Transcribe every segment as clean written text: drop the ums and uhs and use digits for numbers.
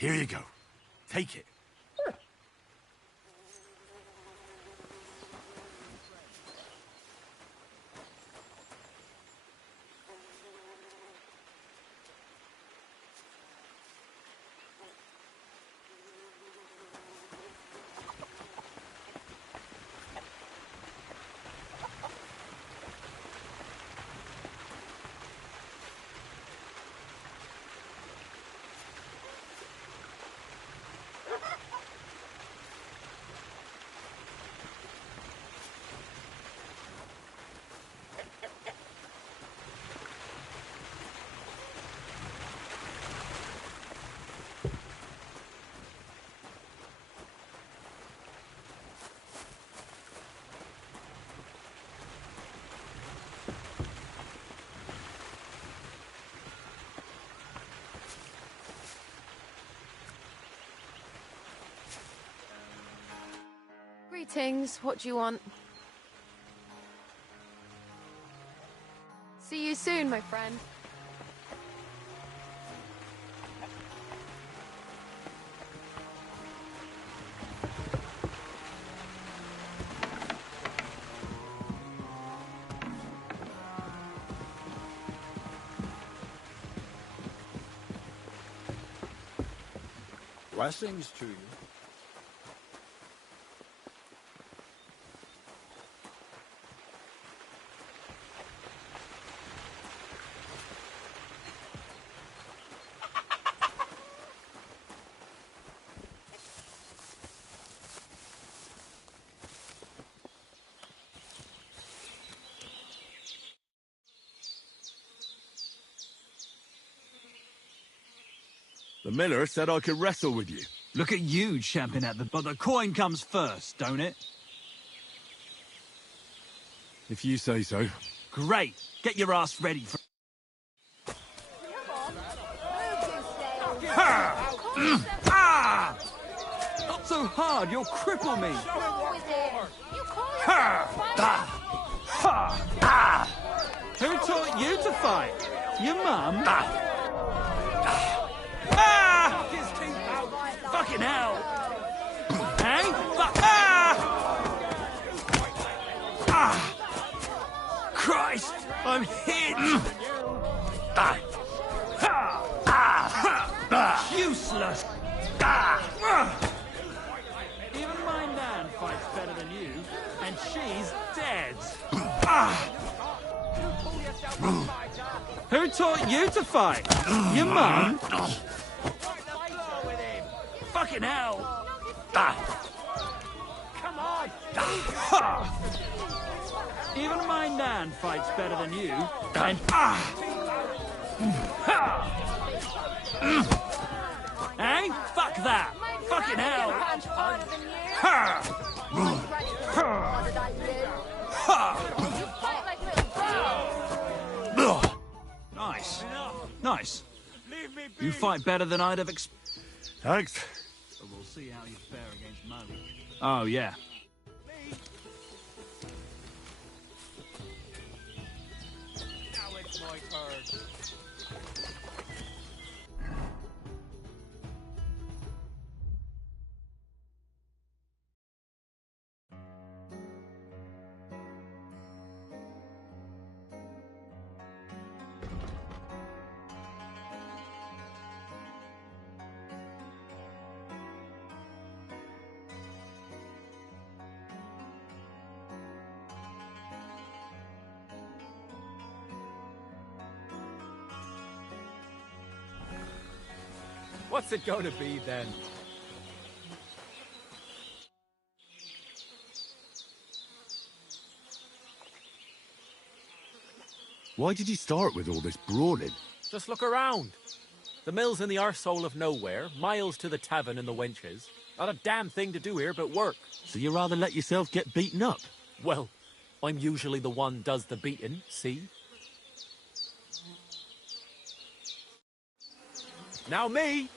Here you go. Take it. Greetings, what do you want? See you soon, my friend. Blessings to you. The miller said I could wrestle with you. Look at you champing at but the coin comes first, don't it? If you say so. Great. Get your ass ready for... Ah! Not so hard, you'll cripple me. Who taught you to fight? Your mum? Fucking hell! Hey? Christ! I'm hit! Useless! Even my nan fights better than you, and she's dead. Who taught you to fight? Your mum? Fucking hell! Come on! Even my nan fights better than you, and hey, fuck that! Fucking hell! Nice, nice. You fight better than I'd have expected. Thanks. So we'll see how you fare against Mo. Oh, yeah. Now it's my turn. What's it going to be then? Why did you start with all this brawling? Just look around. The mill's in the arsehole of nowhere, miles to the tavern and the wenches. Not a damn thing to do here but work. So you rather let yourself get beaten up? Well, I'm usually the one does the beating, see? Now me!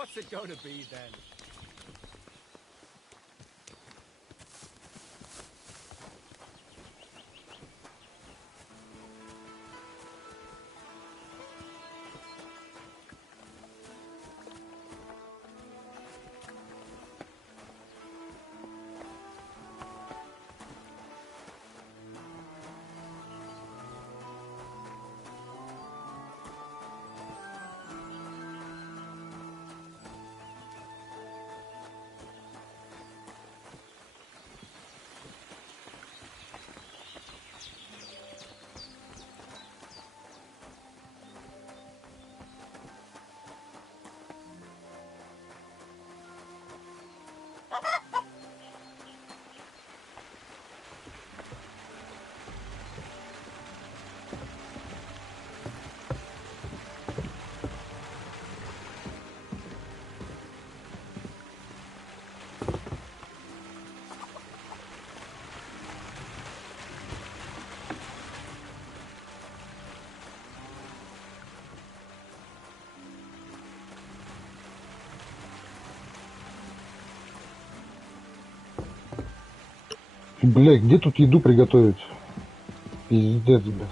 What's it gonna be then? Бля, где тут еду приготовить? Пиздец, бля.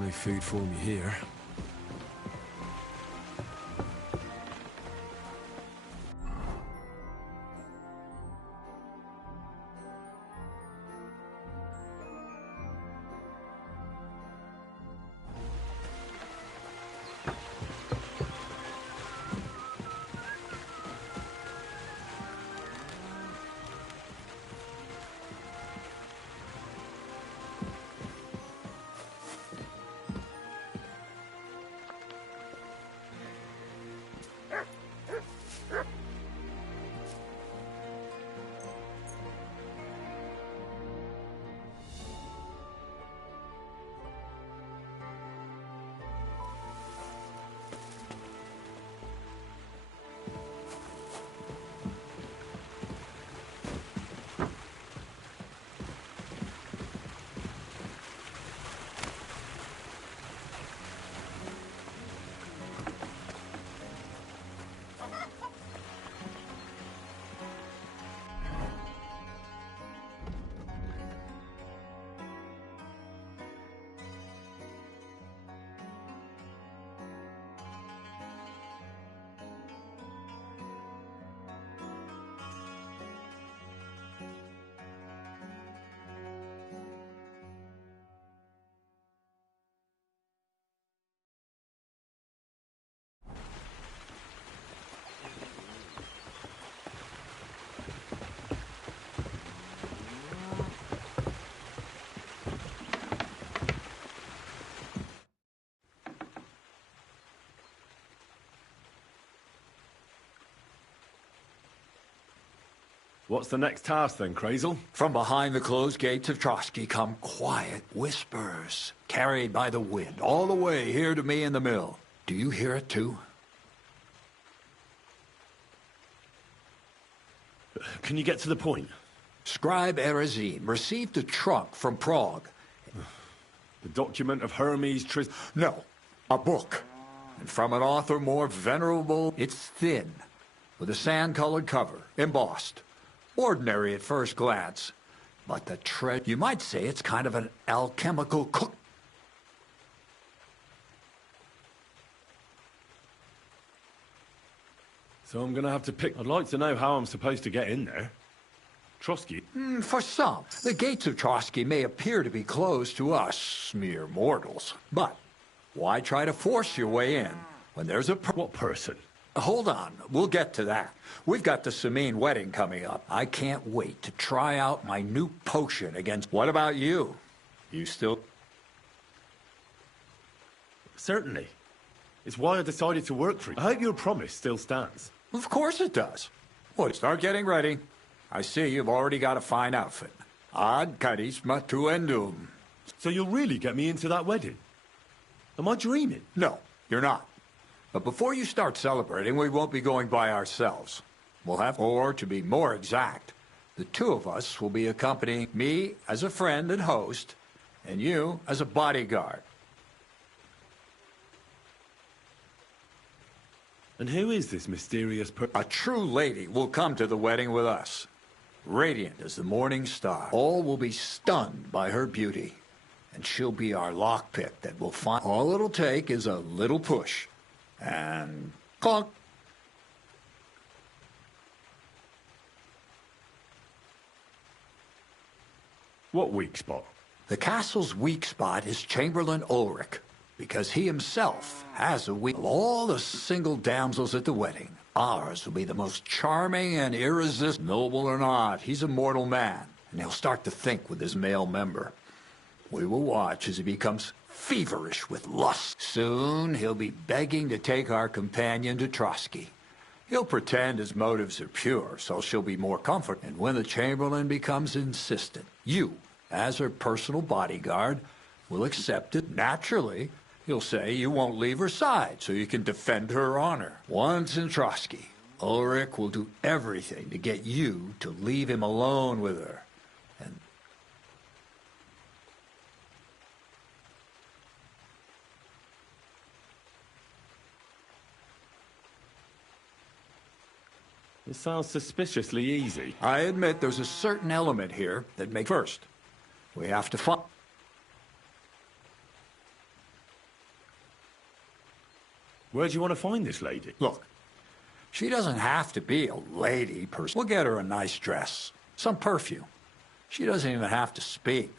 No food for me here. What's the next task then, Crazel? From behind the closed gates of Trotsky come quiet whispers, carried by the wind, all the way here to me in the mill. Do you hear it too? Can you get to the point? Scribe Erezim received a trunk from Prague. The document of Hermes Tris... No, a book. And from an author more venerable, it's thin, with a sand-colored cover, embossed. Ordinary at first glance. But the you might say it's kind of an alchemical cook. So I'm gonna have to pick... I'd like to know how I'm supposed to get in there. Trotsky? For some, the gates of Trotsky may appear to be closed to us, mere mortals. But why try to force your way in when there's a... What person? Hold on, we'll get to that. We've got the Samin wedding coming up. I can't wait to try out my new potion against... What about you? You still... Certainly. It's why I decided to work for you. I hope your promise still stands. Of course it does. Well, start getting ready. I see you've already got a fine outfit. Ad charisma tuendum. So you'll really get me into that wedding? Am I dreaming? No, you're not. But before you start celebrating, we won't be going by ourselves. We'll have, or to be more exact, the two of us will be accompanying me as a friend and host, and you as a bodyguard. And who is this mysterious A true lady will come to the wedding with us. Radiant as the morning star. All will be stunned by her beauty. And she'll be our lockpick that will find... All it'll take is a little push. And... clunk! What weak spot? The castle's weak spot is Chamberlain Ulrich, because he himself has a weak... All the single damsels at the wedding, ours will be the most charming and irresistible. Noble or not, he's a mortal man, and he'll start to think with his male member. We will watch as he becomes feverish with lust. Soon, he'll be begging to take our companion to Trotsky. He'll pretend his motives are pure, so she'll be more comforted. And when the Chamberlain becomes insistent, you, as her personal bodyguard, will accept it naturally. He'll say you won't leave her side, so you can defend her honor. Once in Trotsky, Ulrich will do everything to get you to leave him alone with her. And It sounds suspiciously easy. I admit there's a certain element here that makes... First, we have to find... Where do you want to find this lady? Look, she doesn't have to be a lady person. We'll get her a nice dress, some perfume. She doesn't even have to speak.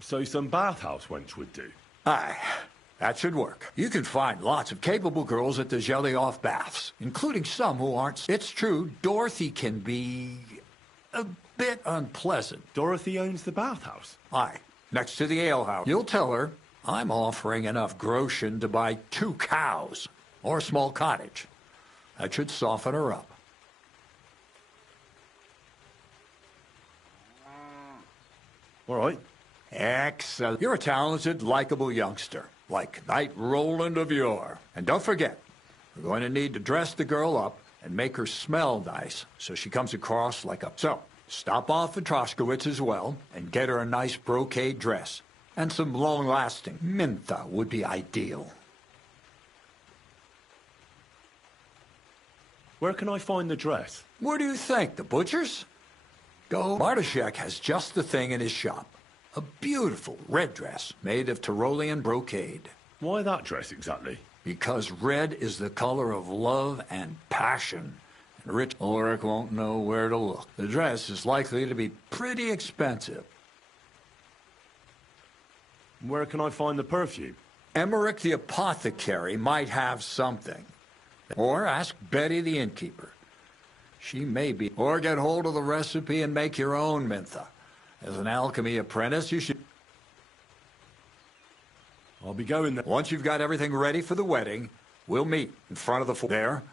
So some bathhouse wench would do? Aye, that should work. You can find lots of capable girls at the Zhelyaoff baths, including some who aren't... It's true, Dorothy can be... a bit unpleasant. Dorothy owns the bathhouse? Aye, next to the alehouse. You'll tell her I'm offering enough groschen to buy 2 cows or a small cottage. That should soften her up. All right. Excellent. You're a talented, likable youngster, like Knight Roland of yore. And don't forget, we're going to need to dress the girl up and make her smell nice so she comes across like a... So, stop off at Troskowitz as well and get her a nice brocade dress. And some long-lasting mintha would be ideal. Where can I find the dress? Where do you think? The butcher's? Go. Bartoszek has just the thing in his shop. A beautiful red dress made of Tyrolean brocade. Why that dress exactly? Because red is the color of love and passion. And rich Ulrich won't know where to look. The dress is likely to be pretty expensive. Where can I find the perfume? Emmerich the apothecary might have something. Or ask Betty the innkeeper. She may be... Or get hold of the recipe and make your own mintha. As an alchemy apprentice, you should... I'll be going there. Once you've got everything ready for the wedding, we'll meet in front of the there.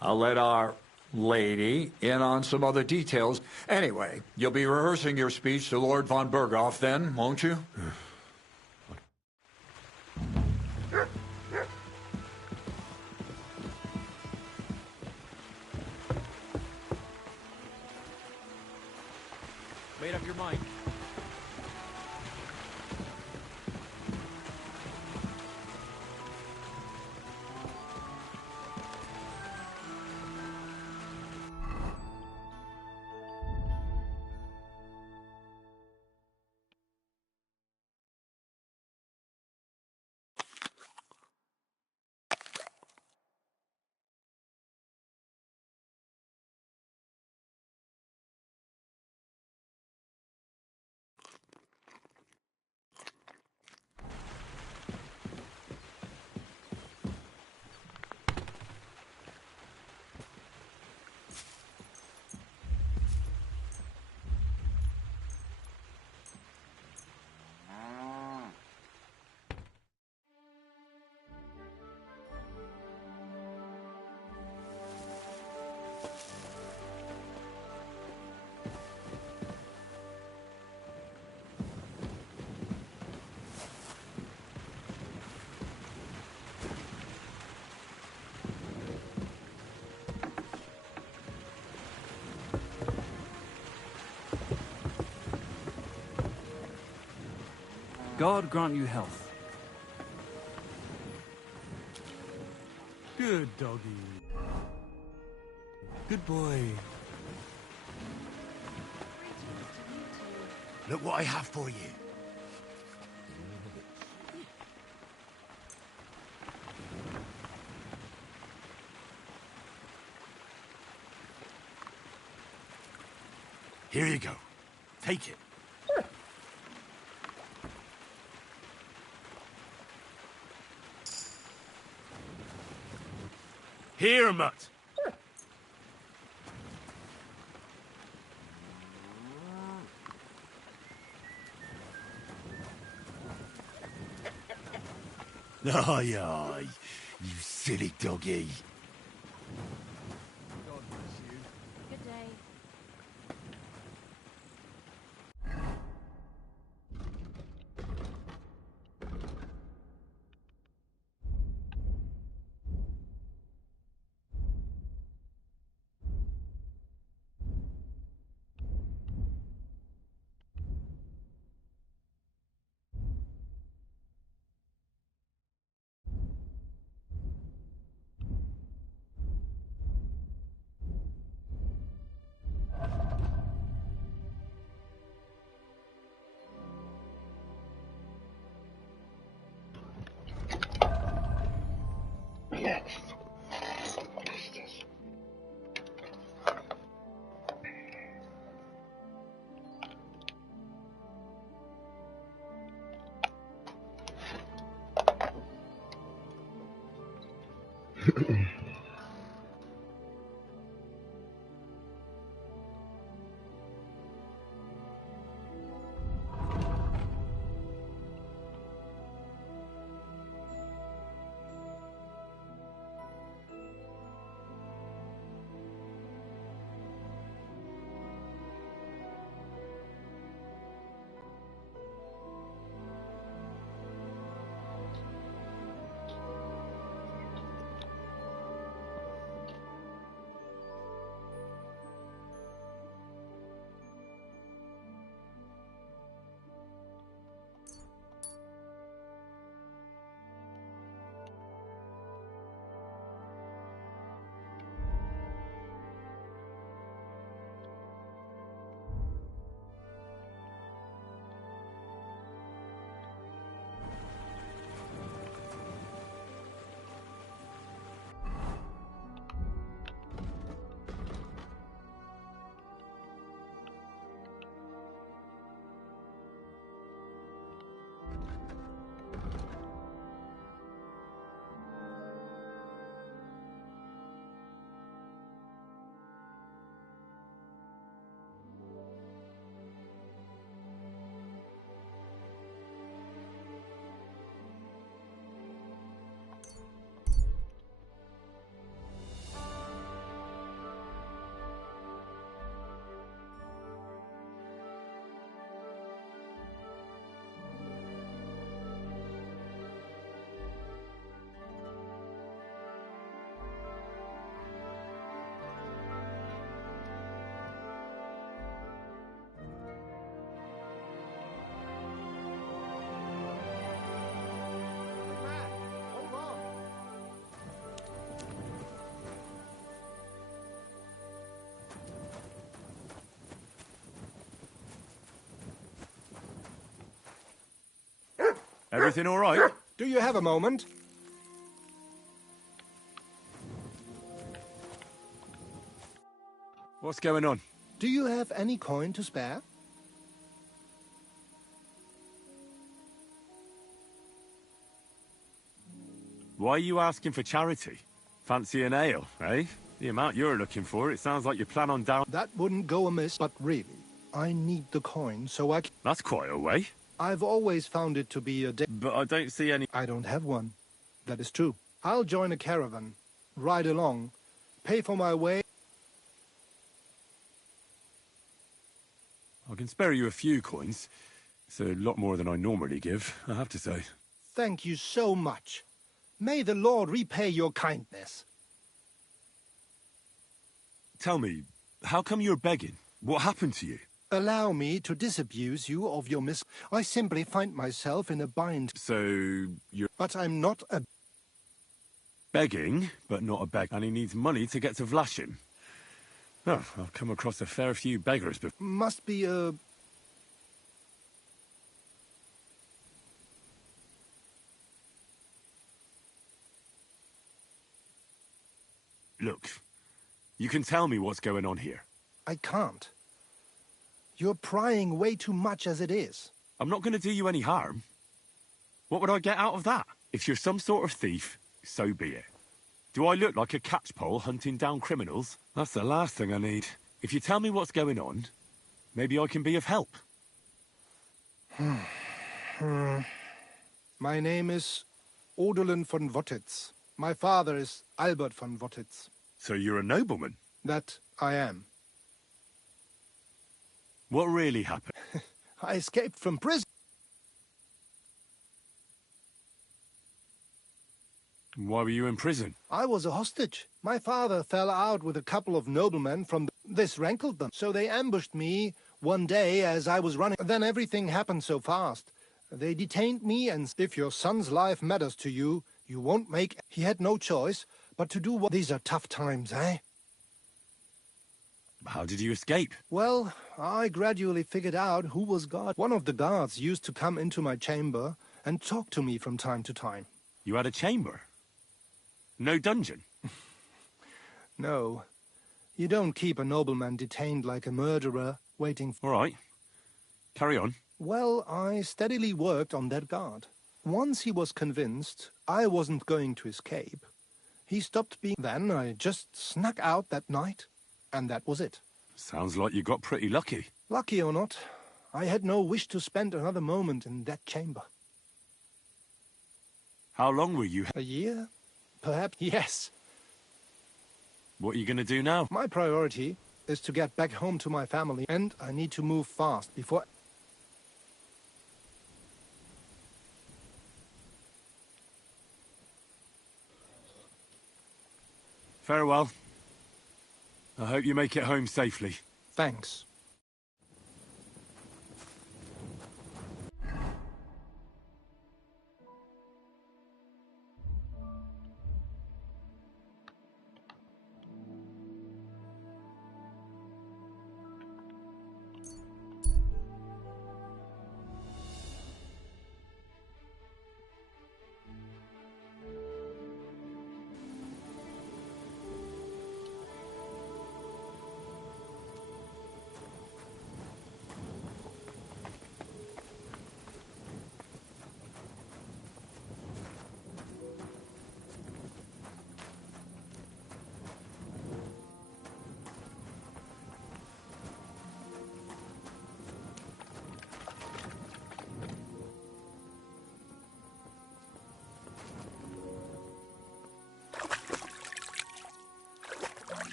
I'll let our lady in on some other details. Anyway, you'll be rehearsing your speech to Lord von Berghoff then, won't you? Made up your mind? God grant you health. Good doggy. Good boy. Look what I have for you. Here you go. Take it. Here, Mutt. Aye, aye, you silly doggy. Good day. Everything all right? Do you have a moment? What's going on? Do you have any coin to spare? Why are you asking for charity? Fancy an ale, eh? The amount you're looking for, it sounds like you plan on down... That wouldn't go amiss, but really, I need the coin so I can... That's quite a way. I've always found it to be a... But I don't see any... I don't have one. That is true. I'll join a caravan, ride along, pay for my way... I can spare you a few coins. It's a lot more than I normally give, I have to say. Thank you so much. May the Lord repay your kindness. Tell me, how come you're begging? What happened to you? Allow me to disabuse you of your I simply find myself in a bind. So, you're But I'm not a... begging, but not a beg. And he needs money to get to Vlashim. Oh, I've come across a fair few beggars before. Must be a... Look, you can tell me what's going on here. I can't. You're prying way too much as it is. I'm not going to do you any harm. What would I get out of that? If you're some sort of thief, so be it. Do I look like a catchpole hunting down criminals? That's the last thing I need. If you tell me what's going on, maybe I can be of help. My name is Odolin von Wottitz. My father is Albert von Wottitz. So you're a nobleman? That I am. What really happened? I escaped from prison. Why were you in prison? I was a hostage. My father fell out with a couple of noblemen from this rankled them. So they ambushed me one day as I was running. Then everything happened so fast. They detained me, and if your son's life matters to you, you won't make... He had no choice but to do what... These are tough times, eh? How did you escape? Well, I gradually figured out who was God. One of the guards used to come into my chamber and talk to me from time to time. You had a chamber? No dungeon? No. You don't keep a nobleman detained like a murderer, waiting for... All right. Carry on. Well, I steadily worked on that guard. Once he was convinced I wasn't going to escape, he stopped being... Then I just snuck out that night, and that was it. Sounds like you got pretty lucky. Lucky or not, I had no wish to spend another moment in that chamber. How long were you... A year? Perhaps, yes. What are you going to do now? My priority is to get back home to my family, and I need to move fast before... Farewell. I hope you make it home safely. Thanks.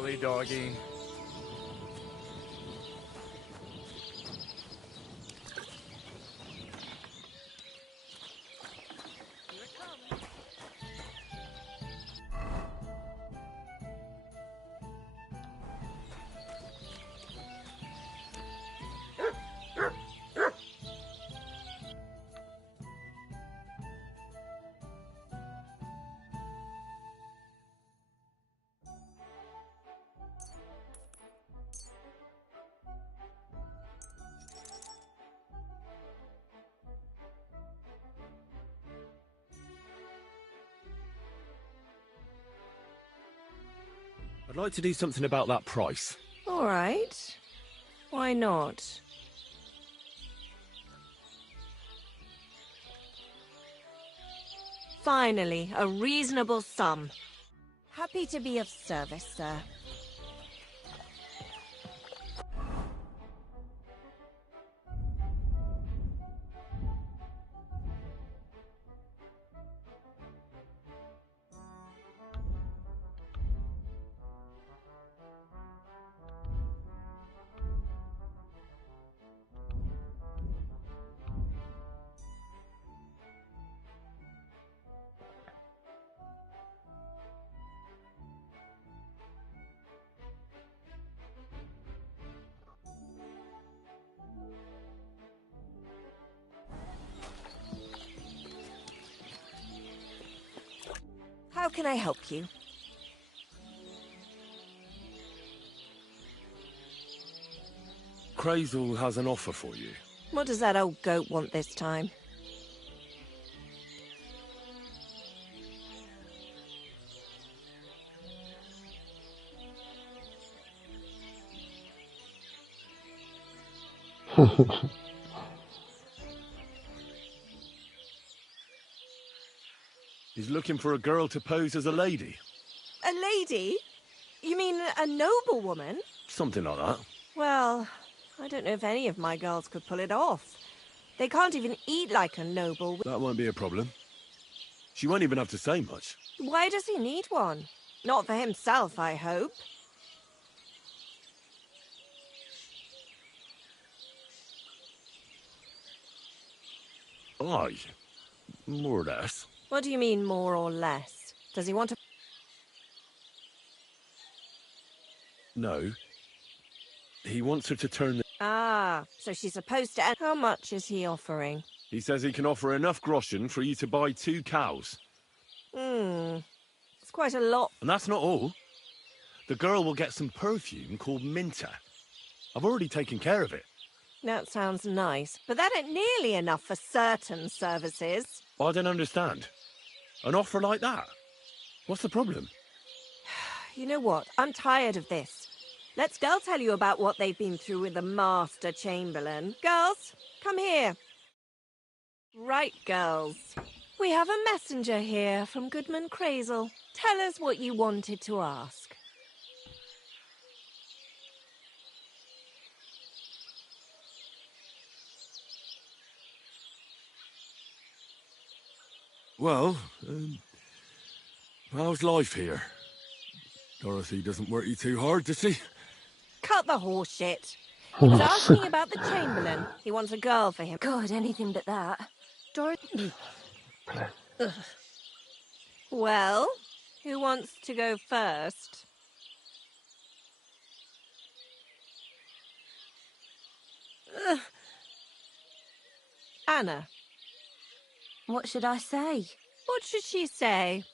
silly doggy. I'd like to do something about that price. All right. Why not? Finally, a reasonable sum. Happy to be of service, sir. How can I help you? Crazel has an offer for you. What does that old goat want this time? He's looking for a girl to pose as a lady. A lady? You mean a noblewoman? Something like that. Well, I don't know if any of my girls could pull it off. They can't even eat like a noble. That won't be a problem. She won't even have to say much. Why does he need one? Not for himself, I hope. Aye. More or less. What do you mean, more or less? Does he want to... No. He wants her to turn the... Ah, so she's supposed to... How much is he offering? He says he can offer enough groschen for you to buy 2 cows. It's quite a lot. And that's not all. The girl will get some perfume called Minter. I've already taken care of it. That sounds nice, but that ain't nearly enough for certain services. I don't understand. An offer like that? What's the problem? You know what? I'm tired of this. Let's girl tell you about what they've been through with the Master Chamberlain. Girls, come here. Right, girls. We have a messenger here from Goodman Crazel. Tell us what you wanted to ask. Well, how's life here? Dorothy doesn't work you too hard, does she? Cut the horse shit. He was asking about the Chamberlain. He wants a girl for him. God, anything but that. Dorothy. Well, who wants to go first? Anna. What should I say? What should she say?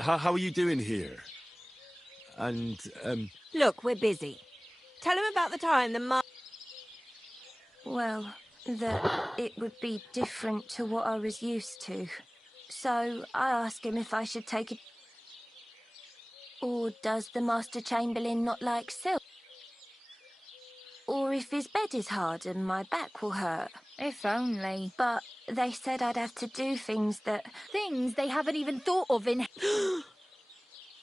How are you doing here? And, Look, we're busy. Tell him about the time the Well, that it would be different to what I was used to. So I asked him if I should take it. Or does the Master Chamberlain not like silk? Or if his bed is hard and my back will hurt. If only. But they said I'd have to do things that... Things they haven't even thought of in...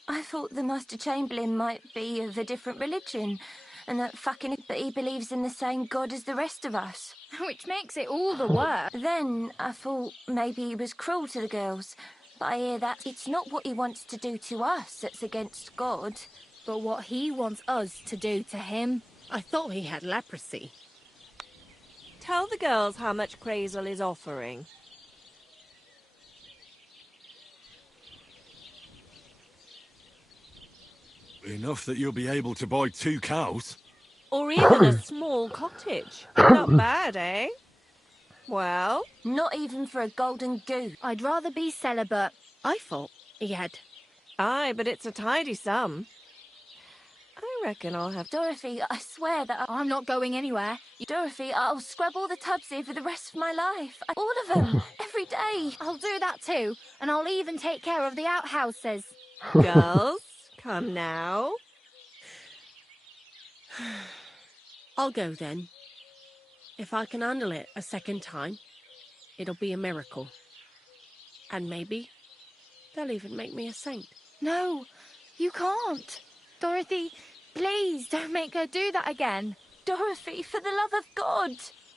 I thought the Master Chamberlain might be of a different religion, and that but he believes in the same God as the rest of us. Which makes it all the worse. Then I thought maybe he was cruel to the girls, but I hear that it's not what he wants to do to us that's against God. But what he wants us to do to him. I thought he had leprosy. Tell the girls how much Crazel is offering. Enough that you'll be able to buy 2 cows. Or even a small cottage. Not bad, eh? Well? Not even for a golden goose. I'd rather be celibate. I thought he had. Aye, but it's a tidy sum. I reckon I'll have... Dorothy, I swear that I'm not going anywhere. Dorothy, I'll scrub all the tubs here for the rest of my life. All of them. Every day. I'll do that too. And I'll even take care of the outhouses. Girls, come now. I'll go then. If I can handle it a second time, it'll be a miracle. And maybe they'll even make me a saint. No, you can't. Dorothy, please don't make her do that again. Dorothy, for the love of God.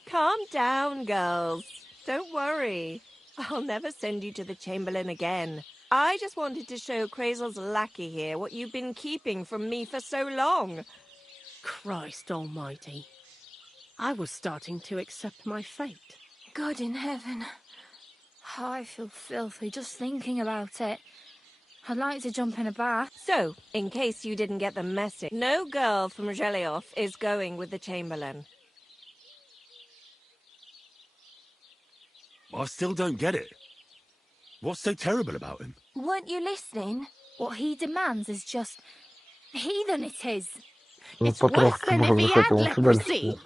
Calm down, girls. Don't worry. I'll never send you to the Chamberlain again. I just wanted to show Crazel's lackey here what you've been keeping from me for so long. Christ almighty. I was starting to accept my fate. God in heaven. Oh, I feel filthy just thinking about it. I'd like to jump in a bath. So, in case you didn't get the message, no girl from Relioff is going with the Chamberlain. I still don't get it. What's so terrible about him? Weren't you listening? What he demands is just... heathen it is. It's worse than if he had leprosy.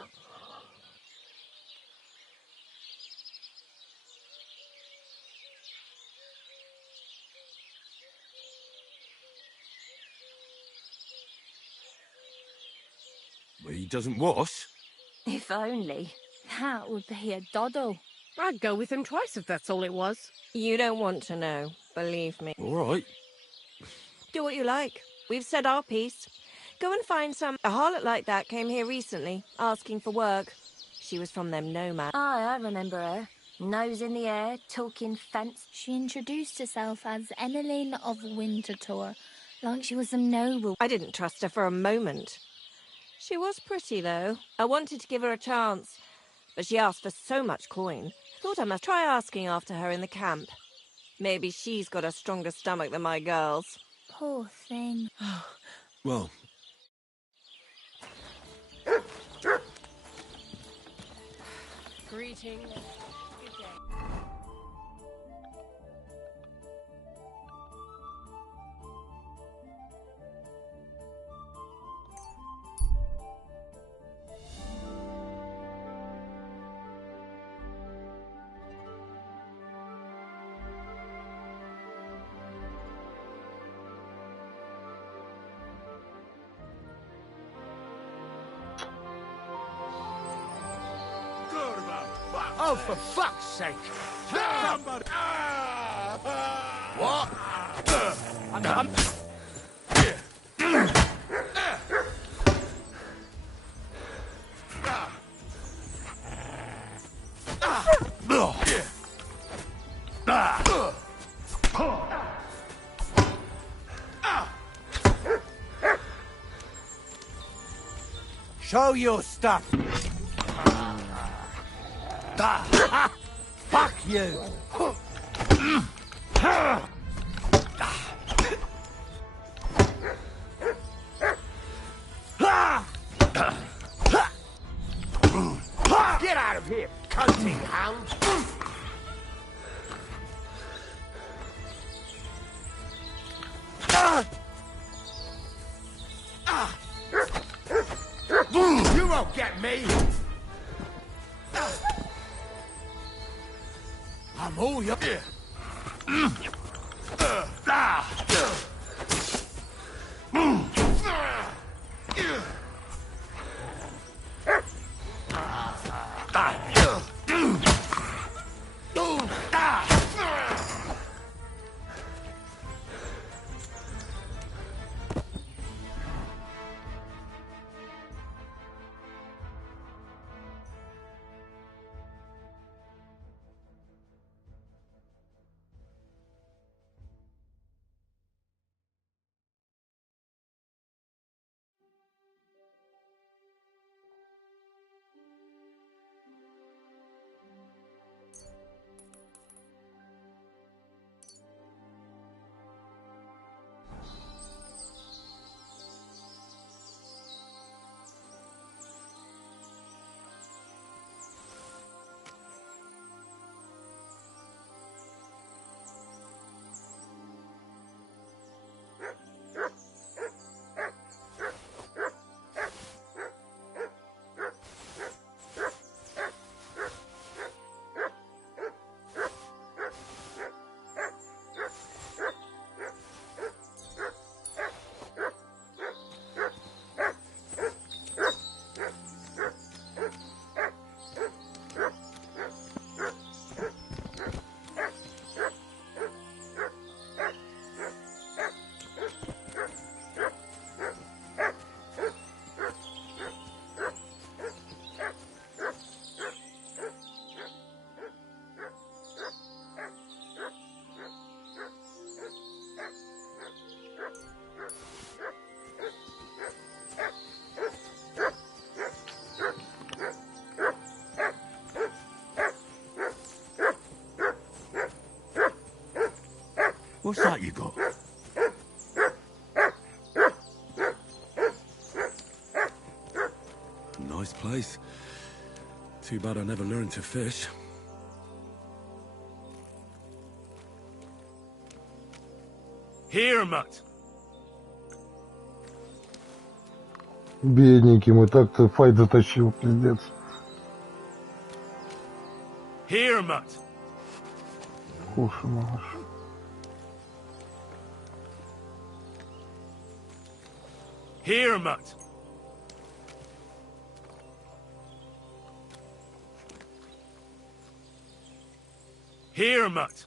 He doesn't wash? If only. That would be a doddle. I'd go with him twice if that's all it was. You don't want to know, believe me. All right. Do what you like. We've said our piece. Go and find some... A harlot like that came here recently, asking for work. She was from them nomads. Aye, I remember her. Nose in the air, talking fence. She introduced herself as Emmeline of Winterthur, like she was a noble. I didn't trust her for a moment. She was pretty, though. I wanted to give her a chance, but she asked for so much coin. I thought I must try asking after her in the camp. Maybe she's got a stronger stomach than my girls. Poor thing. Well... Greetings. Good day. Oh, for fuck's sake! What? Show your stuff. Fuck you! Get out of here, cunting hound! You won't get me! I'm all you. What's that you got? Nice place. Too bad I never learned to fish. Here, Mutt. Бедненький мой, так-то файт затащил, пиздец. Here, Mutt. Кушай, малыш. Here, Mutt. Here, Mutt.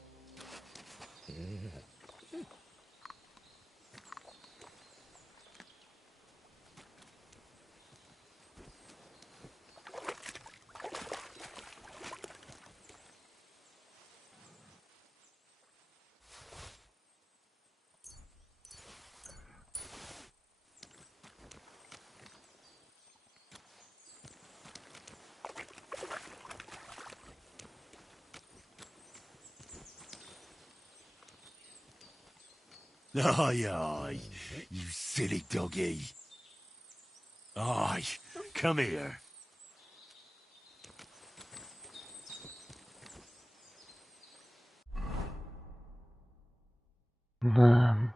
Aye, aye, you silly doggy. Aye, come here. Да.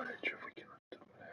Бля, что выкинуть-то, бля?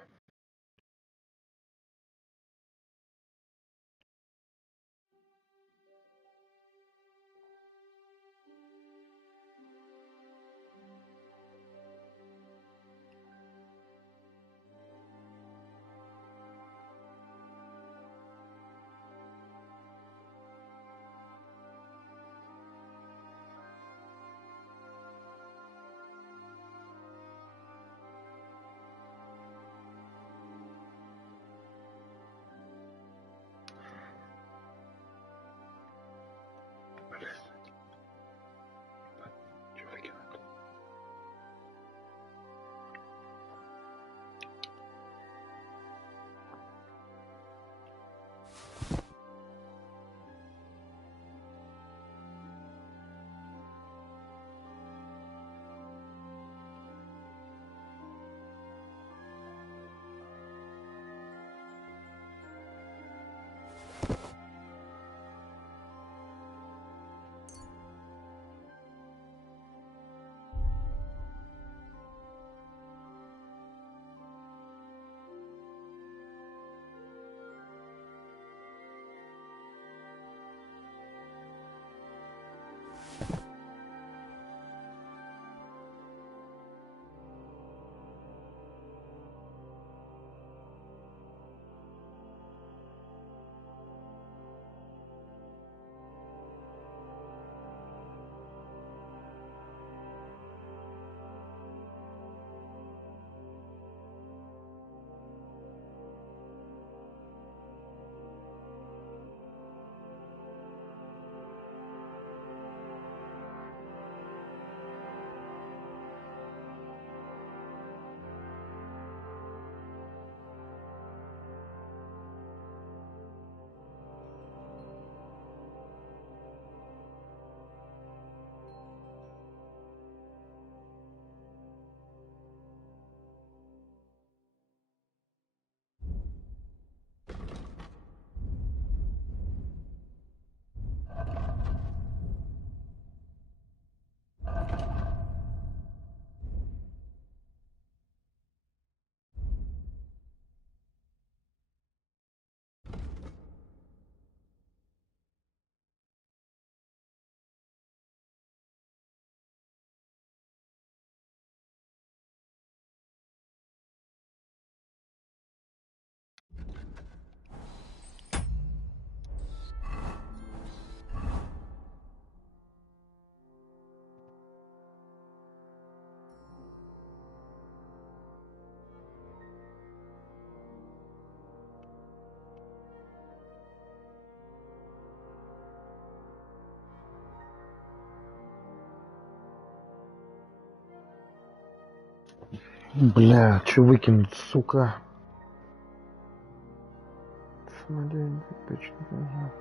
Что выкинуть? Бля, что выкинуть, сука? Самодельный точно должна.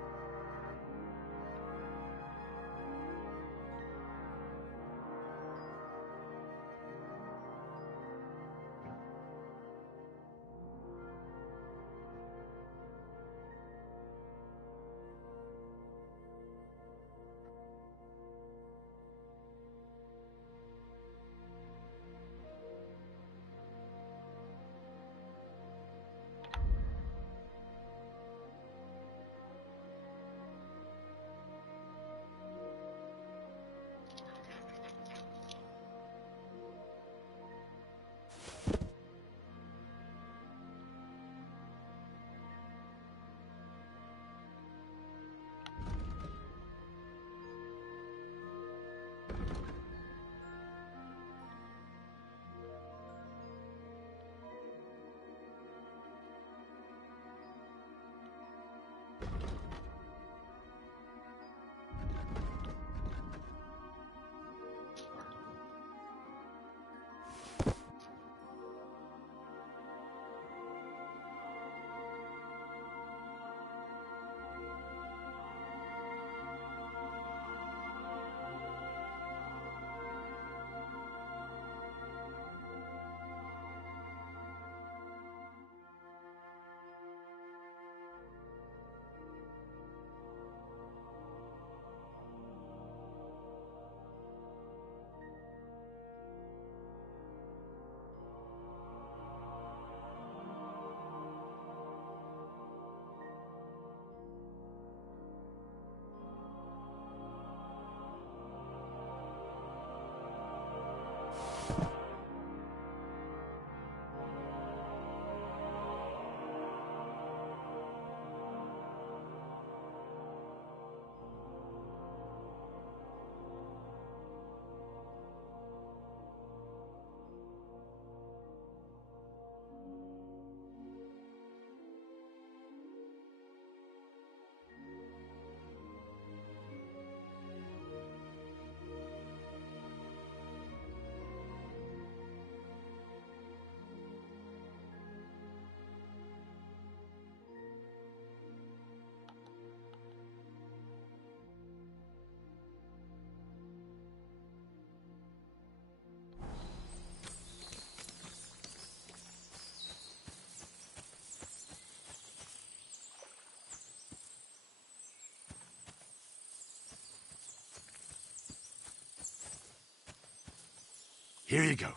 Here you go.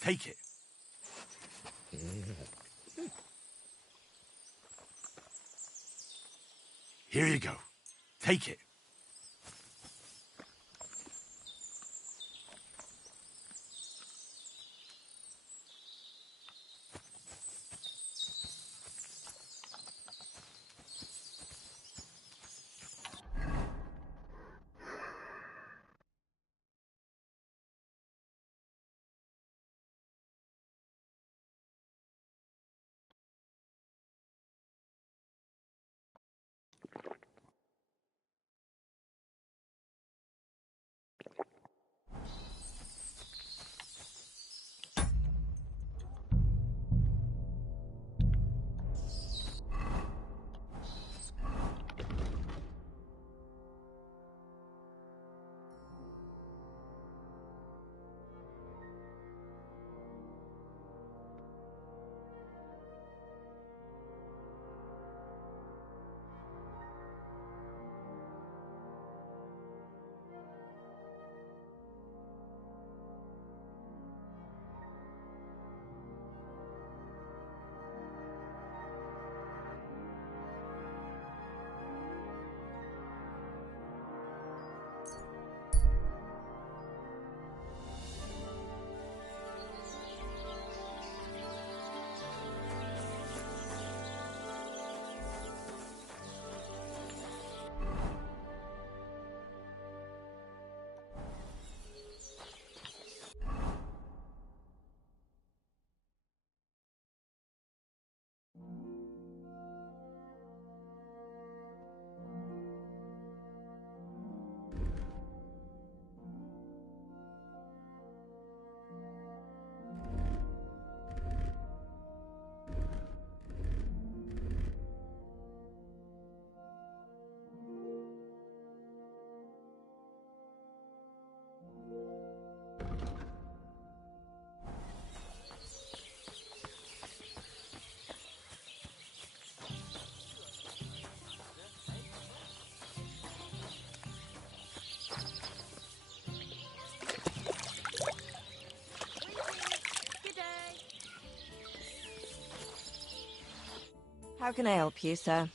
Take it. Here you go. Take it. How can I help you, sir?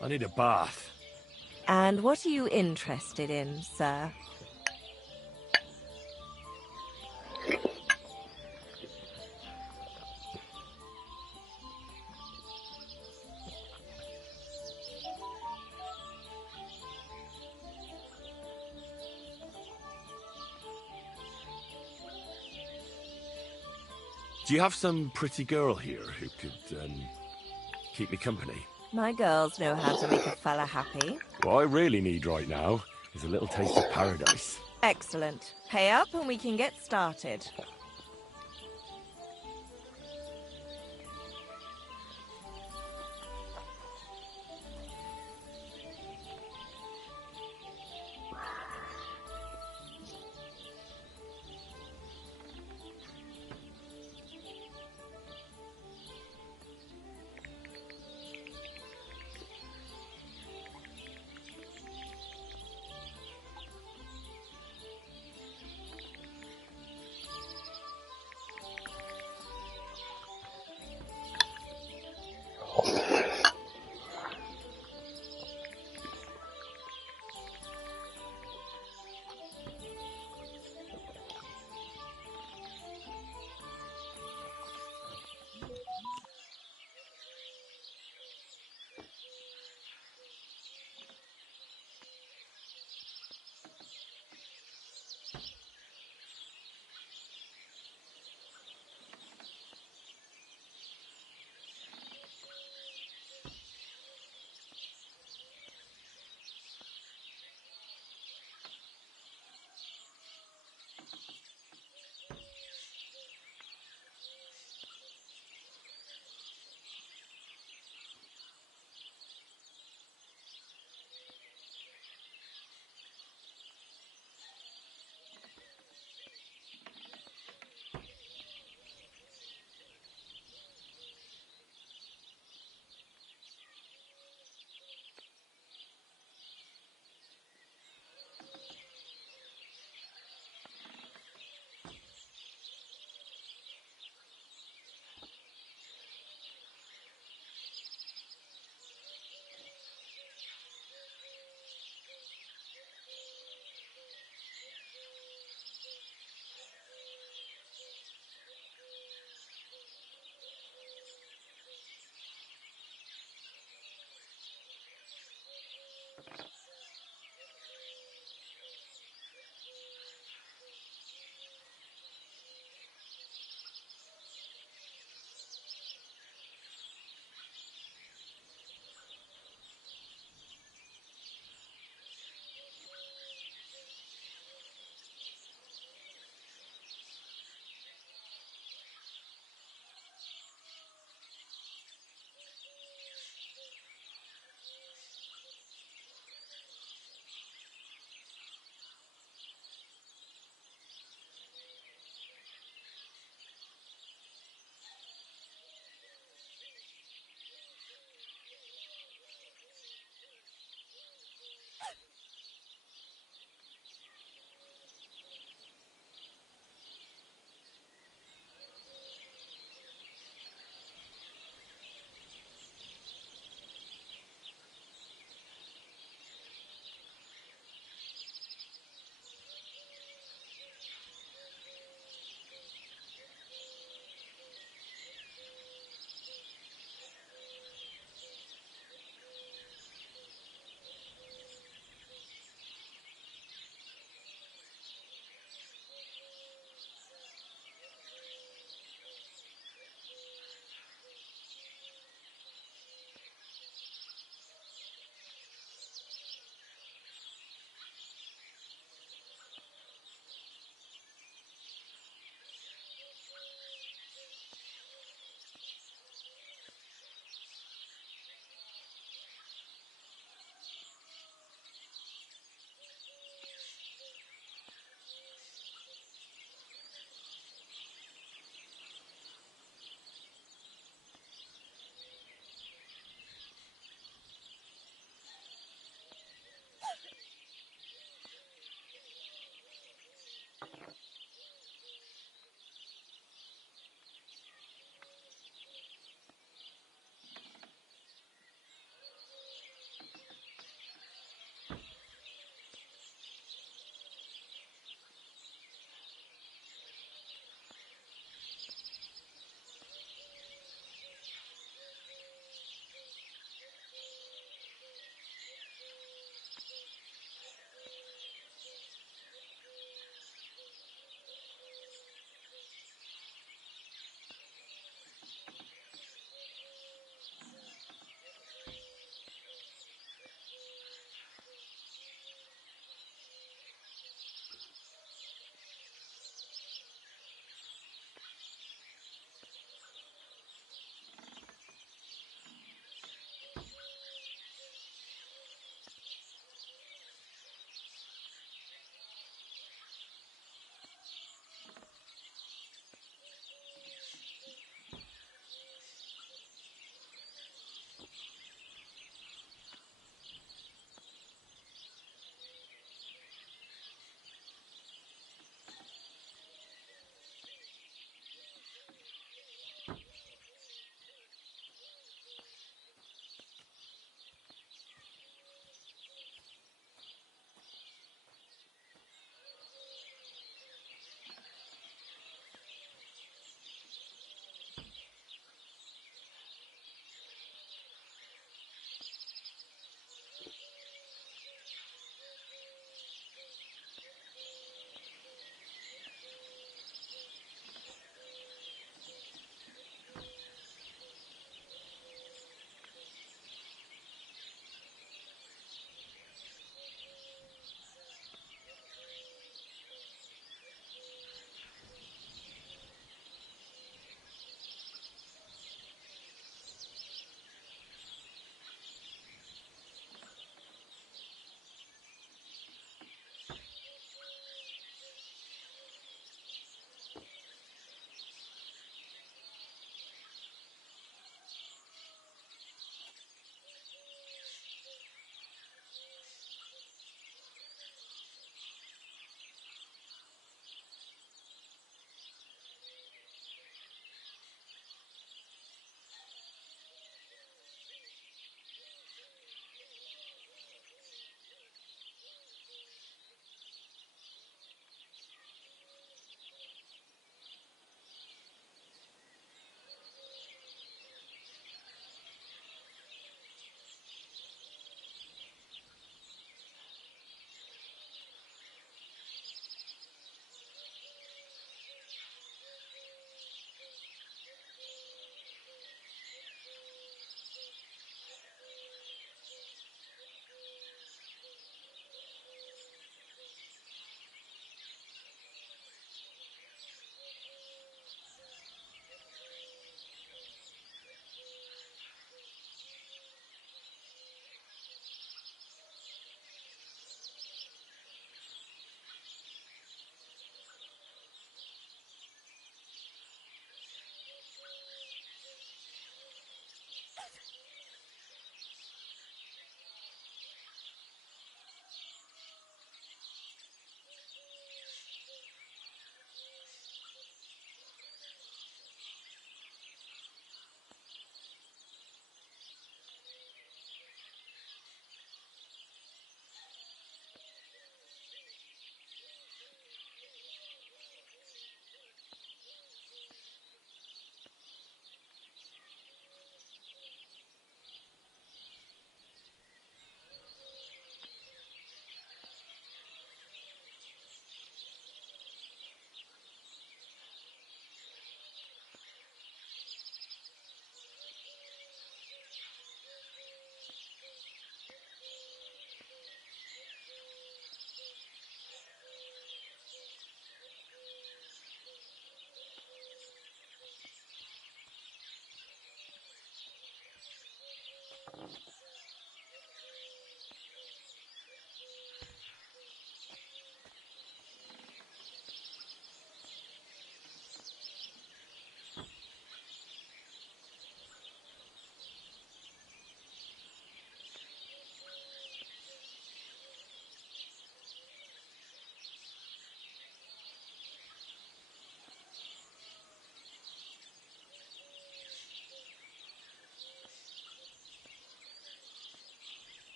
I need a bath. And what are you interested in, sir? Do you have some pretty girl here who could, keep me company? My girls know how to make a fella happy. What I really need right now is a little taste of paradise. Excellent. Pay up and we can get started.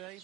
day.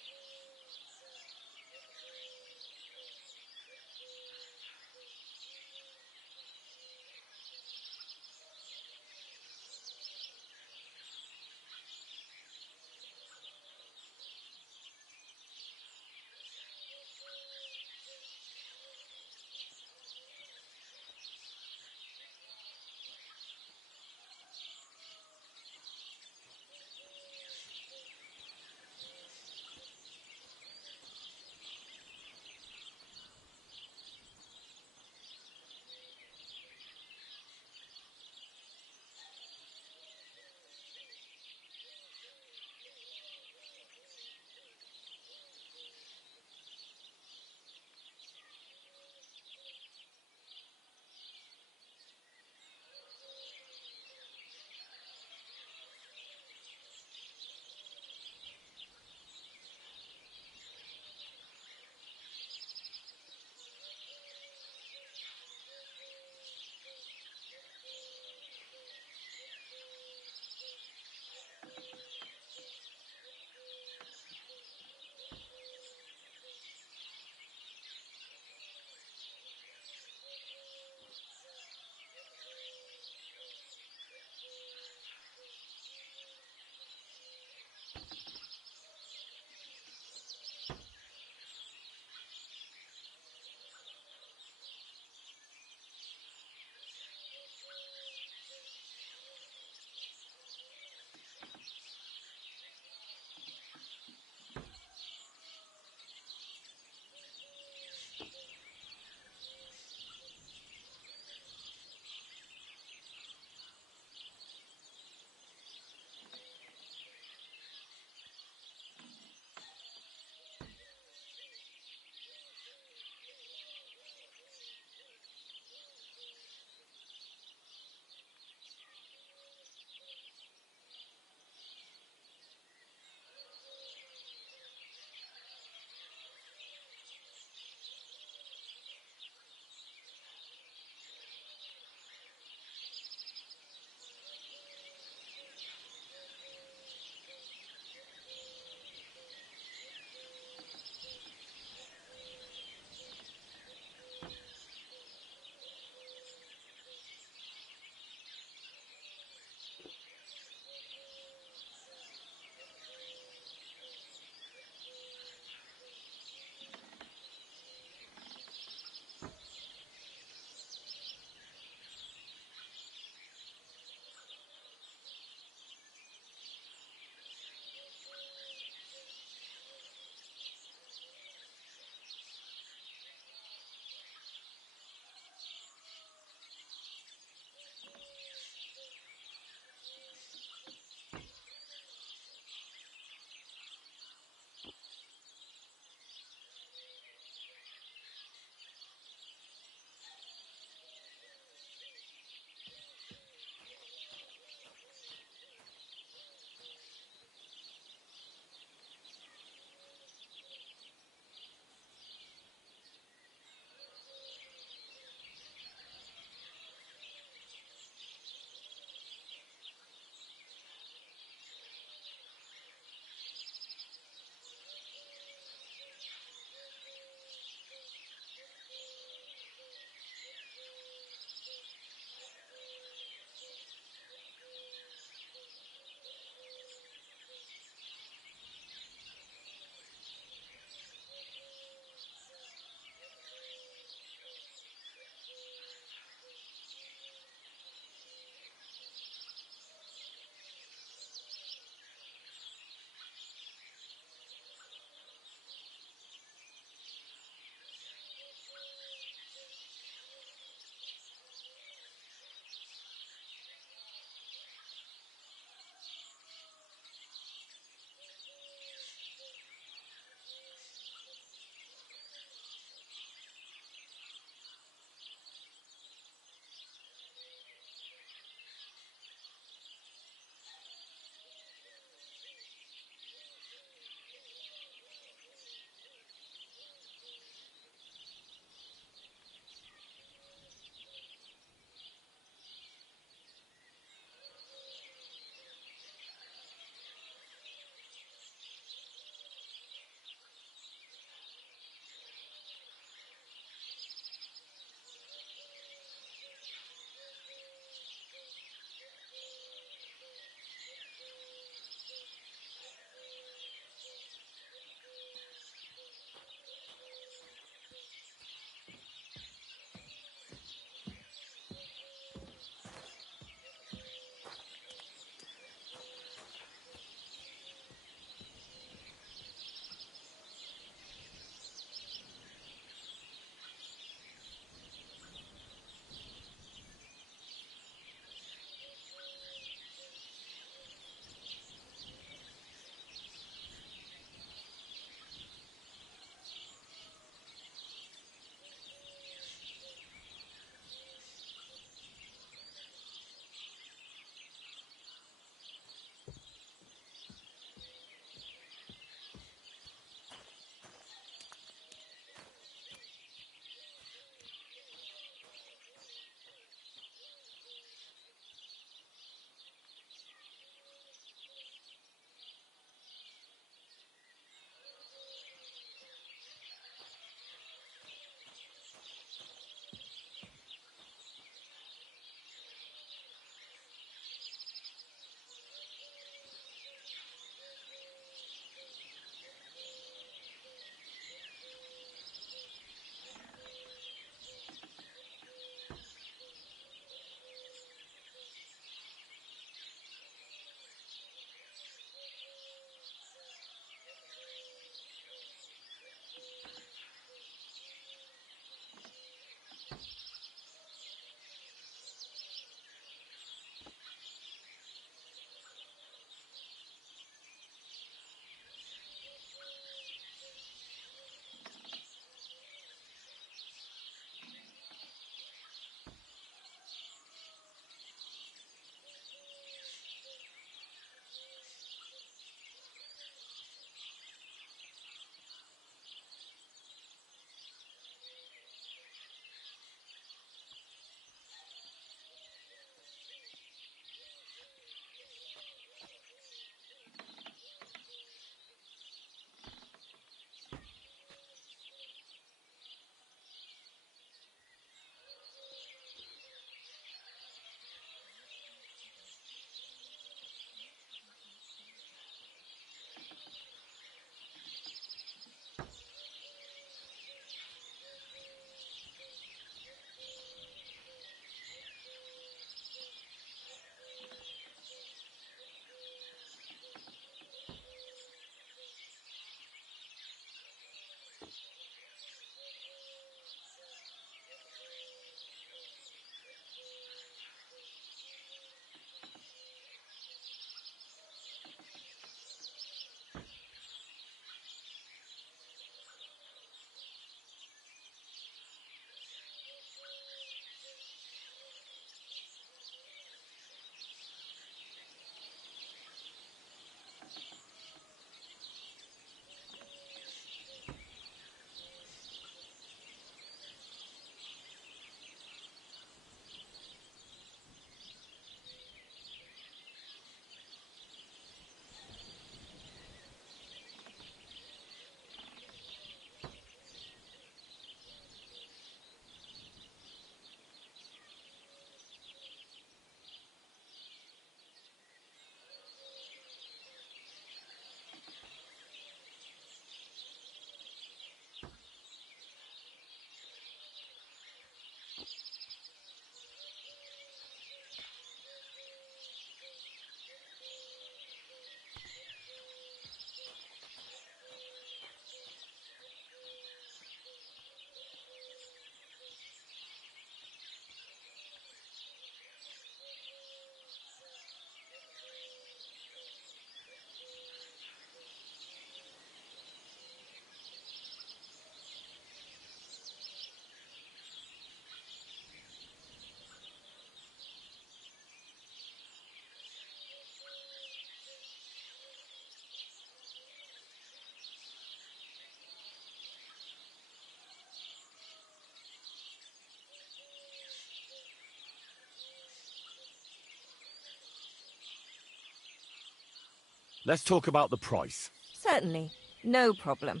let's talk about the price. Certainly. No problem.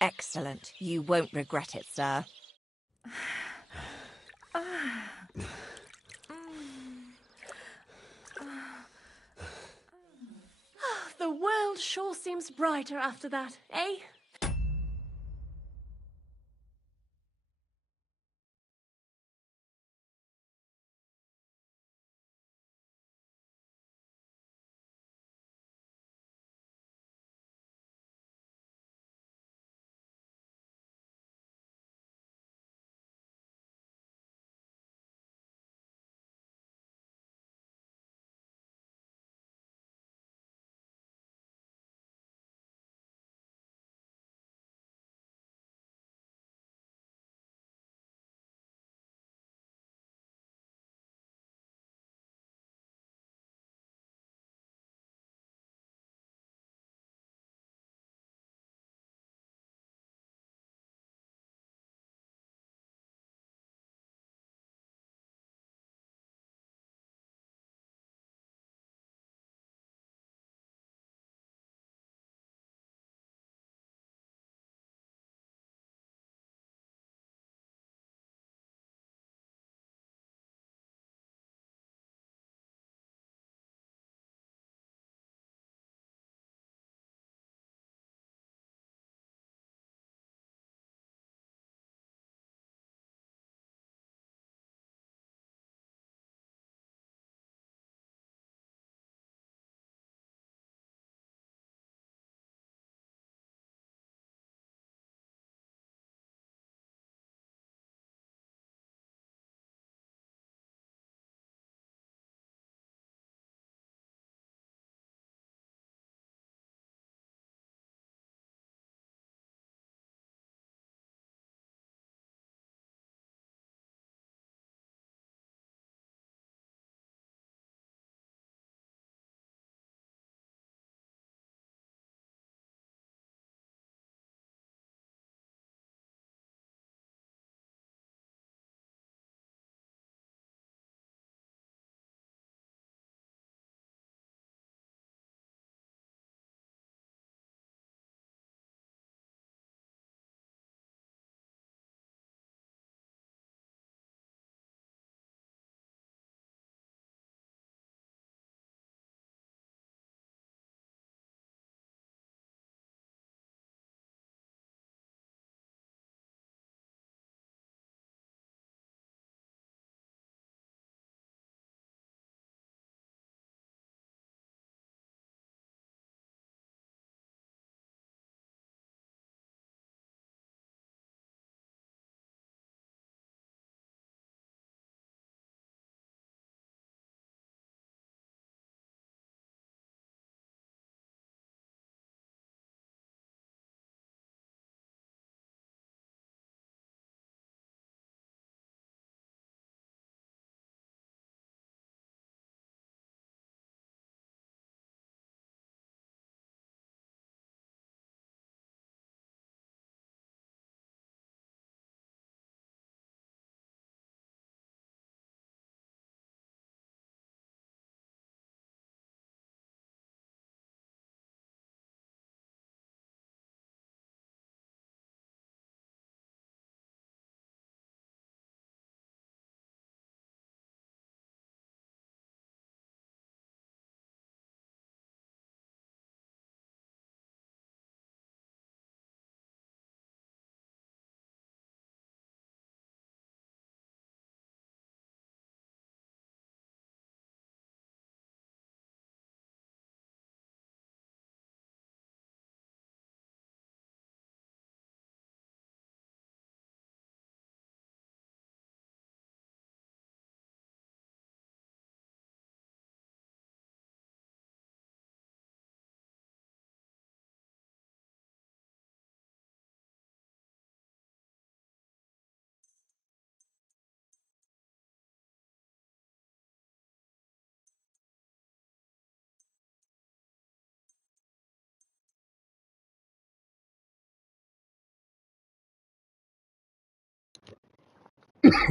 Excellent. You won't regret it, sir. The world sure seems brighter after that, eh?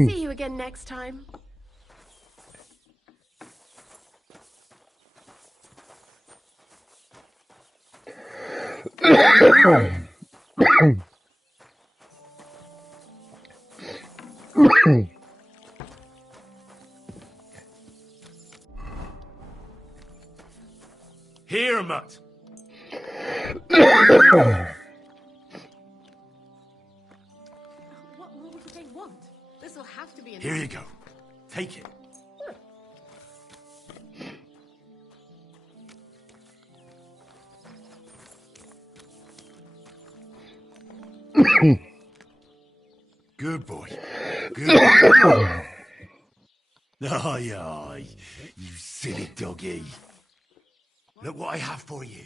See you again next time. Here, mutt. What more would they want? This will have to be enough. Here you go. Take it. Good boy. Good boy. Aye, aye, you silly doggy. Look what I have for you.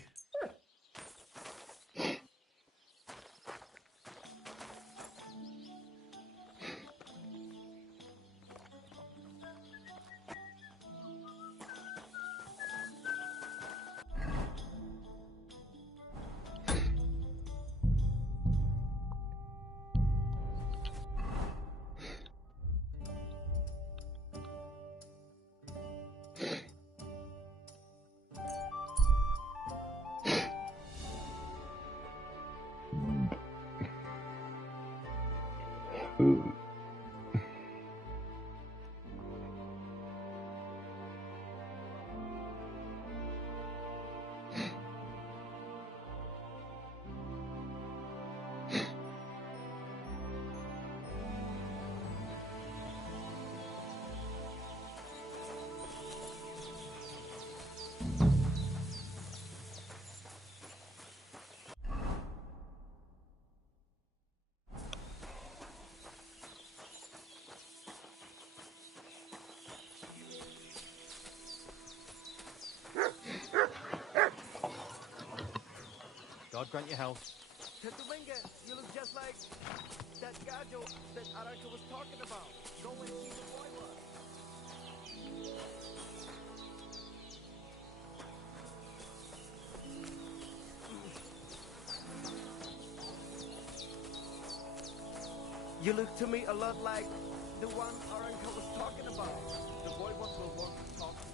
God grant you health. You look just like that gajo that Aranka was talking about. Go and see the boy was. You look to me a lot like the one Aranka was talking about. The boy was will want to talk to me.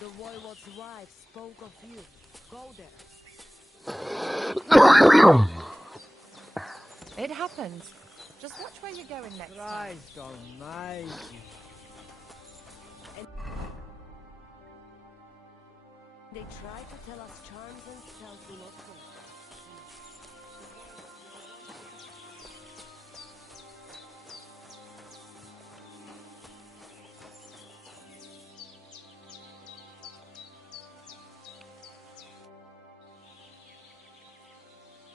The Voivode's wife spoke of you. Go there. It happens. Just watch where you're going next time. Christ almighty. They try to tell us charms and spells do not work.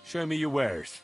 Show me your wares.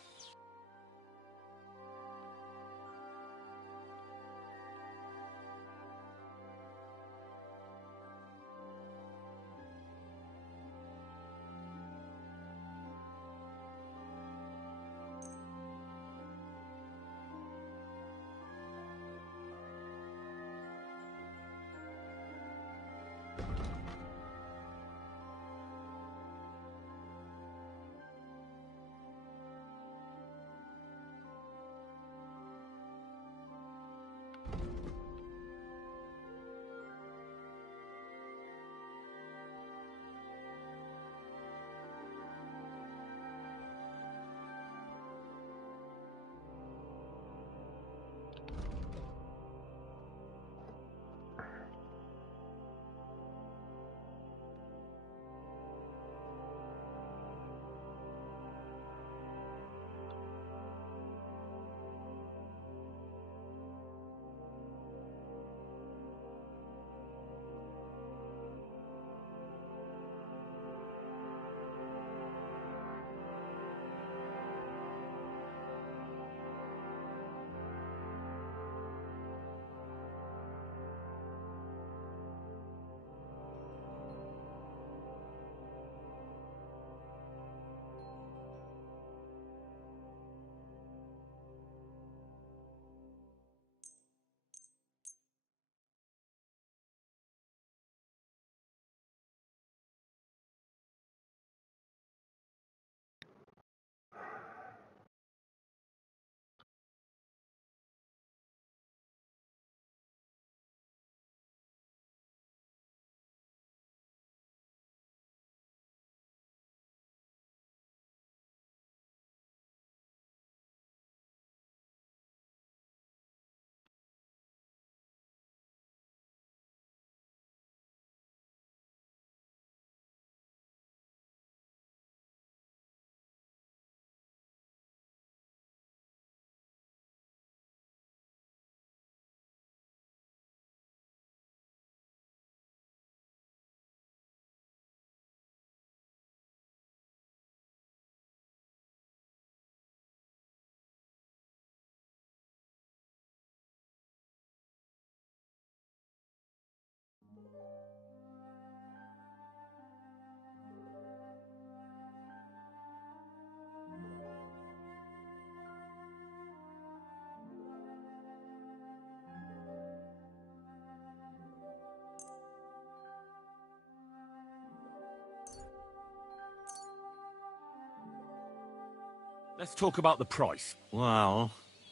Let's talk about the price. Well,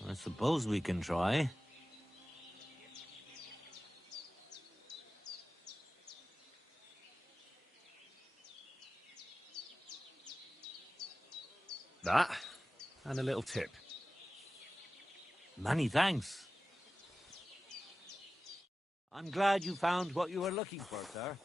I suppose we can try. That, and a little tip. Many thanks. I'm glad you found what you were looking for, sir.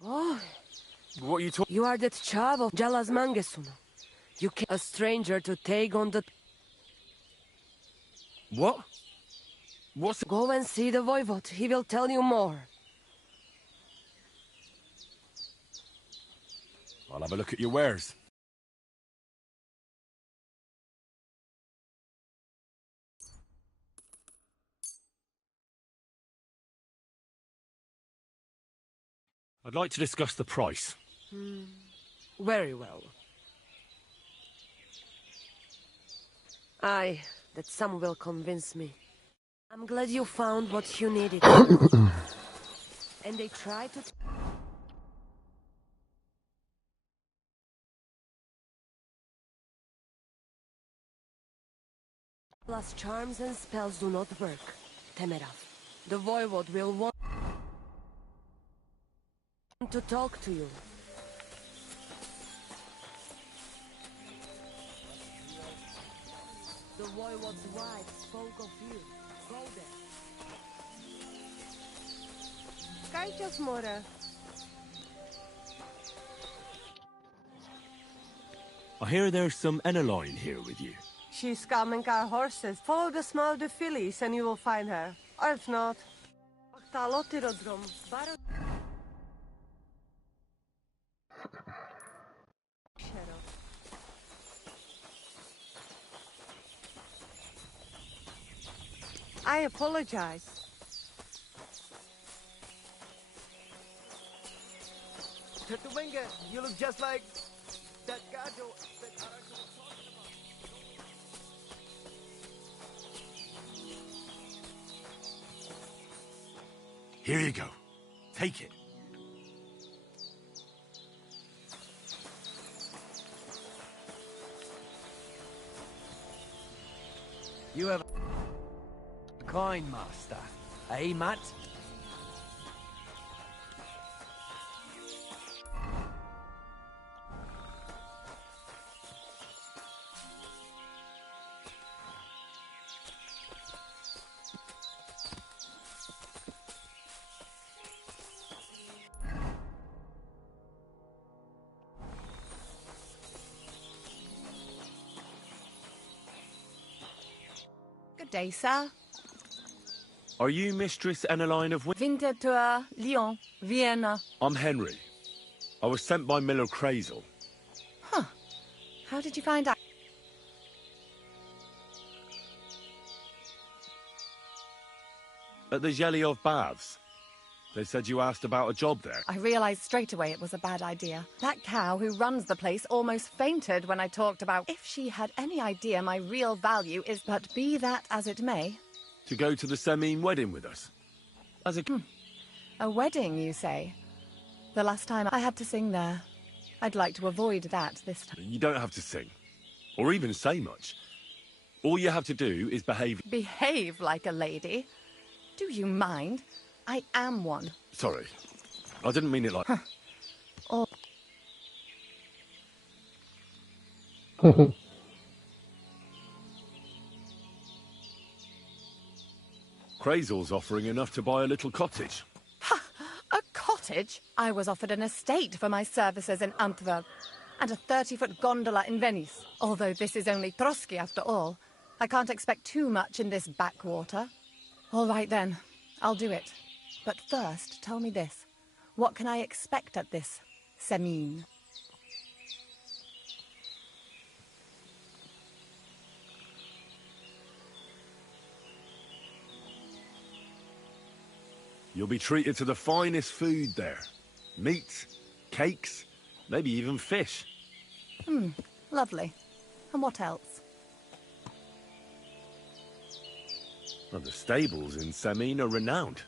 Oh, What are you talking? you are that chavo, Jalas Mangesuno. You came a stranger to take on the... What? What's... Go and see the voivode. He will tell you more. I'll have a look at your wares. I'd like to discuss the price. Very well. Aye, that some will convince me. I'm glad you found what you needed. And they try to... Plus charms and spells do not work. Temerav. The voivode will want to talk to you. The voivode's wife spoke of you. Go there. Kajtjes more. I hear there's some Eneline here with you. She's coming our horses. Follow the smell of the fillies and you will find her. Or if not... I apologize. Tetuwenga, you look just like that gajo that Araka was talking about. Here you go. Take it. You have a kind master, eh, Matt? Good day, sir. Are you Mistress Eneline of Winterthur, Lyon, Vienna. I'm Henry. I was sent by Miller Crazel. Huh. How did you find out? At the Yeliov Baths. They said you asked about a job there. I realized straight away it was a bad idea. That cow who runs the place almost fainted when I talked about if she had any idea my real value is... But be that as it may... To go to the Semine wedding with us. As a... A wedding, you say? The last time I had to sing there. I'd like to avoid that this time. You don't have to sing, or even say much. All you have to do is behave. Behave like a lady? Do you mind? I am one. Sorry, I didn't mean it like... Oh. Crazel's offering enough to buy a little cottage. Ha! A cottage? I was offered an estate for my services in Antwerp, and a 30-foot gondola in Venice. Although this is only Trotsky after all, I can't expect too much in this backwater. All right then, I'll do it. But first, tell me this. What can I expect at this Semine? You'll be treated to the finest food there. Meats, cakes, maybe even fish. Lovely. And what else? Well, the stables in Semine are renowned.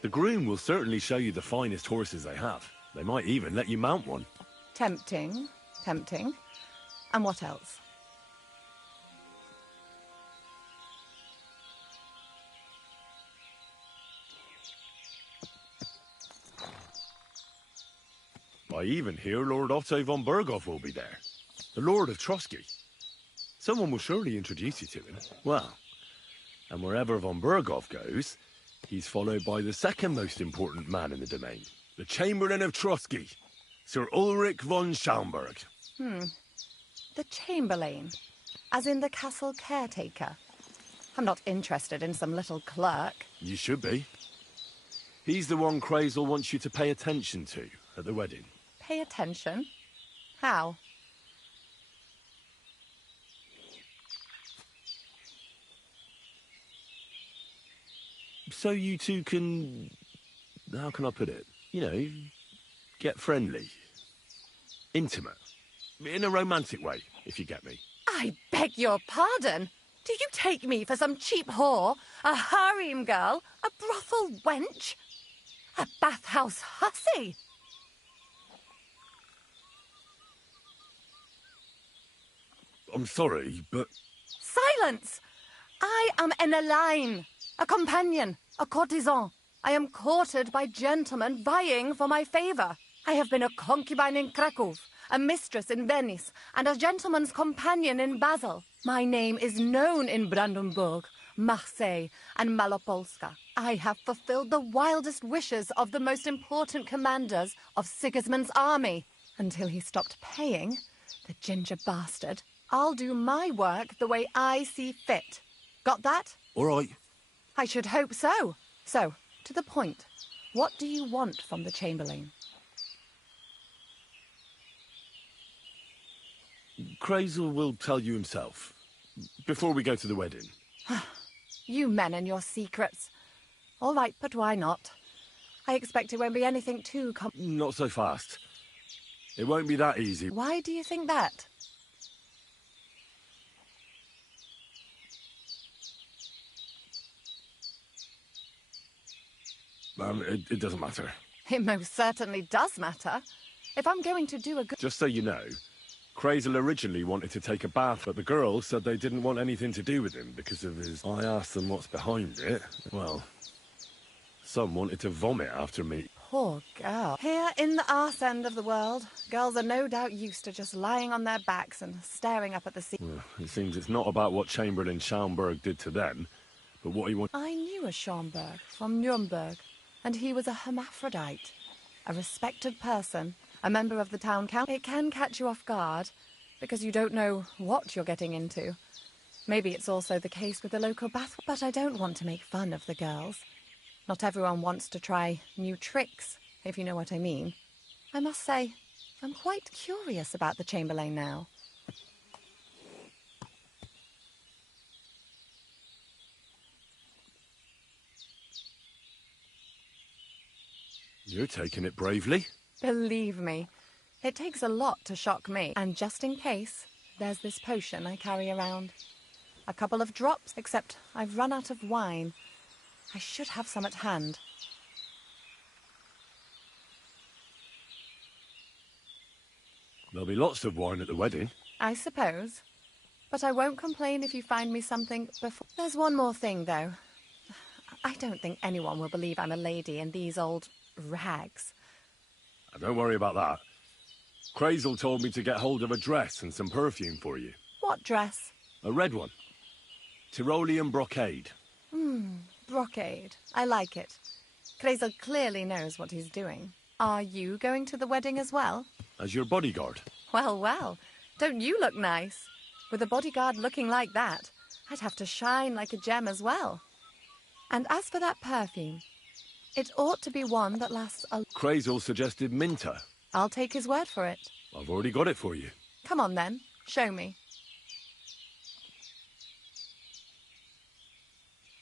The groom will certainly show you the finest horses they have. They might even let you mount one. Tempting, tempting. And what else? I even hear Lord Otto von Berghoff will be there. The Lord of Trotsky. Someone will surely introduce you to him. Well, and wherever von Berghoff goes, he's followed by the second most important man in the domain. The Chamberlain of Trotsky, Sir Ulrich von Schaumburg. The Chamberlain. As in the castle caretaker. I'm not interested in some little clerk. You should be. He's the one Crazel wants you to pay attention to at the wedding. Pay attention? How? So you two can... how can I put it? You know, get friendly. Intimate. In a romantic way, if you get me. I beg your pardon? Do you take me for some cheap whore? A harem girl? A brothel wench? A bathhouse hussy? I'm sorry, but... Silence! I am an Elaine, a companion, a courtesan. I am courted by gentlemen vying for my favour. I have been a concubine in Krakow, a mistress in Venice, and a gentleman's companion in Basel. My name is known in Brandenburg, Marseille, and Malopolska. I have fulfilled the wildest wishes of the most important commanders of Sigismund's army. Until he stopped paying, the ginger bastard, I'll do my work the way I see fit. Got that? All right. I should hope so. So, to the point. What do you want from the Chamberlain? Crazel will tell you himself. Before we go to the wedding. You men and your secrets. All right, but why not? I expect it won't be anything too Not so fast. It won't be that easy. Why do you think that? It doesn't matter. It most certainly does matter. If I'm going to do a good... Just so you know, Crazel originally wanted to take a bath, but the girls said they didn't want anything to do with him because of his... I asked them what's behind it. Well, some wanted to vomit after me. Poor girl. Here in the arse end of the world, girls are no doubt used to just lying on their backs and staring up at the sea. Well, it seems it's not about what Chamberlain Schaumburg did to them, but what he wanted... I knew a Schaumburg from Nuremberg, and he was a hermaphrodite. A respected person, a member of the town council. It can catch you off guard, because you don't know what you're getting into. Maybe it's also the case with the local bath, but I don't want to make fun of the girls. Not everyone wants to try new tricks, if you know what I mean. I must say, I'm quite curious about the Chamberlain now. You're taking it bravely. Believe me, it takes a lot to shock me. And just in case, there's this potion I carry around. A couple of drops, except I've run out of wine. I should have some at hand. There'll be lots of wine at the wedding. I suppose. But I won't complain if you find me something before... There's one more thing, though. I don't think anyone will believe I'm a lady in these old rags. Don't worry about that. Crazel told me to get hold of a dress and some perfume for you. What dress? A red one. Tyrolean brocade. Brocade. I like it. Crazel clearly knows what he's doing. Are you going to the wedding as well? As your bodyguard. Well, well. Don't you look nice? With a bodyguard looking like that, I'd have to shine like a gem as well. And as for that perfume, it ought to be one that lasts a... Crazel suggested Minter. I'll take his word for it. I've already got it for you. Come on then, show me.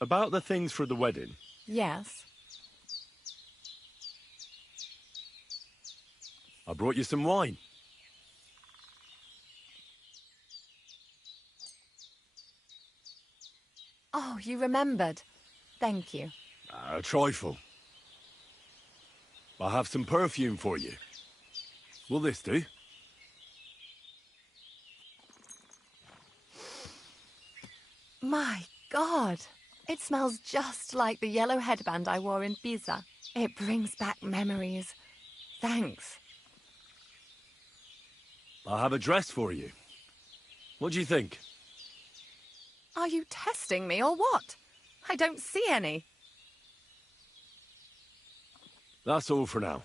About the things for the wedding. Yes. I brought you some wine. Oh, you remembered. Thank you. A trifle. I have some perfume for you. Will this do? My God! It smells just like the yellow headband I wore in Pisa. It brings back memories. Thanks. I have a dress for you. What do you think? Are you testing me or what? I don't see any. That's all for now.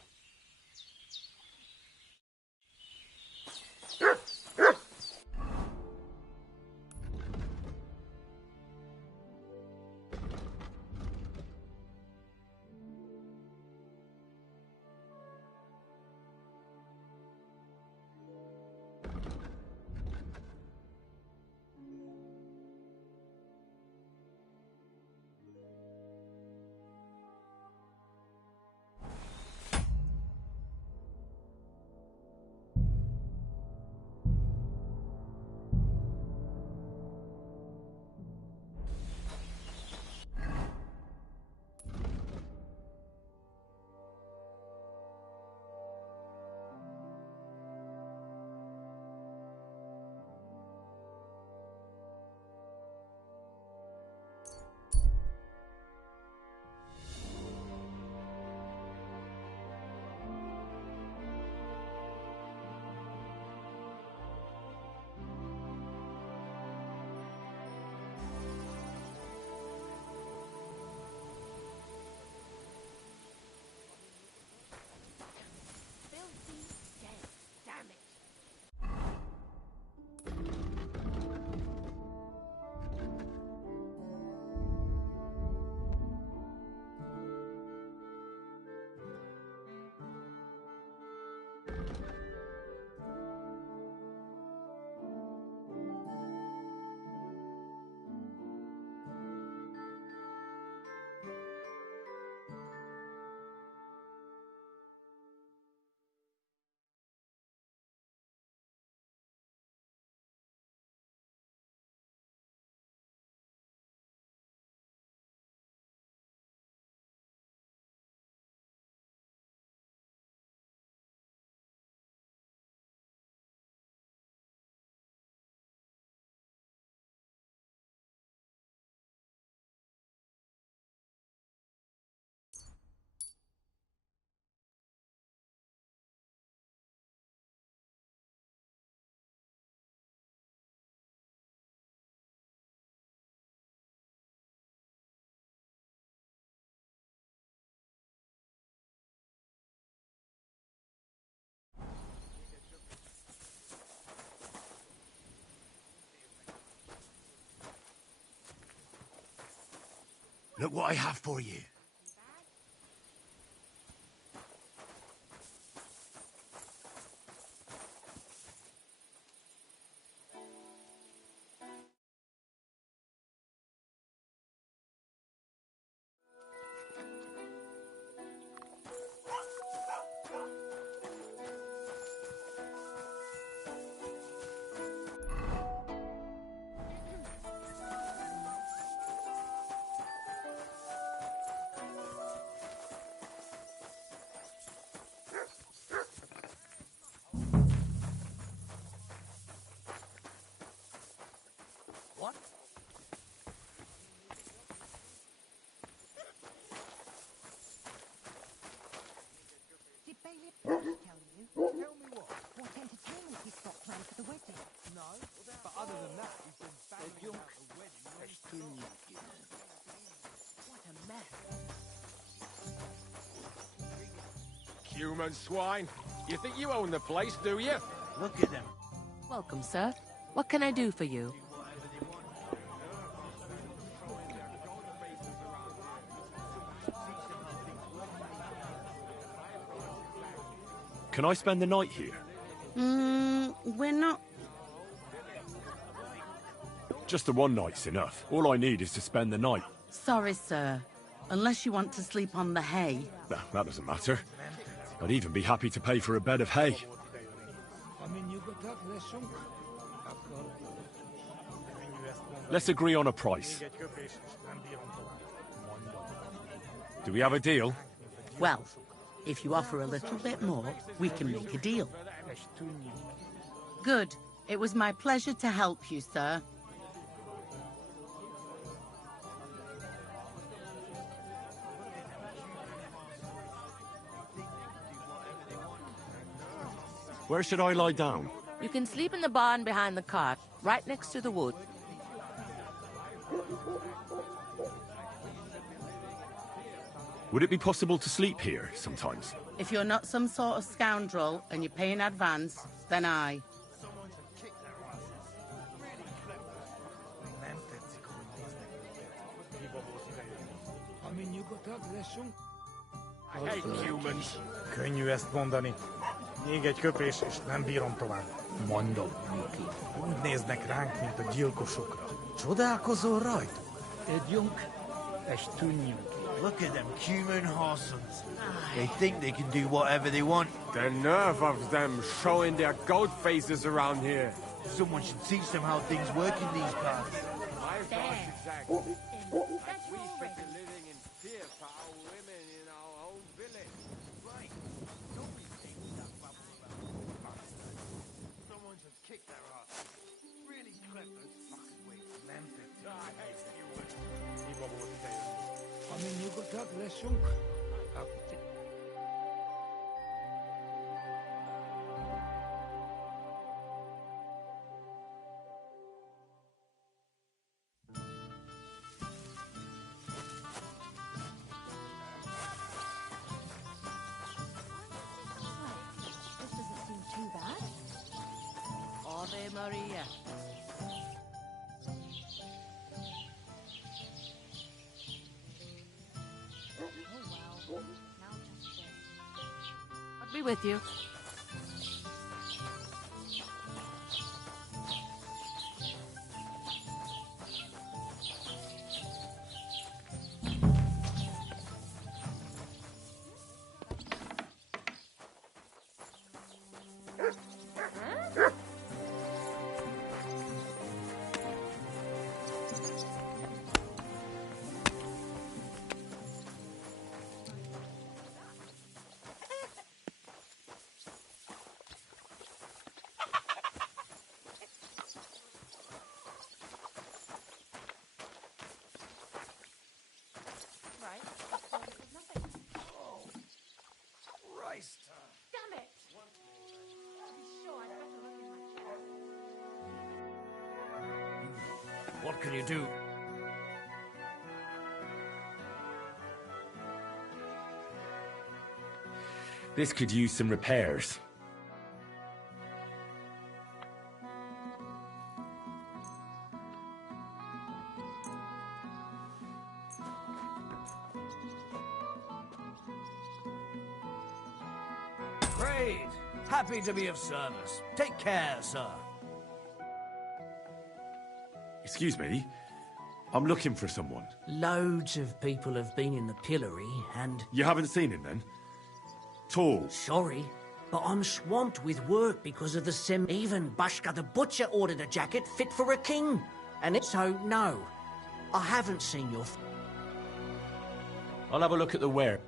Look what I have for you. human swine. You think you own the place, do you? Look at them. Welcome, sir. What can I do for you? Can I spend the night here? We're not... Just the one night's enough. All I need is to spend the night. Sorry, sir. Unless you want to sleep on the hay. Nah, that doesn't matter. I'd even be happy to pay for a bed of hay. Let's agree on a price. Do we have a deal? Well, if you offer a little bit more, we can make a deal. Good. It was my pleasure to help you, sir. Where should I lie down? You can sleep in the barn behind the cart, right next to the wood. Would it be possible to sleep here sometimes? If you're not some sort of scoundrel and you pay in advance, then aye. I hate humans. Könnyű ezt mondani. Még egy köpés, és nem bírom tovább. Mondom, Miki. Úgy néznek ránk, mint a gyilkosokra. Csodálkozol rajta? Együnk, és tűnjünk. Look at them human horsons. They think they can do whatever they want. The nerve of them showing their goat faces around here. Someone should teach them how things work in these parts. We've been living in fear for our women in our own village. Right. Don't be thinking that bubble about someone should kick their ass. Really clever fucking way. I hate humans. Ami nyugodtak leszünk, Ave Maria. I'll be with you. Christ. Damn it! To be sure, I'd better look in my chest. What can you do? This could use some repairs. Great. Happy to be of service. Take care, sir. Excuse me. I'm looking for someone. Loads of people have been in the pillory, and... You haven't seen him, then? Tall? Sorry, but I'm swamped with work because of the Even Bashka the Butcher ordered a jacket fit for a king. And so, no, I haven't seen your... I'll have a look at the wear.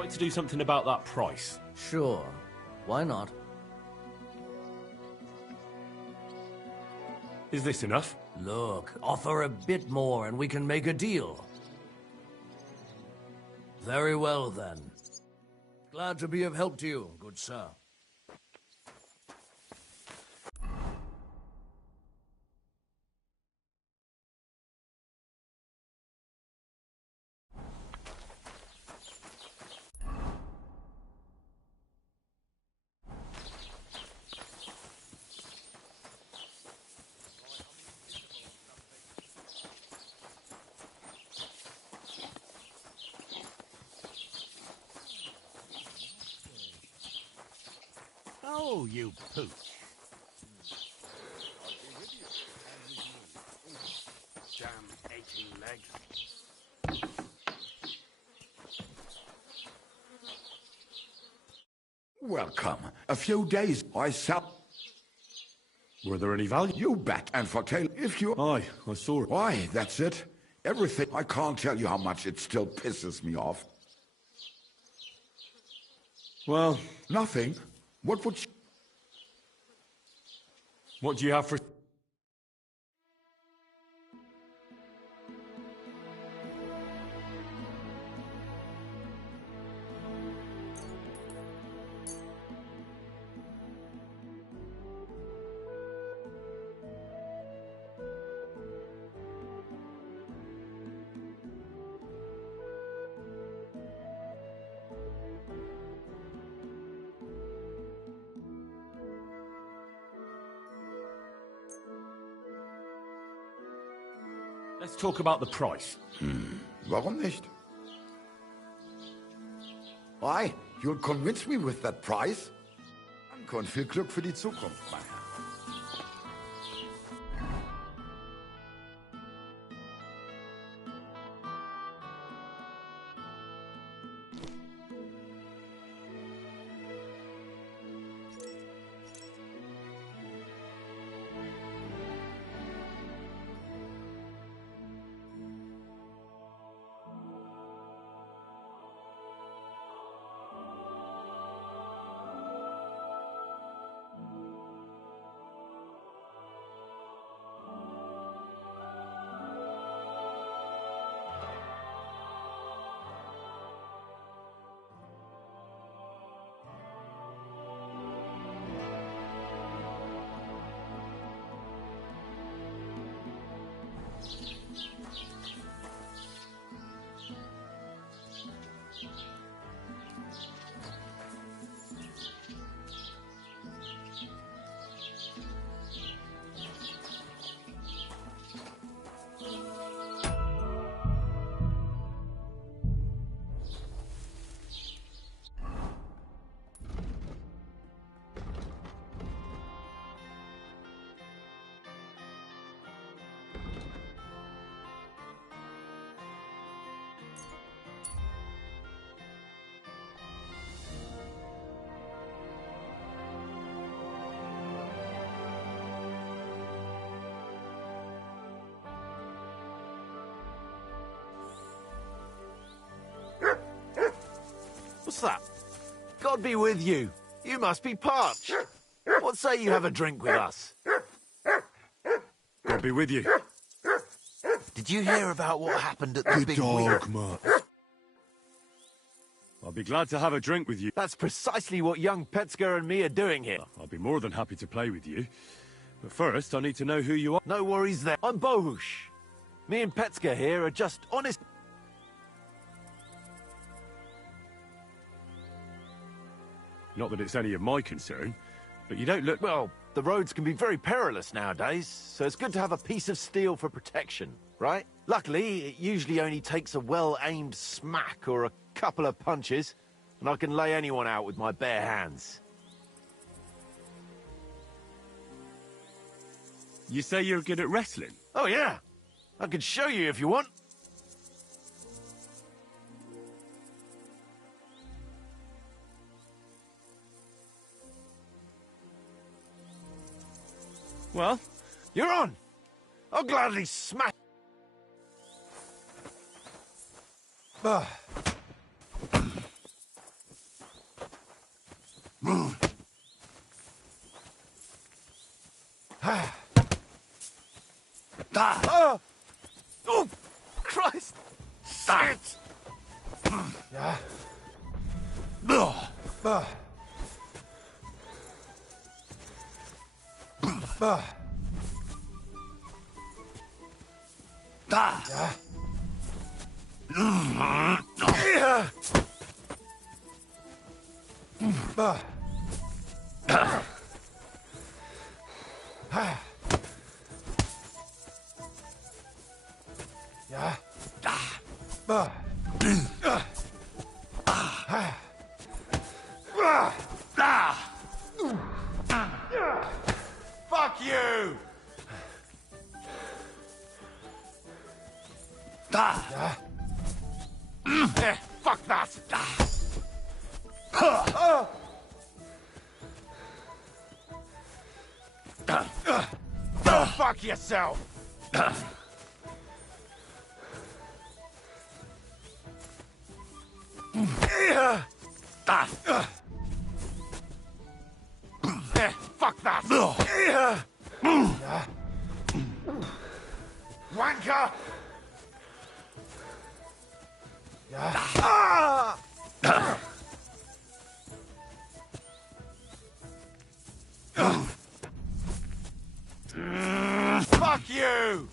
I'd like to do something about that price. Sure. Why not? Is this enough? Look, offer a bit more and we can make a deal. Very well, then. Glad to be of help to you, good sir. Oh, you pooch. Damn aching legs. Welcome. A few days I sell. Were there any value? You bet. And for tail, if you... Aye, I saw it. Why, that's it. Everything. I can't tell you how much it still pisses me off. Well... Nothing. What would you... What do you have for... Let's talk about the price. Warum nicht? Why? You'll convince me with that price? Danke und viel Glück für die Zukunft, mein Herr. What's that? God be with you. You must be parched. What say you have a drink with us? God be with you. Did you hear about what happened at the Good big dog, wheel? Mutt. I'll be glad to have a drink with you. That's precisely what young Petska and me are doing here. I'll be more than happy to play with you. But first, I need to know who you are. No worries there. I'm Bohush. Me and Petska here are just honest... Not that it's any of my concern, but you don't look... Well, the roads can be very perilous nowadays, so it's good to have a piece of steel for protection, right? Luckily, it usually only takes a well-aimed smack or a couple of punches, and I can lay anyone out with my bare hands. You say you're good at wrestling? Oh, yeah. I can show you if you want. Well, you're on. I'll gladly smash... it! Yeah. Yeah. Fuck you! Fuck that! Fuck yourself! Fuck that! Wanker! Fuck you!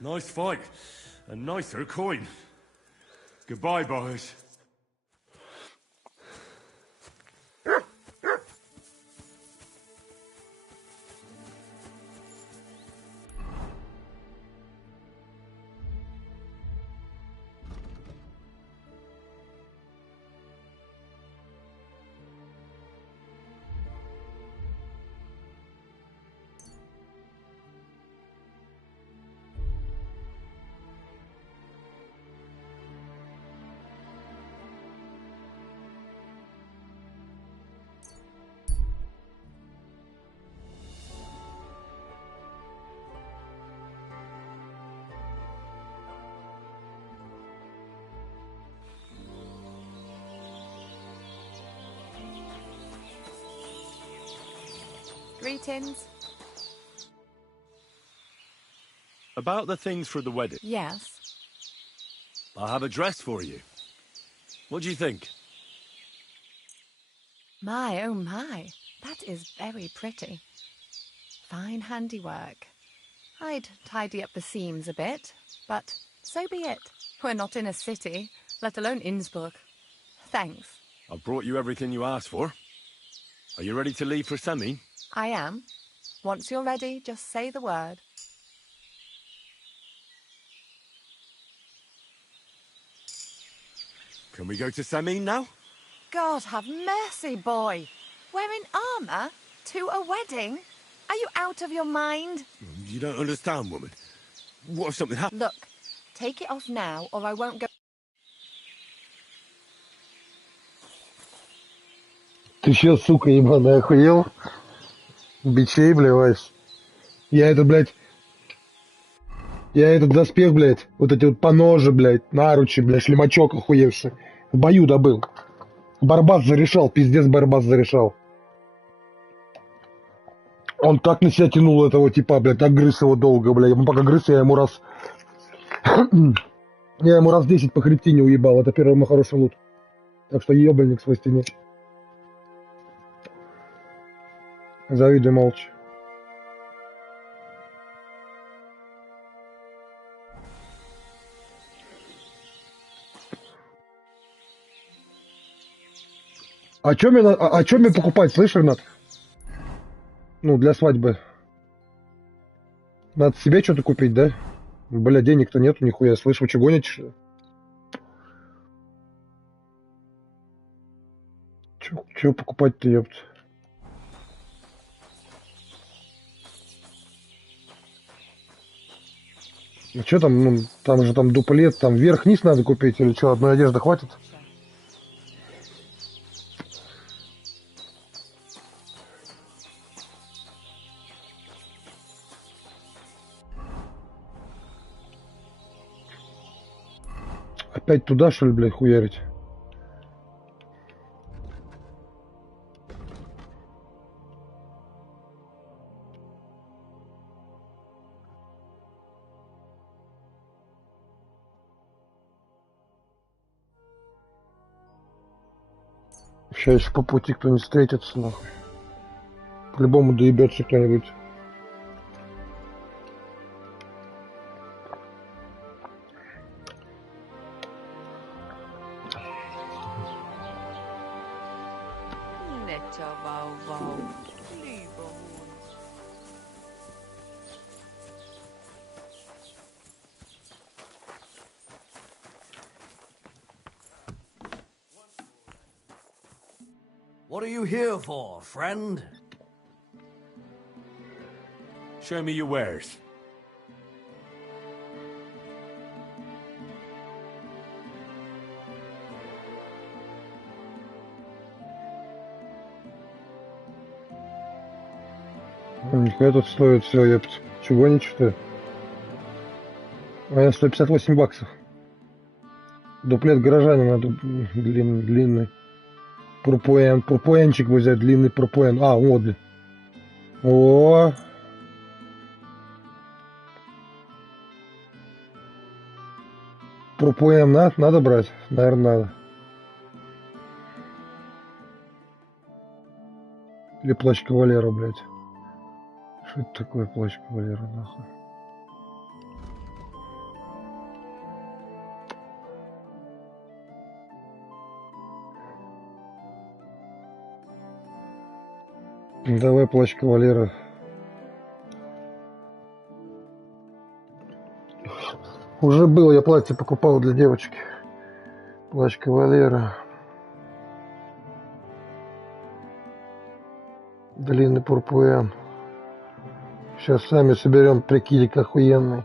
Nice fight. A nicer coin. Goodbye, boys. Greetings. About the things for the wedding. Yes. I have a dress for you. What do you think? My, oh my. That is very pretty. Fine handiwork. I'd tidy up the seams a bit, but so be it. We're not in a city, let alone Innsbruck. Thanks. I've brought you everything you asked for. Are you ready to leave for Semi? I am. Once you're ready, just say the word. Can we go to Semi now? God have mercy, boy. Wearing armour? To a wedding? Are you out of your mind? You don't understand, woman. What if something happens? Look, take it off now or I won't go... Ты чё, сука ебаная, охуел? Бичей, блядь. Я этот доспех, блядь, вот эти вот поножи, блядь, наручи, блядь, шлемачок охуевший. В бою добыл. Барбас зарешал, пиздец Барбас зарешал. Он так на себя тянул этого типа, блядь, так грыз его долго, блядь. Он пока грыз, я ему раз 10 по хребтине уебал. Это первый мой хороший лут. Так что ебальник свой стене. Завидуй молча. А чё мне покупать, слышь, Ренат? Ну, для свадьбы. Надо себе что-то купить, да? Бля, денег-то нету, нихуя. Слышь, вы чё гоните, что ли? Чё покупать-то, ёпт? А что там, ну, там же там дуплет, там вверх-вниз надо купить или что, одной одежды хватит? Опять туда, что ли, блядь, хуярить? Сейчас по пути кто-нибудь встретится, нахуй. По-любому доебется кто-нибудь. What are you here for, friend? Show me your wares. Нихуя тут стоит все, ёпт. Чего не что? А я 158 баксов. Дуплет горожанина надо длинный. Пурпуэнчик бы взять, длинный пурпуэн. А, вот. О! Пурпуэн надо брать? Наверное, надо. Или плащ кавалера, блядь. Что это такое плащ кавалера, нахуй? Давай плащ кавалера. Уже был, я платье покупал для девочки. Плащ кавалера. Длинный пурпуэн. Сейчас сами соберем прикидик охуенный.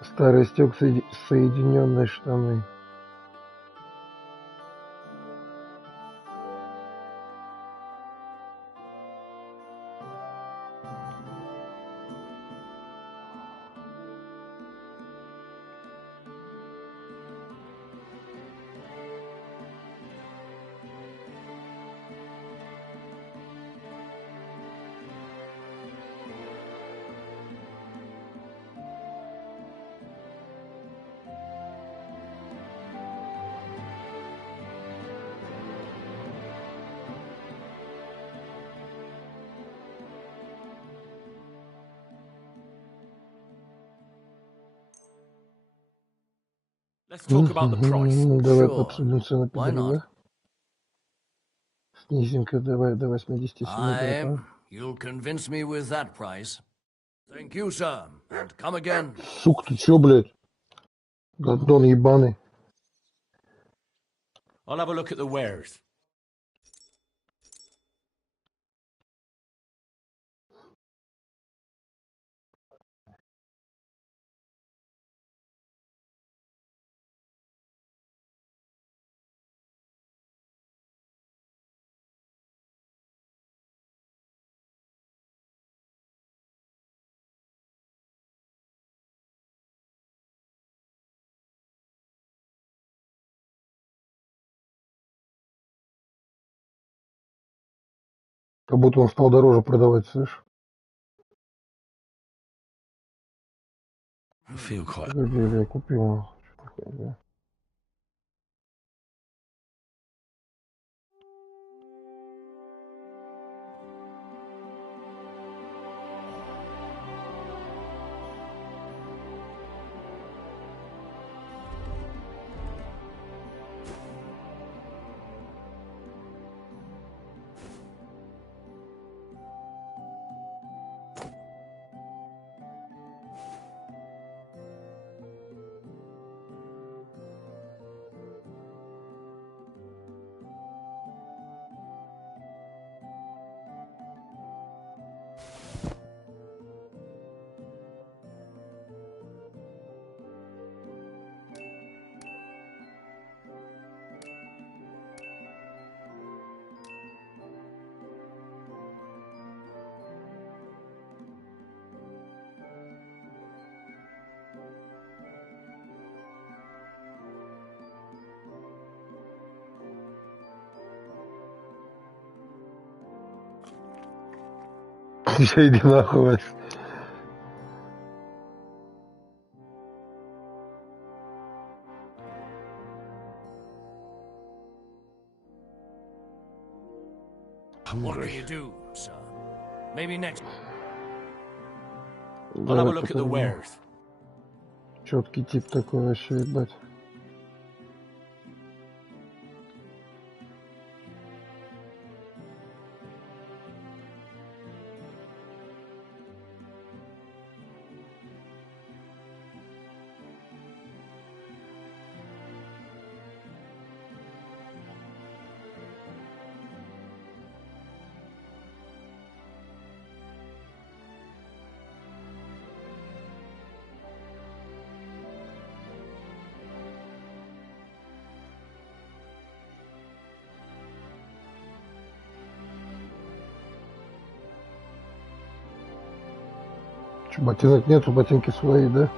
Старый стёк, соединенные штаны. Let's talk about the price. Давай обсудим цены по ДВ. Снизим-ка давай до 87. You'll convince me with that price. Thank you, sir, and come again. Сука, ты чё, блядь? Гандон ебаный. I'll have a look at the wares. Как будто он стал дороже продавать, слышишь? I feel quite... Я купил. Что-то Все, иди нахуй вас. What can you do, sir? Maybe next. I'll have a look at the wares. Четкий тип такой вообще, ебать. Че, ботинок нету, ботинки свои, да?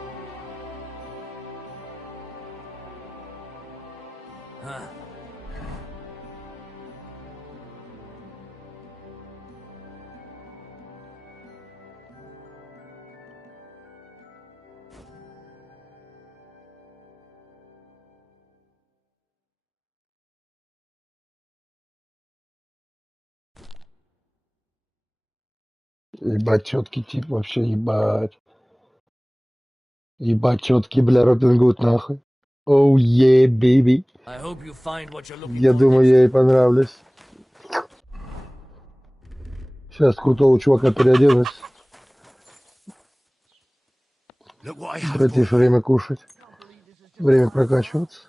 Ебать, четкий тип вообще, ебать. Ебать, четкий, бля, Робин Гуд, нахуй. Оу, е, бейби. I hope you find what you're looking Я for. думаю, я ей понравлюсь. Сейчас крутого чувака переоденусь. Братиш, время кушать. Время прокачиваться.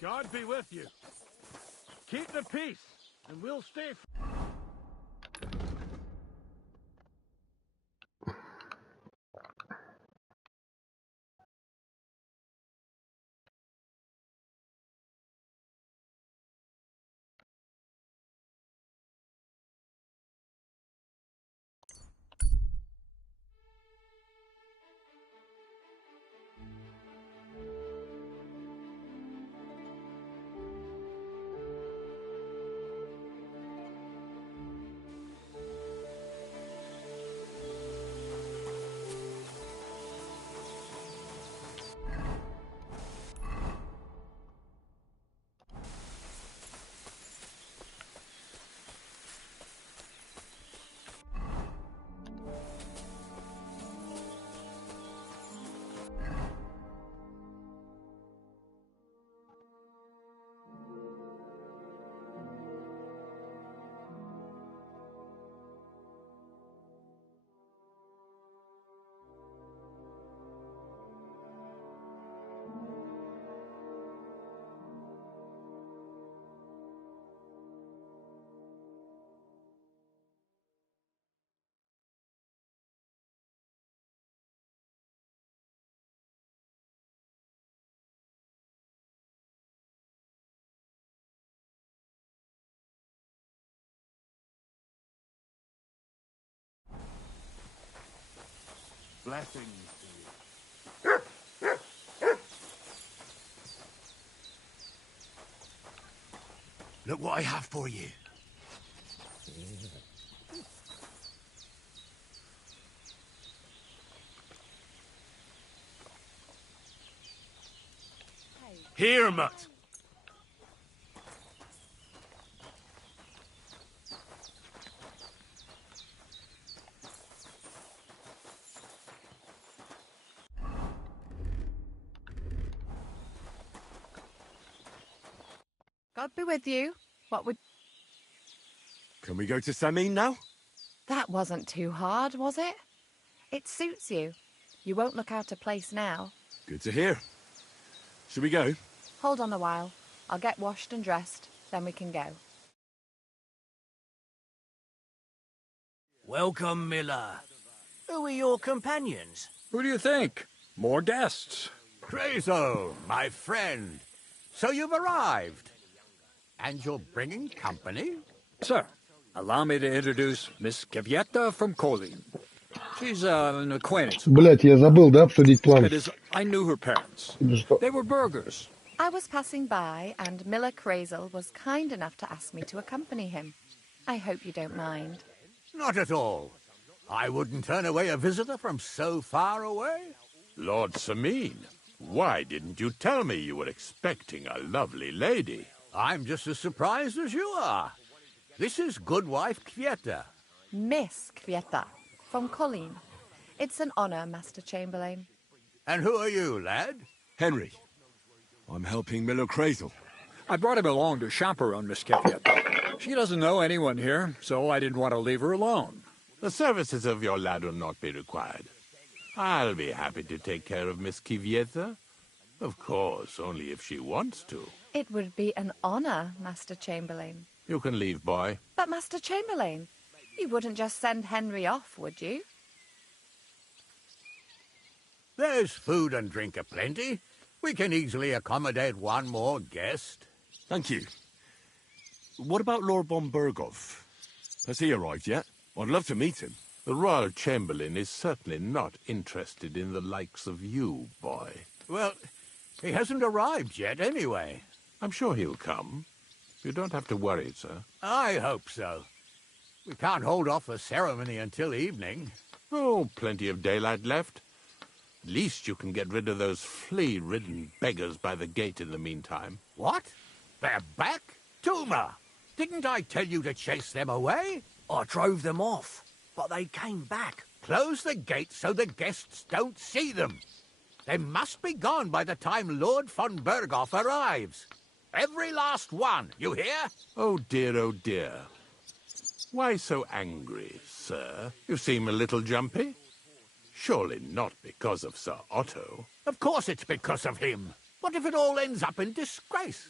God be with you. Keep the peace, and we'll stay. Blessings to you. Look what I have for you. Here, mutt. God be with you. What would... Can we go to Samin now? That wasn't too hard, was it? It suits you. You won't look out of place now. Good to hear. Should we go? Hold on a while. I'll get washed and dressed, then we can go. Welcome, Miller. Who are your companions? Who do you think? More guests. Crazo, my friend. So you've arrived. And you're bringing company? Sir, allow me to introduce Miss Kvyetta from Kolin. She's an acquaintance. Блять, я забыл, да, обсудить план. It is, I knew her parents. They were burghers. I was passing by, and Miller Crazel was kind enough to ask me to accompany him. I hope you don't mind. Not at all. I wouldn't turn away a visitor from so far away. Lord Samin, why didn't you tell me you were expecting a lovely lady? I'm just as surprised as you are. This is Goodwife Kvyetta. Miss Kvyetta, from Colleen. It's an honor, Master Chamberlain. And who are you, lad? Henry. I'm helping Miller Crazel. I brought him along to chaperone Miss Kvyetta. She doesn't know anyone here, so I didn't want to leave her alone. The services of your lad will not be required. I'll be happy to take care of Miss Kvyetta. Of course, only if she wants to. It would be an honor, Master Chamberlain. You can leave, boy. But, Master Chamberlain, you wouldn't just send Henry off, would you? There's food and drink aplenty. We can easily accommodate one more guest. Thank you. What about Lord von Berghoff? Has he arrived yet? I'd love to meet him. The Royal Chamberlain is certainly not interested in the likes of you, boy. Well, he hasn't arrived yet, anyway. I'm sure he'll come. You don't have to worry, sir. I hope so. We can't hold off the ceremony until evening. Oh, plenty of daylight left. At least you can get rid of those flea-ridden beggars by the gate in the meantime. What? They're back? Tuma! Didn't I tell you to chase them away? I drove them off, but they came back. Close the gate so the guests don't see them. They must be gone by the time Lord von Berghoff arrives. Every last one, you hear? Oh dear, oh dear. Why so angry, sir? You seem a little jumpy. Surely not because of Sir Otto. Of course it's because of him. What if it all ends up in disgrace?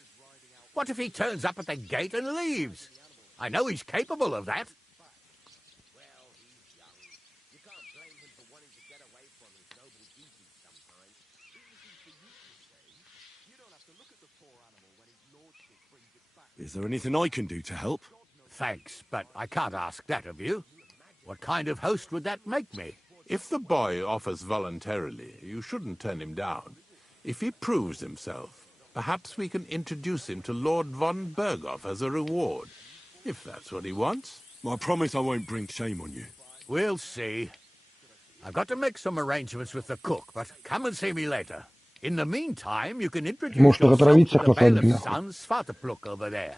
What if he turns up at the gate and leaves? I know he's capable of that. Is there anything I can do to help? Thanks, but I can't ask that of you. What kind of host would that make me? If the boy offers voluntarily, you shouldn't turn him down. If he proves himself, perhaps we can introduce him to Lord von Berghoff as a reward. If that's what he wants. I promise I won't bring shame on you. We'll see. I've got to make some arrangements with the cook, but come and see me later. In the meantime, you can introduce yourself to the bailiff's son, Svartepluk, over there.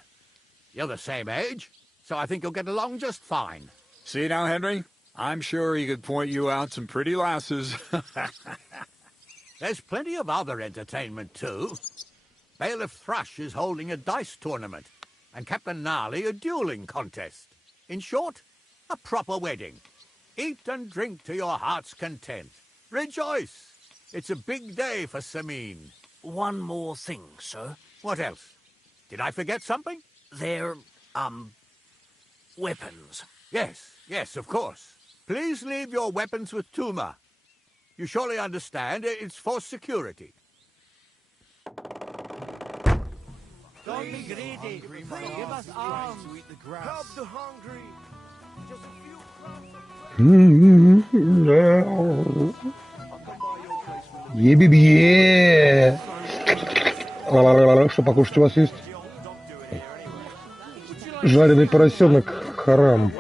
You're the same age, so I think you'll get along just fine. See now, Henry? I'm sure he could point you out some pretty lasses. There's plenty of other entertainment, too. Bailiff Thrush is holding a dice tournament, and Captain Gnarly a dueling contest. In short, a proper wedding. Eat and drink to your heart's content. Rejoice! It's a big day for Samin. One more thing, sir. What else? Did I forget something? They're, weapons. Yes, of course. Please leave your weapons with Tuma. You surely understand it's for security. Don't be greedy. Give us arms. Help the hungry. Just a few crumbs. Ебибье! Что покушать у вас есть? Жареный поросенок харам.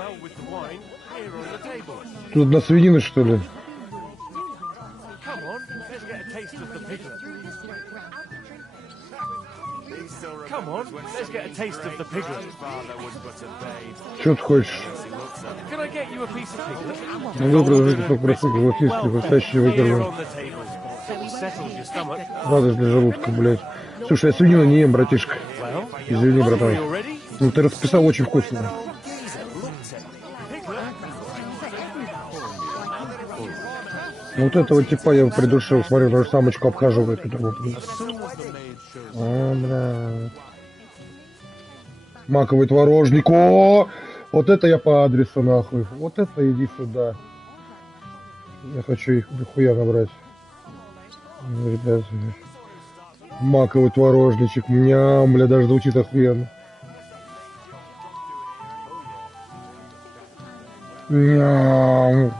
Тут одна свинина, что ли? Что ты хочешь? Могу предложить кусок бросок галактический, хрустящий выкормлен. Радость для желудка, блядь. Слушай, я свинину не ем, братишка. Извини, братан. Ну ты расписал очень вкусно. Вот этого типа я придушил, смотрю, даже самочку обхаживает. А, бля. Маковый творожник. О! Вот это я по адресу, нахуй. Вот это иди сюда. Я хочу их дохуя набрать. Ребят. Маковый творожничек. Мням, бля, даже звучит охуенно. Ням.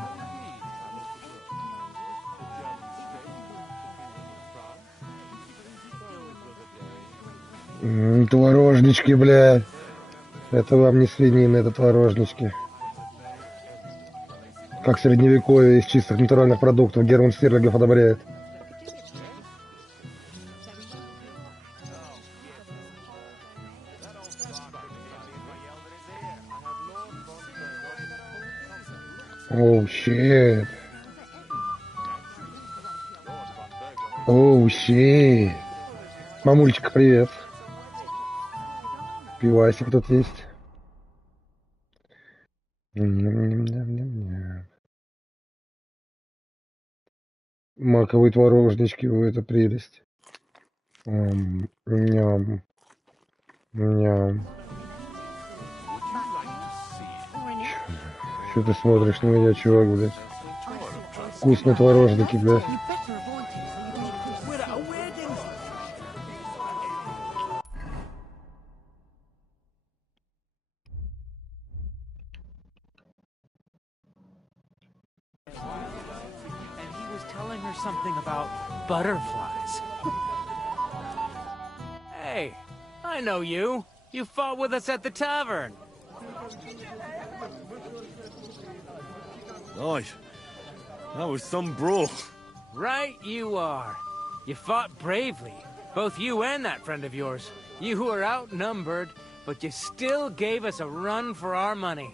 Творожнички, бля. Это вам не свинина, это творожнички. Как средневековье из чистых натуральных продуктов Герман Стерлигов одобряет. Оу, щит. Оу, щит. Мамульчик, привет. Пивасик тут есть. Маковые творожнички, это прелесть. Ням. Ням. Что ты смотришь на меня, чувак, блядь? Вкусные творожники, блядь. Something about butterflies. Hey, I know you. You fought with us at the tavern. Nice. That was some brawl. Right you are. You fought bravely. Both you and that friend of yours. You were outnumbered, but you still gave us a run for our money.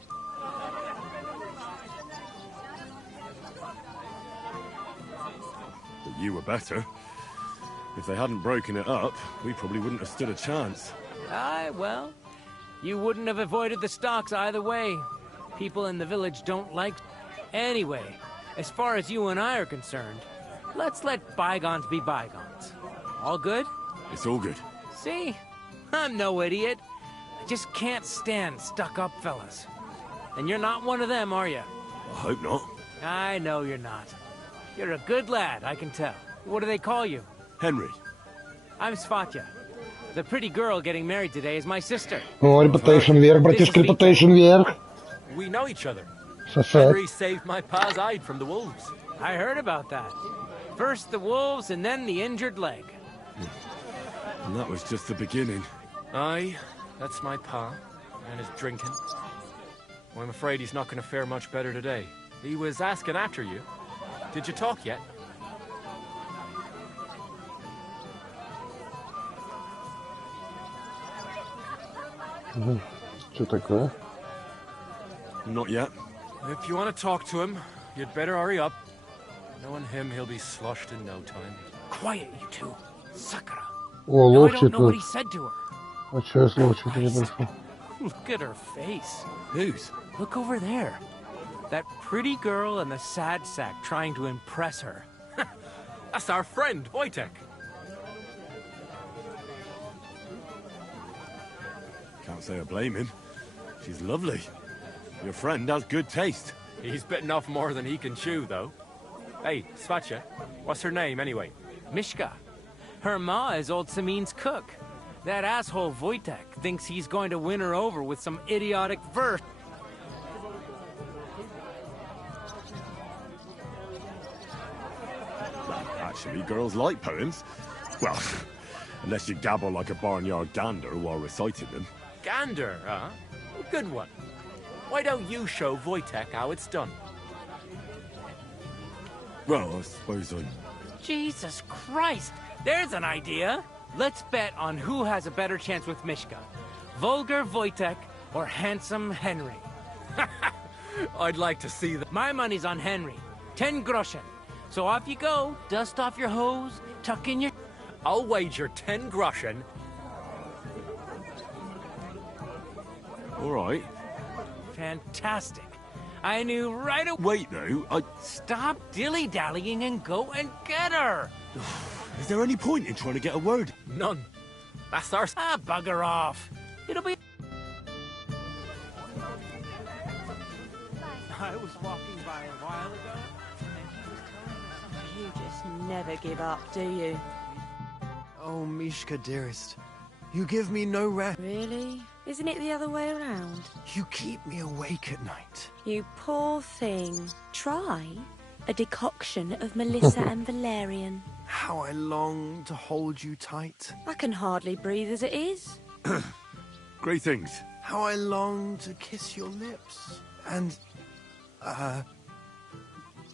You were better. If they hadn't broken it up, we probably wouldn't have stood a chance. Aye, well, you wouldn't have avoided the stocks either way. People in the village don't like... Anyway, as far as you and I are concerned, let's let bygones be bygones. All good? It's all good. See? I'm no idiot. I just can't stand stuck-up fellas. And you're not one of them, are you? I hope not. I know you're not. You're a good lad, I can tell. What do they call you? Henry. I'm Svatya. The pretty girl getting married today is my sister. О, reputation вверх, братишка, reputation вверх. We know each other. Сосед. Henry saved my pa's hide from the wolves. I heard about that. First the wolves and then the injured leg. And that was just the beginning. Aye, that's my pa. And his drinking. Well, I'm afraid he's not going to fare much better today. He was asking after you. Did you talk yet? Что такое? Not yet. If you want to talk to him, you'd better hurry up. Knowing him, he'll be sloshed in no time. Quiet, you two. Sakura. О, Now, I ловчий don't know what тут. he said to her. А чё я с ловчим-то не пришел? Look at her face. Whose? Look over there. That pretty girl and the sad sack trying to impress her. That's our friend, Wojtek. Can't say I blame him. She's lovely. Your friend has good taste. He's bitten off more than he can chew, though. Hey, Svatya, what's her name, anyway? Mishka. Her ma is old Samin's cook. That asshole Wojtek thinks he's going to win her over with some idiotic verse. Actually, girls like poems. Well, unless you gabble like a barnyard gander while reciting them. Gander, huh? Good one. Why don't you show Wojtek how it's done? Well, I suppose I... Jesus Christ! There's an idea! Let's bet on who has a better chance with Mishka. Vulgar Wojtek or handsome Henry? I'd like to see that. My money's on Henry. 10 groschen. So off you go. Dust off your hose, tuck in your... I'll wager 10 groschen. All right. Fantastic. I knew right away. Wait, though, Stop dilly-dallying and go and get her! Is there any point in trying to get a word? None. That's our... Ah, bugger off. It'll be... I was walking by a while ago, and he was telling me something. You just never give up, do you? Oh, Mishka, dearest. You give me no rest. Really? Isn't it the other way around? You keep me awake at night. You poor thing. Try a decoction of Melissa and Valerian. How I long to hold you tight. I can hardly breathe as it is. Great things. How I long to kiss your lips. And,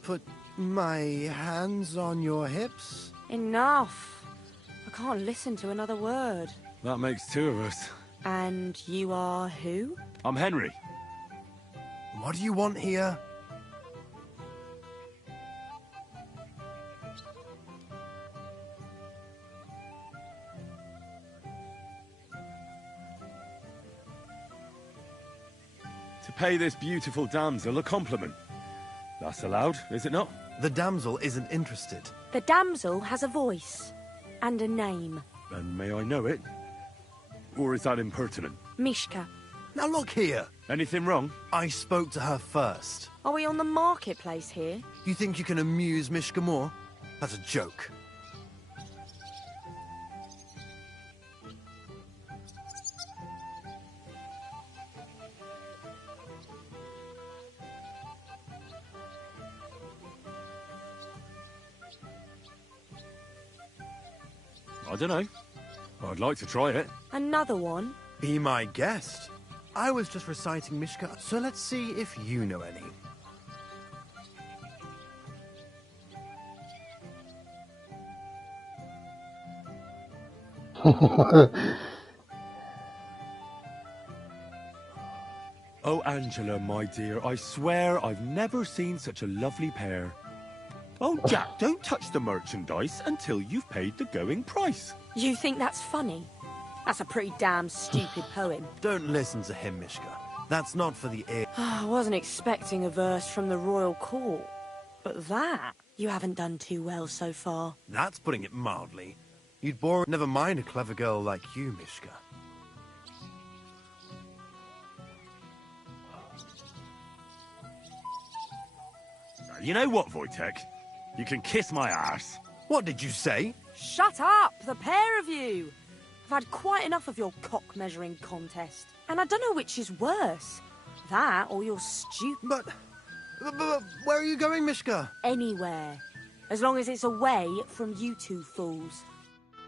put my hands on your hips. Enough. I can't listen to another word. That makes 2 of us. And you are who? I'm Henry. What do you want here? To pay this beautiful damsel a compliment. That's allowed, is it not? The damsel isn't interested. The damsel has a voice and a name. And may I know it? Or is that impertinent? Mishka. Now look here. Anything wrong? I spoke to her first. Are we on the marketplace here? You think you can amuse Mishka more? That's a joke. I don't know. I'd like to try it. Another one? Be my guest. I was just reciting Mishka, so let's see if you know any. Oh, Angela, my dear, I swear I've never seen such a lovely pair. Oh, Jack, don't touch the merchandise until you've paid the going price. You think that's funny? That's a pretty damn stupid poem. Don't listen to him, Mishka. That's not for the ear. I wasn't expecting a verse from the royal court. But that, you haven't done too well so far. That's putting it mildly. You'd bore... Never mind a clever girl like you, Mishka. You know what, Wojtek? You can kiss my ass. What did you say? Shut up, the pair of you! I've had quite enough of your cock-measuring contest. And I don't know which is worse. That or your stupid... But where are you going, Mishka? Anywhere. As long as it's away from you two fools.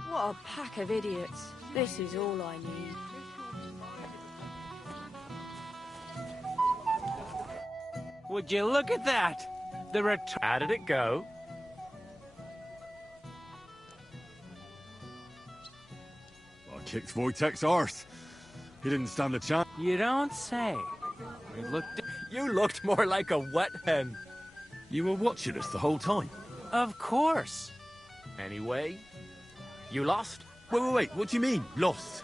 What a pack of idiots. This is all I need. Would you look at that? The How did it go? I kicked Wojtek's arse. He didn't stand a chance. You don't say. You looked more like a wet hen. You were watching us the whole time? Of course. Anyway, you lost? Wait, what do you mean, lost?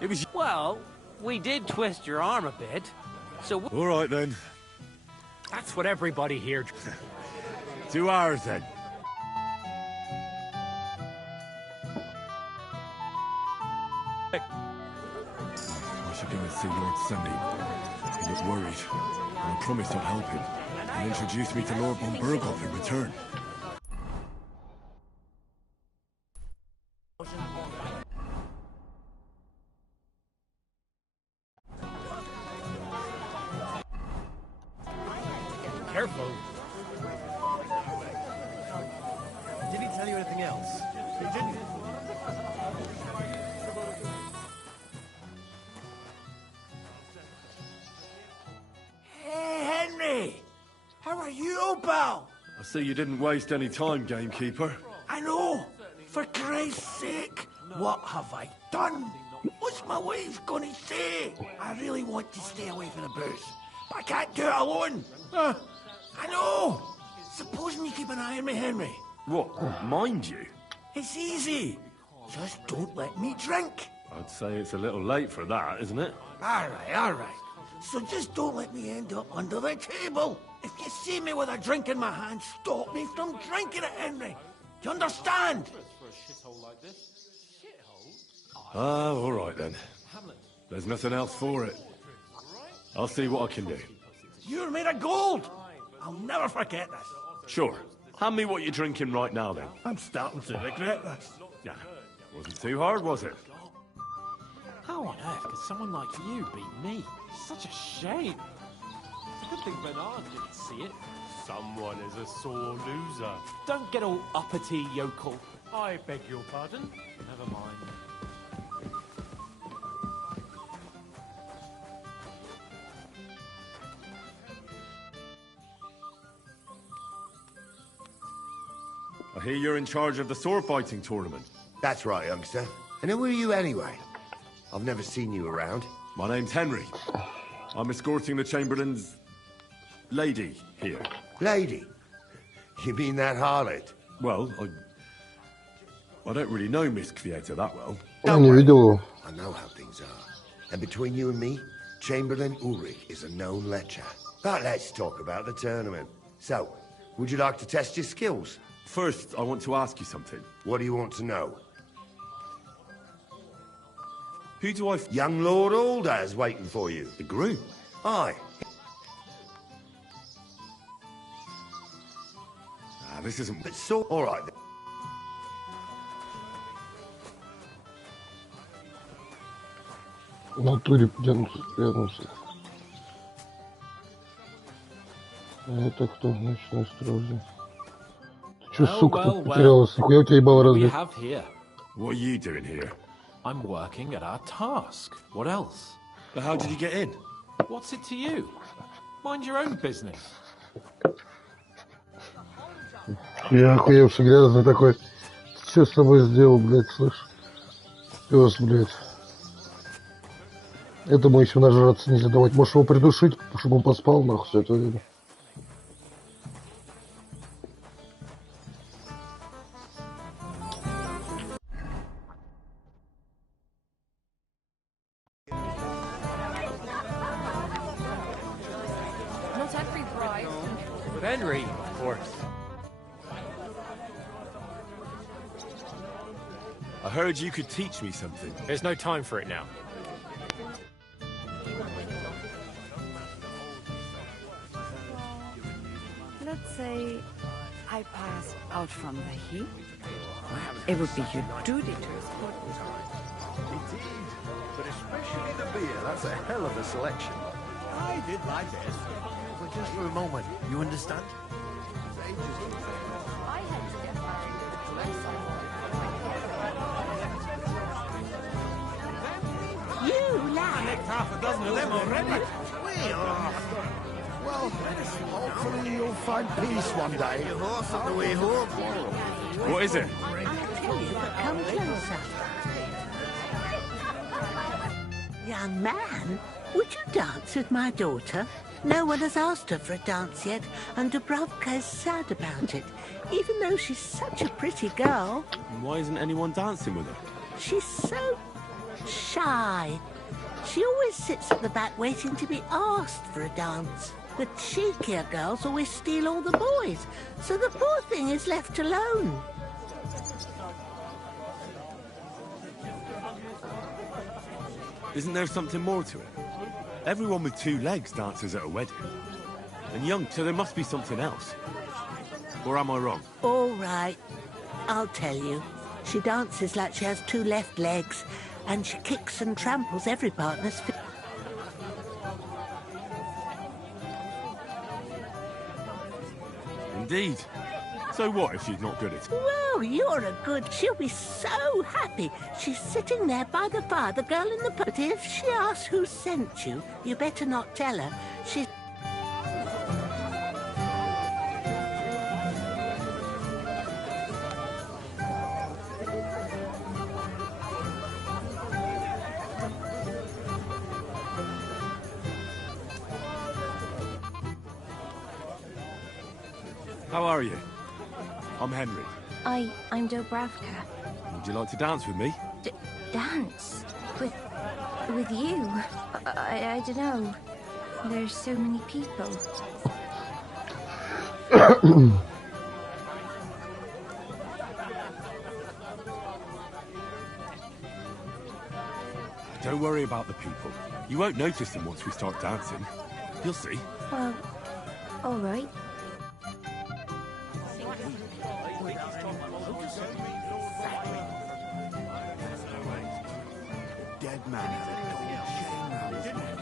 It was... Well, we did twist your arm a bit, so... All right, then. That's what everybody here... 2 hours, then. I should go and see Lord Sunny. He looked worried, and I promised I'd help him. He introduced me to Lord von Burghoff in return. Careful. Did he tell you anything else? He didn't. Hey, Henry! How are you, pal? I see you didn't waste any time, gamekeeper. I know! For Christ's sake! What have I done? What's What's my wife gonna say? I really want to stay away from the booze, but I can't do it alone. I know. Supposing you keep an eye on me, Henry. What, mind you? It's easy. Just don't let me drink. I'd say it's a little late for that, isn't it? All right. So just don't let me end up under the table. If you see me with a drink in my hand, stop me from drinking it, Henry. Do you understand? All right then. There's nothing else for it. I'll see what I can do. You're made of gold. I'll never forget this. Sure. Hand me what you're drinking right now, then. I'm starting to regret this. Yeah. Wasn't too hard, was it? How on earth could someone like you beat me? Such a shame. Good thing Bernard didn't see it. Someone is a sore loser. Don't get all uppity, yokel. I beg your pardon. Never mind. I hear you're in charge of the sword fighting tournament. That's right, youngster. And who are you anyway? I've never seen you around. My name's Henry. I'm escorting the Chamberlain's lady here. Lady? You mean that harlot? Well, I don't really know Miss Kvieta that well. I know how things are. And between you and me, Chamberlain Ulrich is a known lecher. But let's talk about the tournament. So, would you like to test your skills? First, I want to ask you something. What do you want to know? Who do I... Young Lord Alder's waiting for you. The groom? Aye. This isn't... It's so... All right, then. В натуре прятался. Это кто? Ночной стражник. Ты чё, сука, тут потерялась? Нихуя у тебя ебало разве? What are you doing here? I'm working at our task. What else? But how did you get in? What's it to you? Mind your own business. Я охуевший грязный такой. Ты что с тобой сделал, блядь, слышь? Пёс, блядь. Этому еще нажраться нельзя давать. Можешь его придушить, чтобы он поспал, нахуй, все это время. Not every bride. With Henry, of course. I heard you could teach me something. There's no time for it now. Let's say I pass out from the heat. It would be your duty to escort me. Indeed. But especially the beer. That's a hell of a selection. I did my best. But just for a moment, you understand? I had to get married. You lad! I nicked half a dozen of them already. Well, hopefully you'll find peace one day. Your horse on the way home. What is it? I'll tell you, but come closer. Young man, would you dance with my daughter? No one has asked her for a dance yet, and Dubravka is sad about it, even though she's such a pretty girl. Why isn't anyone dancing with her? She's so shy. She always sits at the back waiting to be asked for a dance. The cheekier girls always steal all the boys, so the poor thing is left alone. Isn't there something more to it? Everyone with two legs dances at a wedding. And young, so there must be something else. Or am I wrong? All right, I'll tell you. She dances like she has two left legs, and she kicks and tramples every partner's feet. Indeed. So what if she's not good at it? Well, you're a good... She'll be so happy. She's sitting there by the fire, the girl in the... But if she asks who sent you, you better not tell her. She's... How are you? I'm Henry. I'm Dobravka. Would you like to dance with me? Dance? With you? I don't know. There's so many people. Don't worry about the people. You won't notice them once we start dancing. You'll see. Well, all right. Dead man had a gold chain round his neck.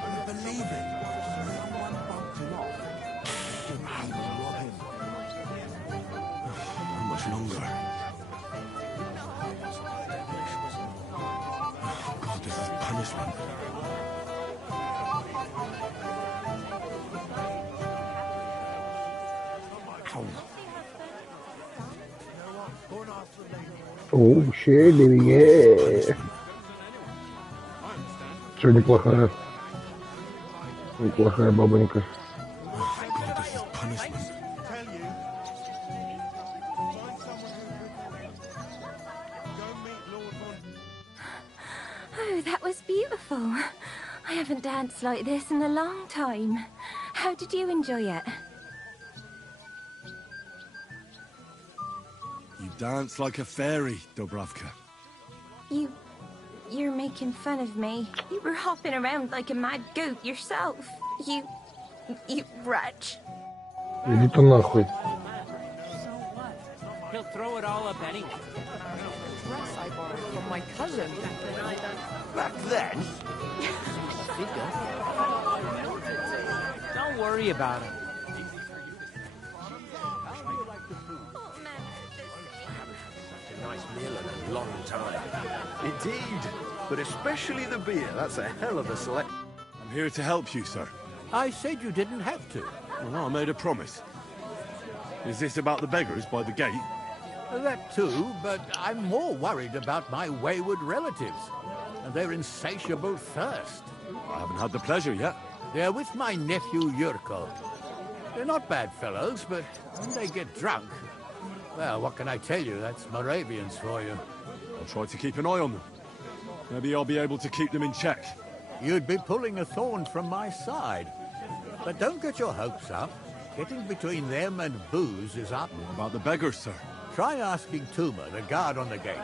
Can you believe it? Someone bumped him off. Didn't have to rob him. How much longer? Oh, God, this is punishment. Ow. О, щелевее. Что, неплохая бабонька. God, this is punishment. Oh, that was beautiful. I haven't danced like this in a long time. How did you enjoy it? You dance like a fairy, Dobravka. You're making fun of me. You were hopping around like a mad goat yourself. You wretch. Иди-то нахуй. He'll throw it all up anyway. Dress I borrowed from my cousin. Back then? Don't worry about him. A nice meal in a long time. Indeed. But especially the beer. That's a hell of a select. I'm here to help you, sir. I said you didn't have to. Well, I made a promise. Is this about the beggars by the gate? That too, but I'm more worried about my wayward relatives and their insatiable thirst. I haven't had the pleasure yet. They're with my nephew Yurko. They're not bad fellows, but when they get drunk, well, what can I tell you? That's Moravians for you. I'll try to keep an eye on them. Maybe I'll be able to keep them in check. You'd be pulling a thorn from my side. But don't get your hopes up. Getting between them and booze is up. What about the beggars, sir? Try asking Tuma, the guard on the gate.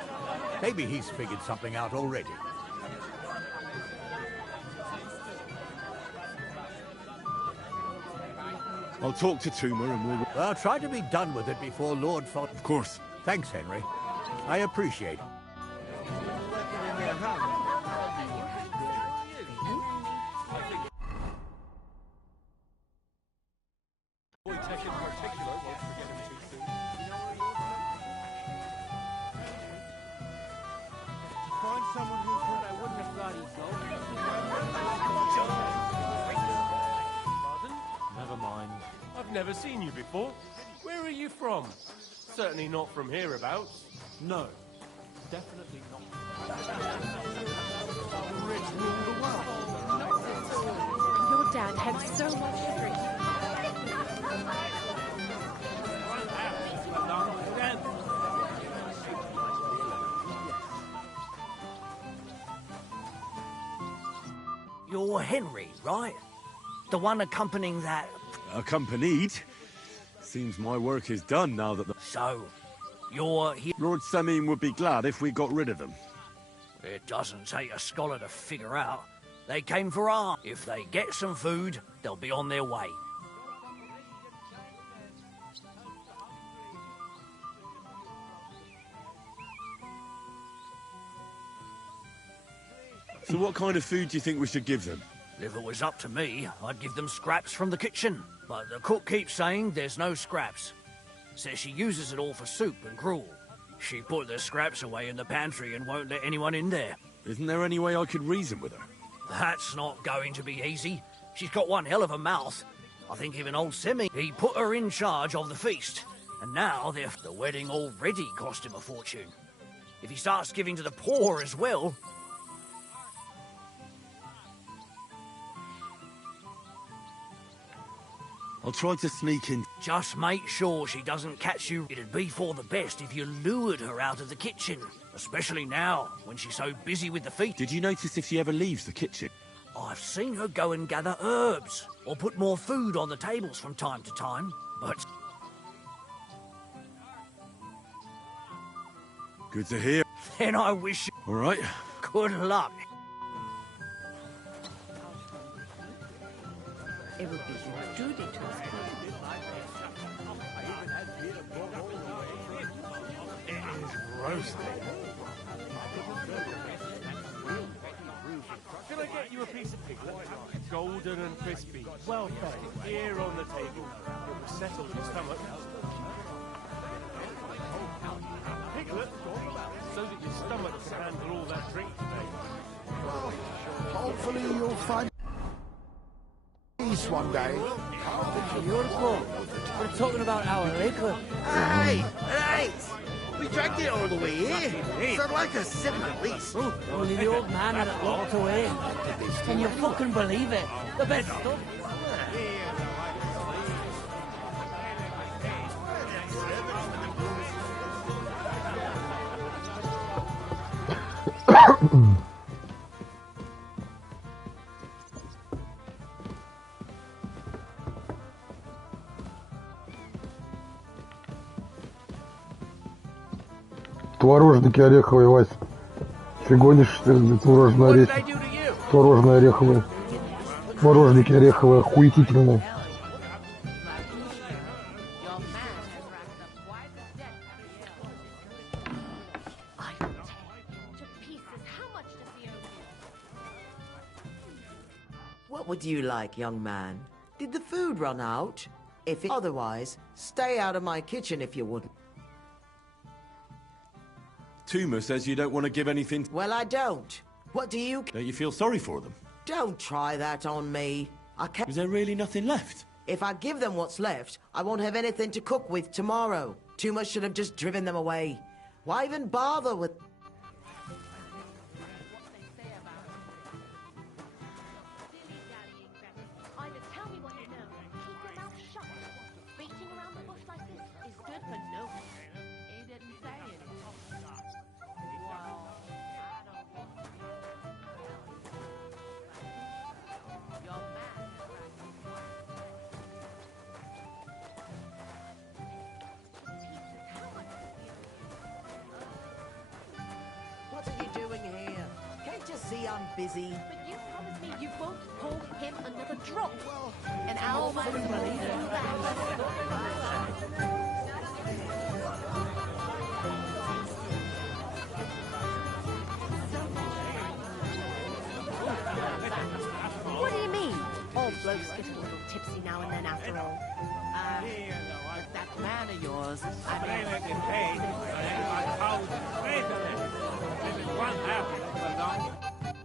Maybe he's figured something out already. I'll talk to Tuma and we'll... Well, try to be done with it before Lord Fo... Of course. Thanks, Henry. I appreciate it. Find someone who's good, I wouldn't have thought he'd go. Pardon? Never mind. I've never seen you before. Where are you from? Certainly not from hereabouts. No, definitely not. Rich rule the world. Your dad had so much to drink. You're Henry, right? The one accompanying that... Accompanied? Seems my work is done now that the... So, you're here... Lord Semime would be glad if we got rid of them. It doesn't take a scholar to figure out. They came for arms. If they get some food, they'll be on their way. So what kind of food do you think we should give them? If it was up to me, I'd give them scraps from the kitchen. But the cook keeps saying there's no scraps. Says she uses it all for soup and gruel. She put the scraps away in the pantry and won't let anyone in there. Isn't there any way I could reason with her? That's not going to be easy. She's got one hell of a mouth. I think even old Semi, he put her in charge of the feast. And now the wedding already cost him a fortune. If he starts giving to the poor as well... I'll try to sneak in. Just make sure she doesn't catch you. It'd be for the best if you lured her out of the kitchen. Especially now, when she's so busy with the feast. Did you notice if she ever leaves the kitchen? I've seen her go and gather herbs, or put more food on the tables from time to time, but... Good to hear. Then I wish you... All right. Good luck. It would be your duty to escort. It is roasting. Can I get you a piece of piglet? Golden and crispy, well fed, here on the table. It will settle your stomach. Piglet, so that your stomach can handle all that drink today. Well, hopefully you'll find peace one day. Beautiful. We're talking about our liquor. Hey, right. We dragged it all the way here. So I'd like a sip at least. Only the old man had it locked away. Can you fucking believe it? The best stuff. Творожники ореховые, Вась. Ты гонишь, что ли, творожные ореховые. Творожники ореховые, охуетительные. What would you like, young man? Did the food run out? Otherwise, stay out of my kitchen if you wouldn't. Tuma says you don't want to give anything. Well, I don't. What do you... Don't you feel sorry for them? Don't try that on me. I can't... Is there really nothing left? If I give them what's left, I won't have anything to cook with tomorrow. Tuma should have just driven them away. Why even bother with... What are you doing here? Can't you see I'm busy? But you promised me you won't pour him another drop. And I'll fucking believe What do you mean? All blokes get a little tipsy now and then after all. With that man of yours, I blame it in pain.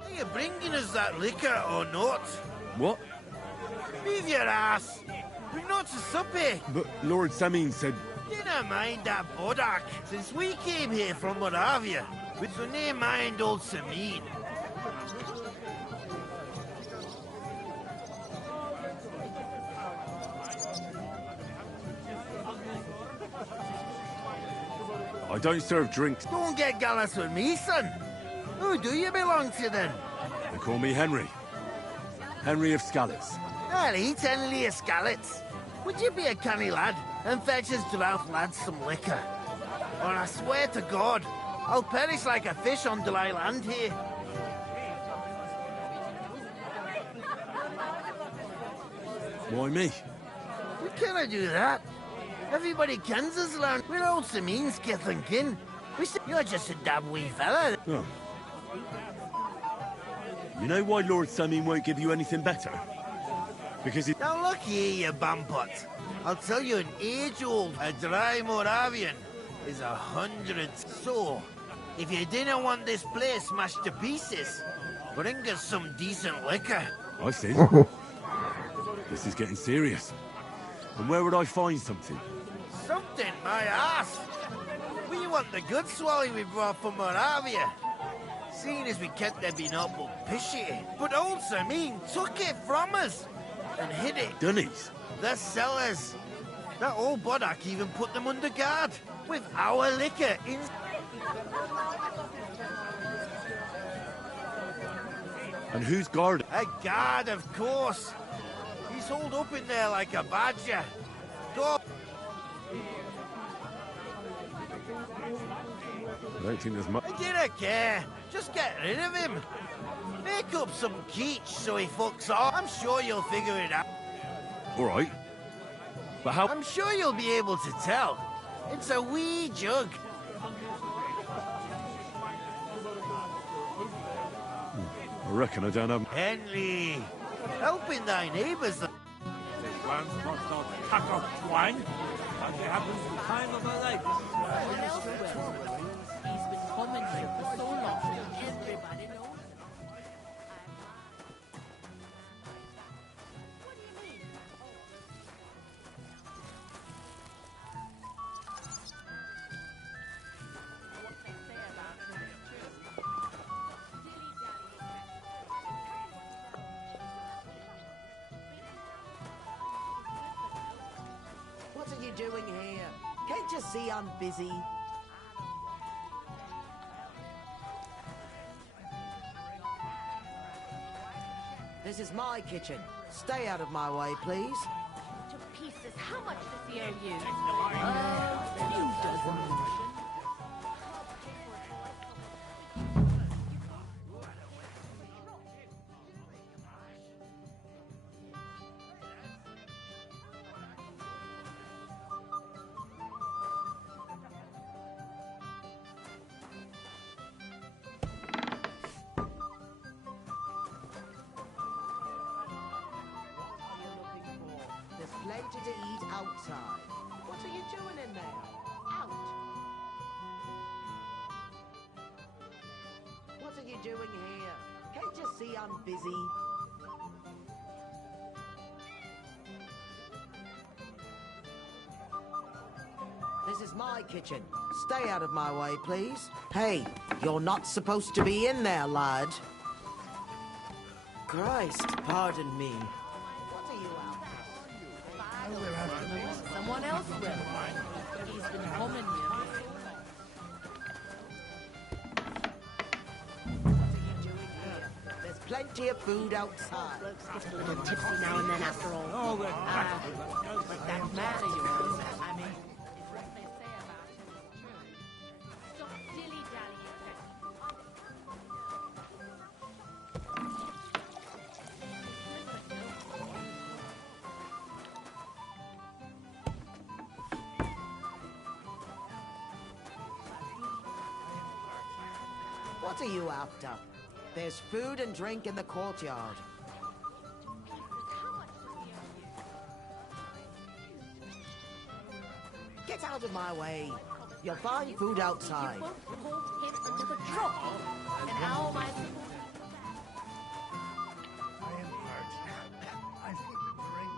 Are you bringing us that liquor or not? What? Move your ass. We're not to suppy. But Lord Samin said... Dinna mind that bodak. Since we came here from Moravia, so nae mind old Samin. I don't serve drinks. Don't get gallus with me, son. Who do you belong to, then? They call me Henry. Henry of Scallots. I'll eat Henry of Scallots. Would you be a canny lad and fetch us drought lads some liquor? Or I swear to God, I'll perish like a fish on dry land here. Why me? We cannot do that. Everybody kens us learn. We're old Samin's kith and kin. You're just a dab wee fella. Oh. You know why Lord Samin won't give you anything better? Because he... Now look here, you bampot. I'll tell you an age-old, a dry Moravian is 100. So, if you didn't want this place smashed to pieces, bring us some decent liquor. I see. This is getting serious. And where would I find something? Something, my ass. We want the good swally we brought from Moravia. Seeing as we can't there be no but pishy. But old Samin took it from us. and hid it. Dunnies? The cellars. That old boddock even put them under guard with our liquor in. And who's guarding? A guard, of course. He's holed up in there like a badger. Go. I don't think there's much. I didn't care. Just get rid of him. Make up some keech so he fucks off. I'm sure you'll figure it out. All right. But how? I'm sure you'll be able to tell. It's a wee jug. I reckon I don't have. Henry, helping thy neighbours. This one's not no pack of twine, but it happens to kind of a like. He's been coming here for so long. Everybody knows. What are you doing here? Can't you see I'm busy? This is my kitchen. Stay out of my way, please. To pieces. How much does he owe you? You doesn't. There's plenty to eat outside. What are you doing in there? Out! What are you doing here? Can't you see I'm busy? This is my kitchen. Stay out of my way, please. Hey, you're not supposed to be in there, lad. Christ, pardon me. What are you out for? Someone else will. He's been coming here. There's plenty of food outside. Blokes get a little tipsy now and then after all. But that man of yours, I mean, Stop dilly-dallying, What are you after? There's food and drink in the courtyard. Get out of my way. You'll find food outside. You won't call him another drop. And how am I supposed to... I am hurt. I need a drink.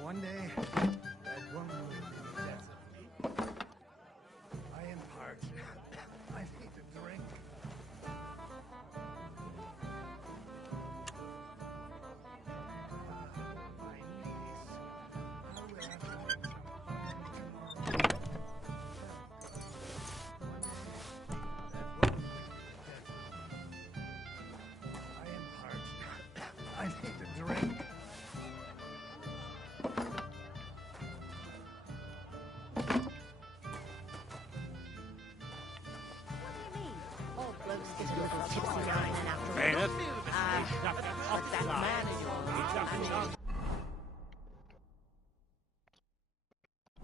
One day, that woman will be dead of me. I am hurt. I need a drink. I need a drink. All blokes get a little tipsy now and then after all. but that man of yours,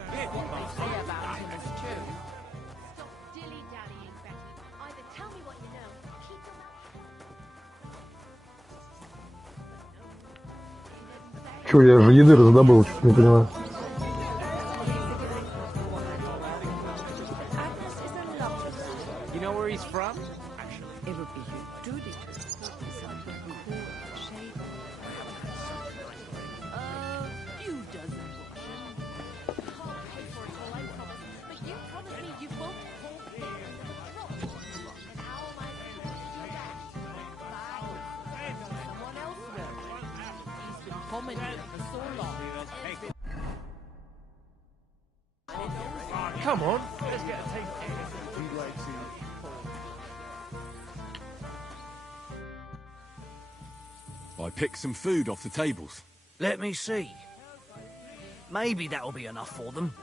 I mean, what they say about him is true. Stop dilly-dallying, Betty. Either tell me what you know, or keep your mouth. Че, я же еды раздобыл, что-то не понимаю. You know where he's from? It would be your duty to report this on the cool shade. A few dozen Russian. commandeering for so long. Come on, let's get a taste. I picked some food off the tables. Let me see. Maybe that'll be enough for them.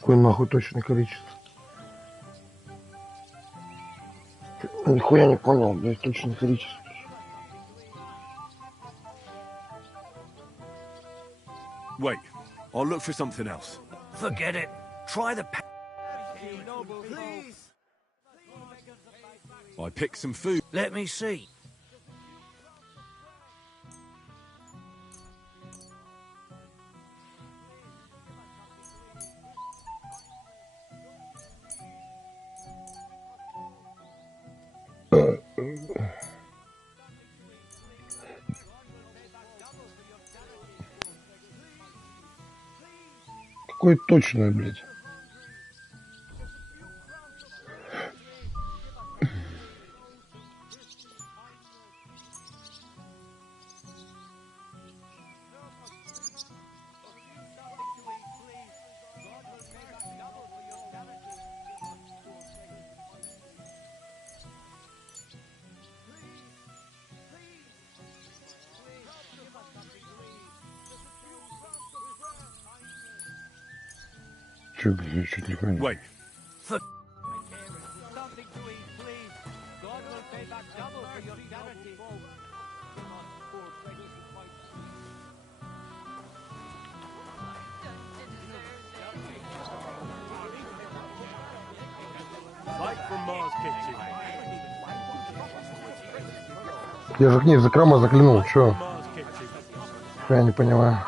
Какое нахуй точное количество? Нихуя не понял, блядь, точное количество. Wait, I'll look for something else. Forget it. Try the... I picked some food. Let me see. Какое точное, блядь. Чё, блядь, чуть не понял. Wait. Я же к ней в закрома заглянул, чё? Я не понимаю.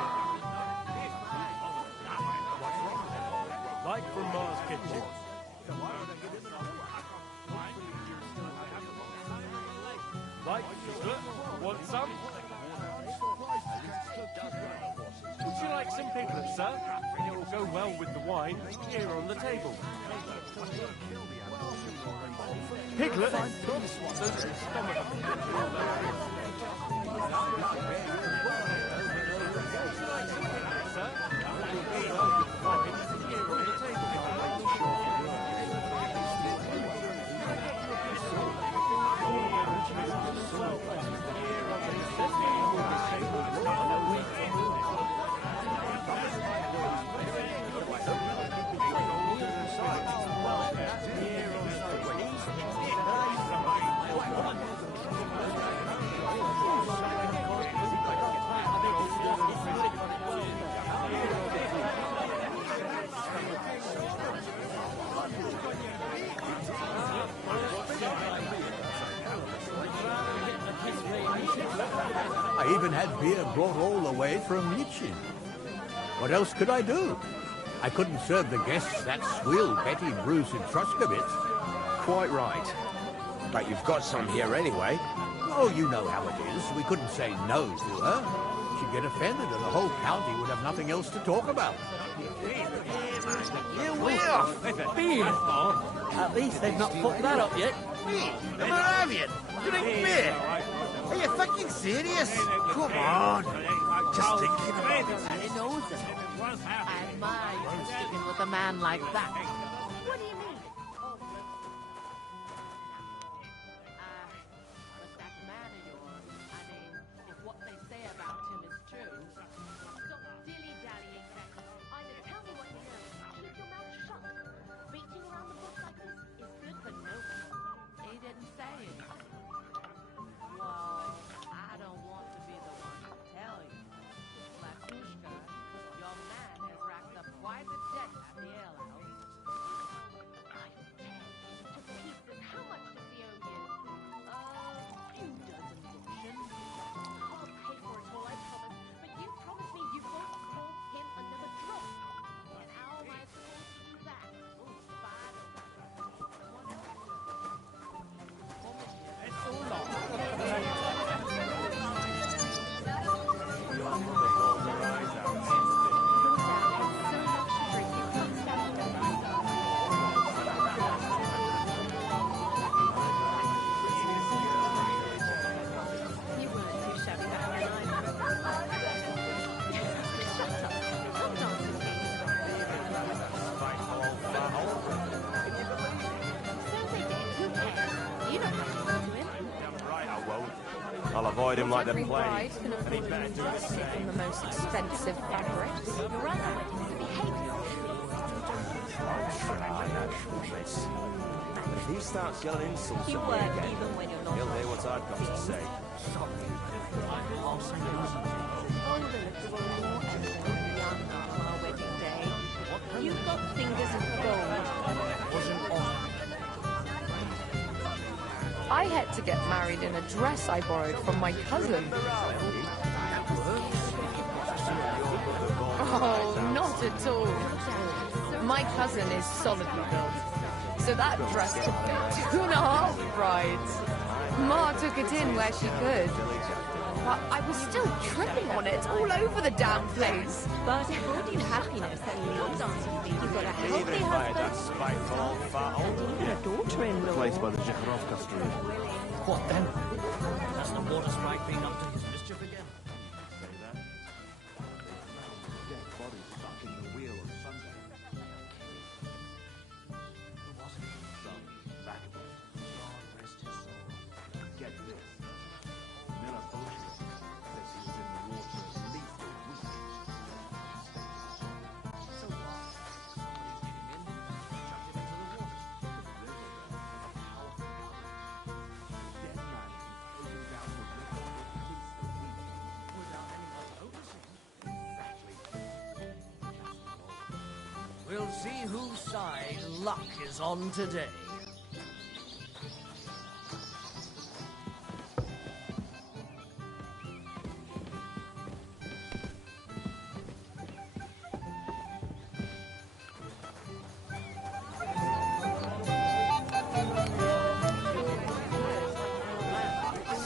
Would you like some piglet, sir? It will go well with the wine here on the table. Piglet? Those stomach. I even had beer brought all the way from Lichin. What else could I do? I couldn't serve the guests that swill Betty Bruce and Truskowitz. Quite right. But you've got some here anyway. Oh, you know how it is. We couldn't say no to her. She'd get offended and the whole county would have nothing else to talk about. You will! Beer? At least they've not fucked that up yet. Me? A Moravian? Drink beer? Are you fucking serious? Come on. Just thinking about it. And he knows it. I admire you for sticking with a man like that. What do you mean? But that man of yours, I mean, if what they say about him is true, stop dilly-dallying, Becky. Either tell me what you know, keep your mouth shut. Beating around the bush like this is good for no one. He didn't say it. Well, I don't want to be the one to tell you. Latushka, your man has racked up quite a debt at the alehouse. I'm tearing to pieces. How much does he owe you? A few dozen groschen. I'll pay for it all, I promise. But you promise me you won't call him another drop. And how am I supposed to do that? Fine. Someone else will. It's so long. You weren't too shabby back then either. Shut up. I'll dance with you. So they did. Who cares? You don't have to go to him. Right, I won't. I'll avoid him like the Every plague. bride can And he'd afford better a do the dress from same. the most expensive fabrics. Your other weddings to behave I'll try that schmutz. But if he starts yelling insults You at me work again, even when you're not he'll hear what I've got to say. I'll send you Oh, the little more effort than young on our wedding day. You've got fingers of gold. wasn't on. I had to get married in a dress I borrowed from my cousin. Oh, not at all. My cousin is solidly built, so that dress could fit 2.5 brides. Ma took it in where she could, but I was still tripping on it all over the damn place. But it brought you happiness at least. You've got a healthy Even if I had that husband spiteful old fat and even a daughter-in-law. place by the Zhekharovka Street. What then? Has the water sprite been up to his mischief again? Dead bodies stuck in the wheel on Sunday. Who was it? Some vagabond. God rest his soul. Get this. Miller Bolshevik says he was in the water at least a week. So what? Somebody's get him in, chuck him into the water. Dead man taken down the river for at least a week. Without anyone noticing. Exactly. We'll see whose side luck is on today.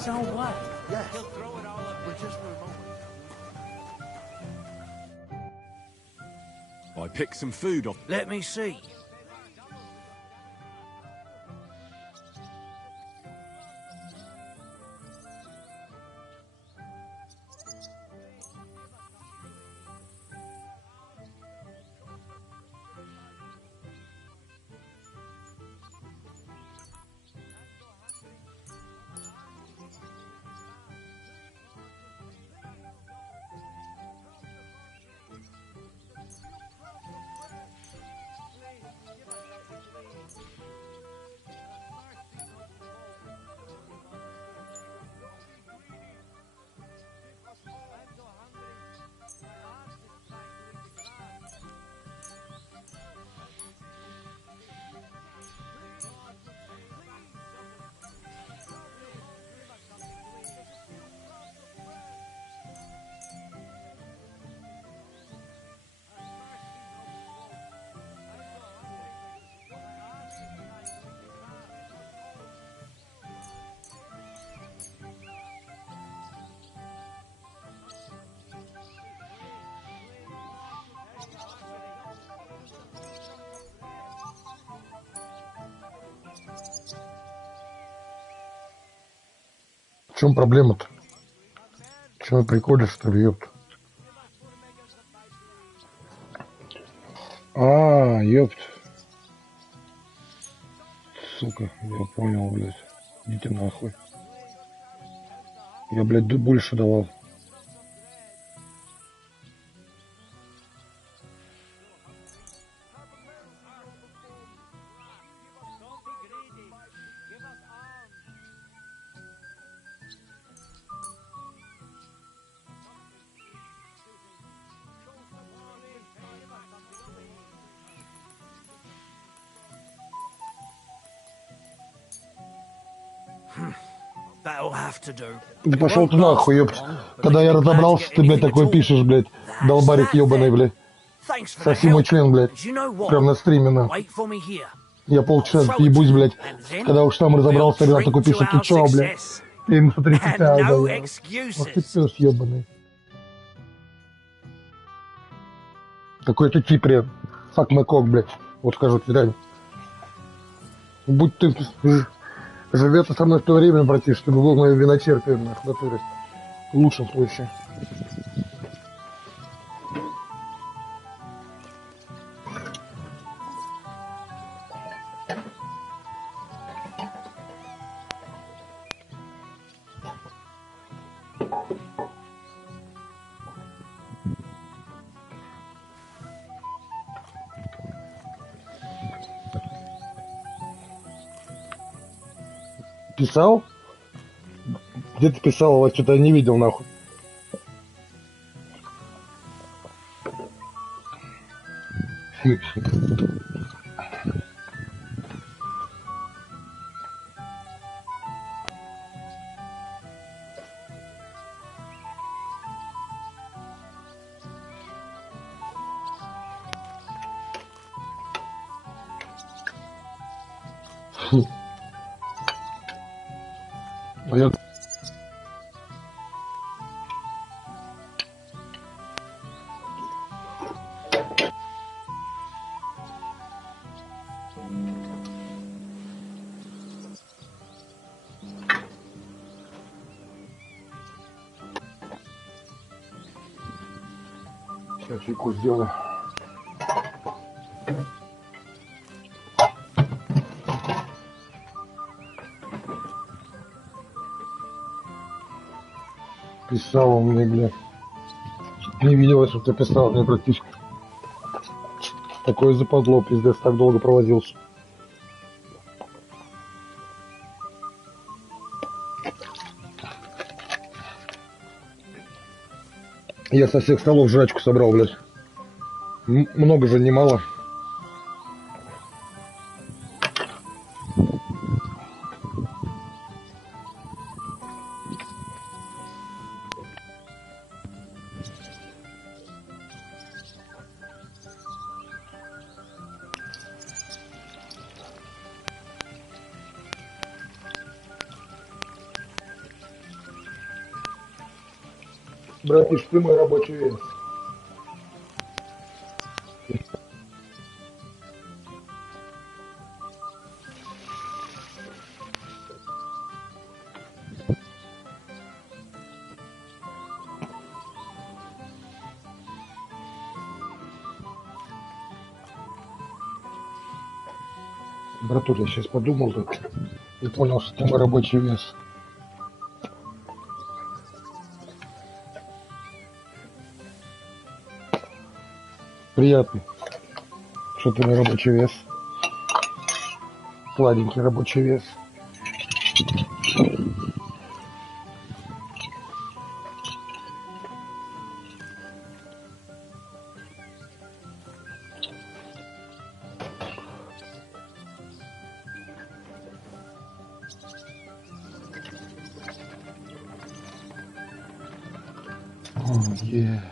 So what? Yes. But just for a moment. I picked some food off. Let me see. чем проблема-то? В чем приколе, что ли, ёпт? А, ёпт. Сука, я понял, блядь. Идите нахуй. Я, блядь, больше давал. That'll have to do. Да пошел ты нахуй, ёпт. Когда я разобрался, ты, блядь, такое пишешь, блядь. Долбарик ёбаный, блядь. Соси мой член, блядь. Прям на стриме, нахуй. Я полчаса ебусь, блядь. Когда уж там разобрался, ребят, такой пишет, ты чё, блядь? Ты ему 135, блядь. Ах ты пёс ёбаный. Какой ты тип, блядь. Фак мой кок, блядь. Вот скажу тебе реально. Будь ты... Живет со мной в то время, братиш, ты бы был моим виночерпием, нахуй, натуре. В лучшем случае. Писал? Где ты писал? Вот что-то я не видел, нахуй. А я... Сейчас чайку сделаю. Писал он мне, блядь. Не видел, что ты писал мне практически. Такое западло, пиздец, так долго провозился. Я со всех столов жрачку собрал, блядь. Много же, немало. Братиш, ты мой рабочий вес. Братур, я сейчас подумал тут и понял, что ты мой рабочий вес. Приятно, что ты мой рабочий вес. Сладенький рабочий вес. Oh, yeah.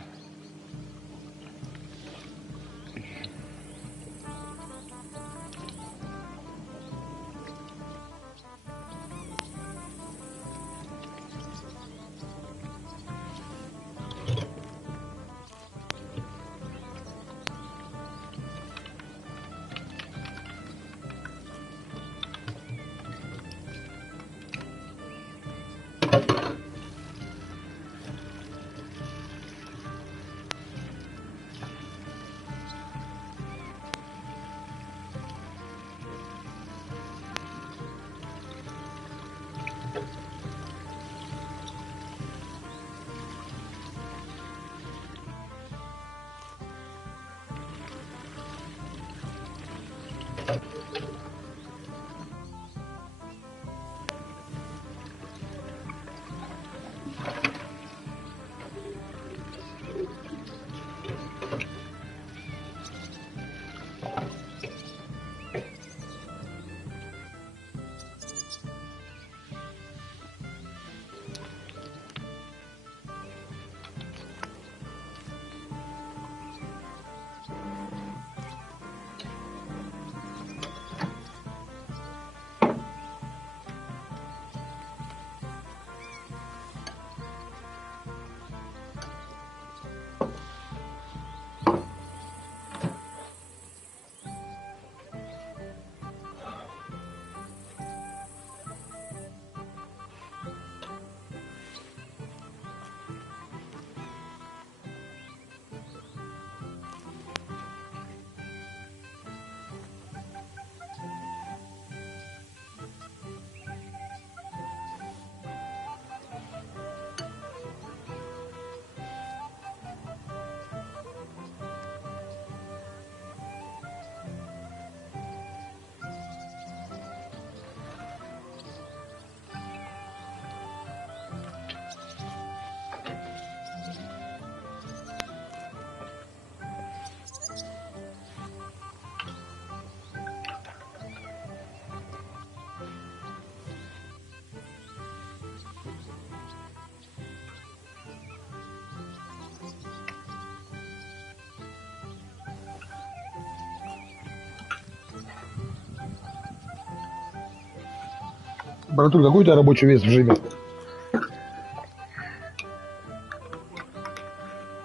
Братух, какой у тебя рабочий вес в жиме?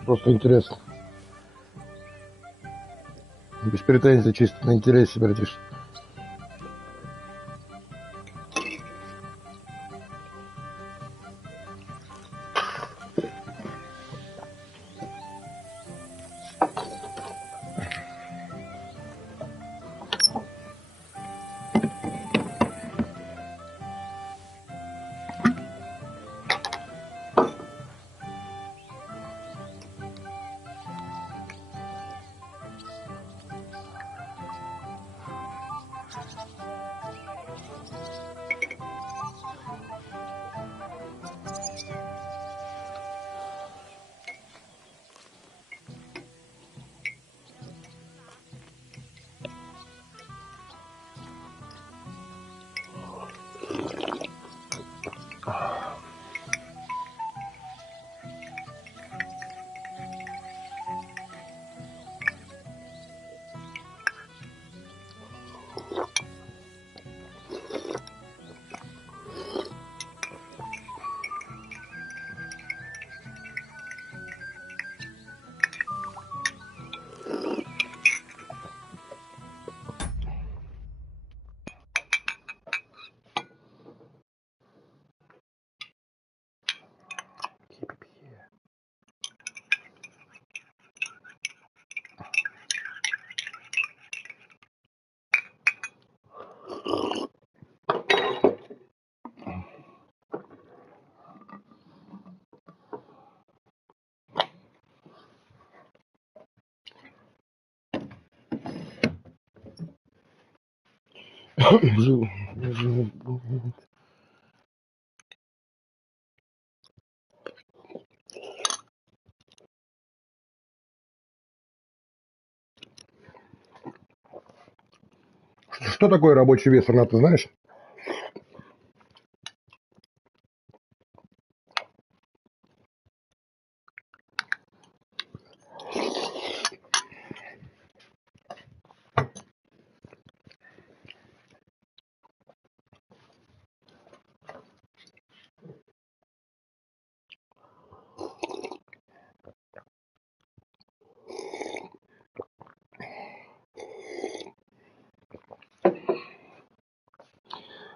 Просто интересно. Без претензий, чисто на интересе, братиш. Что такое рабочий вес, Ренат, ты знаешь?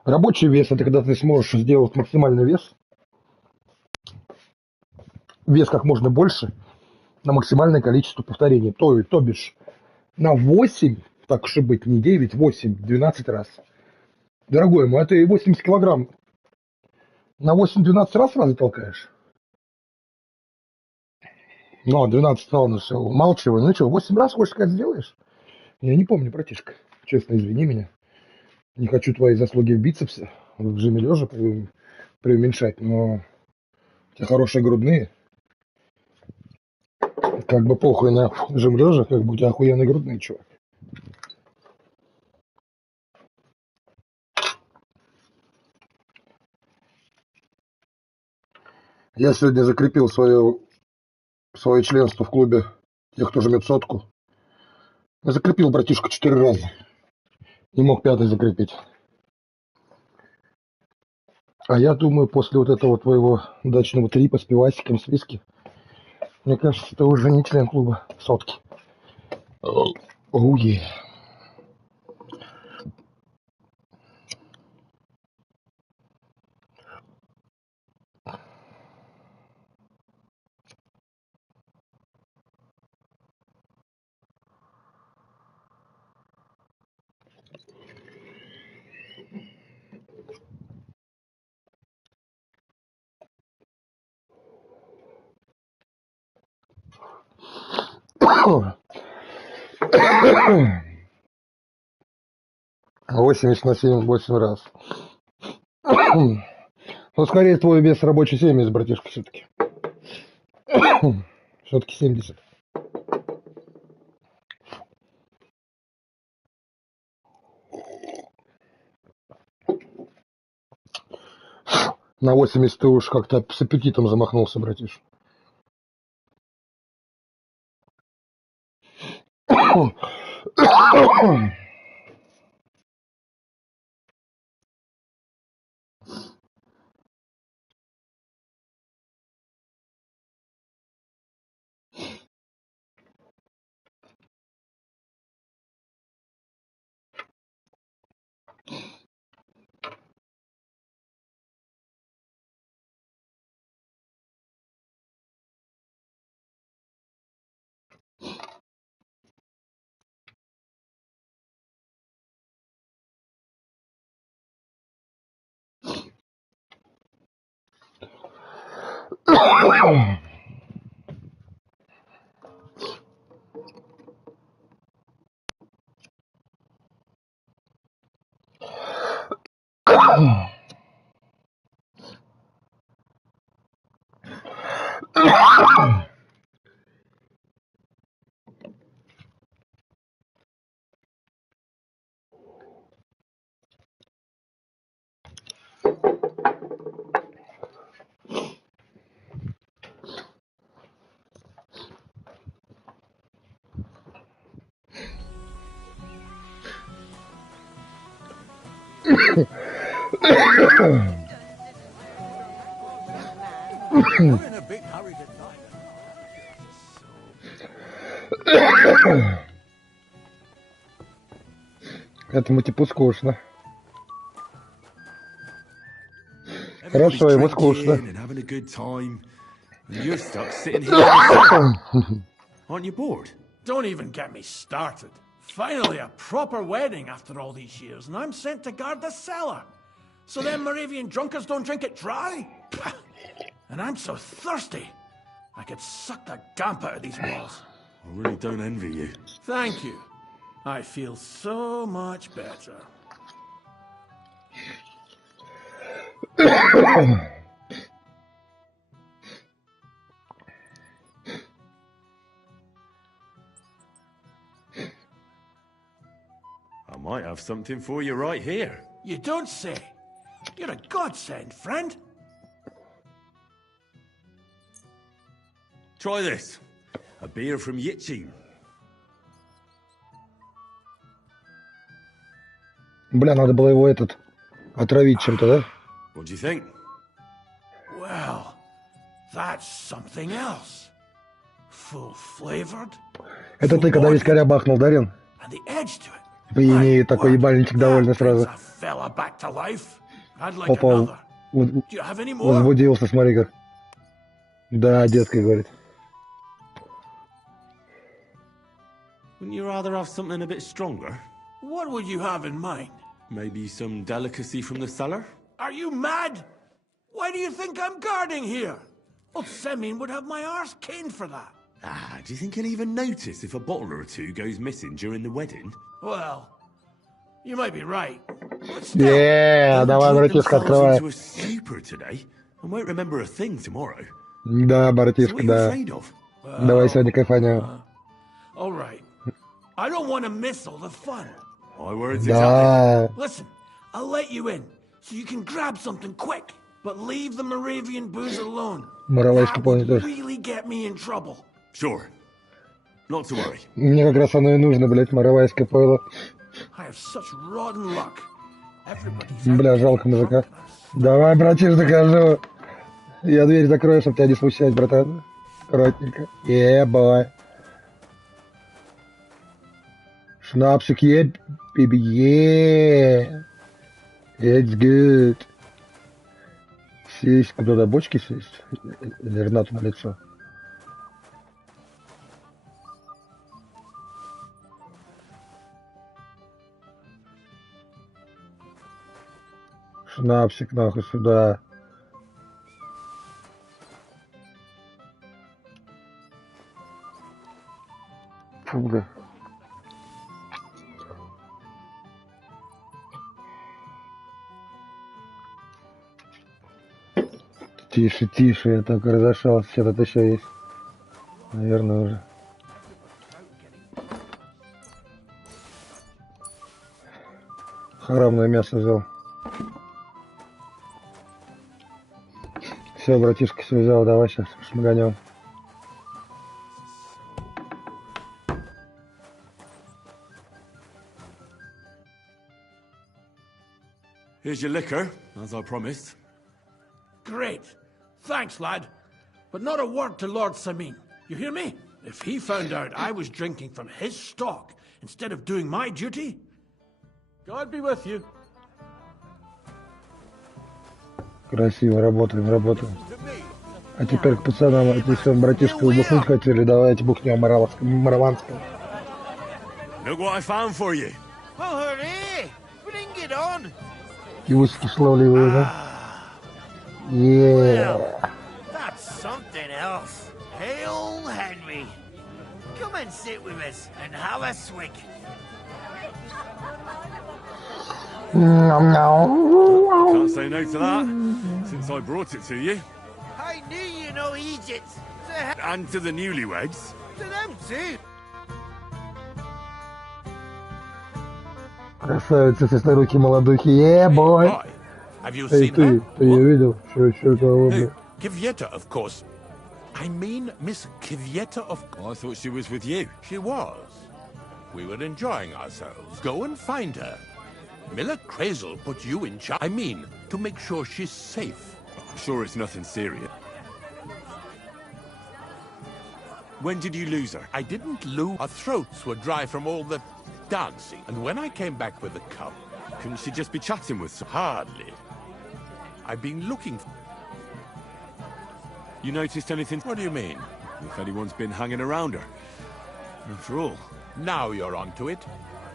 Рабочий вес – это когда ты сможешь сделать максимальный вес, вес как можно больше, на максимальное количество повторений. То бишь на 8, так уж и быть, не 9, 8, 12 раз. Дорогой мой, а ты 80 килограмм на 8-12 раз сразу толкаешь? Ну, 12, ладно, все, умалчивай. Ну что, 8 раз, хочешь сказать, сделаешь? Я не помню, братишка. Честно, извини меня. Не хочу твои заслуги в бицепсе, в жиме лежа преуменьшать, но у тебя хорошие грудные. Как бы похуй на жим лежа, как бы у тебя охуенные грудные, чувак. Я сегодня закрепил свое членство в клубе тех, кто жмет сотку. Я закрепил, братишка, 4 раза. Не мог 5-й закрепить. А я думаю, после вот этого твоего дачного трипа с пивасиком, с виски, мне кажется, ты уже не член клуба сотки. Уе. Восемьдесят на 7, 8 раз. Ну, скорее, твой вес рабочий 70, братишка, все-таки. Все-таки 70. На 80 ты уж как-то с аппетитом замахнулся, братиш. Ну, Этому типу скучно. Хорошо, ему скучно. Aren't you bored? Don't even get me started. Finally, a proper wedding after all these years, and I'm sent to guard the cellar. So them Moravian drunkards don't drink it dry? And I'm so thirsty. I could suck the damp out of these walls. I really don't envy you. Thank you. I feel so much better. I might have something for you right here. You don't say. You're a godsend, friend. Try this. A beer from Yitchin. Бля, надо было его отравить чем-то, да? What do you think? Well, that's something else. Full-flavored. Это ты, когда вискаря бахнул, Дарин? And the edge to it. И такой ебальничек довольно сразу. Fella back to life. I'd like Попал. another. Do you have any more? Возбудился, смотри как. Да, детка говорит. Wouldn't you rather have something a bit stronger? What would you have in mind? Maybe some delicacy from the cellar? Are you mad? Why do you think I'm guarding here? Old Semin would have my arse caned for that. Ah, do you think he'll even notice if a bottle or two goes missing during the wedding? Well, you might be right. Давай, братишка, открывай. Into a super today and won't remember a thing tomorrow. Да, братишка, да. Давай сегодня кайфанем. All right. I don't want to miss all the fun. My words exactly. Listen, I'll let you in, so you can grab something quick, but leave the Moravian booze alone. Моровайский понял тоже. Really get me in trouble. Sure. Not to worry. Мне как раз оно и нужно, блядь, моровайское пойло. I have such rotten luck. Бля, жалко мужика. Давай, братиш, докажу. Я дверь закрою, чтобы тебя не смущать, братан. Аккуратненько. Бой. Шнапсик, baby, it's good. Сесть, куда-то бочки сесть? Или Ренату на лицо? Шнапсик, нахуй, сюда. Фу, бля. Тише, тише, я только разошелся. Сейчас тут еще есть. Наверное, уже. Харамное мясо взял. Все, братишка, все взял. Давай сейчас шмаганем. Here's your liquor, as I promised. Great. Thanks, lad. But not a word to Lord Samin. You hear me? If he found out I was drinking from his stock instead of doing my duty, God be with you. Красиво, работаем, работаем. А теперь к пацанам, эти все братишка бухнуть хотели, давайте бухнем мараванского. Look what I found for you. Oh, hooray! Bring it on! Киусики шловливые, да? Well, that's me. Come and sit with us and have a swig. Can't say no to that, since I brought it to you. I knew you know Egypt. And to the newlyweds. To them too. Красавица, сестрорухи, молодухи, бой! Have you Эй, seen ты her? ее видел? Чё, кого, бля? Kvyetta, of course. I mean Miss Kvyetta of... I thought she was with you. She was. We were enjoying ourselves. Go and find her. Miller Crazel put you in charge. I mean, to make sure she's safe. I'm sure it's nothing serious. When did you lose her? I didn't lose. Our throats were dry from all the dancing. And when I came back with the cup... Couldn't she just be chatting with some... Hardly. I've been looking for... You noticed anything? What do you mean? If anyone's been hanging around her. After all. Now you're onto it.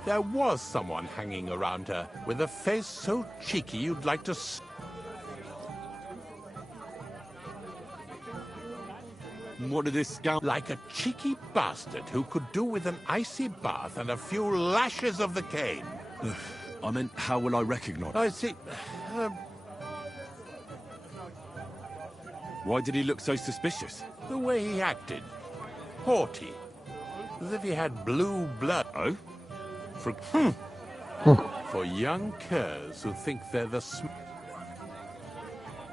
There was someone hanging around her, with a face so cheeky you'd like to... What did this scout... Like a cheeky bastard who could do with an icy bath and a few lashes of the cane. I meant, how will I recognize... I see. Why did he look so suspicious? The way he acted. Haughty. As if he had blue blood. Oh? For young curs who think they're the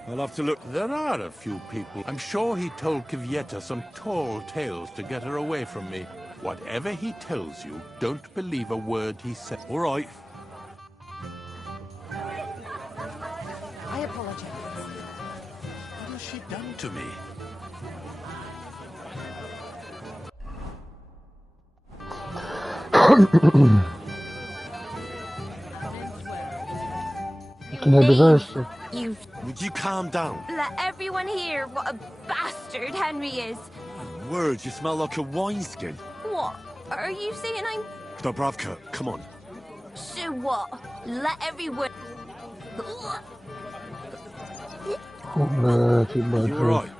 I'll have to look. There are a few people. I'm sure he told Kvyetta some tall tales to get her away from me. Whatever he tells you, don't believe a word he says. All right. I apologize. What has she done to me? Ты не обижаешься? Would you calm down? Let everyone hear what a bastard Henry is. Words, you smell like a wineskin. What? Are you saying I'm... Dobravka, come on. So what? Let everyone... Блять, ебать. You alright?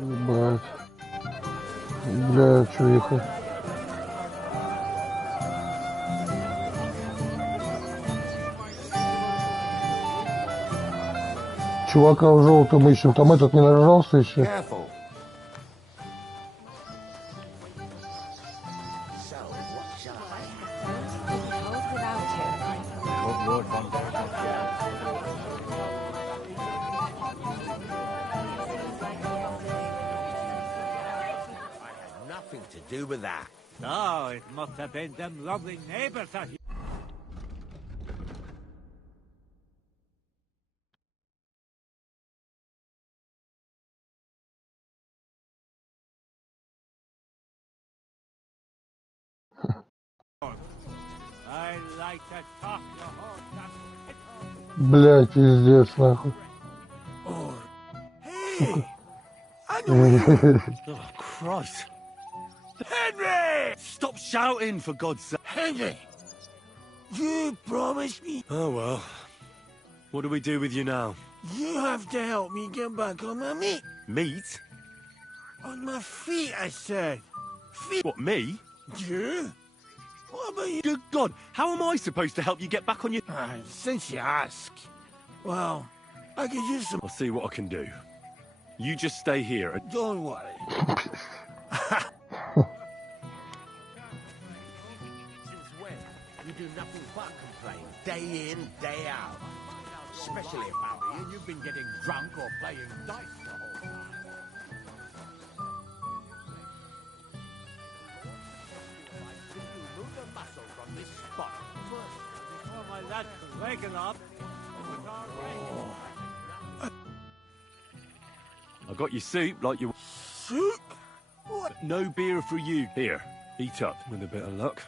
Ебать. Бля, чё ехать? Чувака в желтом ищем, там этот не нажался еще. Nothing to do with that. No, it must have been them lovely neighbors that you... I like to talk your whole Блять, пиздец, нахуй. Oh, Christ. Henry! Stop shouting, for God's sake. Henry! You promised me. Oh, well. What do we do with you now? You have to help me get back on my feet. Meat? On my feet, I said. Feet. What, me? You? What about you? Good God, how am I supposed to help you get back on your... Since you ask. Well, I could use some... I'll see what I can do. You just stay here and... Don't worry. Since when? You do nothing but complain, day in, day out. Especially about me, and you've been getting drunk or playing dice the whole time. Remove the muscle from this spot. Before my lads was waking up, it was already... I got your soup like you... Soup? What? No beer for you. Here, eat up with a bit of luck.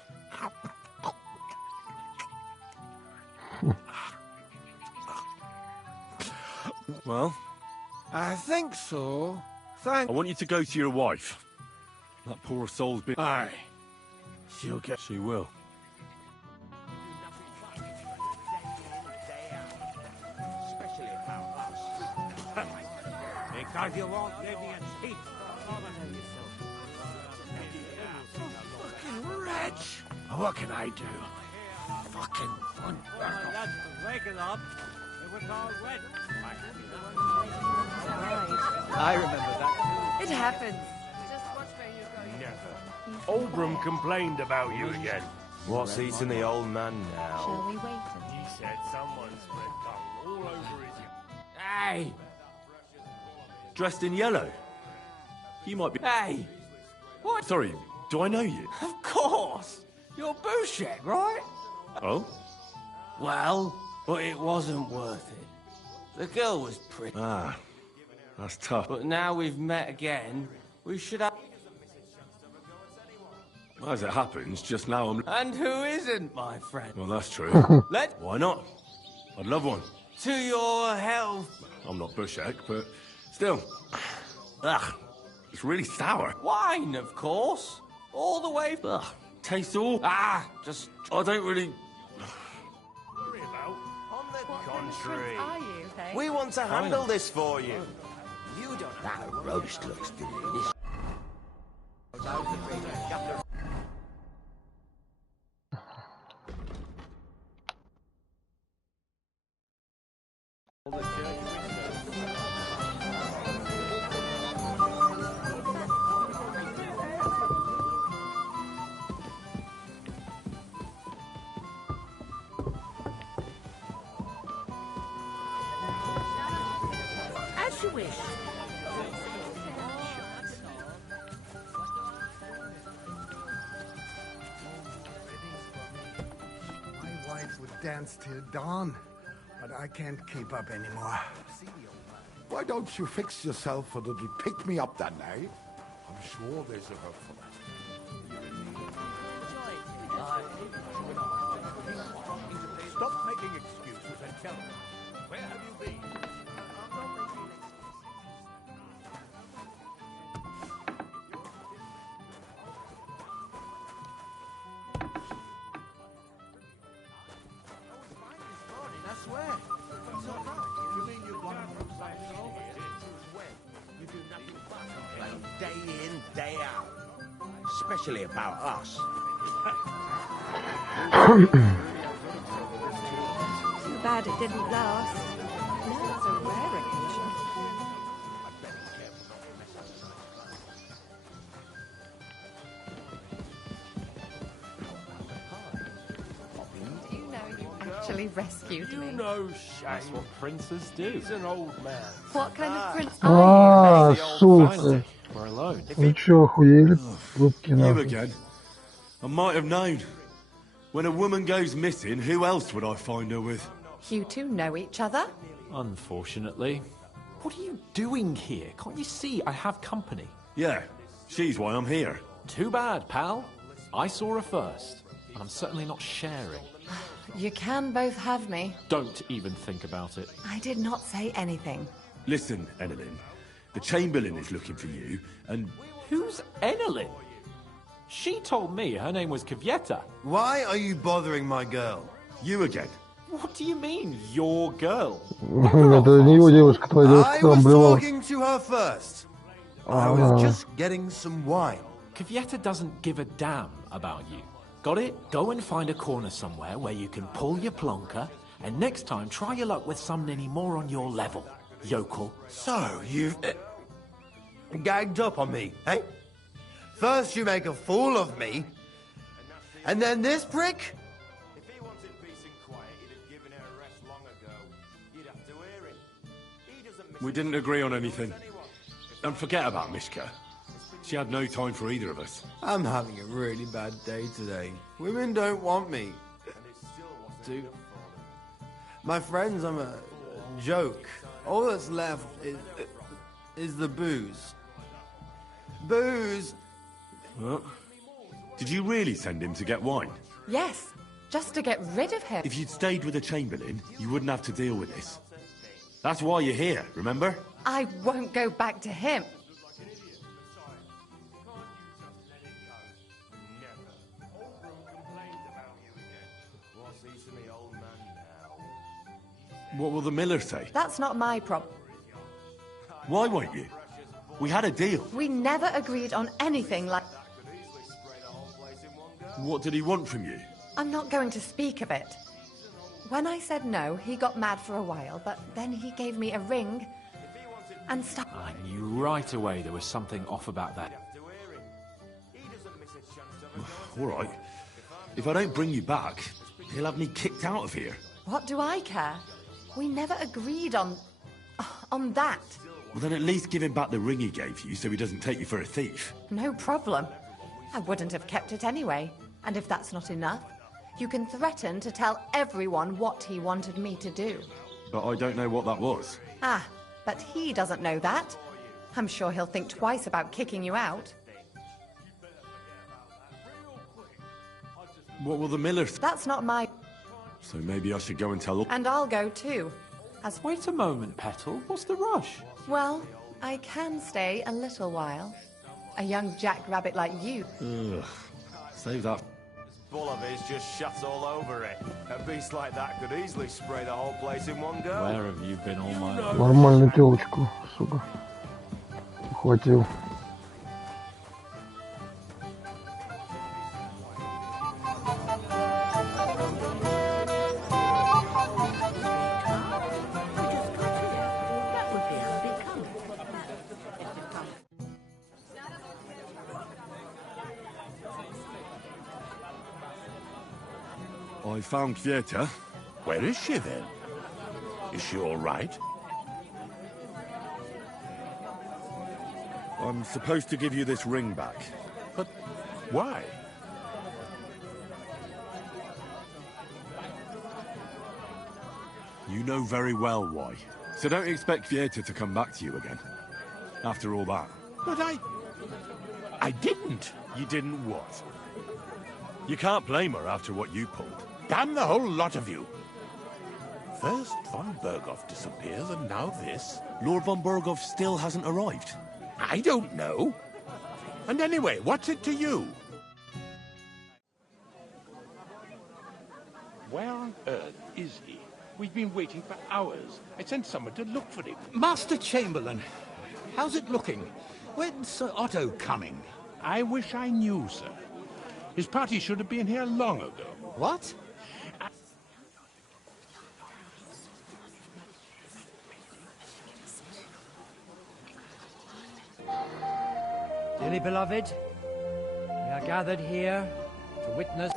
Well? I think so. I want you to go to your wife. That poor soul's been... Aye. She'll get... She will. Especially about us. So if you want Vivian's heat, nominate yourself. Fucking wretch! What can I do? Fucking fun. That's waking up. It was all red. Right. I remember that. It happens. Just watch where you're going. Never. Oldram complained about you again. What's eating the old man now? Shall we wait? He said someone spread dung all over his... Hey! Dressed in yellow. You might be... Hey! What? Sorry, do I know you? Of course! You're Bouchek, right? Oh? Well, but it wasn't worth it. The girl was pretty. Ah, that's tough. But now we've met again, we should have... As it happens, just now I'm... And who isn't, my friend? Well, that's true. Let... Why not? I'd love one. To your health. I'm not Bushek, but still. Ugh, it's really sour. Wine, of course. All the way... Ugh, tastes all... just... I don't really... Worry about. On the What contrary. kind of prince are you, hey? We want to handle this for you. You don't... That roast looks delicious. As you wish. My wife would dance till dawn, but I can't keep up anymore. Why don't you fix yourself a little pick-me-up then, eh? I'm sure there's a hope for that. Stop making excuses and tell me. Where have you been? I swear. It's all right. You mean you've gone from Cyprus when? You do nothing but complain day in, day out. Especially about us. Too bad it didn't last. Now it's a rare occasion. Do you know you actually rescued me? No shame. That's what princes do. He's an old man. What kind of prince are Сука. We're alone. Вы чё, охуели? Трубки You нахуй. again. I might have known. When a woman goes missing, who else would I find her with? You two know each other? Unfortunately. What are you doing here? Can't you see I have company? Yeah, she's why I'm here. Too bad, pal. I saw her first, and I'm certainly not sharing. You can both have me. Don't even think about it. I did not say anything. Listen, Enelin. The Chamberlain is looking for you, and... Who's Enelin? She told me her name was Kvyeta. Why are you bothering my girl? You again. What do you mean, your girl? Это не его девушка, твоя девушка, I кто was обливал. talking to her first. I was just getting some wine. Kvyeta doesn't give a damn about you. Got it? Go and find a corner somewhere where you can pull your plonker, and next time try your luck with somebody more on your level, yokel. So, you've gagged up on me, eh? First you make a fool of me, and then this prick? If he wanted peace and quiet, he'd have given her a rest long ago. You'd have to hear him. He doesn't miss We didn't agree on anything. And forget about Mishka. She had no time for either of us. I'm having a really bad day today. Women don't want me. Do. My friends, I'm a joke. All that's left is the booze. Booze! What? Did you really send him to get wine? Yes, just to get rid of him. If you'd stayed with the Chamberlain, you wouldn't have to deal with this. That's why you're here, remember? I won't go back to him. What will the miller say? That's not my problem. Why weren't you? We had a deal. We never agreed on anything like... What did he want from you? I'm not going to speak of it. When I said no, he got mad for a while, but then he gave me a ring and stuff. I knew right away there was something off about that. All right. If I don't bring you back, he'll have me kicked out of here. What do I care? We never agreed on that. Well, then at least give him back the ring he gave you so he doesn't take you for a thief. No problem. I wouldn't have kept it anyway. And if that's not enough, you can threaten to tell everyone what he wanted me to do. But I don't know what that was. Ah, but he doesn't know that. I'm sure he'll think twice about kicking you out. What will the miller That's not my... So maybe I should go and tell... And I'll go too. Wait a moment, Petal. What's the rush? Well, I can stay a little while. A young jackrabbit like you. Ugh. Save that. Bull of his just shuts all over it. A beast like that could easily spray the whole place in one go. Where have you been all my life? Нормальную телочку, сука. Ухватил. I found Kvieta. Where is she then? Is she all right? I'm supposed to give you this ring back. But why? You know very well why. So don't expect Kvieta to come back to you again. After all that. But I didn't. You didn't what? You can't blame her after what you pulled. Damn the whole lot of you. First von Berghoff disappears and now this. Lord von Berghoff still hasn't arrived. I don't know. And anyway, what's it to you? Where on earth is he? We've been waiting for hours. I sent someone to look for him. Master Chamberlain, how's it looking? When's Sir Otto coming? I wish I knew, sir. His party should have been here long ago. What? Dearly beloved, we are gathered here to witness...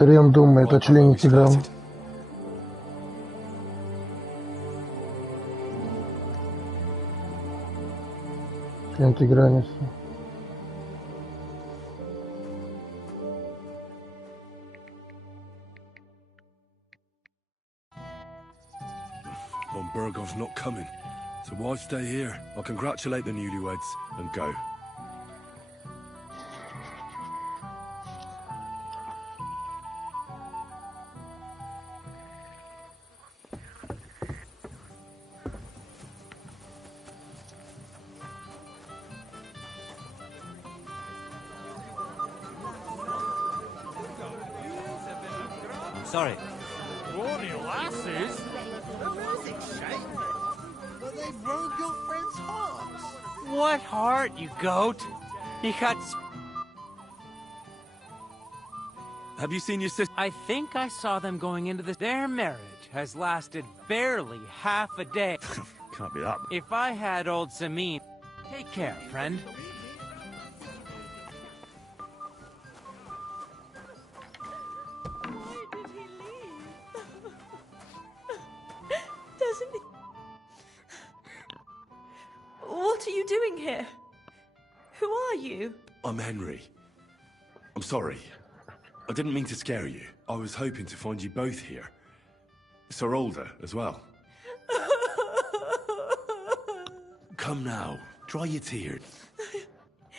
Трем думает о члене Тиграна. Член Тиграниса. Von Berghoff's not coming. So why stay here? I'll congratulate the newlyweds and go. Sorry. Glory lasses! The music's shite, but they broke your friend's hearts. What heart, you goat? You got... Have you seen your sister? I think I saw them going into this. Their marriage has lasted barely half a day. Can't be that. If I had old Samin... Take care, friend. Doesn't he? What are you doing here? Who are you? I'm Henry. I'm sorry. I didn't mean to scare you. I was hoping to find you both here. Sir Older as well. come now. Dry your tears.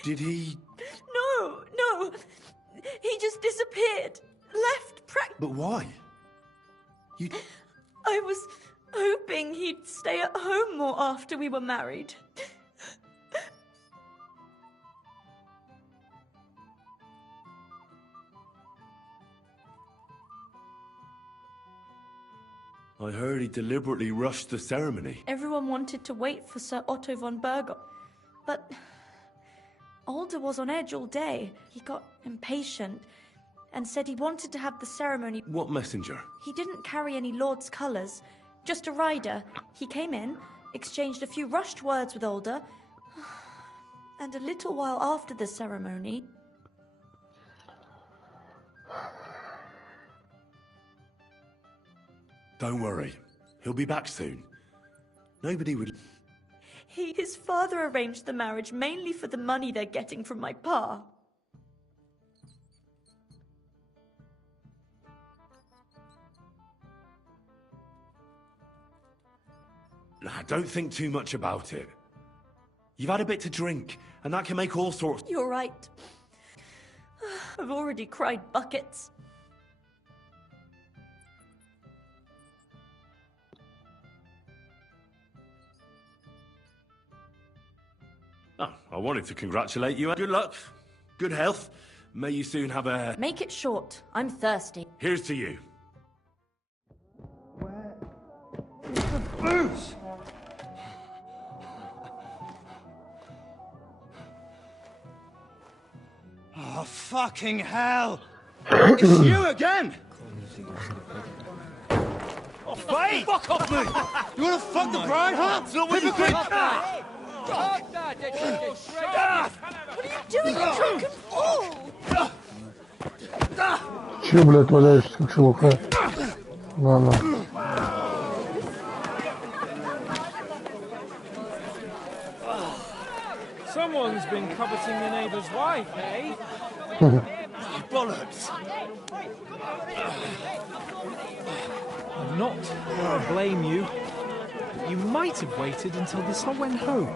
Did he... No. He just disappeared. Left But why? I was hoping he'd stay at home more after we were married. I heard he deliberately rushed the ceremony. Everyone wanted to wait for Sir Otto von Berger, but Alder was on edge all day. He got impatient and said he wanted to have the ceremony. What messenger? He didn't carry any lord's colours, just a rider. He came in, exchanged a few rushed words with Alder, and a little while after the ceremony... Don't worry. He'll be back soon. Nobody would... His father arranged the marriage mainly for the money they're getting from my pa. Don't think too much about it. You've had a bit to drink, and that can make all sorts... You're right. I've already cried buckets. Oh, I wanted to congratulate you. Good luck. Good health. May you soon have a... Make it short. I'm thirsty. Here's to you. Booze! Oh, fucking hell! It's you again! Oh, fight! Fuck off me! You wanna fuck the bride, huh? It's not what you think! What are you doing, you drunken fool? Че, блядь, валяешься, как шелуха? На. Someone's been coveting the neighbour's wife, eh? Bollocks! I'm not gonna blame you. You might have waited until the sun went home.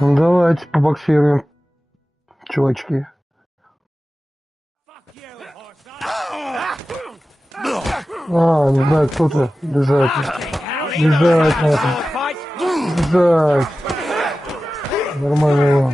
Ну, давайте побоксируем, чувачки. Не знаю, кто-то. Бежать. Бежать надо. Бежать. Нормально его.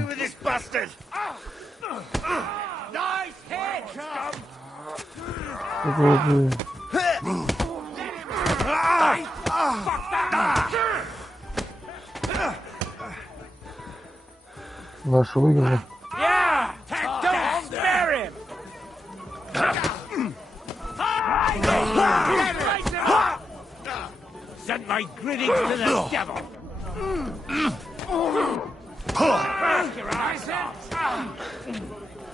Наш выиграл. Don't spare him! Send my greetings to the devil! Crack your eyes out!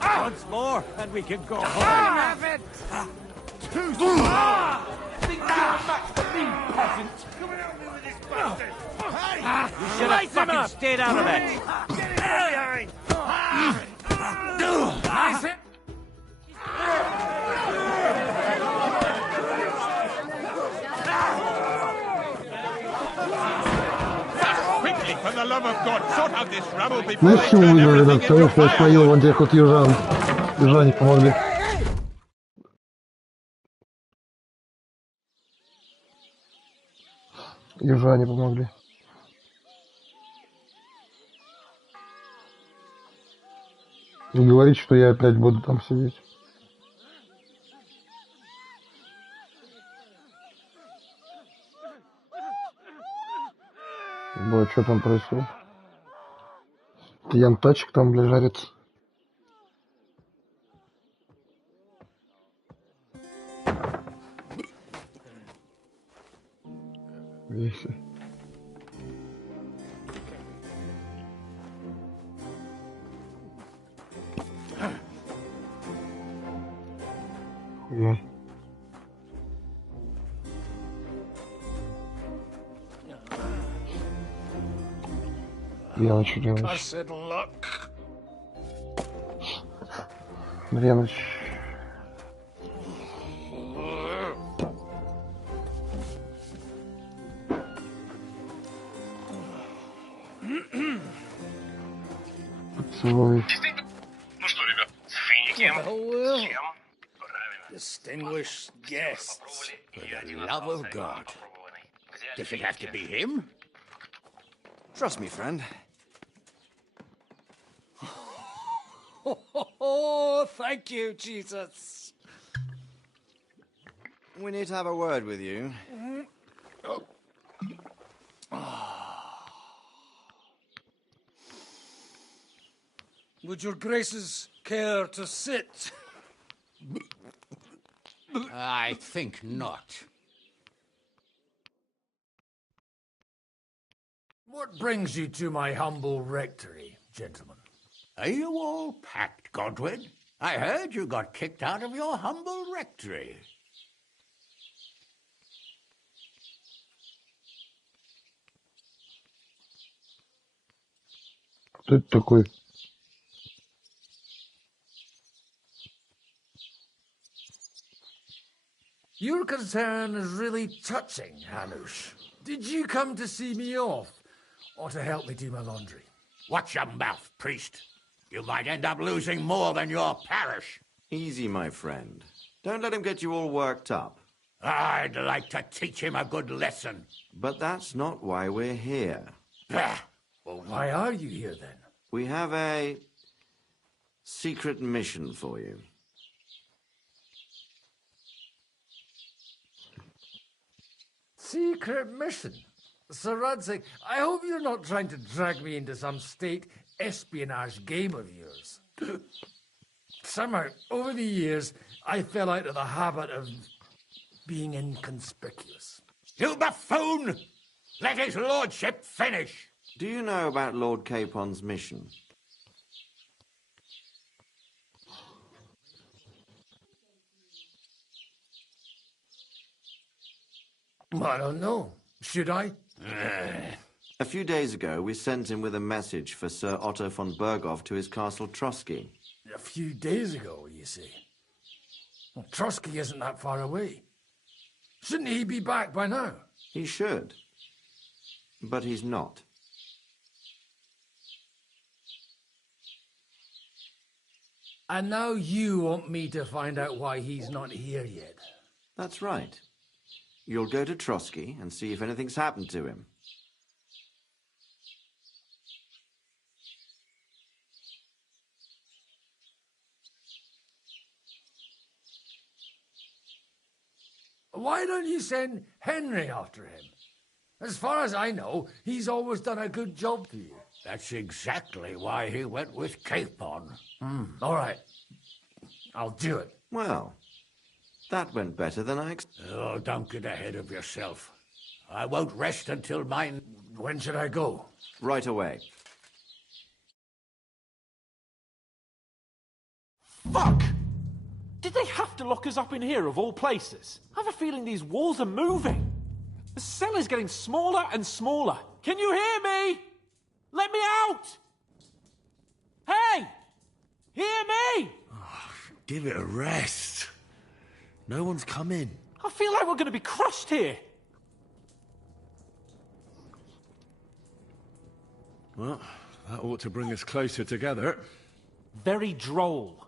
Once more, and we can go home. Have it! Think you're a match for me, peasant! Come and help me with this bastard! You should have fucking stayed out of it! Nice it! Quickly, for the love of God, sort out this rabble before Ну they все, turn выиграли, everything так, вторых into 5 fire. поел, вон тех вот южан. Южане помогли. Южане помогли. Не говорите, что я опять буду там сидеть. Бой, что там происходит? Янтачик там, бля, жарится. Если. Хуя. Яныч, Яныч. Cursed luck. Яныч. свой. Well, distinguished guests. For the love of God. Does it have to be him? Trust me, friend. Oh, thank you, Jesus. We need to have a word with you. Would your graces care to sit? I think not. What brings you to my humble rectory, gentlemen? Are you all packed, Godwin? I heard you got kicked out of your humble rectory. Кто это такой? Your concern is really touching, Hanush. Did you come to see me off, or to help me do my laundry? Watch your mouth, priest. You might end up losing more than your parish. Easy, my friend. Don't let him get you all worked up. I'd like to teach him a good lesson. But that's not why we're here. Well, why are you here, then? We have a secret mission for you. Secret mission? Sir Radzig, I hope you're not trying to drag me into some state espionage game of yours. Somehow, over the years, I fell out of the habit of being inconspicuous. You buffoon! Let his lordship finish! Do you know about Lord Capon's mission? I don't know. Should I? A few days ago, we sent him with a message for Sir Otto von Berghoff to his castle Trotsky. A few days ago, you see. Well, Trotsky isn't that far away. Shouldn't he be back by now? He should. But he's not. And now you want me to find out why he's not here yet. That's right. You'll go to Trotsky and see if anything's happened to him. Why don't you send Henry after him? As far as I know, he's always done a good job for you. That's exactly why he went with Capon. All right. I'll do it. Well, that went better than I expected. Oh, don't get ahead of yourself. I won't rest until mine... When should I go? Right away. Fuck! Did they have to lock us up in here, of all places? I have a feeling these walls are moving. The cell is getting smaller and smaller. Can you hear me? Let me out! Hey! Hear me! Give it a rest. No one's coming. I feel like we're going to be crushed here. Well, that ought to bring us closer together. Very droll.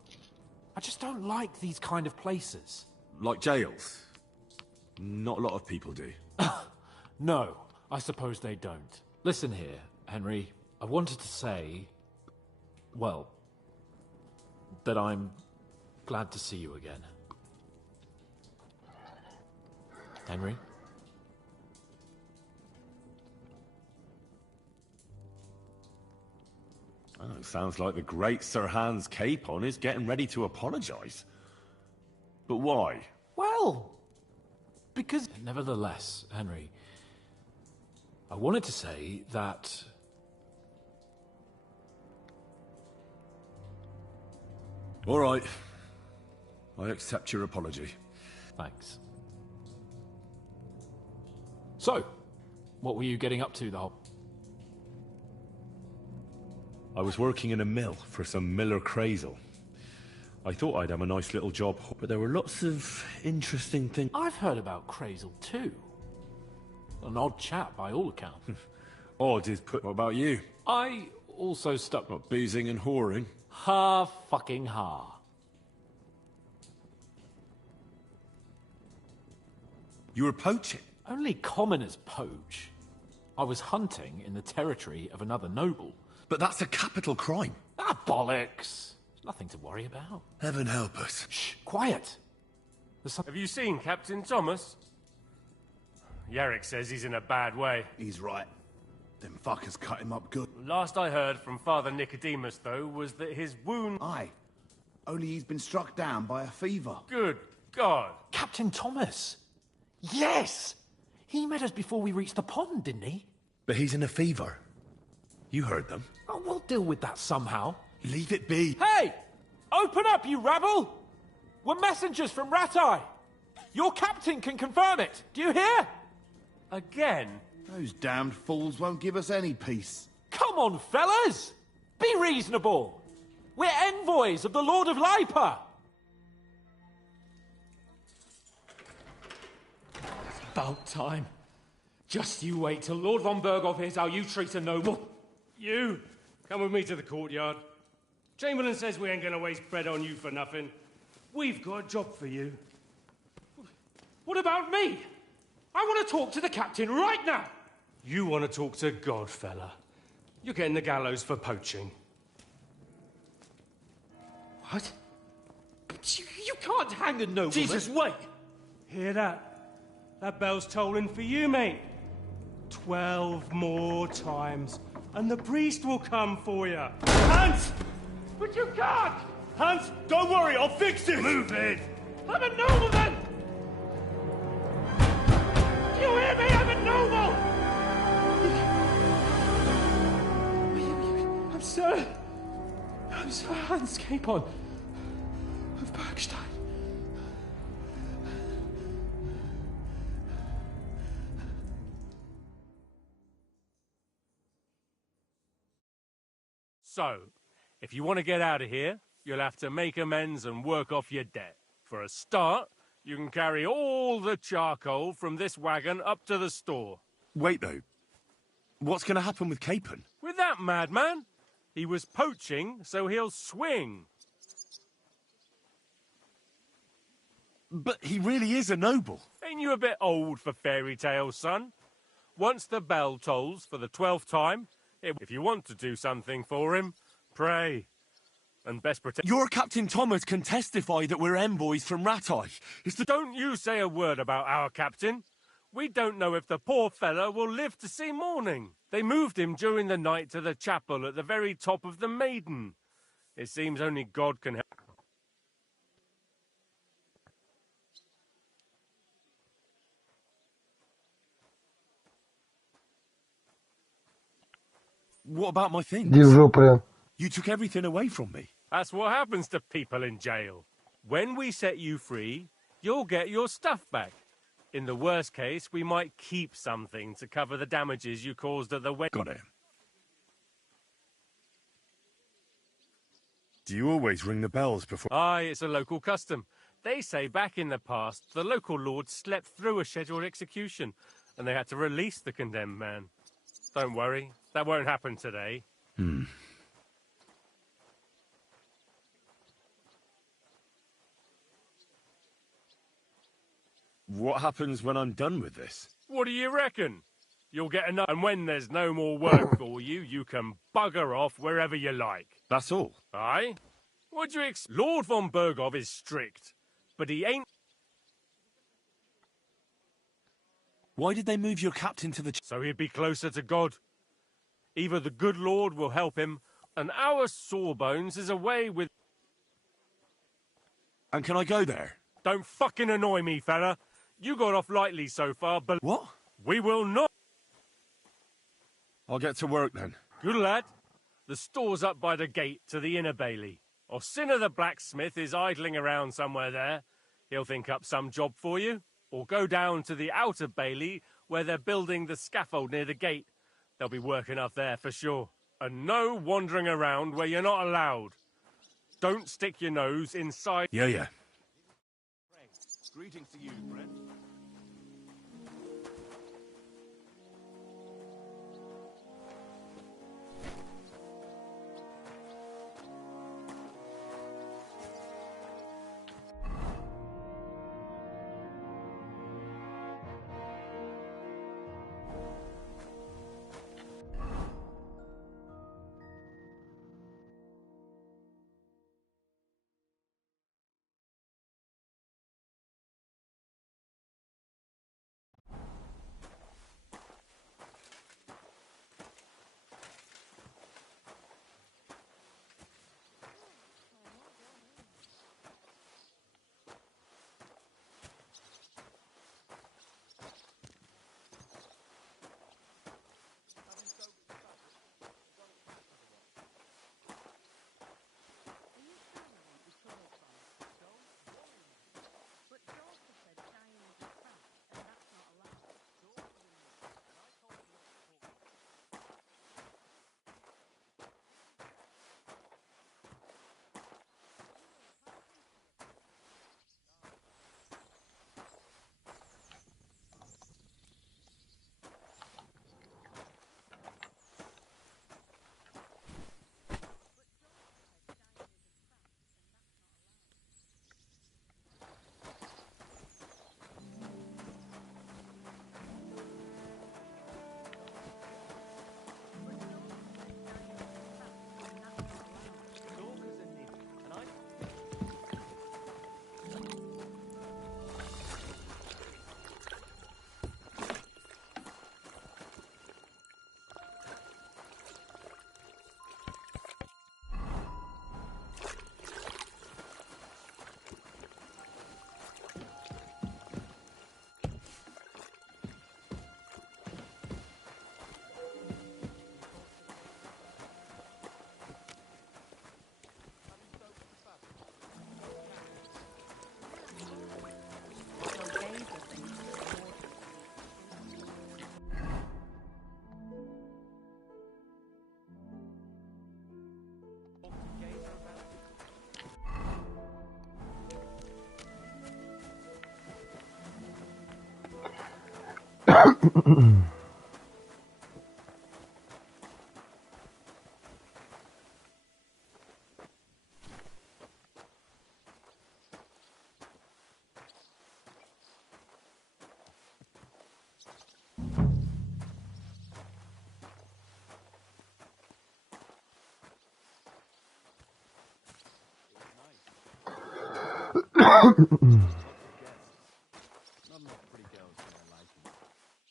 I just don't like these kind of places. Like jails? Not a lot of people do. No, I suppose they don't. Listen here, Henry. I wanted to say, well, that I'm glad to see you again. Henry? Oh, it sounds like the great Sir Hans Capon is getting ready to apologise. But why? Well, because... Nevertheless, Henry, I wanted to say that... All right. I accept your apology. Thanks. So, what were you getting up to the whole... I was working in a mill for some Miller Crazel. I thought I'd have a nice little job, but there were lots of interesting things. I've heard about Crazel too. An odd chap by all accounts. Odd is put... What about you? I also stuck. Not boozing and whoring. Ha fucking ha. You were poaching? Only commoners poach. I was hunting in the territory of another noble. But that's a capital crime. Ah, bollocks. Nothing to worry about. Heaven help us. Shh, quiet. Have you seen Captain Thomas? Yarrick says he's in a bad way. He's right. Them fuckers cut him up good. Last I heard from Father Nicodemus, though, was that his wound... Aye. Only he's been struck down by a fever. Good God. Captain Thomas. Yes! He met us before we reached the pond, didn't he? But he's in a fever. You heard them. Oh, we'll deal with that somehow. Leave it be. Hey! Open up, you rabble! We're messengers from Ratai. Your captain can confirm it. Do you hear? Again? Those damned fools won't give us any peace. Come on, fellas! Be reasonable. We're envoys of the Lord of Lipa. About time. Just you wait till Lord von Berghoff hears how you treat a noble. You, come with me to the courtyard. Chamberlain says we ain't gonna waste bread on you for nothing. We've got a job for you. What about me? I want to talk to the captain right now. You want to talk to God, fella. You're getting the gallows for poaching. What? You can't hang a nobleman. Jesus, wait! Hear that? That bell's tolling for you, mate. 12 more times, and the priest will come for you. Hans! But you can't! Hans, don't worry, I'll fix it! Move it! I'm a nobleman! Do you hear me? I'm a noble! I'm Sir Hans Capon of Bergstein. So, if you want to get out of here, you'll have to make amends and work off your debt. For a start, you can carry all the charcoal from this wagon up to the store. Wait, though. What's going to happen with Capon? With that madman? He was poaching, so he'll swing. But he really is a noble. Ain't you a bit old for fairy tales, son? Once the bell tolls for the 12th time, if you want to do something for him, pray. And best protect... Your Captain Thomas can testify that we're envoys from Ratai. Don't you say a word about our captain. We don't know if the poor fellow will live to see morning. They moved him during the night to the chapel at the very top of the Maiden. It seems only God can help. What about my things? Держу прям. You took everything away from me. That's what happens to people in jail. When we set you free, you'll get your stuff back. In the worst case, we might keep something to cover the damages you caused at the wedding. Got it. Do you always ring the bells before... Aye, it's a local custom. They say back in the past, the local lord slept through a scheduled execution, and they had to release the condemned man. Don't worry, that won't happen today. What happens when I'm done with this? What do you reckon? You'll get enough, and when there's no more work for you, you can bugger off wherever you like. That's all? Aye? What do you Lord von Berghoff is strict, but he ain't... Why did they move your captain to the... So he'd be closer to God. Either the good Lord will help him, and our Sawbones is away with... And can I go there? Don't fucking annoy me, fella. You got off lightly so far, but... What? We will not... I'll get to work then. Good lad. The store's up by the gate to the inner bailey. Orsina the blacksmith is idling around somewhere there. He'll think up some job for you. Or go down to the outer bailey where they're building the scaffold near the gate. They'll be working up there for sure. And no wandering around where you're not allowed. Don't stick your nose inside... Yeah. Greetings to you, friend.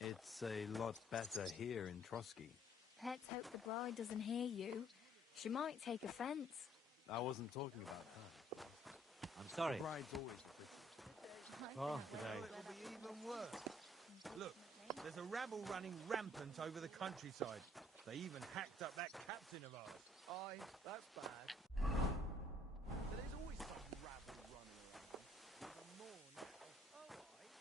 It's a lot better here in Trotsky. Let's hope the bride doesn't hear you. She might take offense. I wasn't talking about her. I'm sorry. The bride's always a pretty. Oh, today. It'll be even worse. Look, there's a rabble running rampant over the countryside. They even hacked up that captain of ours. Aye, that's bad. But there's always some rabble running around. Even more now. Oh, aye.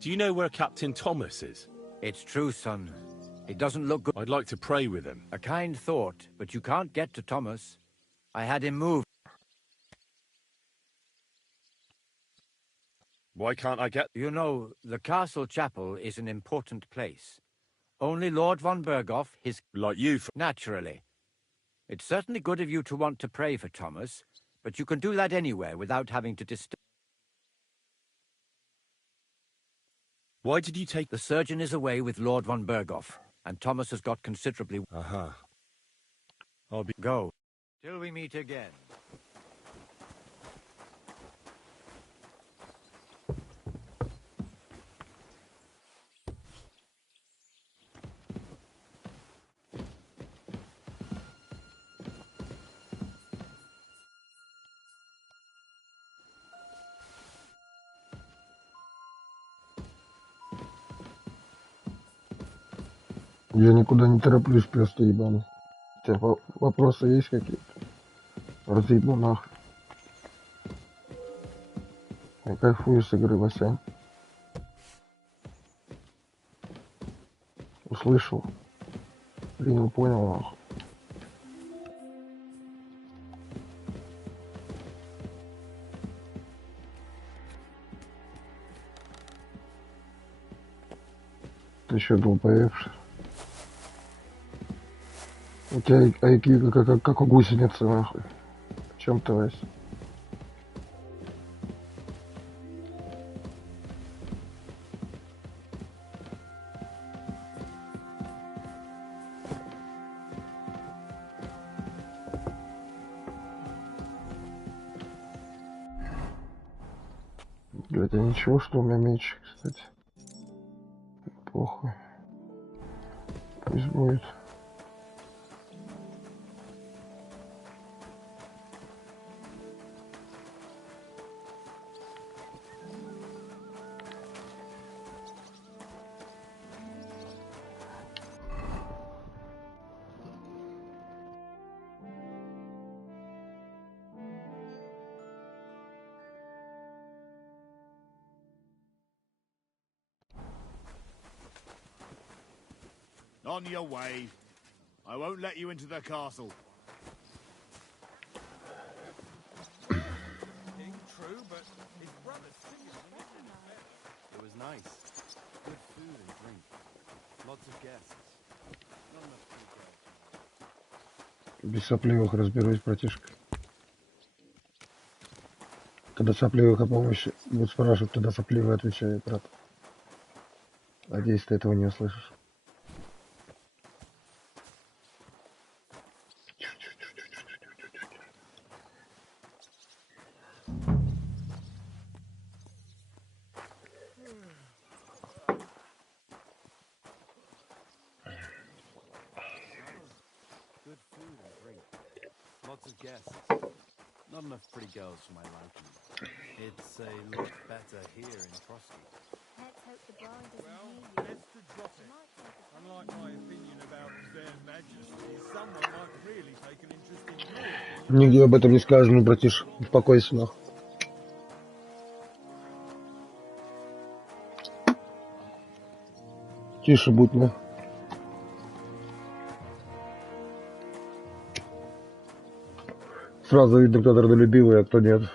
Do you know where Captain Thomas is? It's true, son. It doesn't look good. I'd like to pray with him. A kind thought, but you can't get to Thomas. I had him moved. Why can't I get... You know, the castle chapel is an important place. Only Lord von Berghoff, his... Like you... Naturally. It's certainly good of you to want to pray for Thomas, but you can do that anywhere without having to disturb... Why did you take... The surgeon is away with Lord von Berghoff, and Thomas has got considerably... Aha. I'll be... Go. Till we meet again. Я никуда не тороплюсь, просто ебаный. У тебя вопросы есть какие-то? Разъебу нахуй. Я кайфую с игры, Васянь. Услышал. Принял, понял, нахуй. Ты еще долбоебший. У тебя IQ как у гусеницы, нахуй. В чем ты, Вась? Блядь, а ничего, что у меня меч, кстати. Похуй. Пусть будет. On your way. I won't let you into the castle. True, but his brother's It was nice. Good food and drink. Lots of guests. Not enough to go. Без сопливых разберусь, братишка. Когда сопливых о помощи будут спрашивать, тогда сопливый отвечает, брат. Надеюсь, ты этого не услышишь. Not enough pretty girls for my liking. It's a lot better here in Frosty. Let's hope the bride doesn't Well, hear you. best to drop She it. might take offense. Unlike my opinion about their majesty, someone might really take an interest in your opinion. Нигде об этом не сказано, братиш. Успокойся, нахуй. Тише будь, ну. Сразу видно, кто трудолюбивый, а кто нет.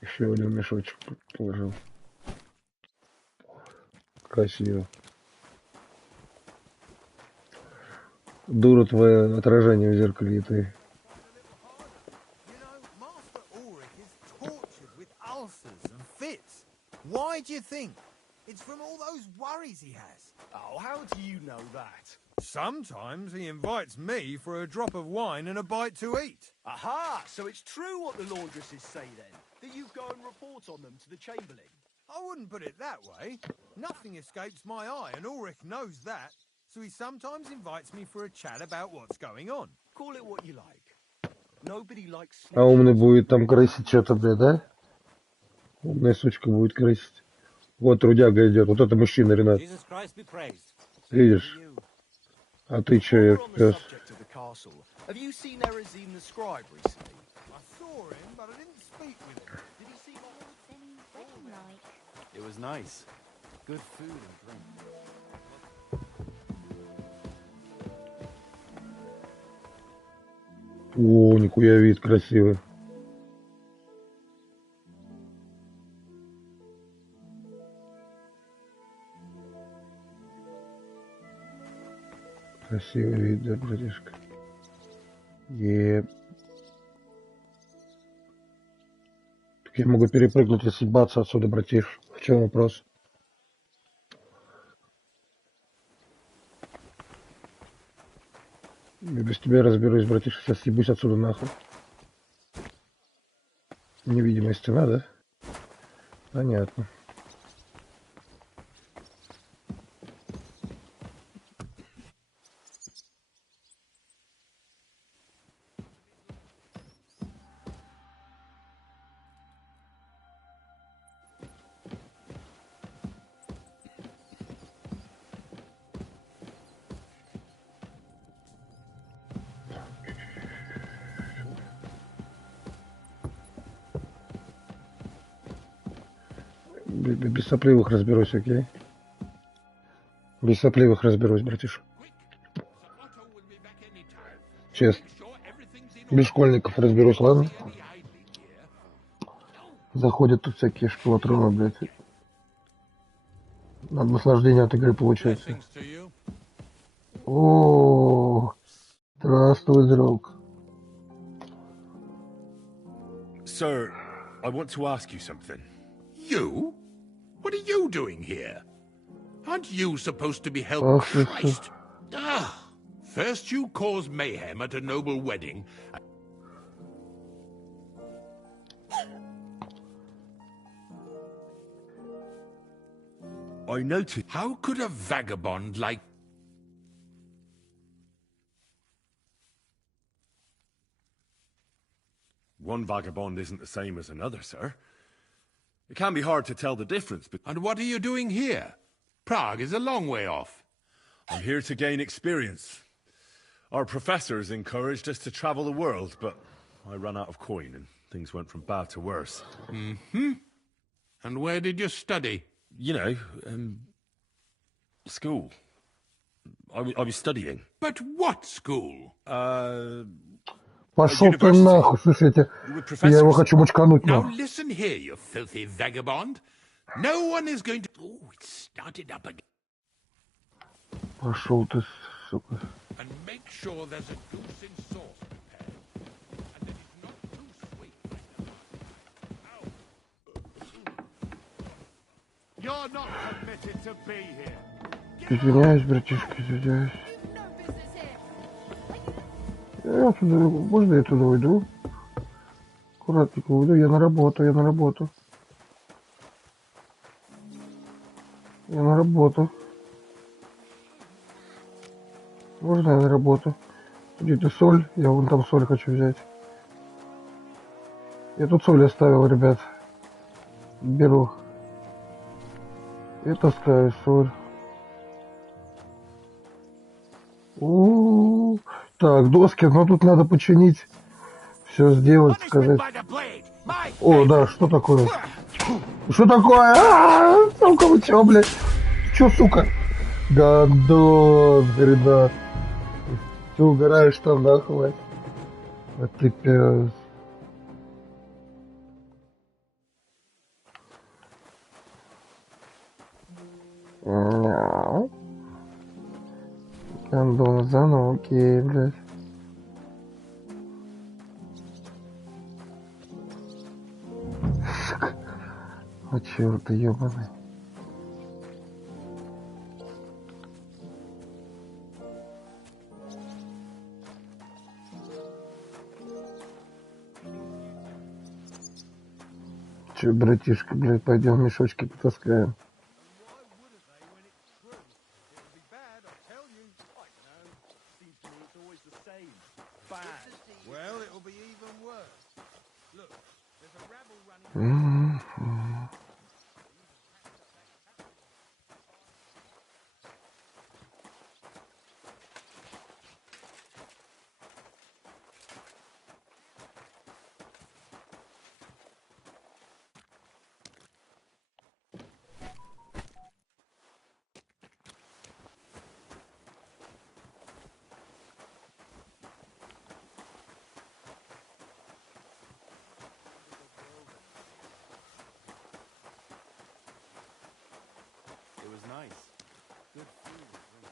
Еще один мешочек положил. Красиво. Дура твое отражение в зеркале, и ты. Ulcers and fits. Why do you think? It's from all those worries he has. Oh, how do you know that? Sometimes he invites me for a drop of wine and a bite to eat. Aha! So it's true what the laundresses say then, that you go and report on them to the Chamberlain. I wouldn't put it that way. Nothing escapes my eye, and Ulrich knows that. So he sometimes invites me for a chat about what's going on. Call it what you like. Nobody likes А умный будет там крысить что-то, блядь, да? Умная сучка будет крысить. Вот трудяга идет. Вот это мужчина, Ренат. Видишь? А ты че, пес? Have you seen Erazine the scribe recently? I saw him, but I didn't speak with him. Did he seem What's any wedding like? It was nice. Good food and drink. О, нихуя вид красивый. Красивый вид, да, братишка. Так я могу перепрыгнуть и съебаться отсюда, братиш. В чем вопрос? Я без тебя разберусь, братиш. Сейчас съебусь отсюда нахуй. Невидимая стена, да? Понятно. Без сопливых разберусь, окей? Без сопливых разберусь, братиш. Честно. Без школьников разберусь, ладно? Заходят тут всякие школотроны, блядь. Надо наслаждение от игры получается. О, здравствуй, друг. Sir, I want to ask you something. You? What are you doing here? Aren't you supposed to be helping Christ? Ah! First you cause mayhem at a noble wedding. I noticed. How could a vagabond like... One vagabond isn't the same as another, sir. It can be hard to tell the difference, but... And what are you doing here? Prague is a long way off. I'm here to gain experience. Our professors encouraged us to travel the world, but I ran out of coin and things went from bad to worse. Mm-hmm. And where did you study? You know, school. I was studying. But what school? Пошел ты нахуй, слушайте. Я его хочу мочкануть, Now нахуй. listen here, you filthy vagabond. No one is going to... Oh, it started up again. Пошел ты, сука. And make sure there's a goose in sauce prepared. And that it's not too sweet like the... You're not permitted to be here. Извиняюсь, братишка, извиняюсь. Я туда, можно я туда уйду? Аккуратненько уйду, я на работу. Я на работу. Можно я на работу? Где-то соль. Я вон там соль хочу взять. Я тут соль оставил, ребят. Беру. И таскаю соль. У-у-у. Так, доски, но тут надо починить. Все сделать, сказать. О, да, что такое? Что такое? Сука, вы чё, блядь? Чё, сука? Гандон, ребят. Ты угораешь там, да, хватит? А ты пёс. Гандон заново, окей, блядь. О, чёрт, ёбаный. Че, братишка, блядь, пойдем мешочки потаскаем. Well, it'll be even worse. Look, there's a rabble running. It was nice. Good food and drink.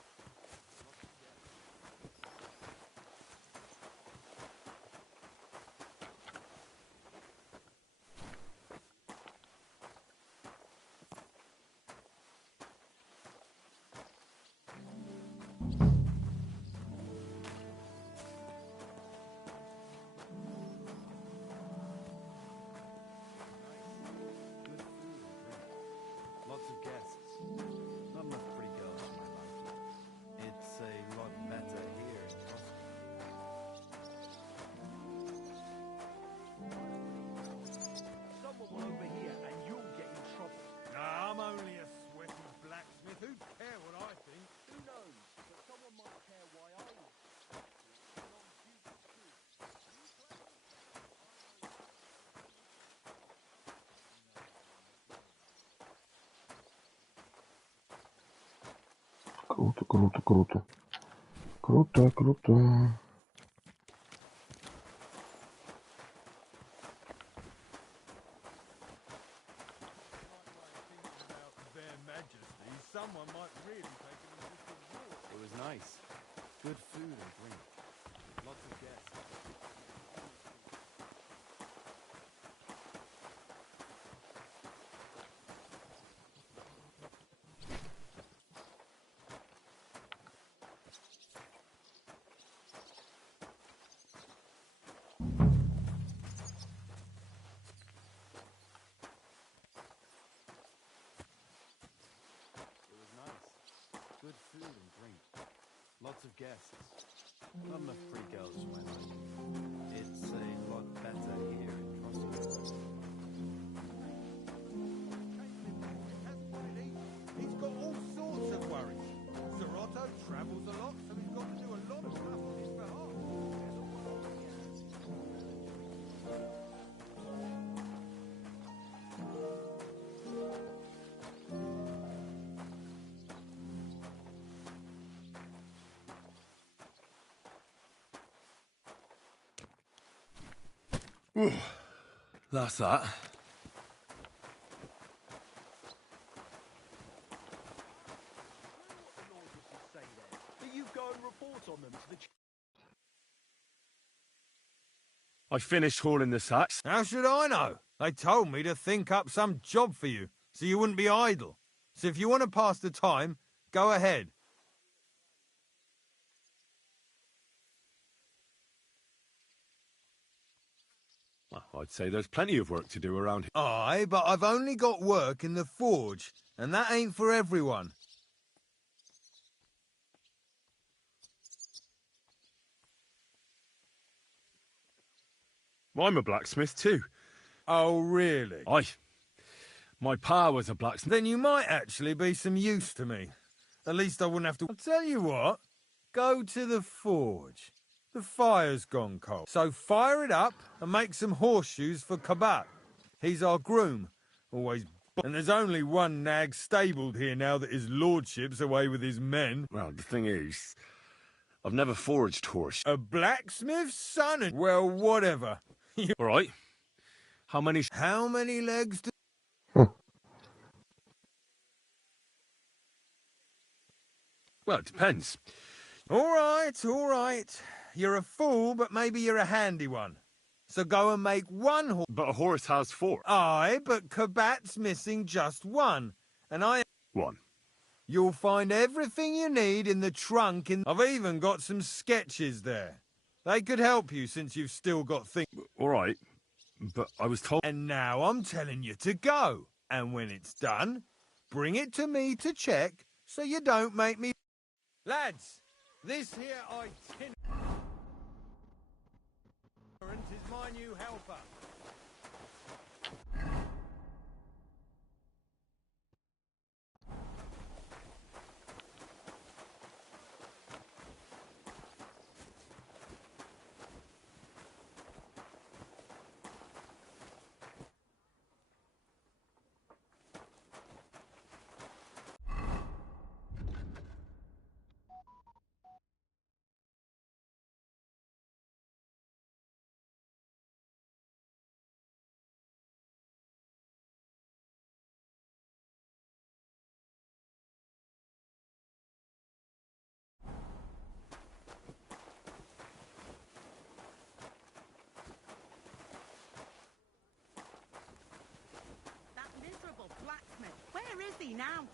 Lots of guests. Not enough pretty girls for my liking. It's a lot better here in Boston. Someone will overhear and you'll get in trouble. Nah, I'm only a sweaty blacksmith. Who'd care what I think? Who knows? But someone might care why I was. Круто, круто, круто. Круто, круто. Their Majesty, someone might really take an interest in war. It was nice. Good food and drink. Lots of guests. It was nice. Good food and drink. Lots of guests. Not enough pretty girls for my liking. It's a lot better here in Boston. He's got all sorts of worries. Sir Otto travels a lot, so he's got to do a lot of stuff on his behalf. That's that. That you go and report on them to the I finished hauling the sacks. How should I know? They told me to think up some job for you, so you wouldn't be idle. So if you want to pass the time, go ahead. Well, I'd say there's plenty of work to do around here. Aye, but I've only got work in the forge, and that ain't for everyone. I'm a blacksmith too. Oh, really? My pa was a blacksmith. Then you might actually be some use to me. At least I wouldn't have to... I'll tell you what. Go to the forge. The fire's gone cold. So fire it up and make some horseshoes for Kabat. He's our groom. Always... And there's only one nag stabled here now that his lordship's away with his men. Well, the thing is, I've never foraged horse. A blacksmith's son? Well, whatever. All right. How many legs do... Well, it depends. All right. You're a fool, but maybe you're a handy one. So go and make one horse. But a horse has 4. Aye, but Kabat's missing just one. And I... 1. You'll find everything you need in the trunk in... I've even got some sketches there. They could help you since you've still got things... All right, but I was told... And now I'm telling you to go. And when it's done, bring it to me to check so you don't make me... Lads, this here itinerant is my new helper. Where is he now?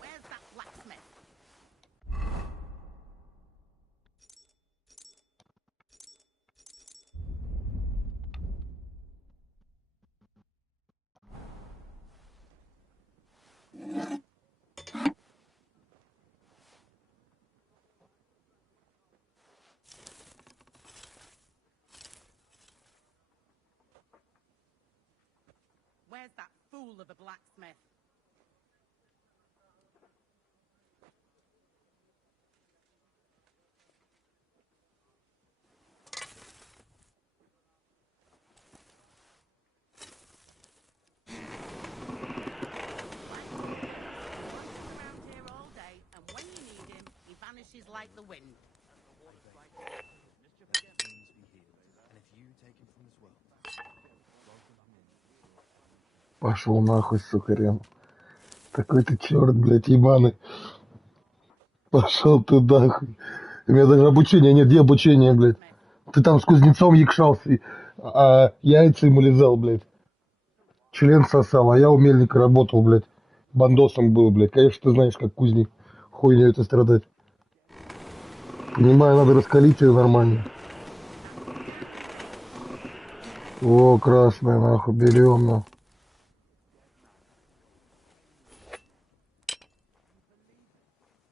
Where's that blacksmith? Where's that fool of a blacksmith? Vanishes like the wind. Пошел нахуй, сука, Рем. Такой ты черт, блядь, ебаный. Пошел ты нахуй. У меня даже обучения нет. Где обучение, блядь? Ты там с кузнецом якшался, а яйца ему лизал, блядь. Член сосал, а я у мельника работал, блядь. Бандосом был, блядь. Конечно, ты знаешь, как кузник хуйню это страдать. Понимаю, надо раскалить ее нормально. О, красная, нахуй, берем, нахуй.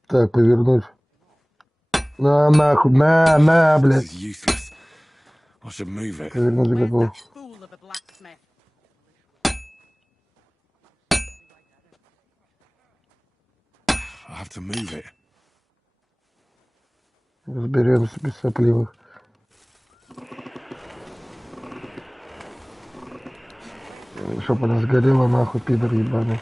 Так, повернуть. На, нахуй, на, блядь. Повернуть готов. Разберемся без сопливых. Чтоб она сгорела, нахуй, пидор ебаный.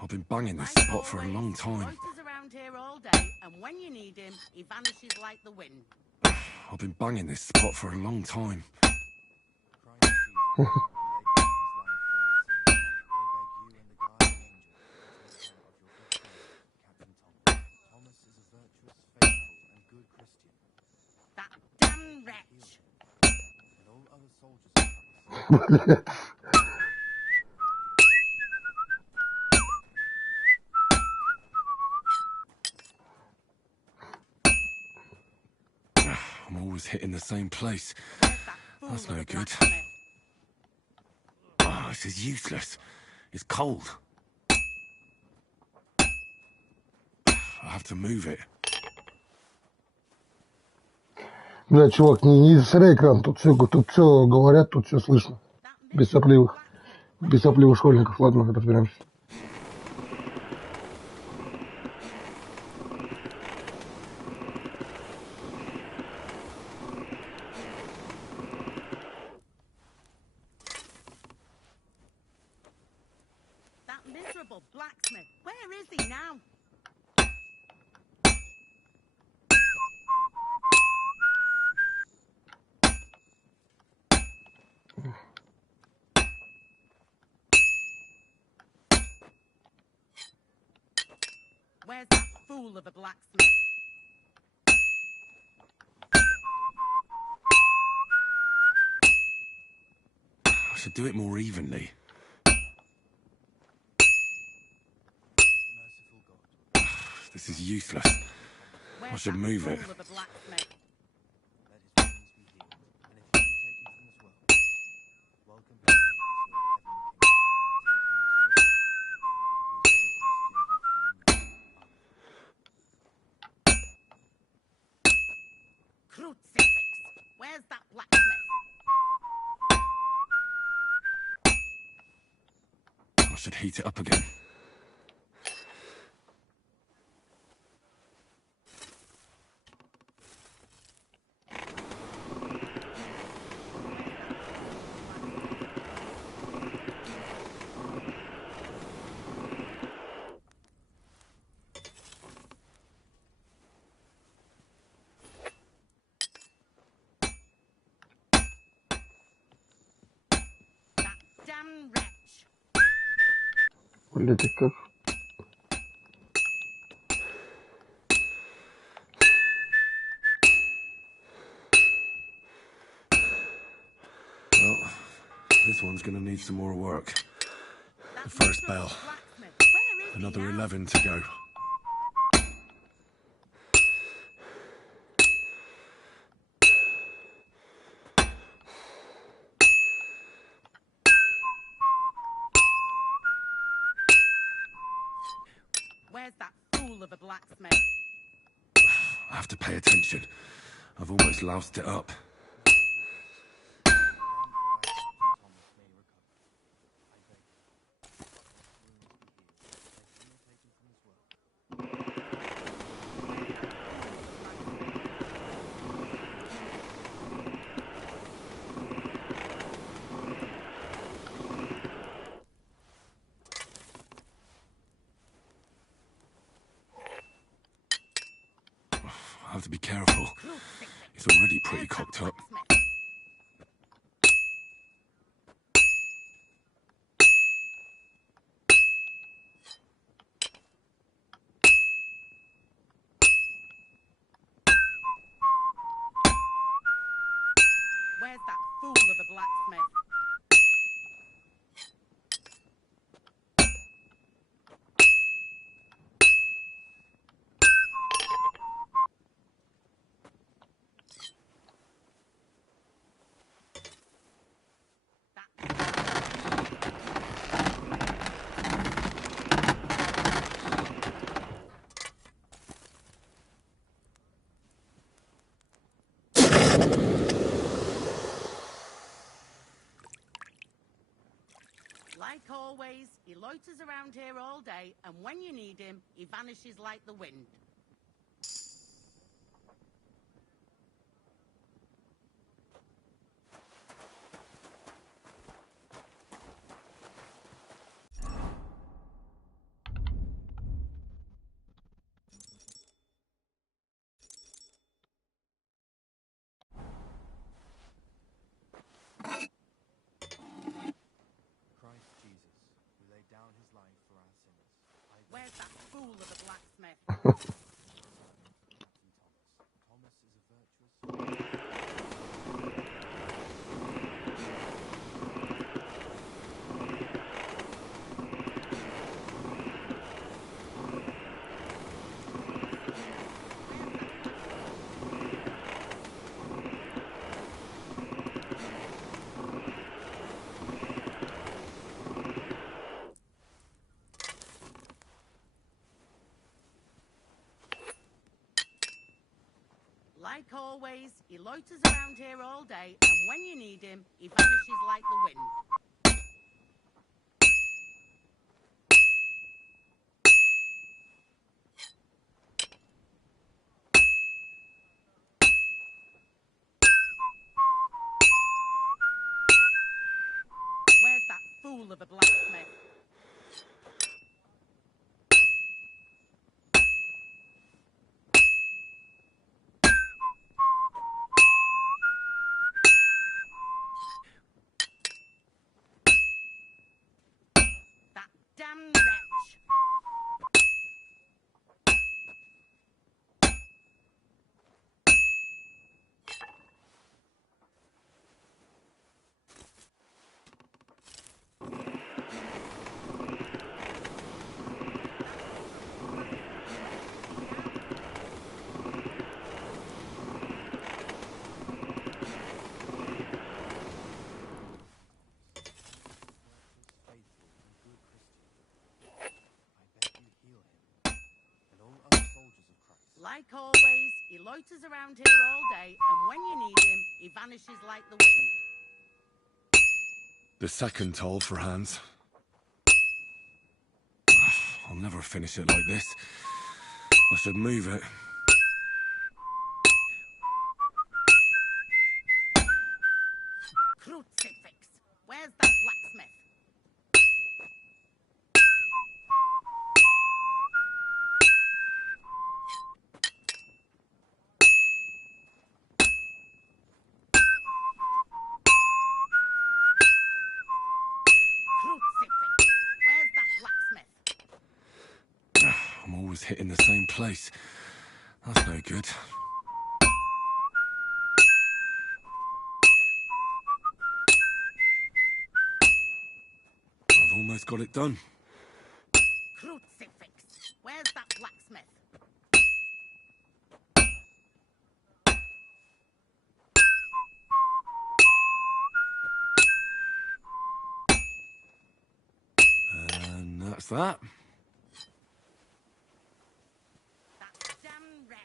I've been banging this spot for a long time. Around here all day, and when you need him, he vanishes like the wind. I've been banging this spot for a long time. Блядь. I'm always hitting the same place. That's no good. Oh, this is useless. It's cold. I have to move it. Бля, чувак, не засоряй экран, тут все говорят, тут все слышно. Без сопливых школьников. Ладно, разберемся. That miserable blacksmith. Where is he now? Where's that fool of a blacksmith? I should do it more evenly. This is useless. I should move it. Crucifix. Where's that blacksmith? I should heat it up again. Damn wretch. Бля, ты как? Well, this one's gonna need some more work. The first bell. Another 11 to go. Where's that fool of a blacksmith? I have to pay attention. I've almost loused it up. I have to be careful. It's already pretty cocked up. Where's that fool of a blacksmith? Like always, he loiters around here all day, and when you need him, he vanishes like the wind. Where's that fool of a blacksmith? Like always, he loiters around here all day, and when you need him, he vanishes like the wind. Where's that fool of a blacksmith? That damn wretch! Like always, he loiters around here all day, and when you need him, he vanishes like the wind. The second toll for Hans. I'll never finish it like this. I should move it. Crucifix! Where's that blacksmith? Crucifix! Where's that blacksmith? I'm always hitting the same place. That's no good. I've almost got it done. Crucifix! Where's that blacksmith? And that's that. That damn wretch!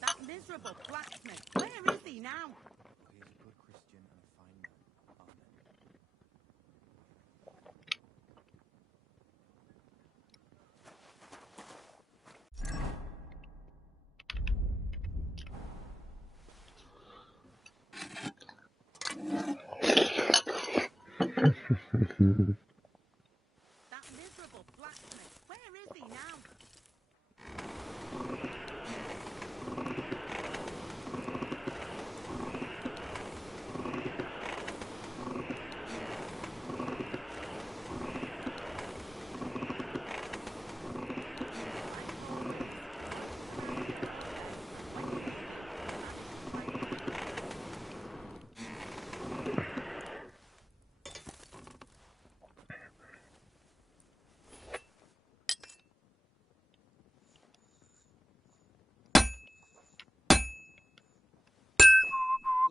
That miserable blacksmith! Where is he now? That miserable blacksmith! Where is he now?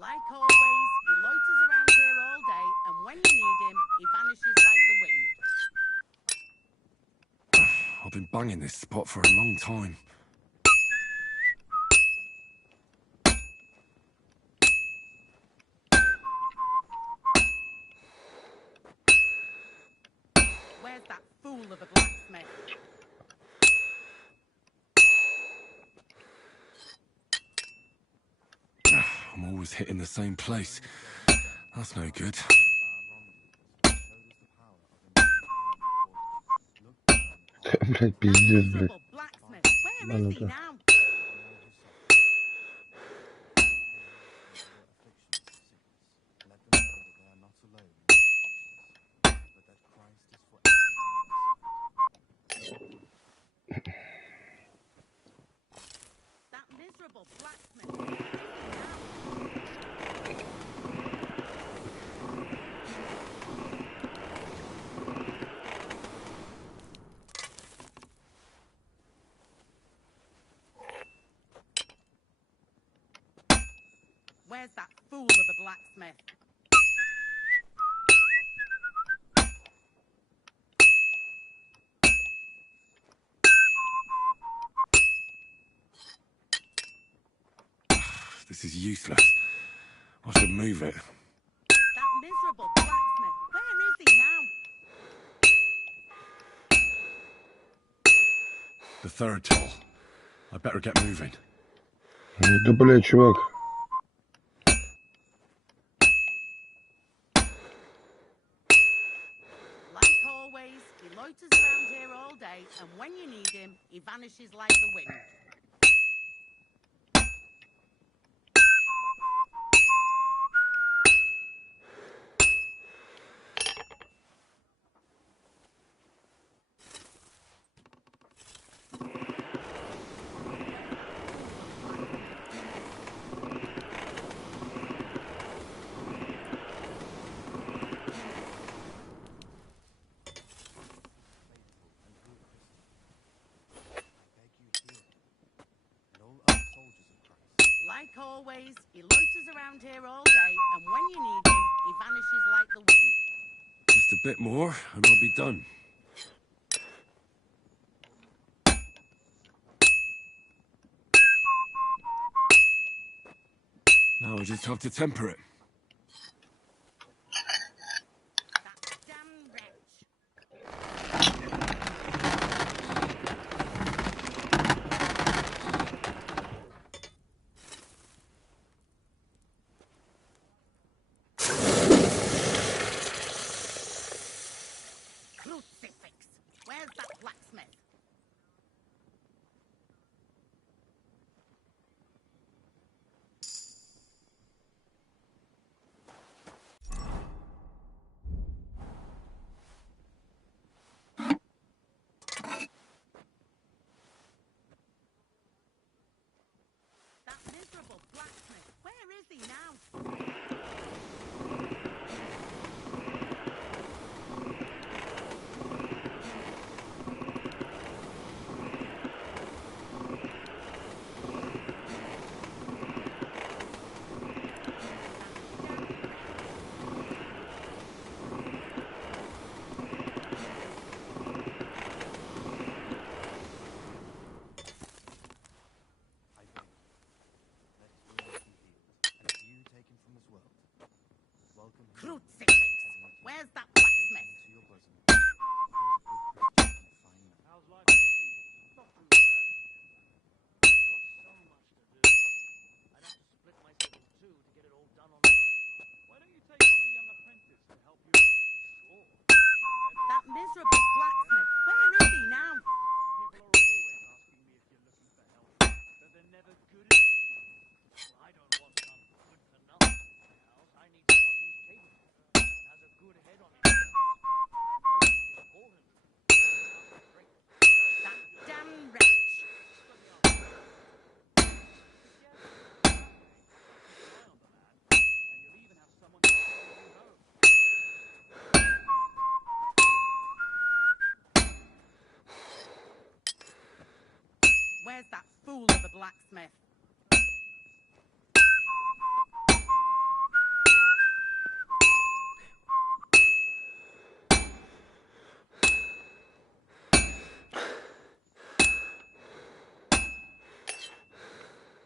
Like always, he loiters around here all day, and when you need him, he vanishes like the wind. I've been banging this spot for a long time. Where's that fool of a blacksmith? I'm always hitting the same place. That's no good. Блядь, пиздец, блядь. Blacksmith, where is he now? That miserable blacksmith. blacksmith. This is useless. I should move it. That miserable blacksmith. Where is he now? The third toll. I better get moving. Да, блядь, чувак. Like always, he loiters around here all day, and when you need him, he vanishes like the wind. Like always, he loiters around here all day, and when you need him, he vanishes like the wind. Just a bit more, and I'll be done. Now I just have to temper it. That damn wretch. Crucifix. Where's that blacksmith? That miserable blacksmith. Where is he now? Crucifix. Where's that blacksmith? How's life treating you? Not too bad. I've got so much to do. I'd have to split myself in two to get it all done on time. Why don't you take on a young apprentice to help you out? Sure. That miserable blacksmith. Where is he now? People are always asking me if you're looking for help, but they're never good enough. Well, I don't want some good for nothing in my house. I need someone who's capable and has a good head on him. Most important, That damn wretch. Where's that fool of a blacksmith?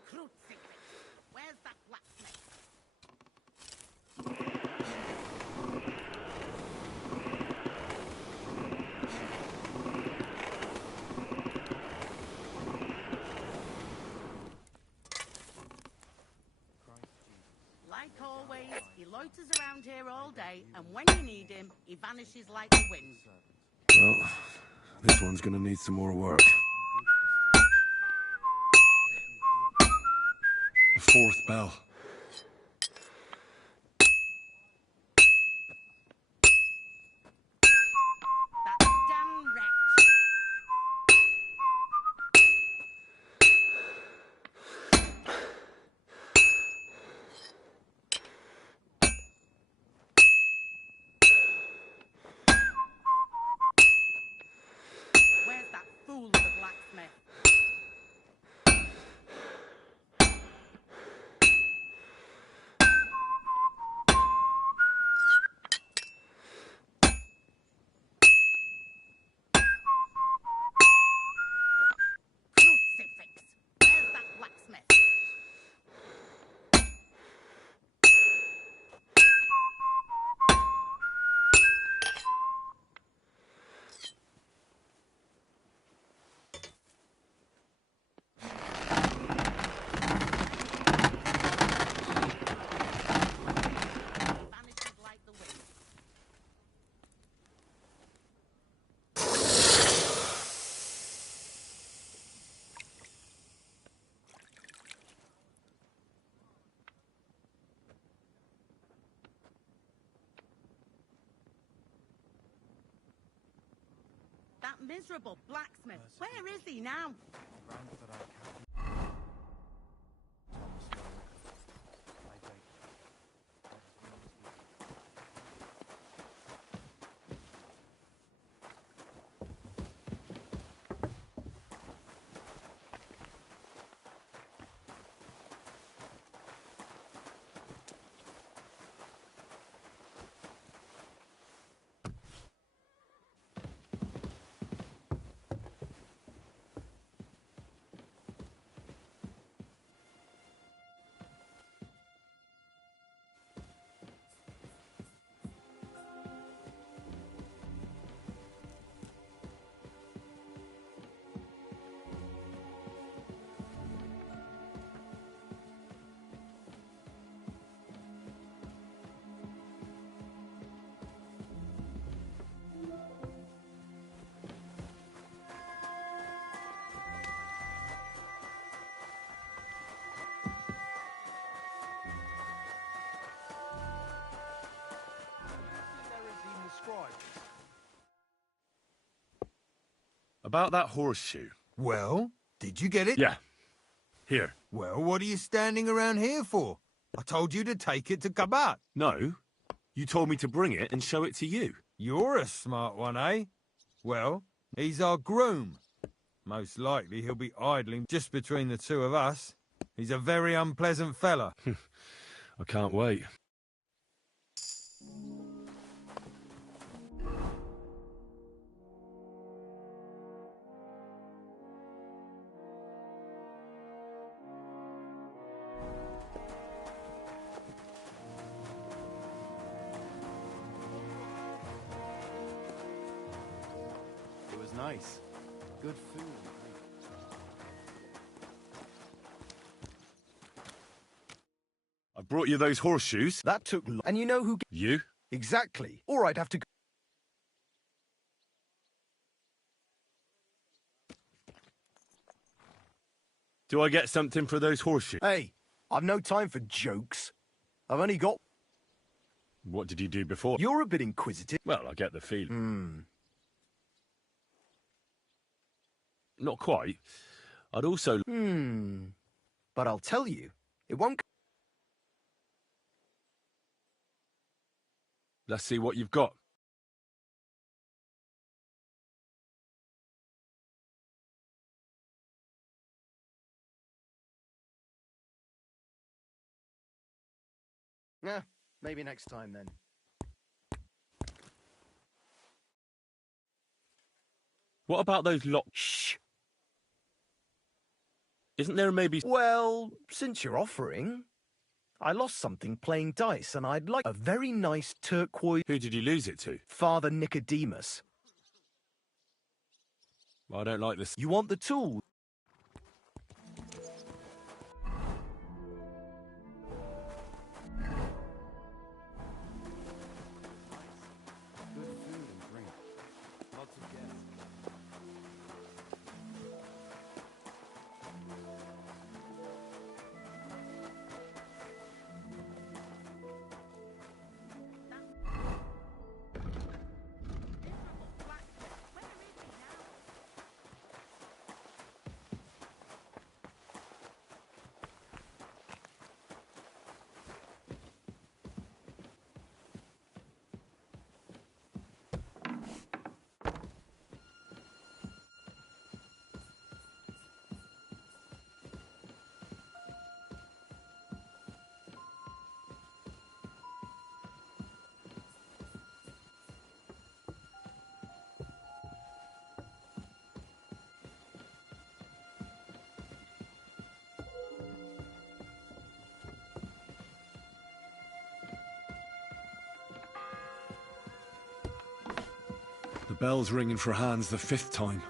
Crucifix. Where's that blacksmith? Like always, he loiters around here all day, and when you need him, he vanishes like the wind. Well, this one's gonna need some more work. The fourth bell. That damn wretch. Where's that fool of a blacksmith? miserable blacksmith. Where is he now? About that horseshoe. Well, did you get it? Yeah. Here. Well, what are you standing around here for? I told you to take it to Kabat. No. You told me to bring it and show it to you. You're a smart one, eh? Well, he's our groom. Most likely he'll be idling just between the two of us. He's a very unpleasant fella. I can't wait. It was nice. Good food. I brought you those horseshoes. That took and you know who... You? Exactly. All right, have to go. Do I get something for those horseshoes? Hey, I've no time for jokes. I've only got... What did you do before? You're a bit inquisitive. Well, I get the feeling. Not quite. I'd also... But I'll tell you, it won't... Let's see what you've got. Yeah, maybe next time then. What about those locks? Shh. Isn't there maybe... Well, since you're offering, I lost something playing dice, and I'd like a very nice turquoise... Who did you lose it to? Father Nicodemus. I don't like this. You want the tool? Good food and drink. Lots of guests. The bell's ringing for Hans the 5th time.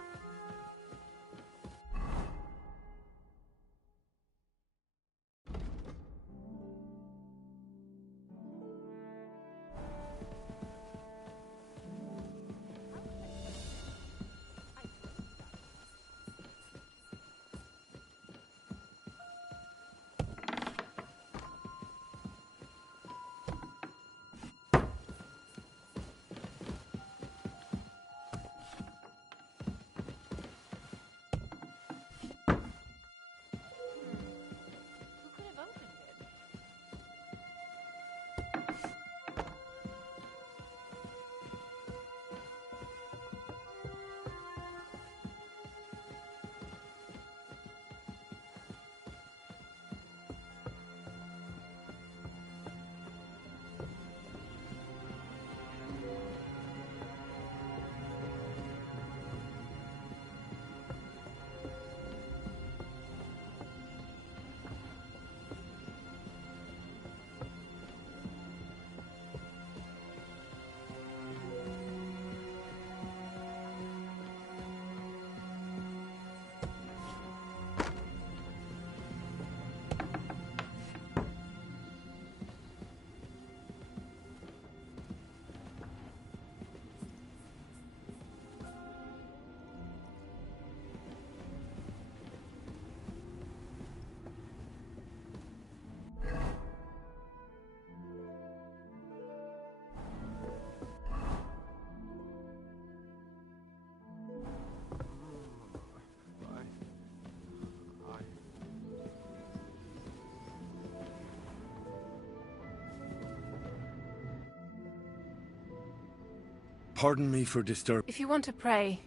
Pardon me for disturbing. If you want to pray,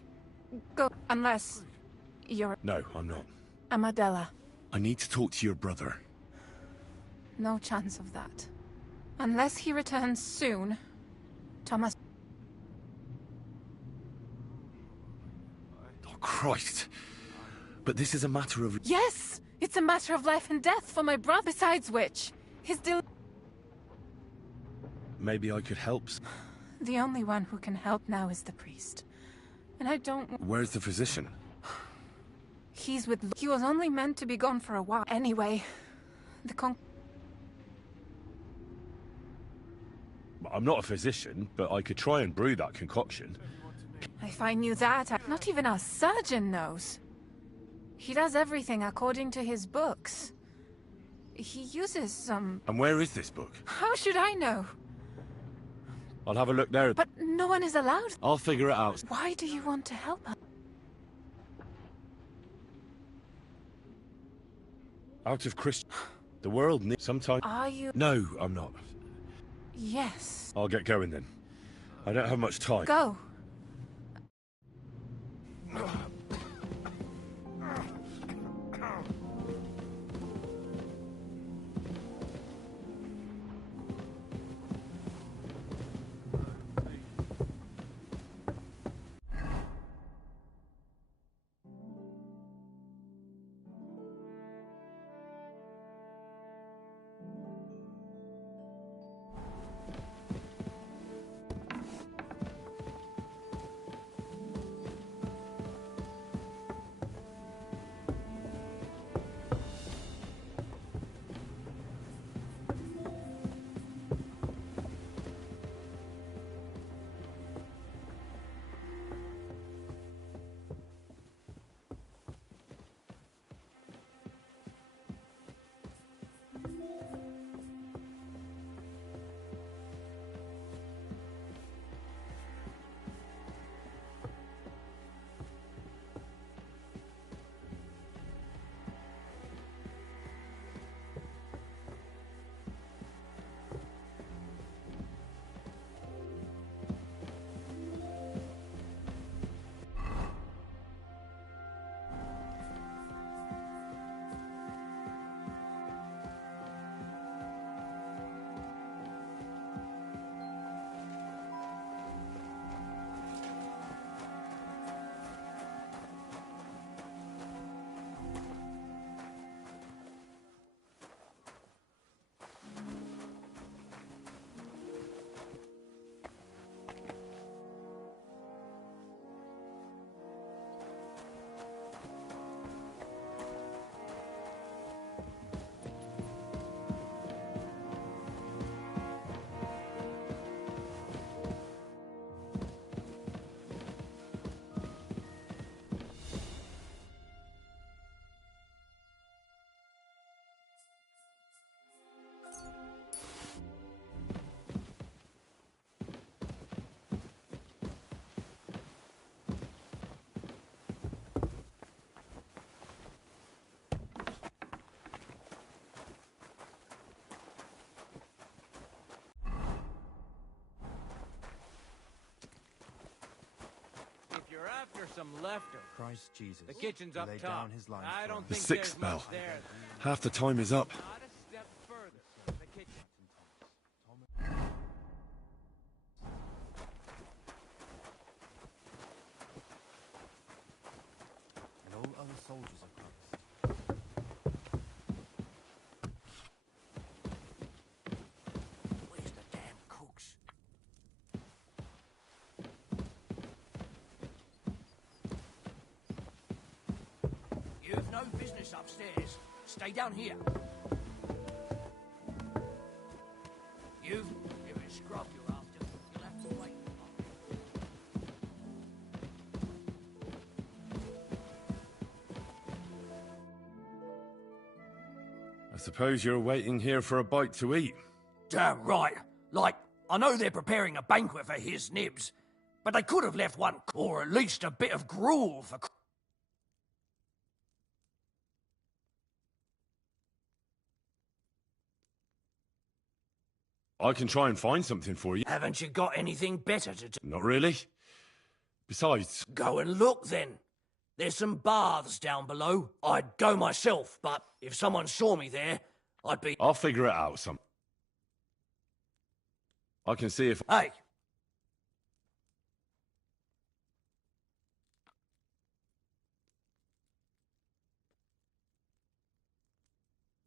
go. Unless you're... No, I'm not. Amadella. I need to talk to your brother. No chance of that. Unless he returns soon, Thomas... Oh, Christ. But this is a matter of... Yes! It's a matter of life and death for my brother. Besides which, his Maybe I could help. The only one who can help now is the priest. And I don't... Where's the physician? He's with... He was only meant to be gone for a while. Anyway, the I'm not a physician, but I could try and brew that concoction. If I knew that, not even our surgeon knows. He does everything according to his books. He uses some... And where is this book? How should I know? I'll have a look there. But no one is allowed. I'll figure it out. Why do you want to help us? Out of Christian... The world needs... Sometimes... Are you... No, I'm not. Yes. I'll get going then. I don't have much time. Go. If you're after some leftovers, Christ Jesus. the kitchen's He up laid top. down his life I for don't us. The think sixth there's bell. much there. Half the time is up. Not a step further. The kitchen. And all other soldiers of Christ. Where's the damn cooks? You've no business upstairs. Stay down here. You've a scrub you're after. You'll have to wait. I suppose you're waiting here for a bite to eat. Damn right. Like, I know they're preparing a banquet for his nibs, but they could have left one, or at least a bit of gruel for... I can try and find something for you. Haven't you got anything better to do? Not really. Besides... Go and look, then. There's some baths down below. I'd go myself, but if someone saw me there, I'd be... I'll figure it out some. I can see if... Hey!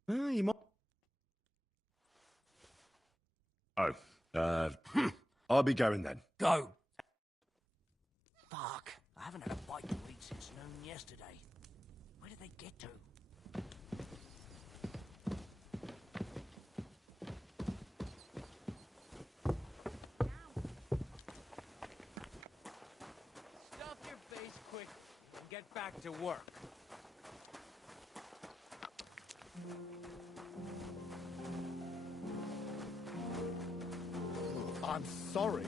You might... Oh, I'll be going then. Go. Fuck. I haven't had a bite to eat since noon yesterday. Where did they get to? Stuff your face quick and get back to work. I'm sorry.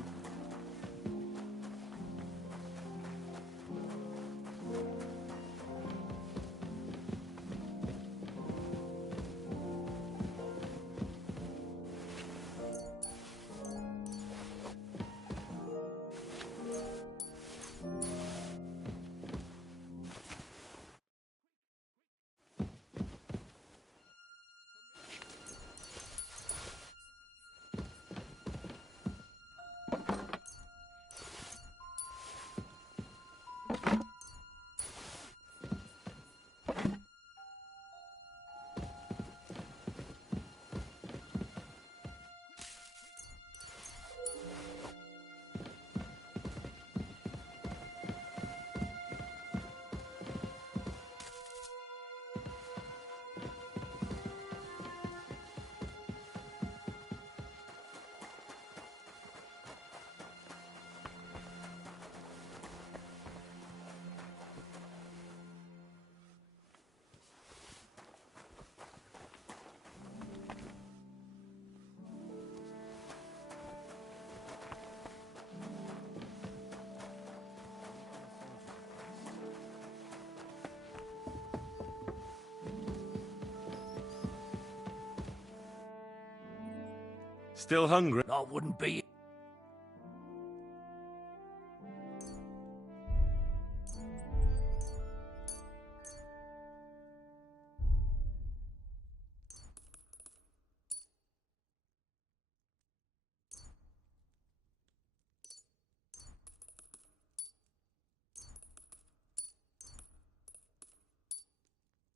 Still hungry? I wouldn't be.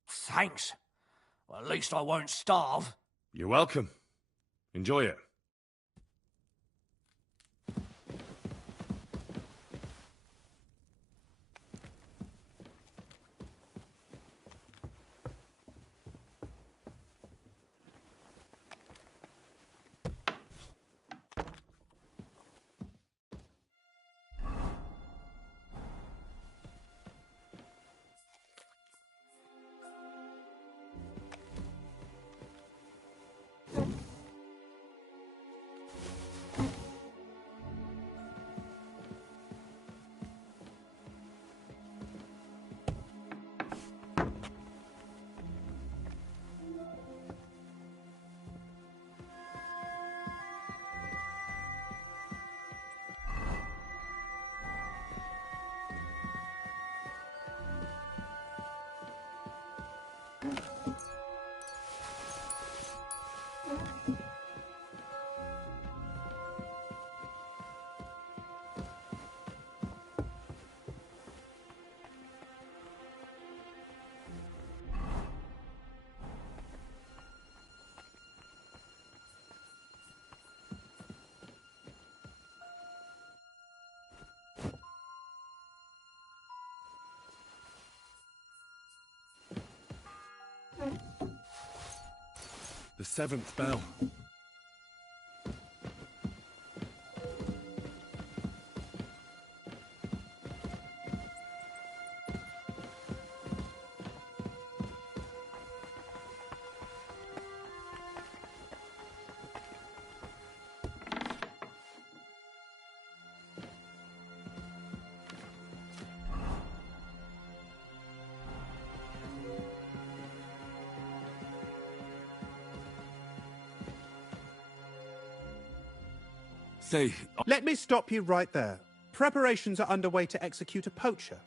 Thanks. Well, at least I won't starve. You're welcome. Enjoy it. The 7th bell. Say, Let me stop you right there. Preparations are underway to execute a poacher.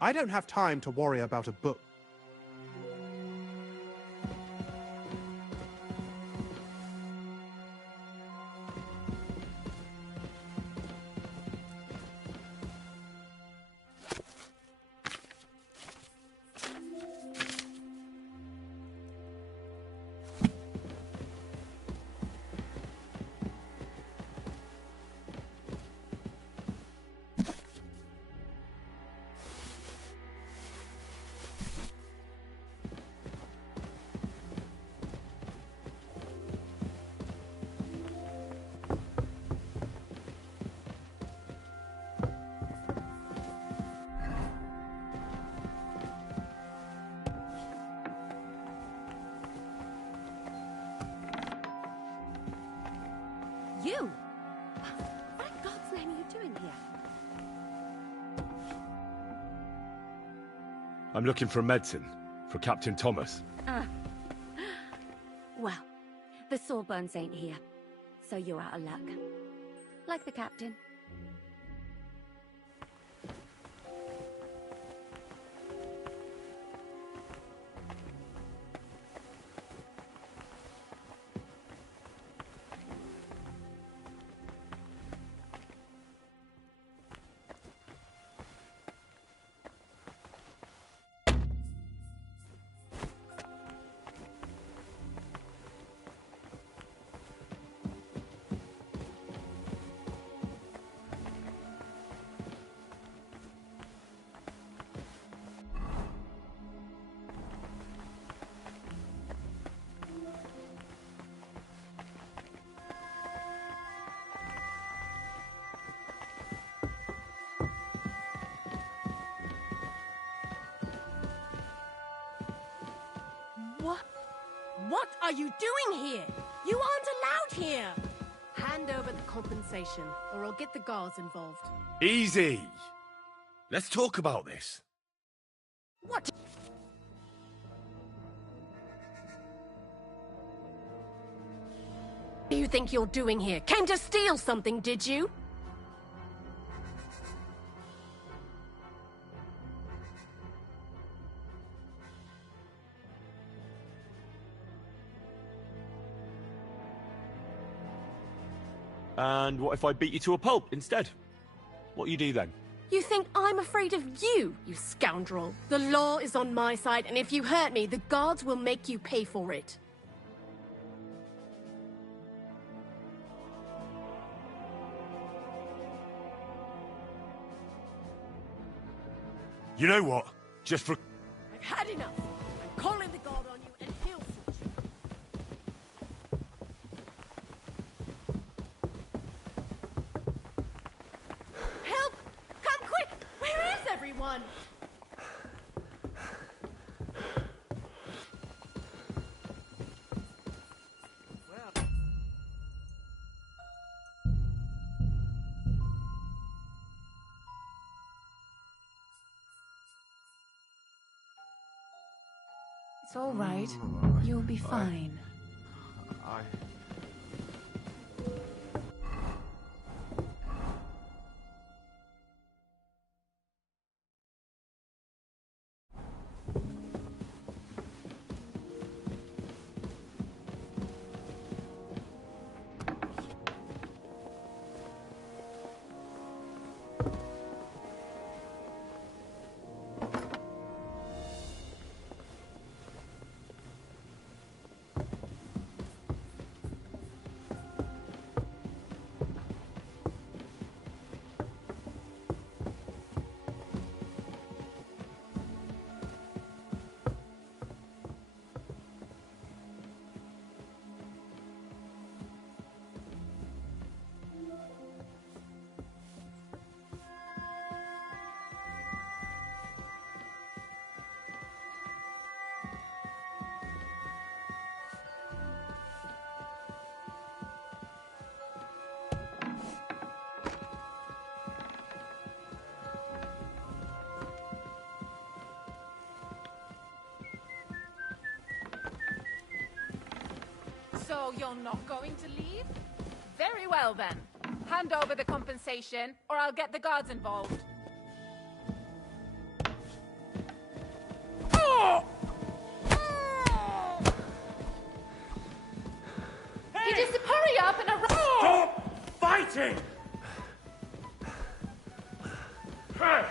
I don't have time to worry about a book. You? What in God's name are you doing here? I'm looking for medicine for Captain Thomas. Well, the Sawbones ain't here, so you're out of luck. Like the captain. What are you doing here? You aren't allowed here! Hand over the compensation, or I'll get the guards involved. Easy! Let's talk about this. What? Do you think you're doing here? Came to steal something, did you? And what if I beat you to a pulp instead? What do you do then? You think I'm afraid of you, you scoundrel? The law is on my side, and if you hurt me, the guards will make you pay for it. You know what? Just for... I've had enough. I'm calling the guard on you, and he'll sort you. Help! Come quick! Where is everyone? It's all right. You'll be fine. So you're not going to leave? Very well then. Hand over the compensation, or I'll get the guards involved. Hey! You just hurry up and Stop fighting! Hey!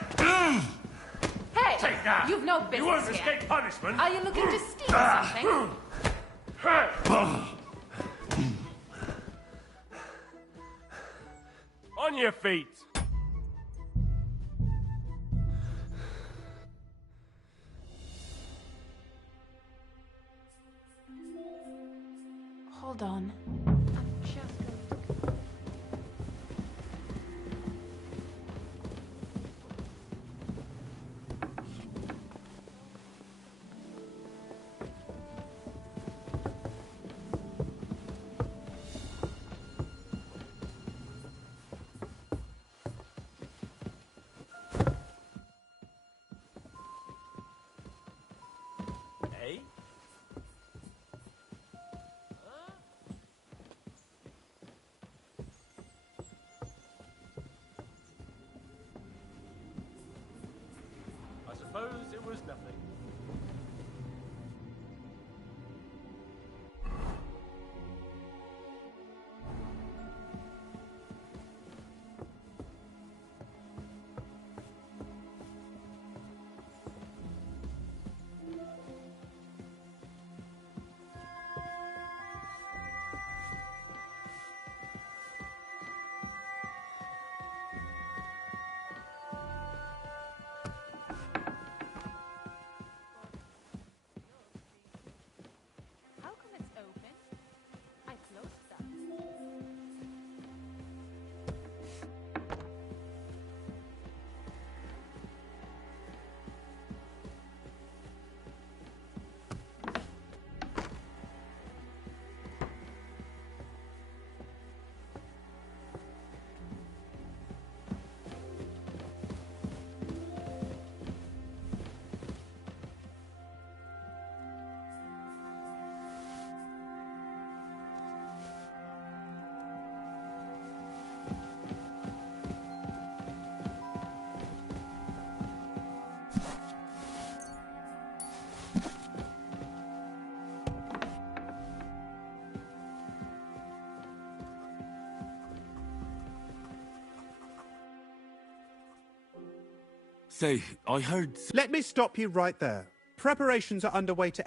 Take that! You've no business You won't here. escape punishment! Are you looking to steal something? On your feet! Hold on. Hey? I suppose it was nothing. How come it's open? I closed that. Say, I heard... Let me stop you right there. Preparations are underway to...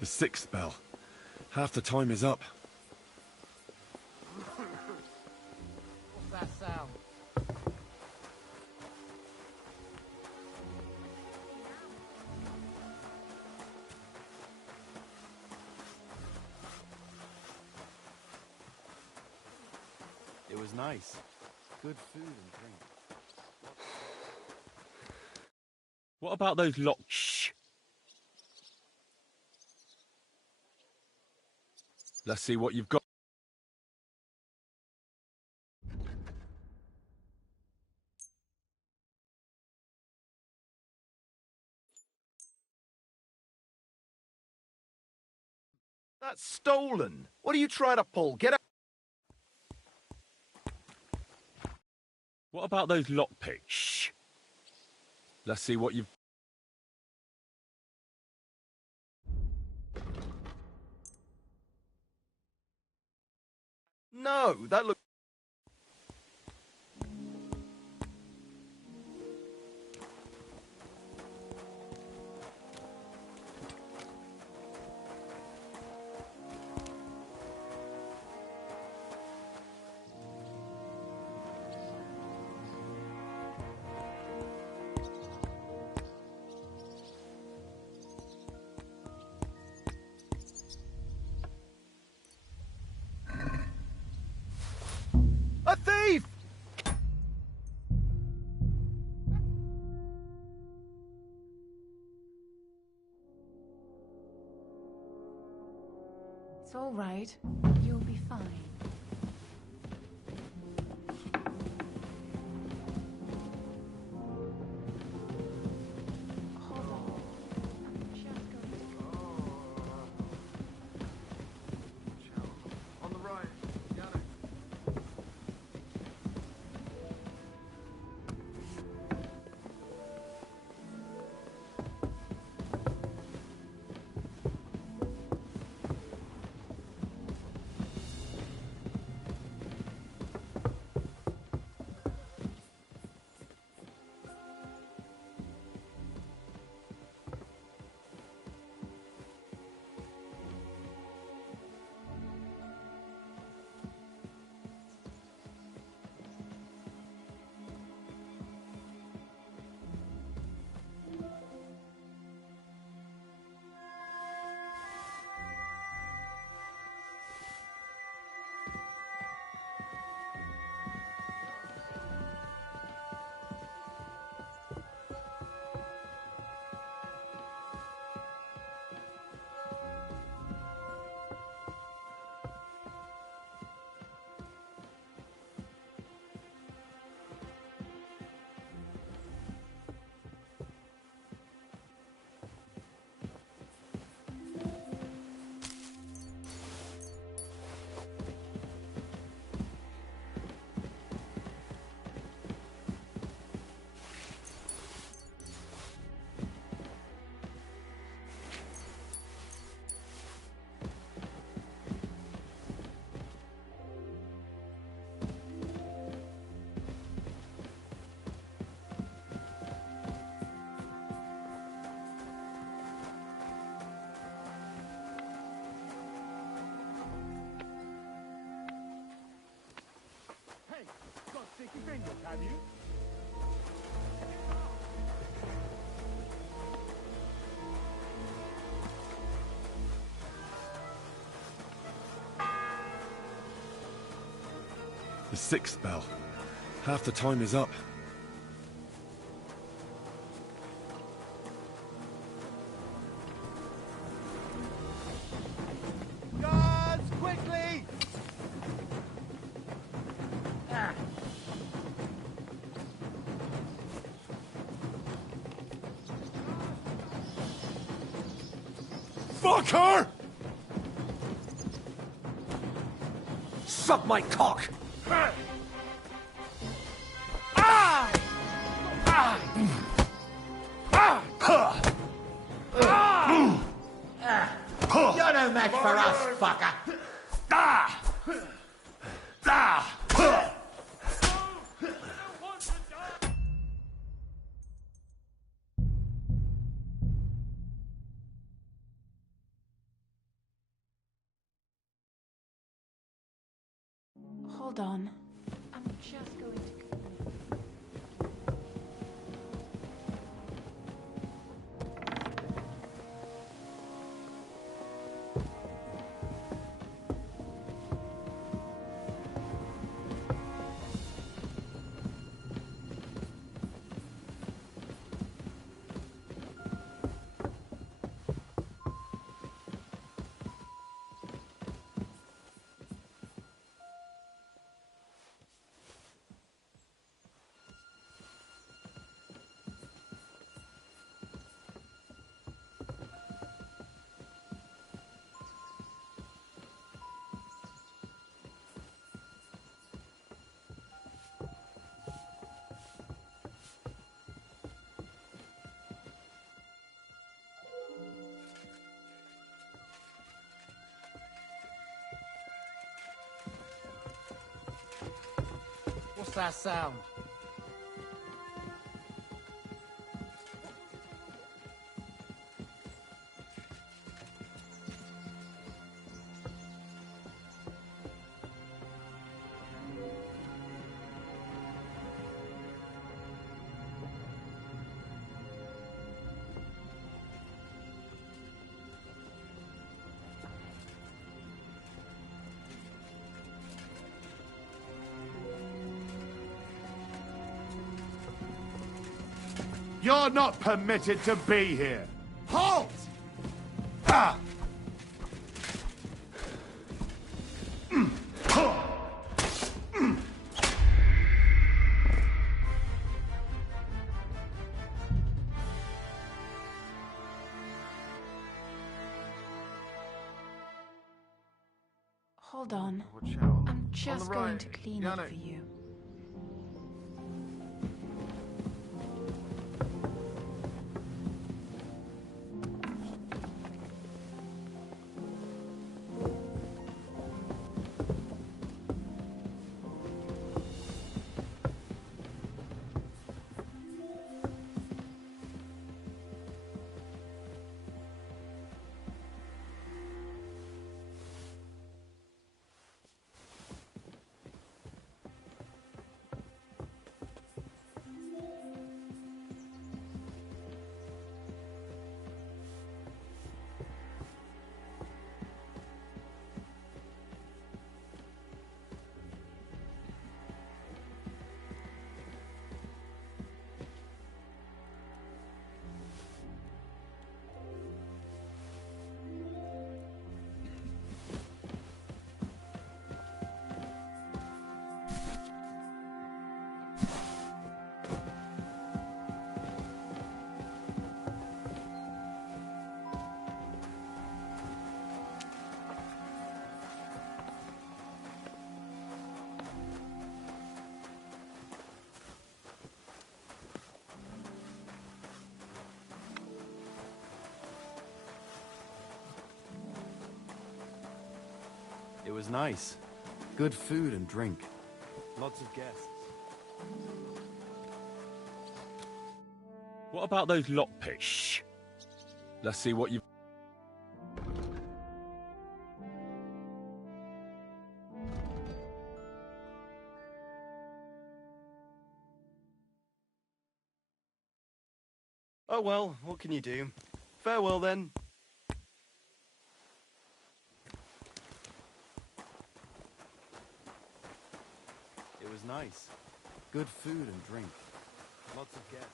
The sixth bell. Half the time is up. What's that sound? It was nice. Good food and drink. What about those lock... Shh! Let's see what you've got. That's stolen. What are you trying to pull? Get out. What about those lockpicks? Shh! Let's see what you've... No, that looks... A thief! It's all right. You'll be fine. Have you? The sixth bell. Half the time is up. Guards, quickly! Fuck her! Suck my cock! You're no match for us, fucker! Hold on. I'm just going to... What's that sound? You're not permitted to be here. Halt! Ah! Hold on. I'm just going to clean it for you. It was nice. Good food and drink. Lots of guests. What about those lockpicks? Shh. Let's see what you've... Oh well, what can you do? Farewell then. It was nice. Good food and drink. Lots of guests.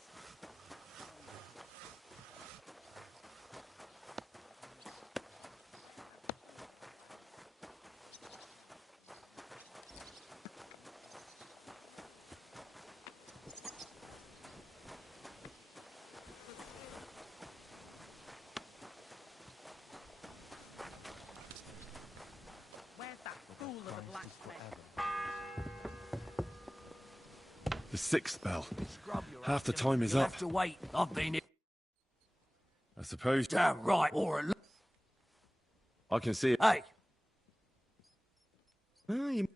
Where's that fool of a blacksmith? The sixth bell. Half the time is You'll up. have to wait. I've been here. I suppose. Damn right, or a I can see it. Hey! Well, you...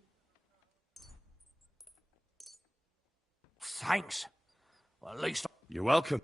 Thanks. Well, at least... You're welcome.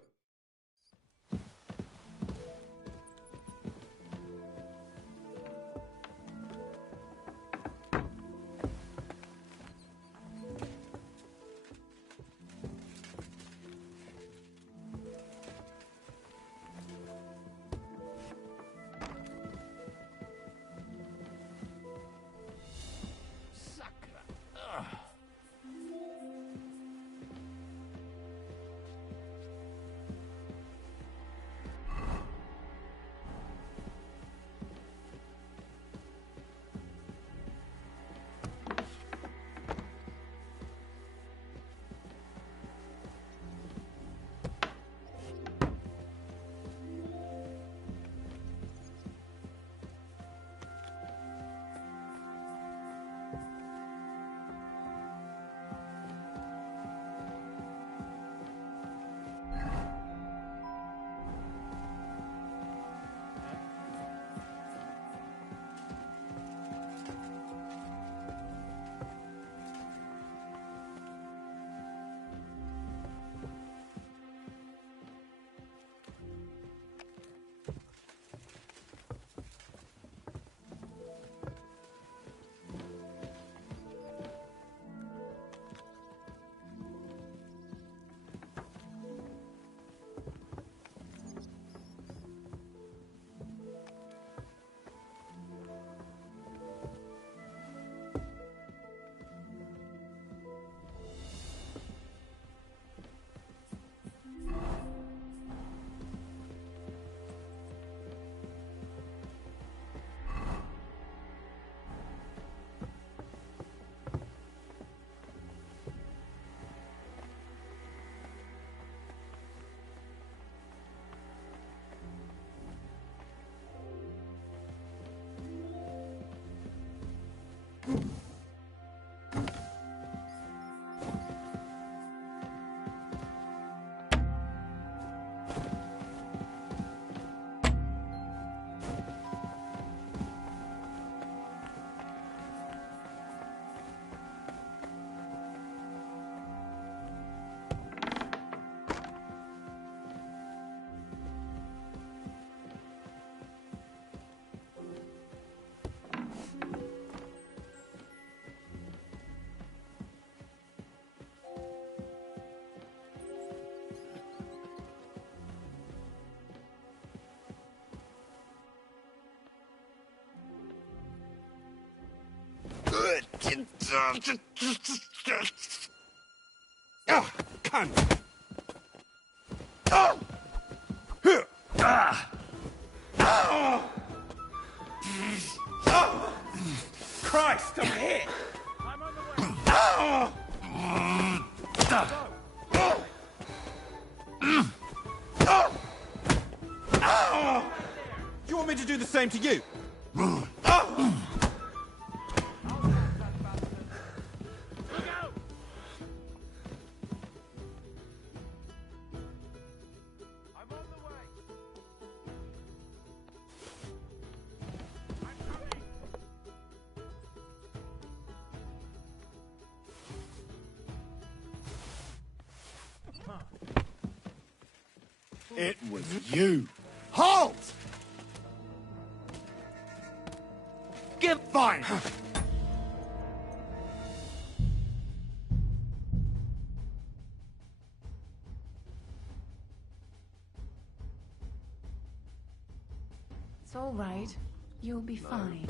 Ah, cunt! Christ, I'm hit! I'm on the way. Do you want me to do the same to you? It was you. Halt! Give fine. It's all right. You'll be fine.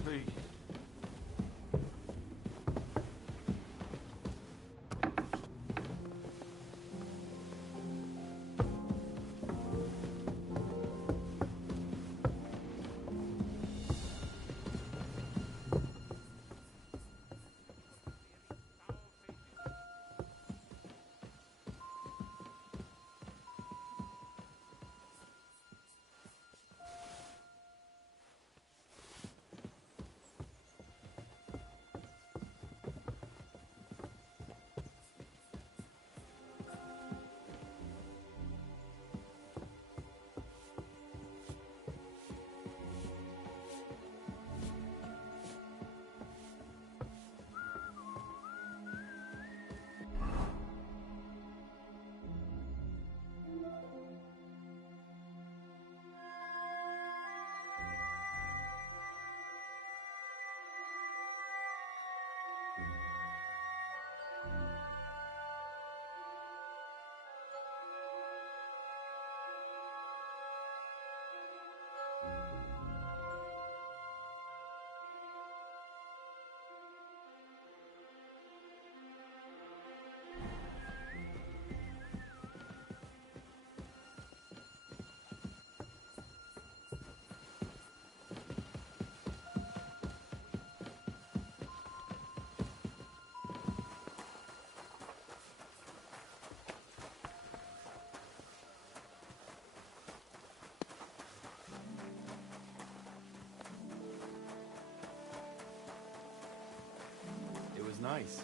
It was nice.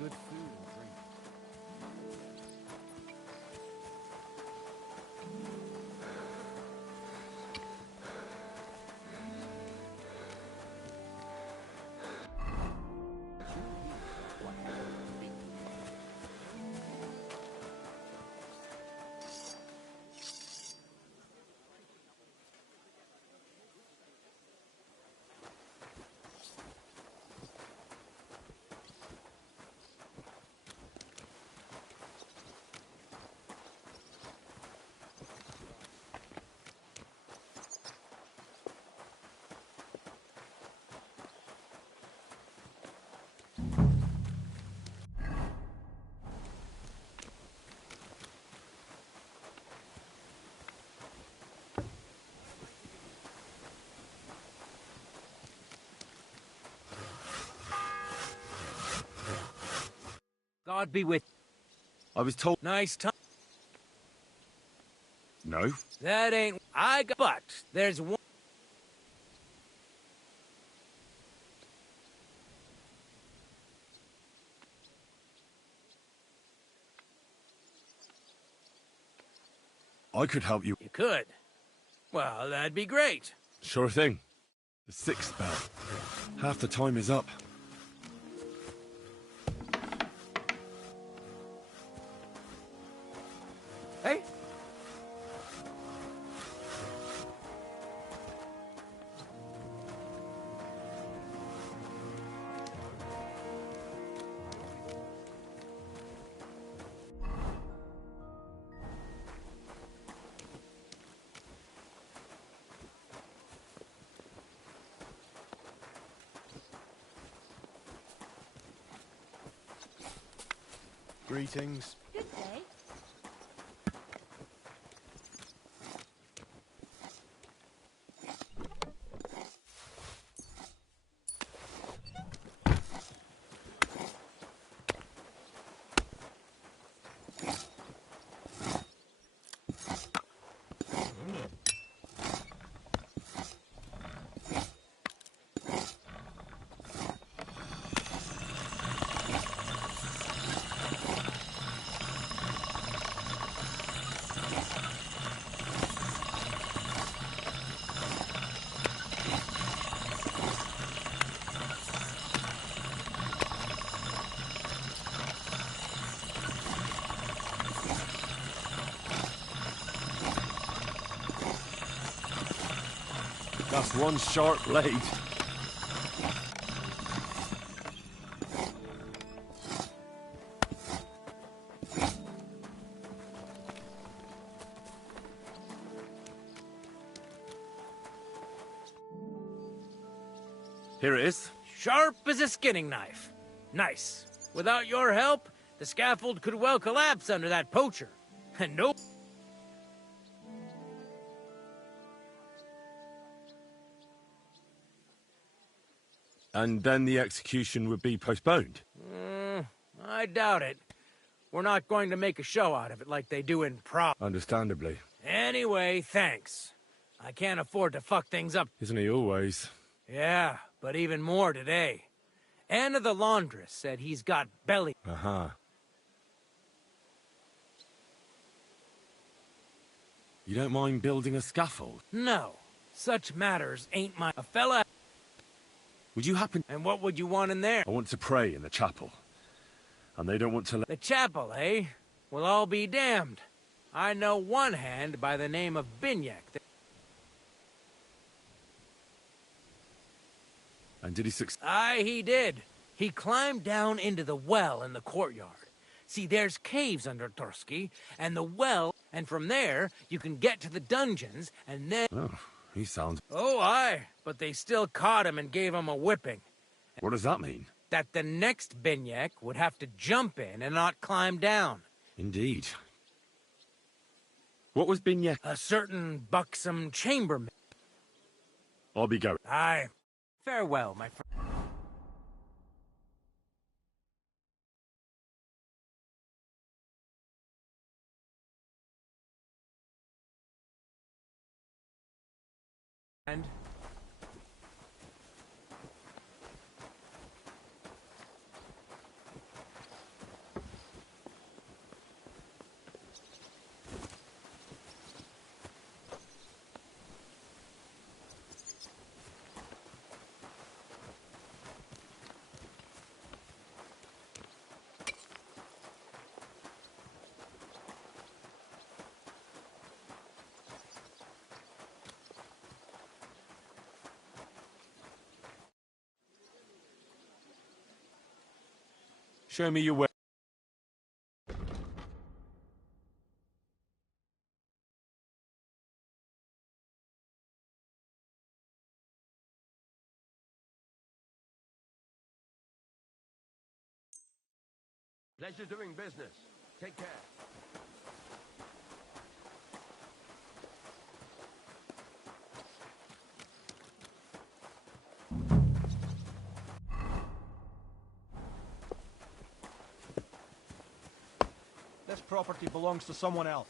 Good food and drink. God be with. I was told. Nice time. No. That ain't. I got. But there's one. I could help you. You could. Well, that'd be great. Sure thing. The sixth bell. Half the time is up. Hey. Greetings. Good day. That's one sharp blade. Here it is. Sharp as a skinning knife. Nice. Without your help, the scaffold could well collapse under that poacher. And no... And then the execution would be postponed? I doubt it. We're not going to make a show out of it like they do in Prague. Understandably. Anyway, thanks. I can't afford to fuck things up. Isn't he always? Yeah, but even more today. Anna the laundress said he's got belly. Uh-huh. You don't mind building a scaffold? No. Such matters ain't my... A fella... Would you happen... And what would you want in there? I want to pray in the chapel. And they don't want to let... The chapel, eh? Well, I'll be damned. I know one hand by the name of Binyak. And did he succeed? Aye, he did. He climbed down into the well in the courtyard. See, there's caves under Tursky, and the well, and from there, you can get to the dungeons, and then... Oh, he sounds... Oh, aye, but they still caught him and gave him a whipping. What does that mean? That the next Binyak would have to jump in and not climb down. Indeed. What was Binyak? A certain buxom chambermaid. I'll be going. Aye. Farewell, my friend. And Show me your way. Pleasure doing business. Take care. This property belongs to someone else.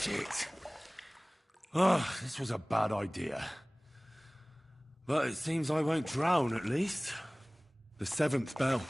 Shit. Oh, this was a bad idea. But it seems I won't drown, at least. The 7th bell.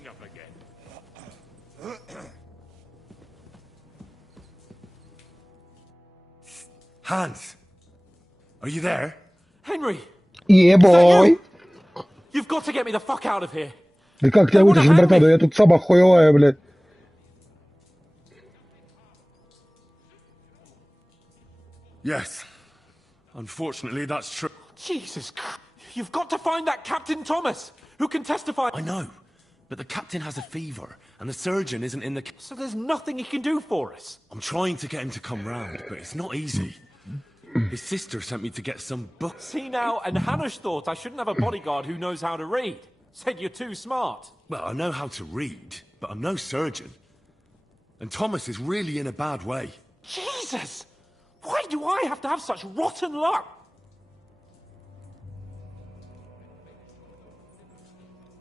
Starting up again. Hans, are you there? Henry! Yeah, boy! You've got to get me the fuck out of here! Да как тебя вытащить, братан? Да я тут сама хуевая, блядь. Yes. Unfortunately, that's true. Jesus Christ. You've got to find that Captain Thomas, who can testify. I know, but the captain has a fever, and the surgeon isn't in the... So there's nothing he can do for us? I'm trying to get him to come round, but it's not easy. His sister sent me to get some books. See now, and Hanush thought I shouldn't have a bodyguard who knows how to read. Said you're too smart. Well, I know how to read, but I'm no surgeon. And Thomas is really in a bad way. Jesus! Why do I have to have such rotten luck?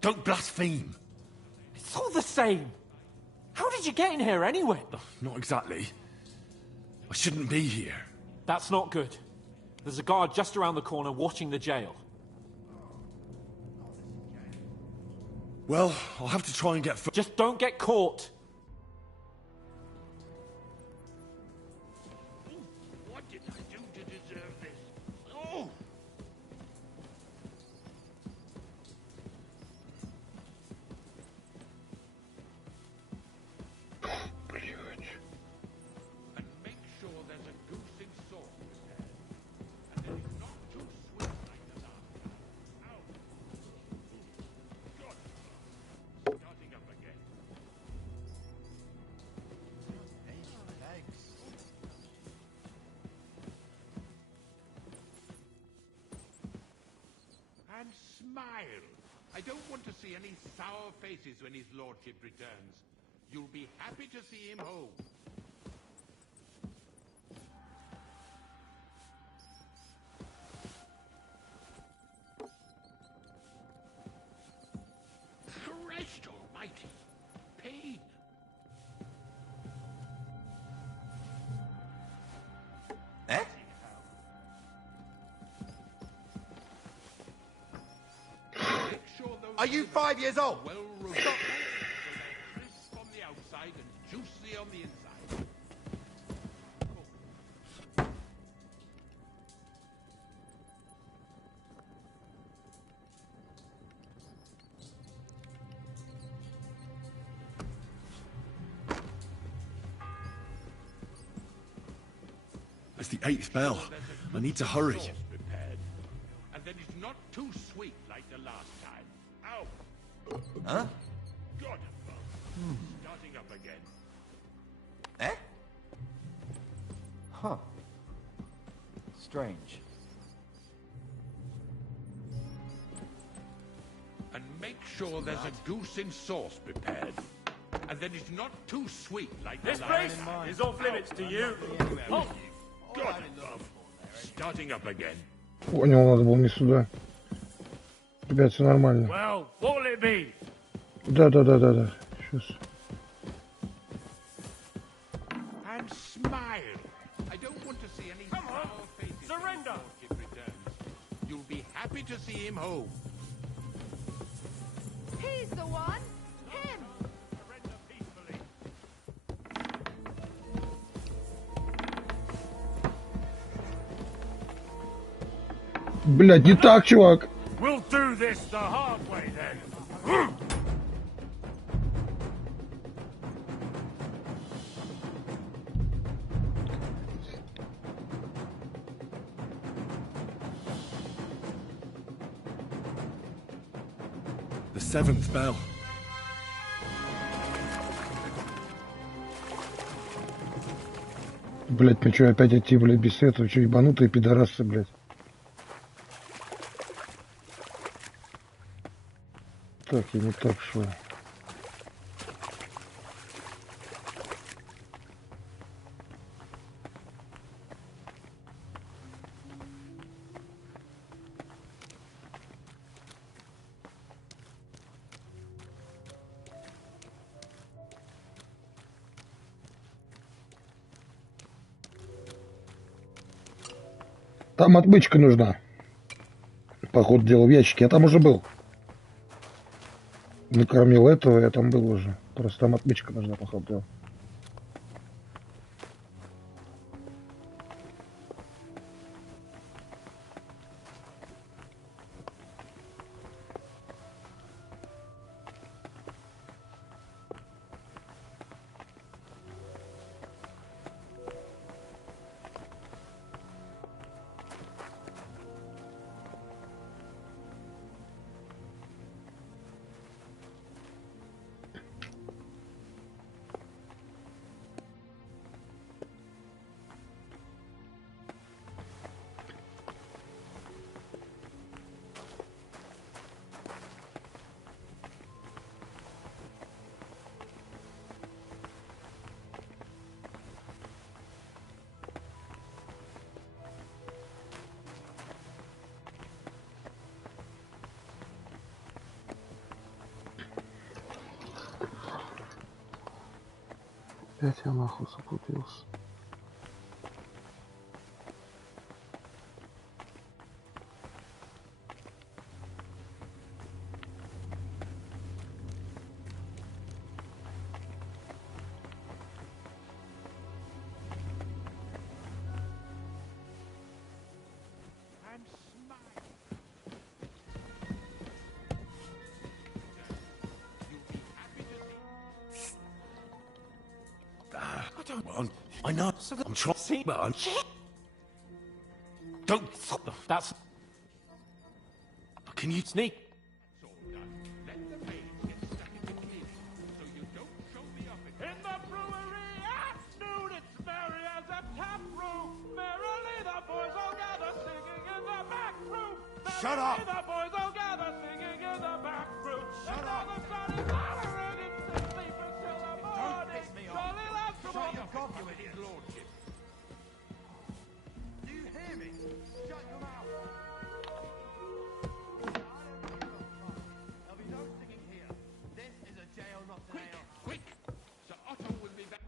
Don't blaspheme. It's all the same. How did you get in here anyway? Not exactly. I shouldn't be here. That's not good. There's a guard just around the corner watching the jail. Well, I'll have to try and get... Just don't get caught. What did I do to deserve this? Oh! And make sure there's a goose in sauce prepared. And then it's not too sweet like the last time. Ow! God! Starting up again. Hey, thanks. And smile. I don't want to see any sour faces when his lordship returns. You'll be happy to see him home. Christ almighty. Pain. Eh? Are you 5 years old? Well roasted. So they're crisp on the outside and juicy on the inside. It's the 8th bell. I need to hurry. Sauce prepared. And then it's not too sweet like the last time. Ow! Huh? God above. Starting up again. Eh? Huh. Strange. And make sure there's a goose in sauce prepared. And then it's not too sweet like This the place last time. is off limits to you. Oh, God above. Starting up again. Понял, надо было не сюда. Ребят, все нормально. Well, what'll it be? Да. Сейчас. And smile. I don't want to see any sour faces. Surrender. When the lordship returns. You'll be happy to see him home. He's the one. Him. Surrender peacefully. Блядь, не так, чувак. We'll do this the hard way then. The 7th bell. Блядь, мне что, опять идти, блядь, без света? Вы что, ебанутые пидорасы, блядь? Так, я не так шел. Там отмычка нужна. По ходу дела в ящике. Я там уже был. Накормил этого, я там был уже. Просто там отмычка нужна, походу. Опять я нахуй заблудился. I don't want. I know. I'm trying to see, but I'm. Don't. That's. Can you sneak? In the brewery at noon, it's merry as a tap room. Merrily the boys all gather singing in the back room. Shut up! Merrily the boys all gather singing in the back room. Shut up! The sun is hollering and sleeping till the morning. Don't piss me off. Jolly lads from Shut all your cock, you idiot lordship. Do you hear me? Shut your mouth. There'll be no singing here. This is a jail, not an ale. Quick! Sir Otto will be back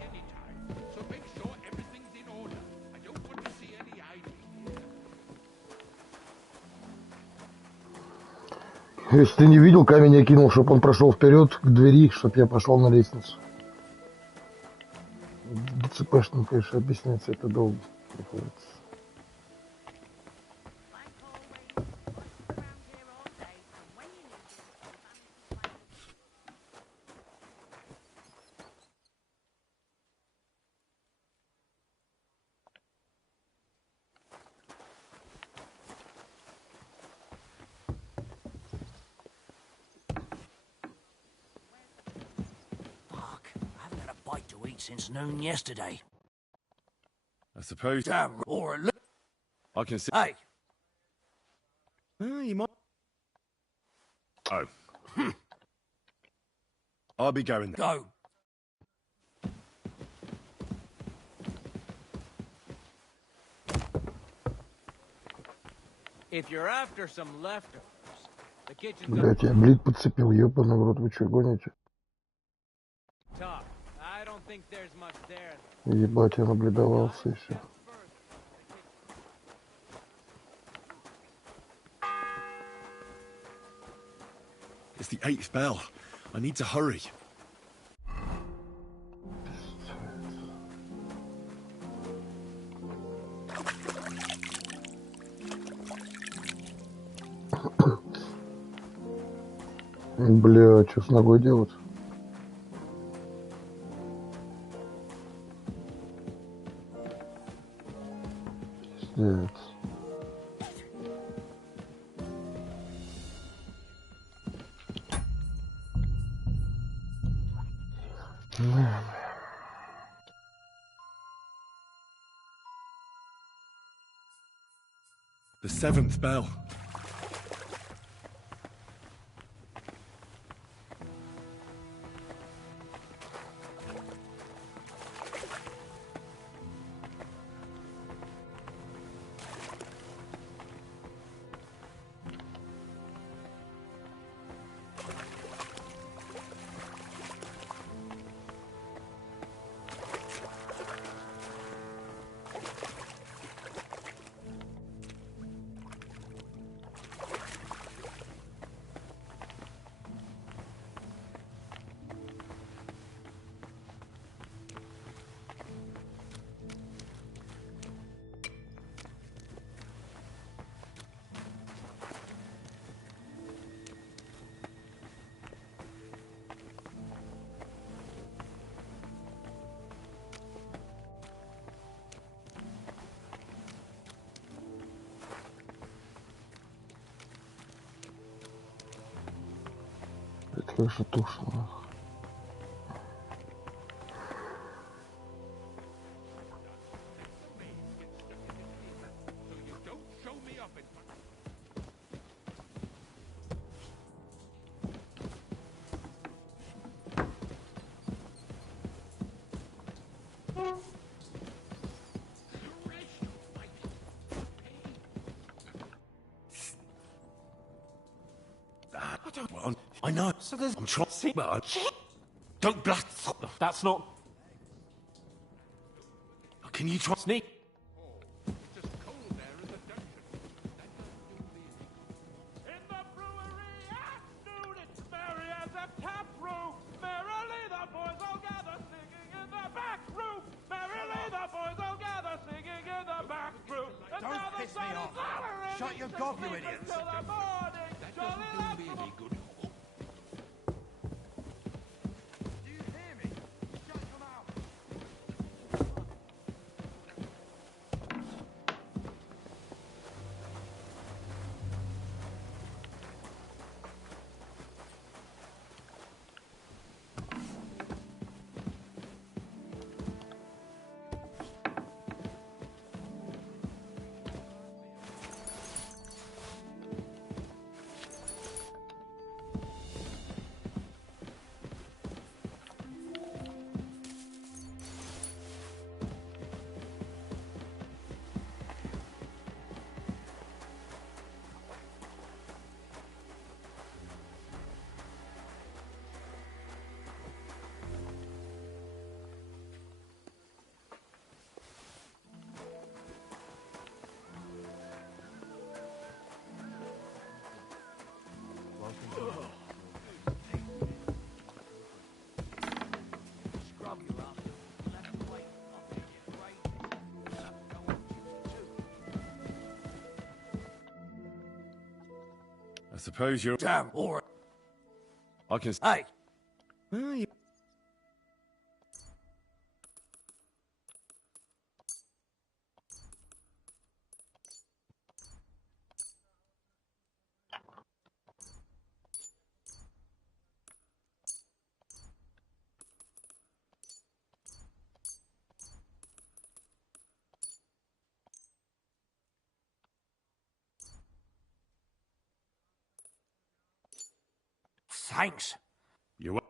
any time, so make sure everything's in order. I don't want to see any idling here. Если ты не видел, камень я кинул, чтобы он прошел вперед к двери, чтобы я пошел на лестницу. ДЦПшным, конечно, объясняться это долго приходится. Fuck, I haven't had a bite to eat since noon yesterday. I suppose. Damn, or a li- I can see. Hey! You might. Oh. I'll be going there. Go. If you're after some leftovers, the kitchen's Блять, я блин подцепил, ёбаный в рот, вы чё гоните? tough. I don't think there's much there. Ебать, я наблюдовался и все. It's the 8th bell. I need to hurry. Бля, что с ногой делать? Пиздец. The 7th bell. Как же тошно. I don't want. I know. So there's. I'm trying to see. Don't blast. That's not. Can you try sneak? Don't piss me off. Shut your gob, you idiots. That doesn't do me any good. Do you hear me? Shut your mouth. I suppose you're. Damn, all right. I can. Hey. Thanks. You.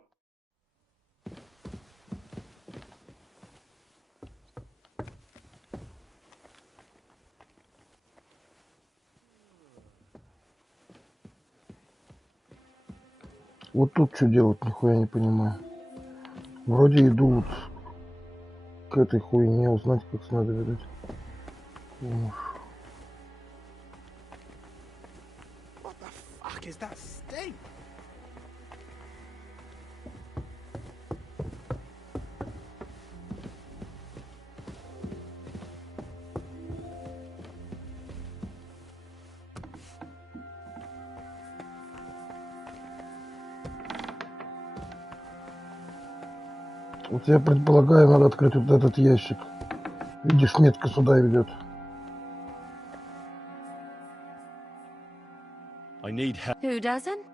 Вот тут что делать, нихуя не понимаю. Вроде иду вот к этой хуйне, узнать как надо, видать. What the fuck is that stink? Вот я предполагаю, надо открыть вот этот ящик. Видишь, метка сюда ведет. I need help. Who doesn't?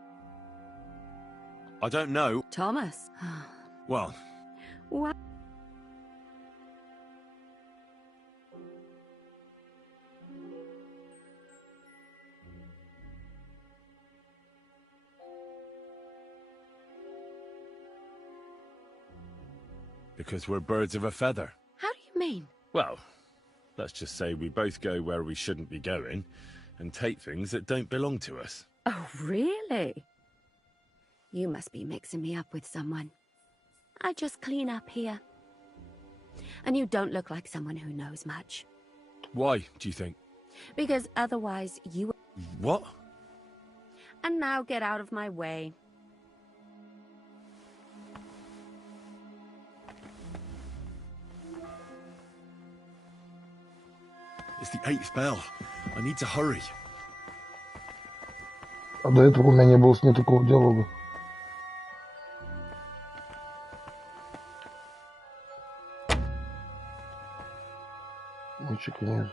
I don't know. Thomas. Well, What? because we're birds of a feather. How do you mean? Well, let's just say we both go where we shouldn't be going and take things that don't belong to us. Oh, really? You must be mixing me up with someone. I just clean up here. And you don't look like someone who knows much. Why, do you think? Because otherwise you... What? And now get out of my way. It's the 8th bell. I need to hurry. А до этого у меня не было с ней такого диалога. Ничего нет.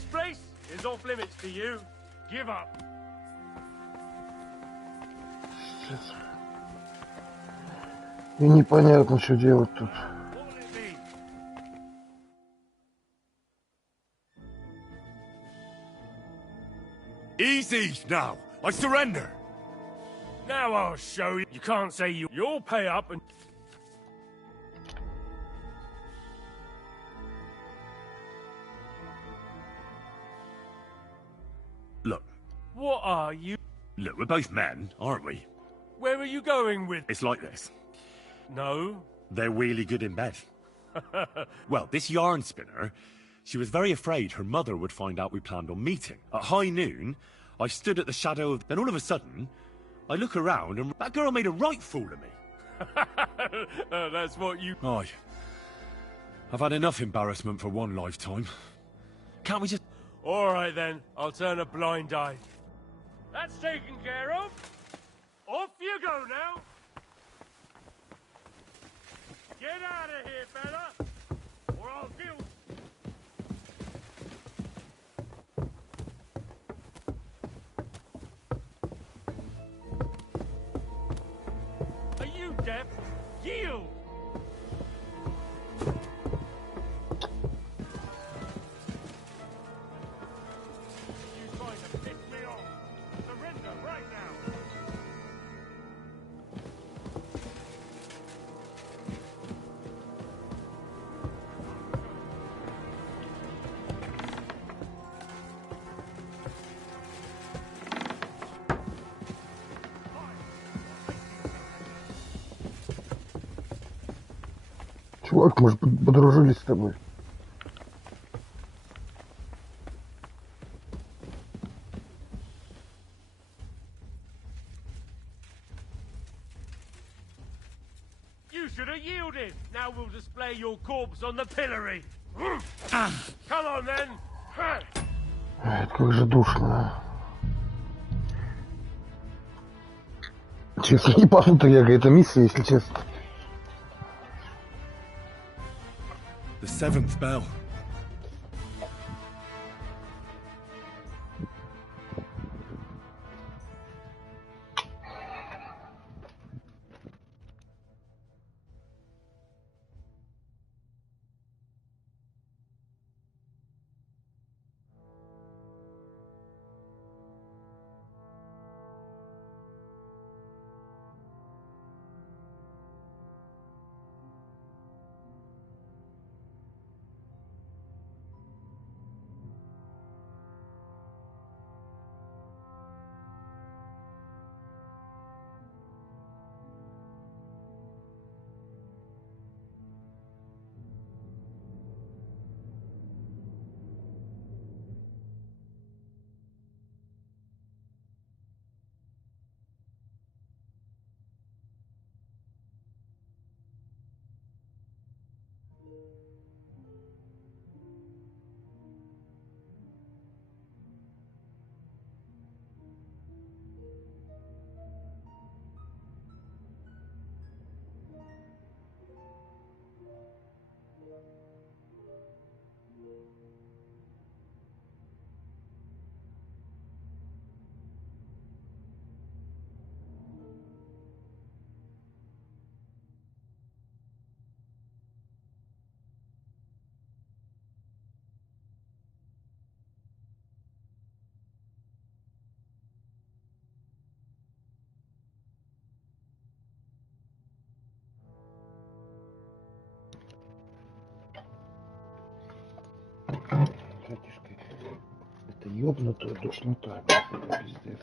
This place is off limits to you. Give up. И непонятно, что делать тут. Easy now. I surrender. Now I'll show you. You can't say you. You'll pay up and... Look. What are you? Look, we're both men, aren't we? Where are you going with? It's like this. No. They're really good in bed. Well, this yarn spinner, she was very afraid her mother would find out we planned on meeting. At high noon, I stood at the shadow of... Then all of a sudden, I look around and that girl made a right fool of me. That's what you... Aye. I've had enough embarrassment for one lifetime. Can't we just... All right, then. I'll turn a blind eye. That's taken care of. Off you go now. Get out of here, fella, or I'll deal... Are you deaf? Yield! You trying to piss me off? Surrender right now! Чувак, может, подружились с тобой? You should have yielded. Now we'll display your corpse on the pillory. Come on, then. Ай, как же душно. Честно, не пахнет какая-то миссия, если честно. The seventh bell. Братишка, это ёбнутая душнота, пиздец.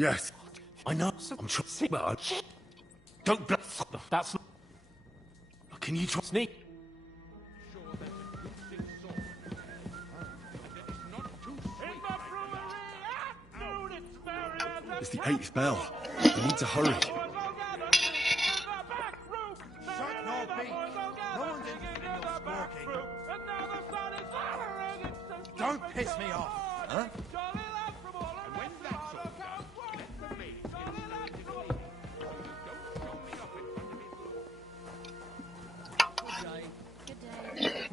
Yes. I know. I'm trying. Well, don't. That's. Can you try sneak? It's the 8th bell. We need to hurry. Shut your beak. No one's interested in your squawking. Don't piss me off. Huh? And when that's all done, let the maid get started in the evening. Don't show me off in front of his lord. Good day. Good day.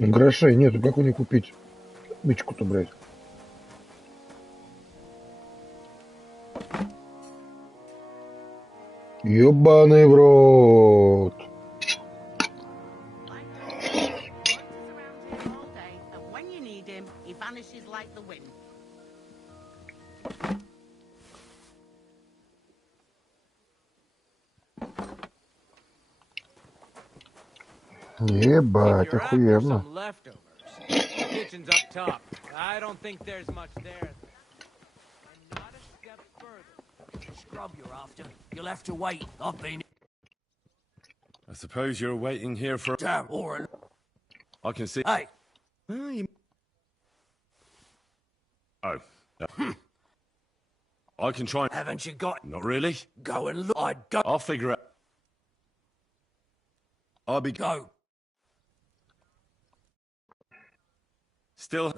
Грошей нету, как у них купить бычку-то, блядь? Ёбаный в рот. All day, and when you need him, he vanishes like the wind. Ебать, охуенно. Some leftovers. The kitchen's up top. I don't think there's much there. And not a step further. Scrub you're after. You'll have to wait. I've been... I suppose you're waiting here for. Damn, or... I can see. Hey! Oh. I can try. Haven't you got... Not really. Go and look. I don't... I'll figure it. I'll be. Go. Still.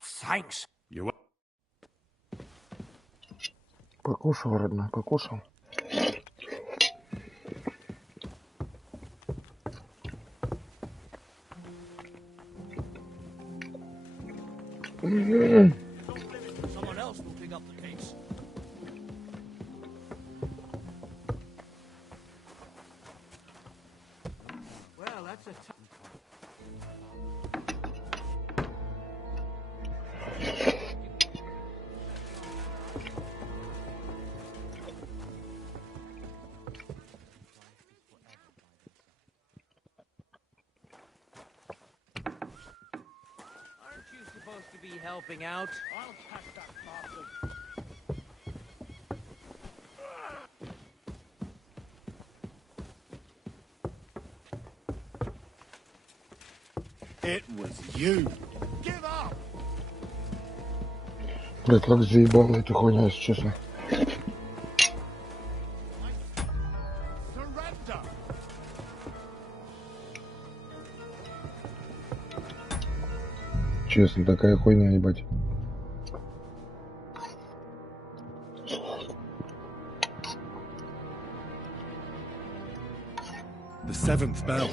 Thanks. You. Покушал, родной, покушал. Someone else will pick up the case. Well, that's a Aren't you supposed to be helping out? I'll catch that bastard. It was you. Give up. Блядь, как заебала эта хуйня, если честно. Surrender. Честно, такая хуйня, ебать. The 7th bell.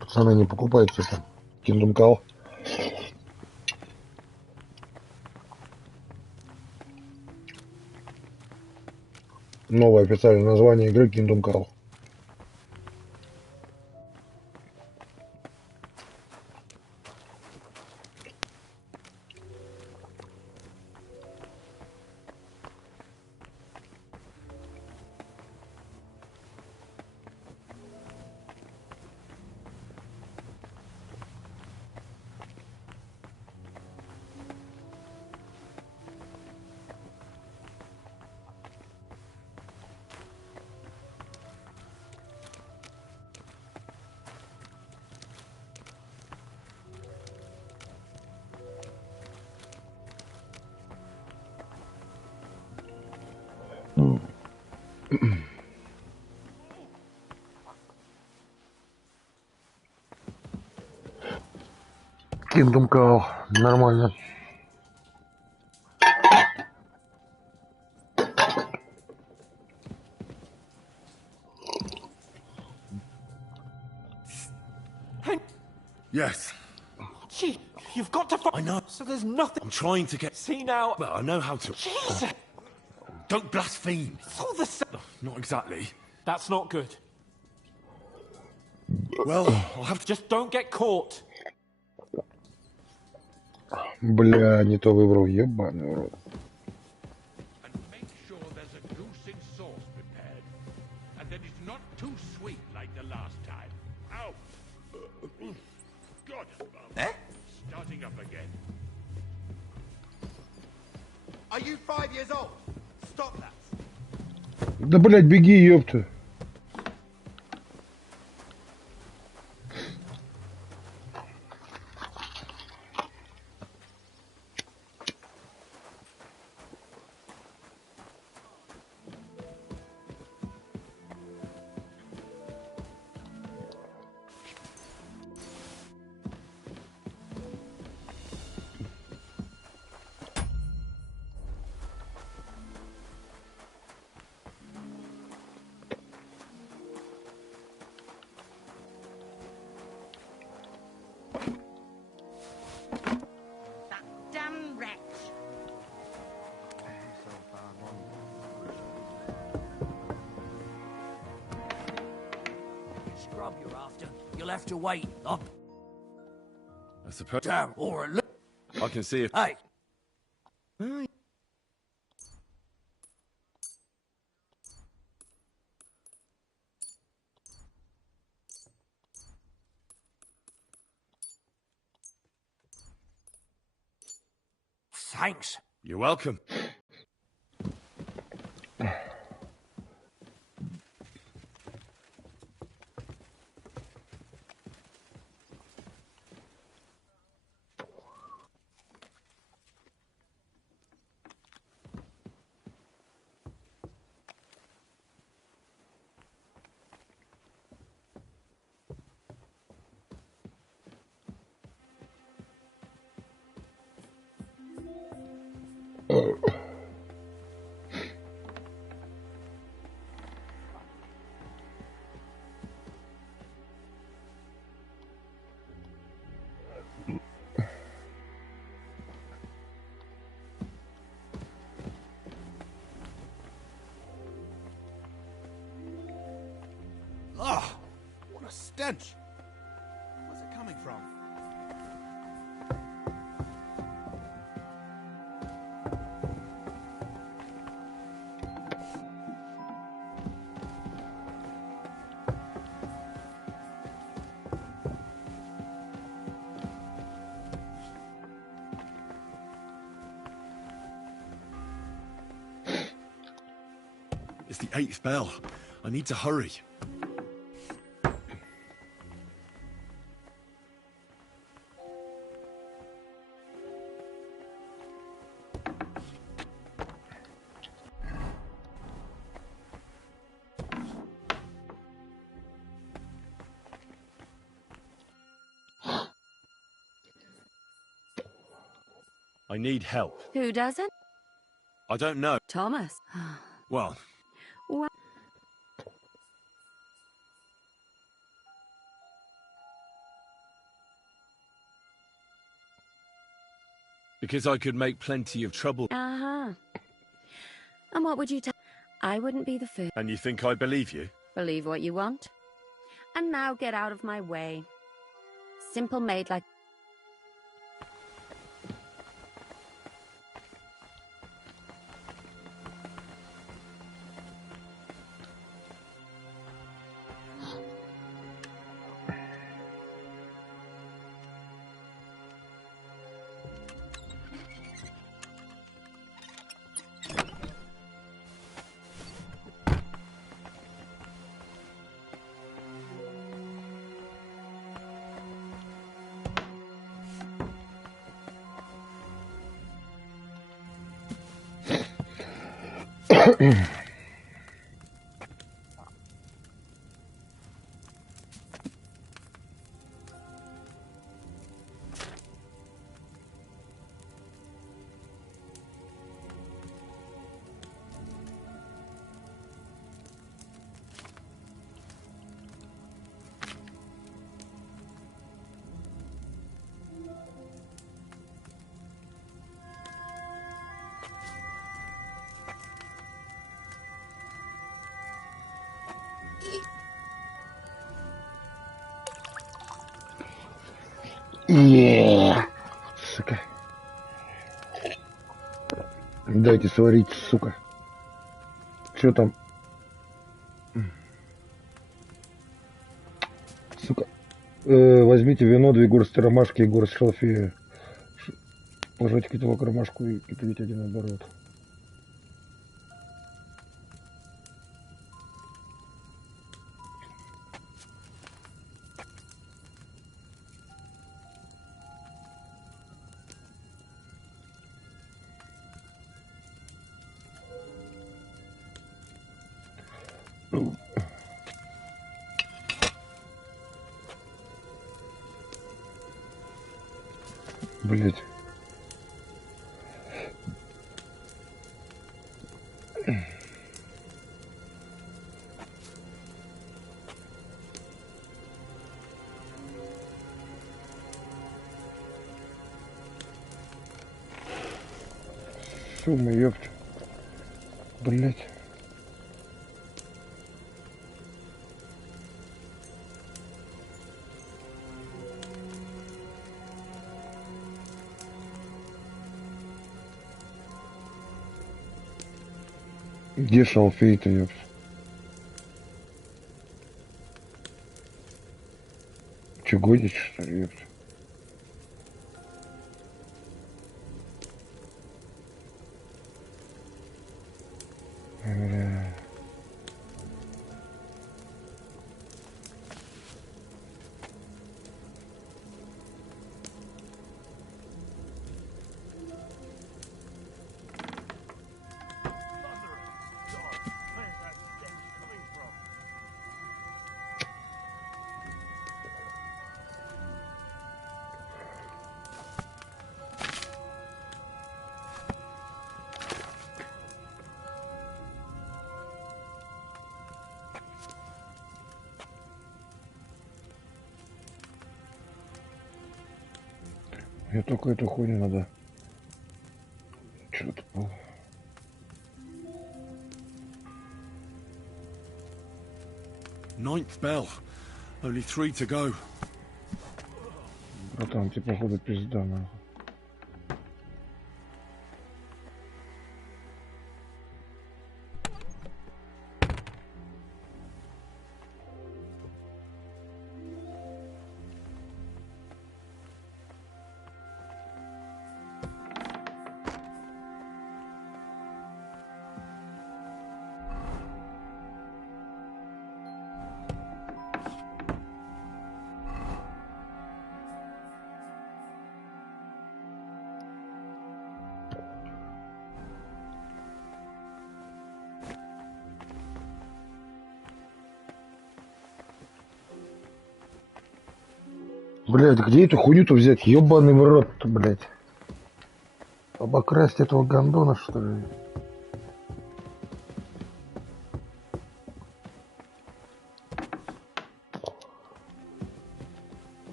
Пацаны, не покупайте это. Kndm Call. Новое официальное название игры Kndm Call. Kingdom Come, нормально. Yes. Gee, you've got to. I know. So there's nothing. I'm trying to get. See now. Well, I know how to. Jesus. Don't blaspheme. It's all the same. Not exactly. That's not good. Well, I'll have to. Just don't get caught. Бля, не то выбрал, ебаный урод. And make sure there's a goose in sauce prepared. And that it's not too sweet like the last time. Ow! God, Eh? starting up again. Are you 5 years old? Stop that. Да, блядь, беги, ёпта. Damn wretch. Scrub you're after. You'll have to wait. Up. I suppose. Damn, or a look. I can see if. Hey. Thanks. You're welcome. Ugh, what a stench. Where's it coming from? It's the 8th bell. I need to hurry. I need help. Who doesn't? I don't know. Thomas. Well, Well, because I could make plenty of trouble. uh-huh. And what would you tell? I wouldn't be the first. And you think I believe you? Believe what you want. And now get out of my way. Simple maid like... Сука. Дайте сварить, сука. Чё там? Сука. Возьмите вино, 2 горсти ромашки и горсть шалфея. Положите котелок ромашку и кипятите один оборот. Блять. Шумно, ёпт. Блять. Где шалфей-то, ёпт? Чё, годите, что ли, ёпт? Бля. Мне только эту хуйню надо. Что-то было. Ninth bell. Only 3 to go. Братан, тебе походу пизда, нахуй. Блять, где эту хуйню-то взять? Ёбаный в рот-то, блять. Обокрасть этого гондона, что ли?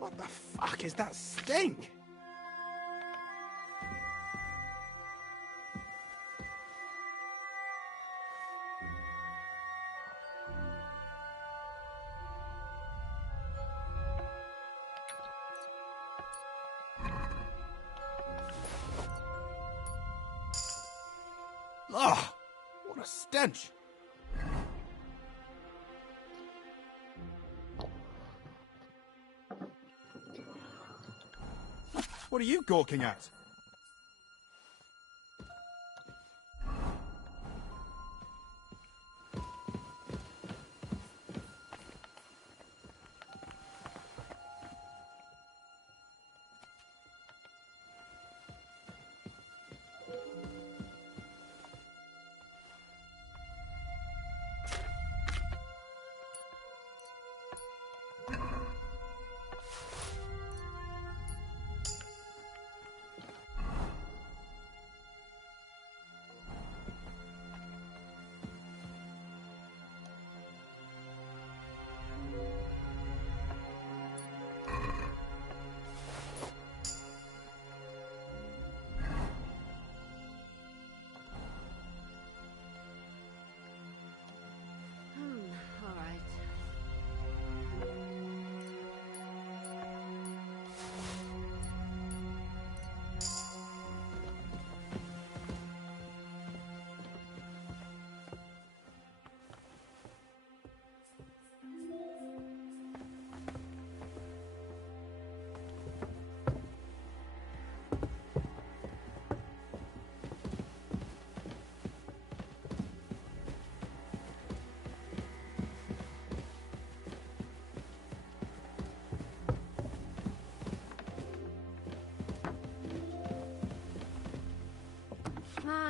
What the fuck is that stink? Ugh, what a stench. What are you gawking at?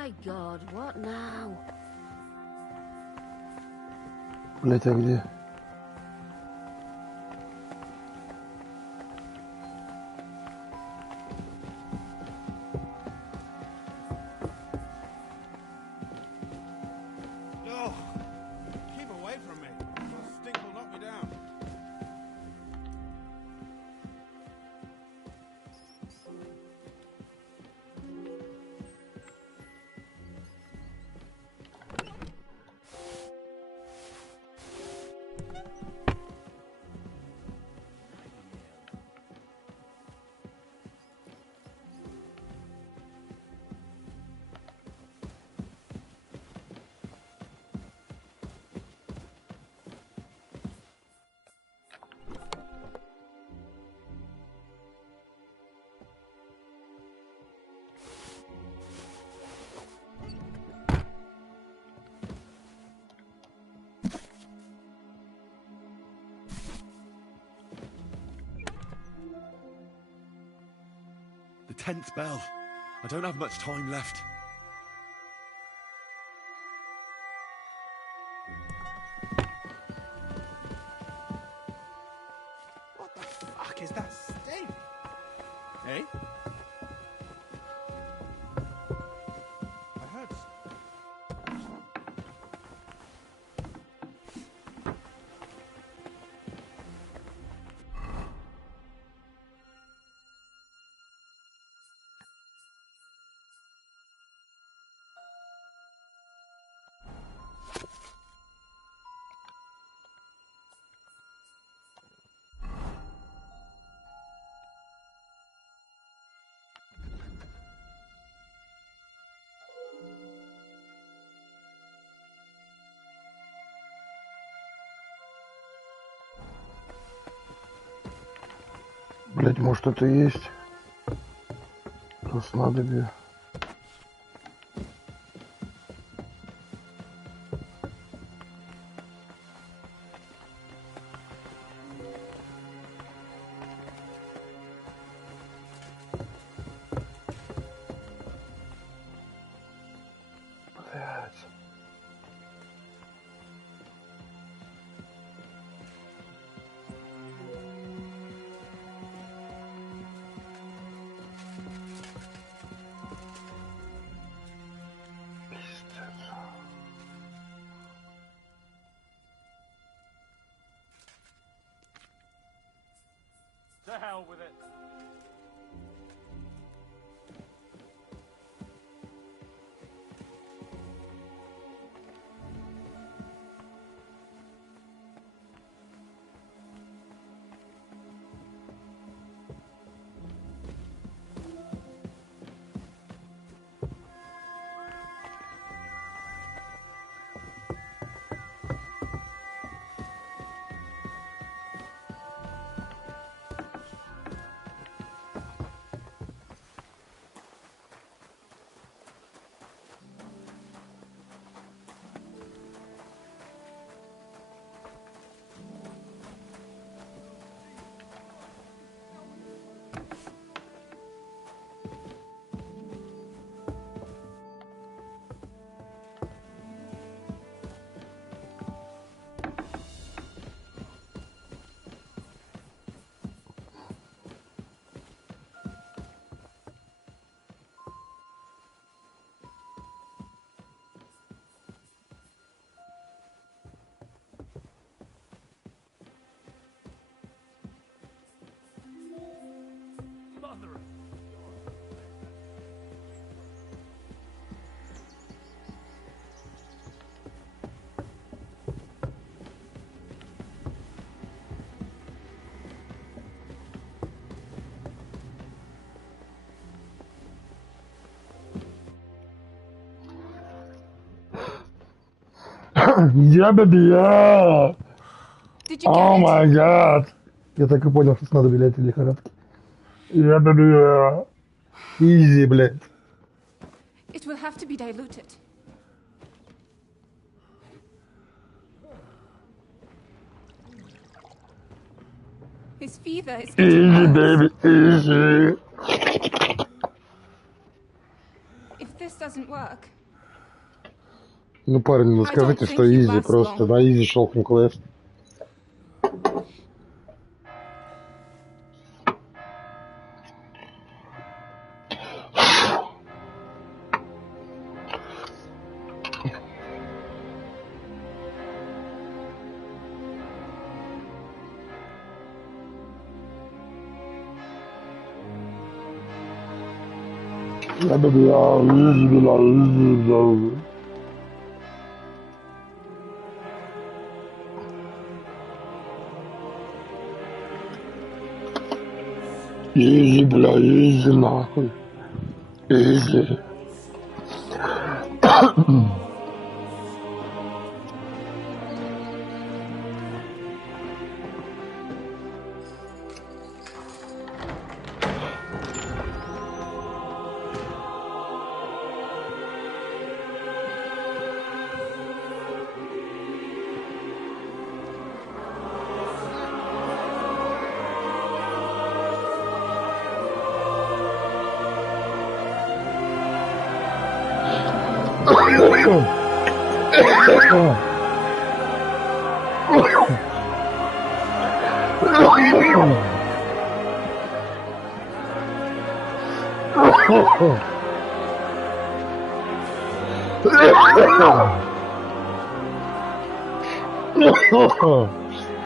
My God, what now? Блять, а где? No! Keep away from me. Your stink will knock me down. The 10th bell. I don't have much time left. What the fuck is that stink? Eh? I heard. Блять, может это и есть? То снадобье. Блять. To hell with it. Mother of Я бабия! Did you О get it? май гад! Я так и понял, что надо, блядь, лихорадки. Я бабия! Изи, блядь. It will have to be diluted. His fever is getting Easy, worse. baby, easy. If this doesn't work, Ну, парень, ну скажите, что изи просто, на изи щелкнем квест. Изи, бля, изи, нахуй. Изи.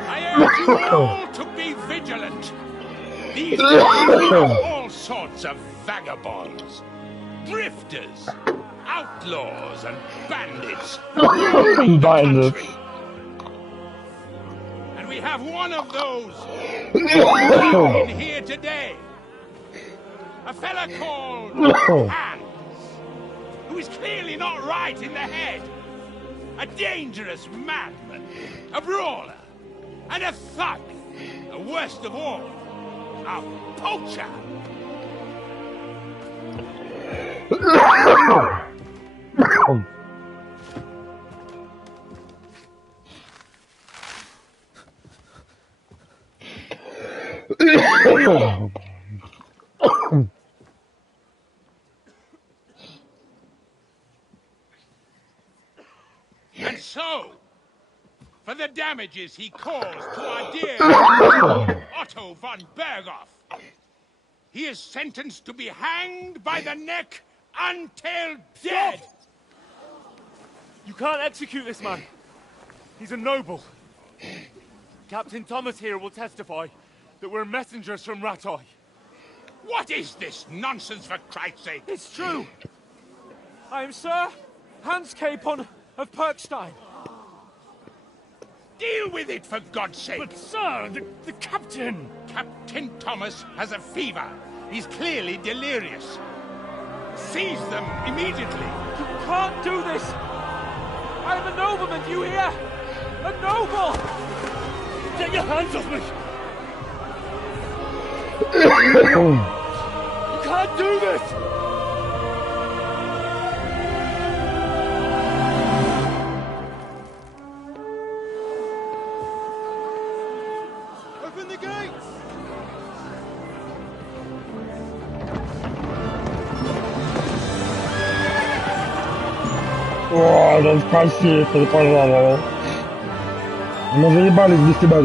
I urge you all to be vigilant. These days are all sorts of vagabonds, drifters, outlaws, and bandits. roaming the country. And we have one of those in here today. A fella called Hans, who is clearly not right in the head. A dangerous madman, a brawler, and a thug. The worst of all, a poacher. And so, for the damages he caused to our dear Otto von Berghoff, he is sentenced to be hanged by the neck until dead. Stop! You can't execute this man. He's a noble. Captain Thomas here will testify that we're messengers from Ratoi. What is this nonsense, for Christ's sake? It's true. I am Sir Hans Capon of Perkstein. Deal with it, for God's sake. But, sir, the captain... Captain Thomas has a fever. He's clearly delirious. Seize them immediately. You can't do this. I am a nobleman, do you hear? A noble! Get your hands off me! You can't do this! Open the gates! О, да спасибо, пожалуйста. Мы заебались без тебя,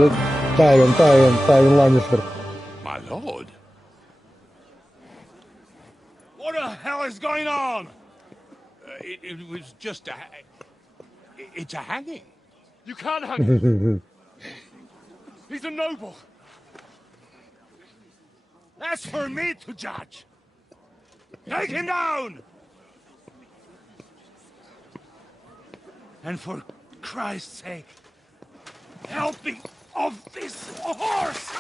Тайвин Ланнистер. My lord. What the hell is going on? It was just a... It's a hanging. You can't hang him. He's a noble. That's for me to judge. Take him down! And for Christ's sake, help me off this horse!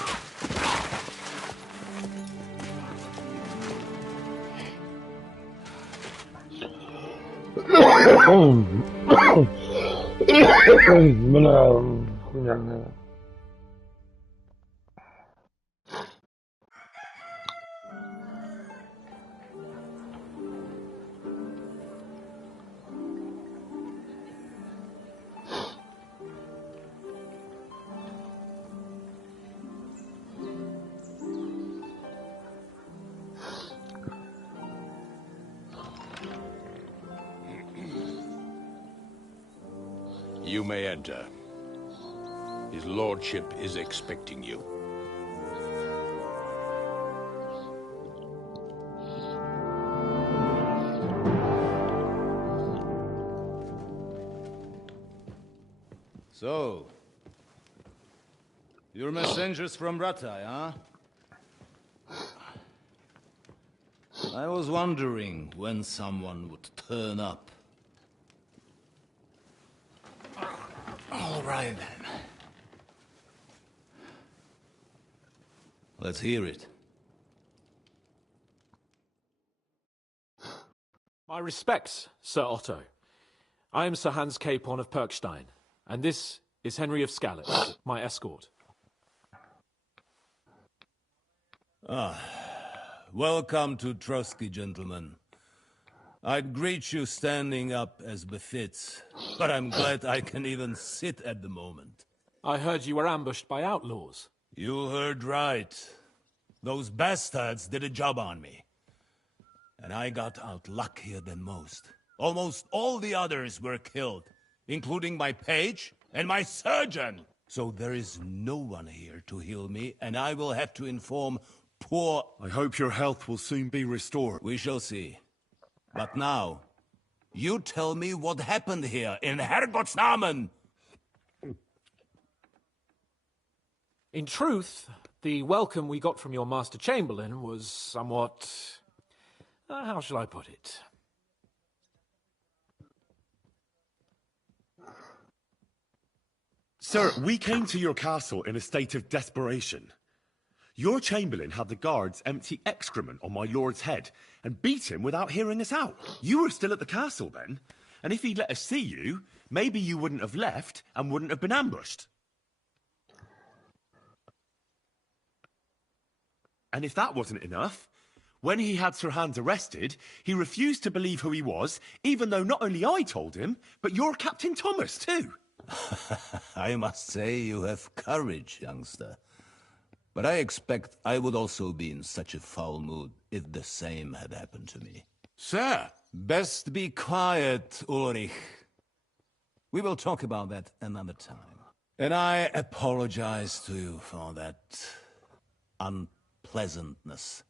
Бля, хуйня. You may enter. His lordship is expecting you. So, you're messengers from Ratai, huh? I was wondering when someone would turn up. All right, then. Let's hear it. My respects, Sir Otto. I am Sir Hans Capon of Perkstein, and this is Henry of Skalitz, my escort. Welcome to Trotsky, gentlemen. I'd greet you standing up as befits, but I'm glad I can even sit at the moment. I heard you were ambushed by outlaws. You heard right. Those bastards did a job on me. And I got out luckier than most. Almost all the others were killed, including my page and my surgeon. So there is no one here to heal me, and I will have to inform poor... I hope your health will soon be restored. We shall see. But now, you tell me what happened here in Herrgottsnamen! In truth, the welcome we got from your Master Chamberlain was somewhat... how shall I put it? Sir, we came to your castle in a state of desperation. Your Chamberlain had the guards empty excrement on my lord's head and beat him without hearing us out. You were still at the castle then, and if he'd let us see you, maybe you wouldn't have left and wouldn't have been ambushed. And if that wasn't enough, when he had Sir Hans arrested, he refused to believe who he was, even though not only I told him, but your Captain Thomas too. I must say you have courage, youngster. But I expect I would also be in such a foul mood if the same had happened to me. Sir! Best be quiet, Ulrich. We will talk about that another time. And I apologize to you for that unpleasantness.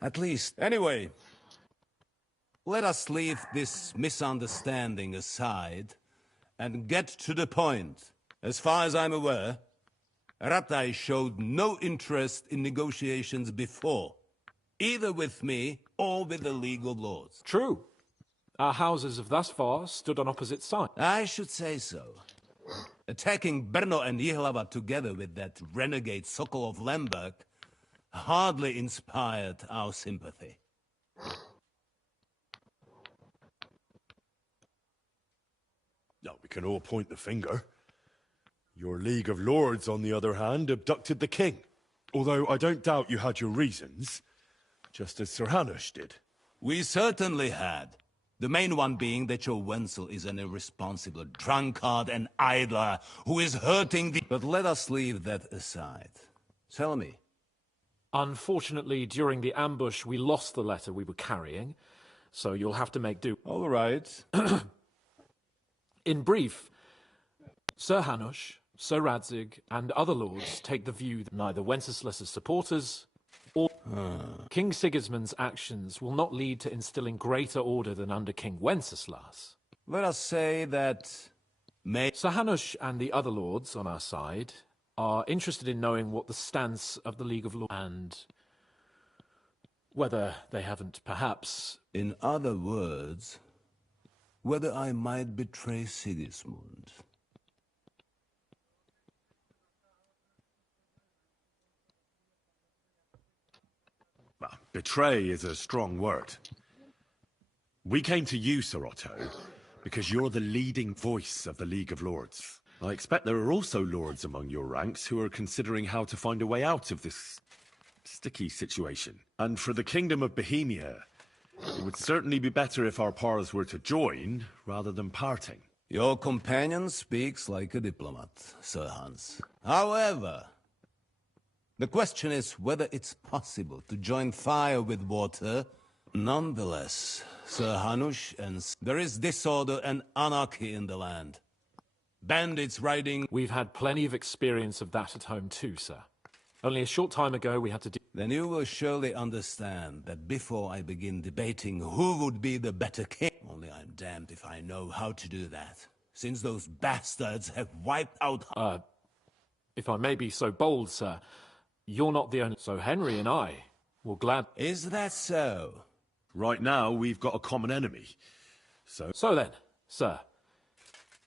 At least, anyway, let us leave this misunderstanding aside and get to the point. As far as I'm aware, Ratai showed no interest in negotiations before, either with me or with the League of Lords. True. Our houses have thus far stood on opposite sides. I should say so. Attacking Brno and Jihlava together with that renegade Sokol of Lemberg hardly inspired our sympathy. No, we can all point the finger. Your League of Lords, on the other hand, abducted the king. Although I don't doubt you had your reasons, just as Sir Hanush did. We certainly had. The main one being that your Wenzel is an irresponsible drunkard and idler who is hurting the... But let us leave that aside. Tell me. Unfortunately, during the ambush, we lost the letter we were carrying, so you'll have to make do. All right. In brief, Sir Hanush, Sir Radzig, and other lords take the view that neither Wenceslas's supporters or King Sigismund's actions will not lead to instilling greater order than under King Wenceslas. Let us say that... Sir Hanush and the other lords on our side are interested in knowing what the stance of the League of Lords and whether they haven't perhaps... In other words, whether I might betray Sigismund. Well, betray is a strong word. We came to you, Sir Otto, because you're the leading voice of the League of Lords. I expect there are also lords among your ranks who are considering how to find a way out of this sticky situation. And for the Kingdom of Bohemia, it would certainly be better if our paths were to join rather than parting. Your companion speaks like a diplomat, Sir Hans. However, the question is whether it's possible to join fire with water. Nonetheless, Sir Hanush, and there is disorder and anarchy in the land. bandits riding... We've had plenty of experience of that at home too, sir. Only a short time ago we had to do... Then you will surely understand that before I begin debating who would be the better king... Only I'm damned if I know how to do that, since those bastards have wiped out... If I may be so bold, sir, you're not the only... So Henry and I will glad... Is that so? Right now, we've got a common enemy. So then, sir.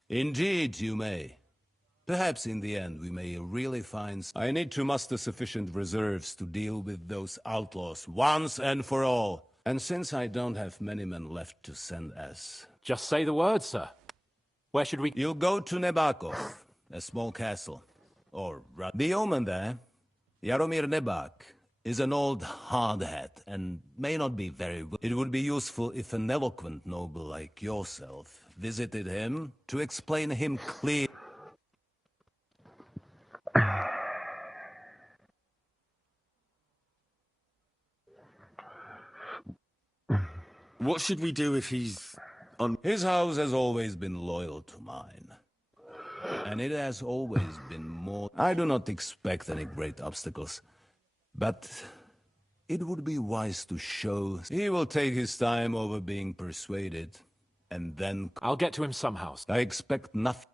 Indeed, you may. Perhaps in the end we may really find... I need to muster sufficient reserves to deal with those outlaws once and for all. And since I don't have many men left to send us... Just say the word, sir. Where should we... You'll go to Nebakov, a small castle. Or the omen there, Jaromir Nebak, is an old hardhat and may not be very... It would be useful if an eloquent noble like yourself visited him to explain him clearly. What should we do if he's on... His house has always been loyal to mine. And it has always been more... I do not expect any great obstacles. But it would be wise to show... He will take his time over being persuaded. And then... I'll get to him somehow. I expect nothing.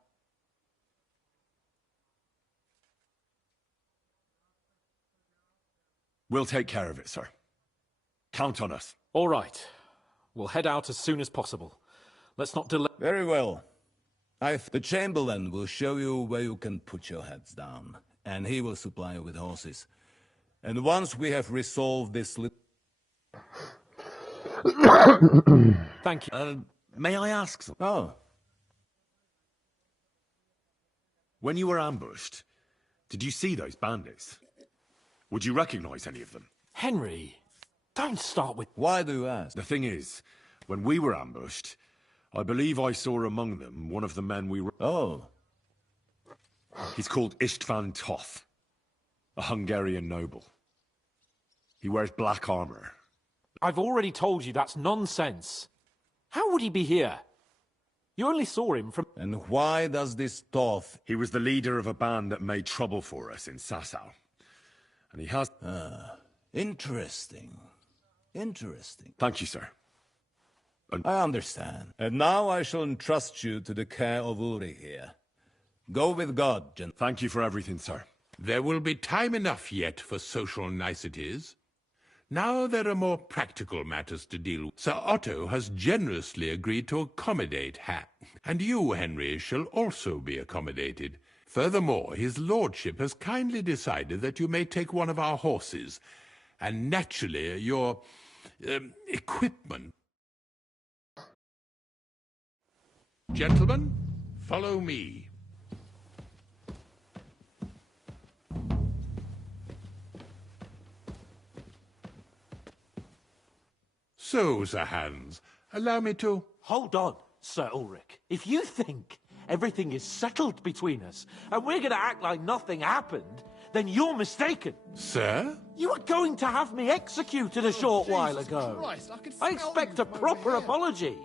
We'll take care of it, sir. Count on us. All right. We'll head out as soon as possible. Let's not delay... Very well. The Chamberlain will show you where you can put your heads down. And he will supply you with horses. And once we have resolved this... Thank you. May I ask something? Oh. When you were ambushed, did you see those bandits? Would you recognize any of them? Henry, don't start with... Why do you ask? The thing is, when we were ambushed, I believe I saw among them one of the men we were... Oh. He's called Istvan Toth, a Hungarian noble. He wears black armor. I've already told you that's nonsense. How would he be here? You only saw him from... And why does this Toth... He was the leader of a band that made trouble for us in Sasau. And he has... Interesting. Interesting. Thank you, sir. I understand. And now I shall entrust you to the care of Uri here. Go with God, gentlemen. Thank you for everything, sir. There will be time enough yet for social niceties. Now there are more practical matters to deal with. Sir Otto has generously agreed to accommodate Hat, and you, Henry, shall also be accommodated. Furthermore, his lordship has kindly decided that you may take one of our horses, and naturally your equipment. Gentlemen, follow me. So, Sir Hans, allow me to... Hold on, Sir Ulrich. If you think everything is settled between us, and we're going to act like nothing happened, then you're mistaken. Sir? You were going to have me executed a short while ago. Christ, I expect a proper apology.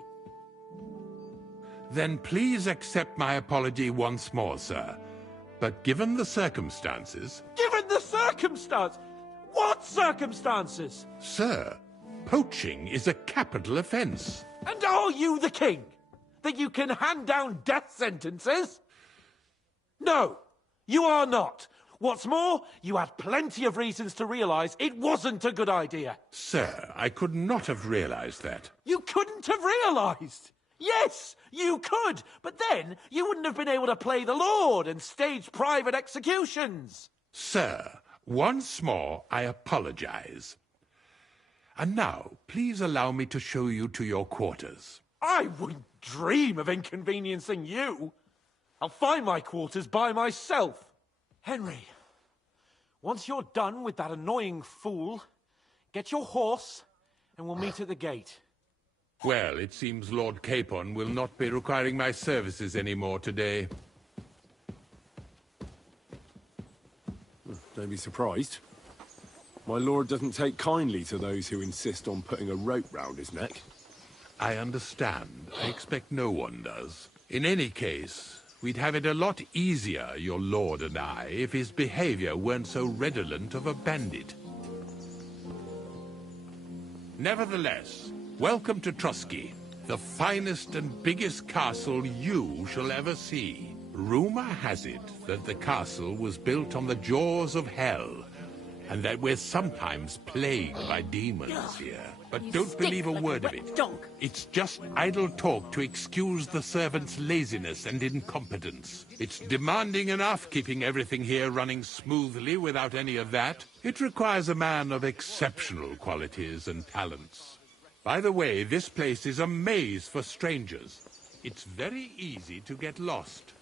Then please accept my apology once more, sir. But given the circumstances... Given the circumstance? What circumstances? Sir, poaching is a capital offence. And are you the king? That you can hand down death sentences? No, you are not. What's more, you had plenty of reasons to realise it wasn't a good idea. Sir, I could not have realised that. You couldn't have realised? Yes, you could, but then you wouldn't have been able to play the Lord and stage private executions. Sir, once more I apologise. And now, please allow me to show you to your quarters. I wouldn't dream of inconveniencing you. I'll find my quarters by myself. Henry, once you're done with that annoying fool, get your horse and we'll meet at the gate. Well, it seems Lord Capon will not be requiring my services anymore today. Don't be surprised. My lord doesn't take kindly to those who insist on putting a rope round his neck. I understand. I expect no one does. In any case, We'd have it a lot easier, your lord and I, if his behavior weren't so redolent of a bandit. Nevertheless, welcome to Trusky, the finest and biggest castle you shall ever see. Rumor has it that the castle was built on the jaws of hell, and that we're sometimes plagued by demons here. But You don't stink believe a like a word of wet it. dog. It's just idle talk to excuse the servants' laziness and incompetence. It's demanding enough keeping everything here running smoothly without any of that. It requires a man of exceptional qualities and talents. By the way, this place is a maze for strangers. It's very easy to get lost.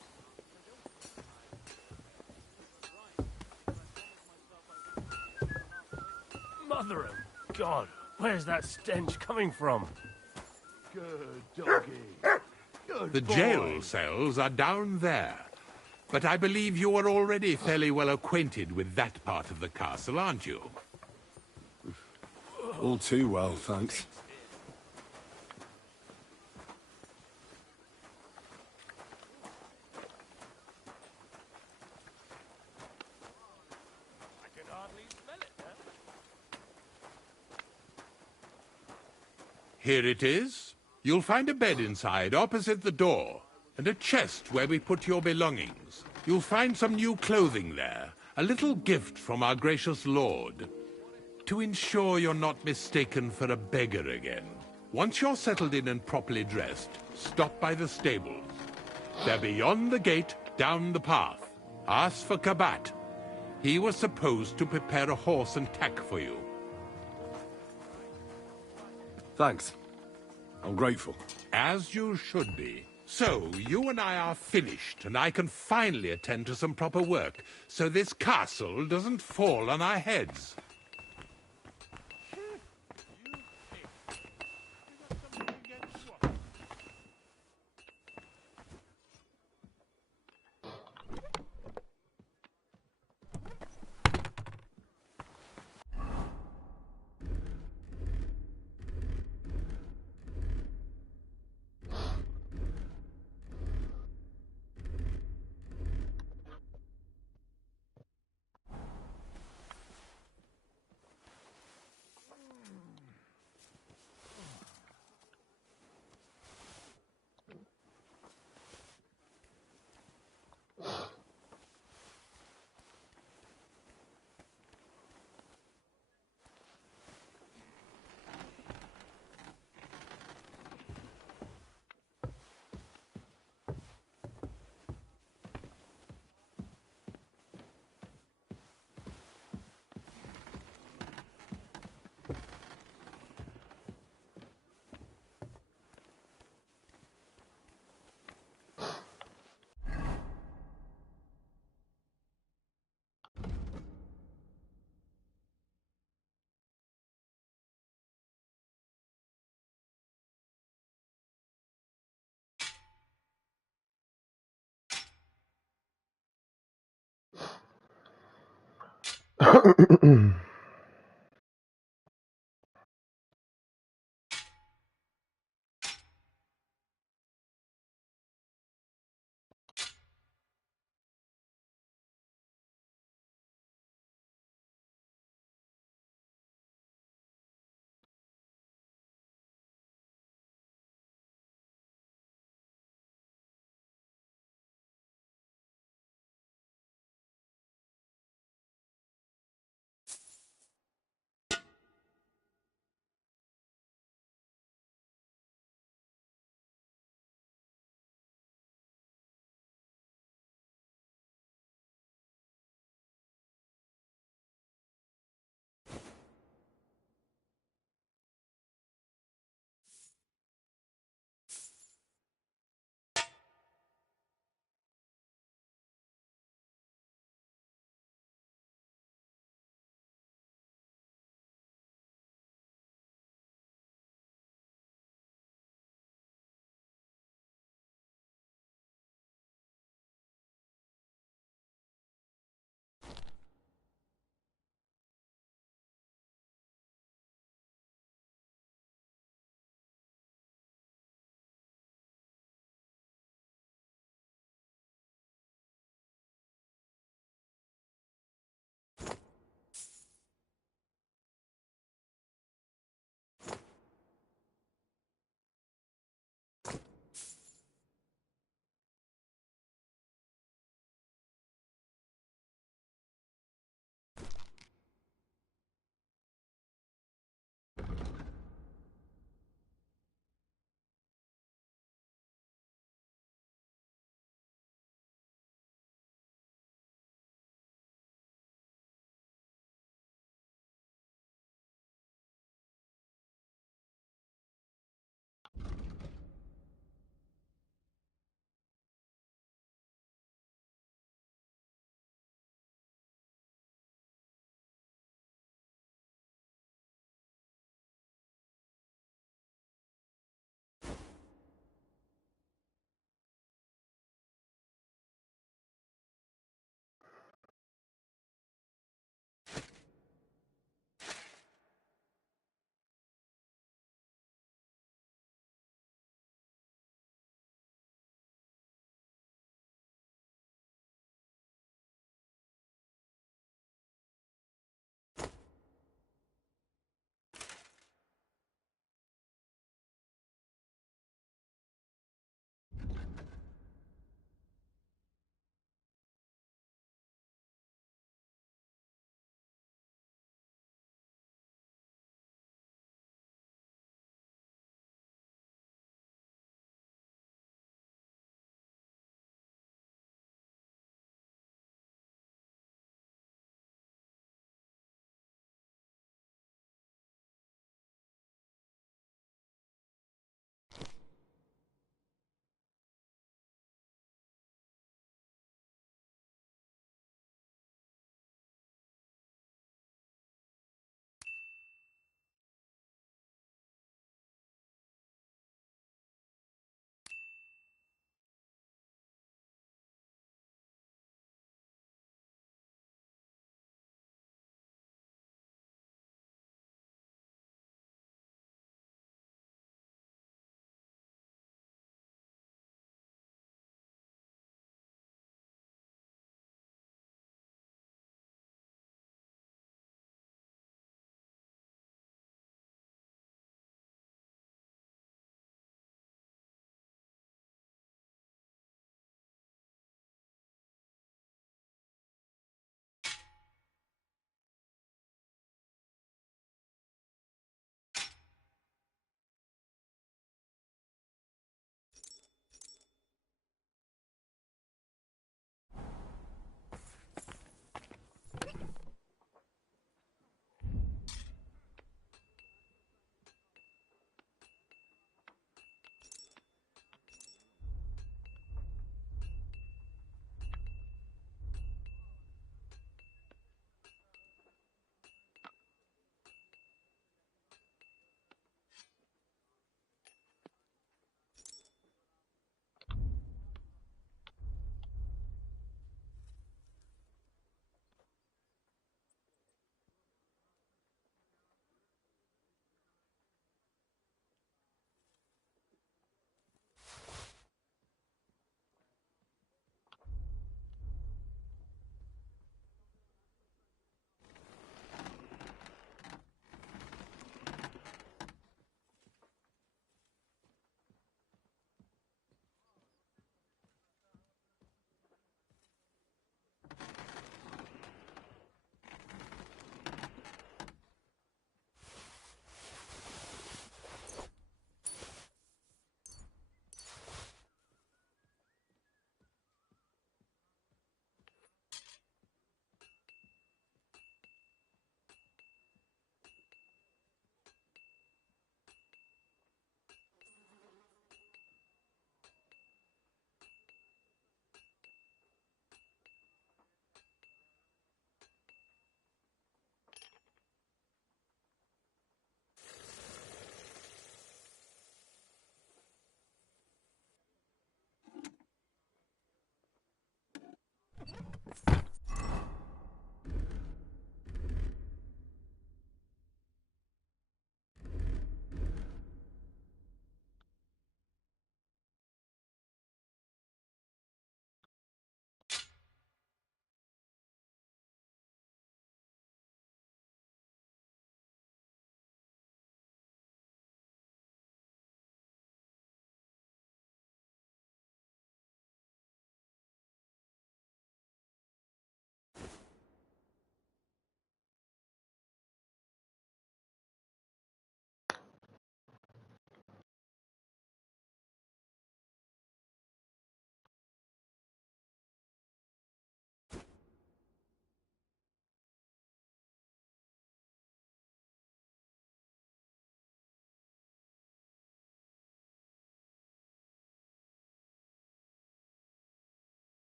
Mother of God, where's that stench coming from? Good doggy. Good The boy. jail cells are down there. But I believe you are already fairly well acquainted with that part of the castle, aren't you? All too well, thanks. Here it is. You'll find a bed inside, opposite the door, and a chest where we put your belongings. You'll find some new clothing there, a little gift from our gracious lord, to ensure you're not mistaken for a beggar again. Once you're settled in and properly dressed, stop by the stables. They're beyond the gate, down the path. Ask for Kabat. He was supposed to prepare a horse and tack for you. Thanks. I'm grateful. As you should be. So, you and I are finished, and I can finally attend to some proper work, so this castle doesn't fall on our heads.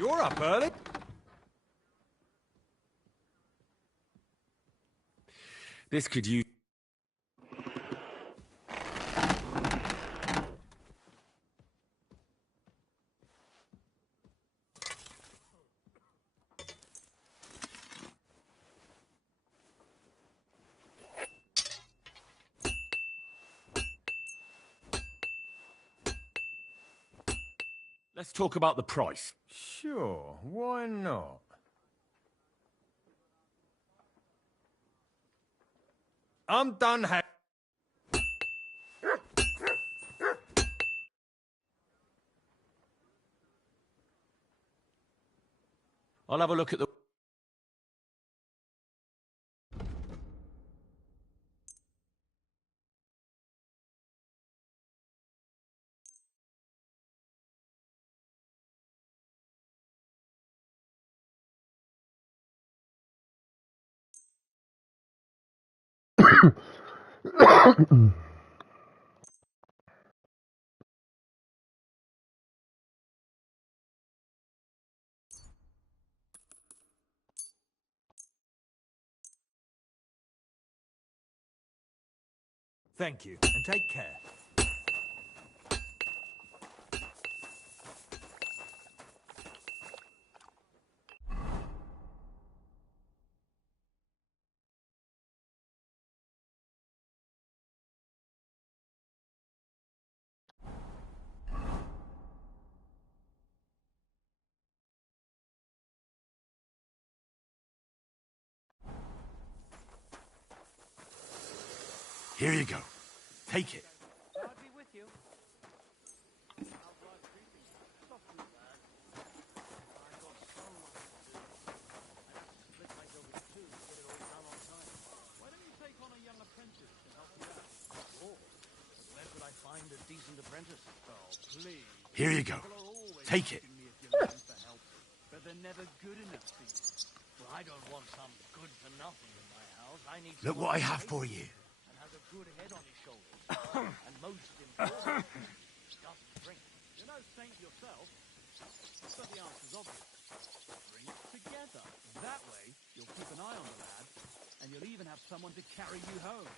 You're up early. This could use... Let's talk about the price. Sure, why not? I'm done I'll have a look at the... Thank you, and take care. Here you go. Take it. I'll be with you. Why don't you take on a young apprentice to help you out? Oh, where could I find a decent apprentice? Oh, please. Here you go. People are always Take it. asking me if you're looking for help, but they're never good enough for you. Well, I don't want some good for nothing in my house. I need Look what I have for you. and has a good head on his shoulders. And most important, doesn't drink. You're no saint yourself, but the answer's obvious. Drink together. That way, you'll keep an eye on the lad, and you'll even have someone to carry you home.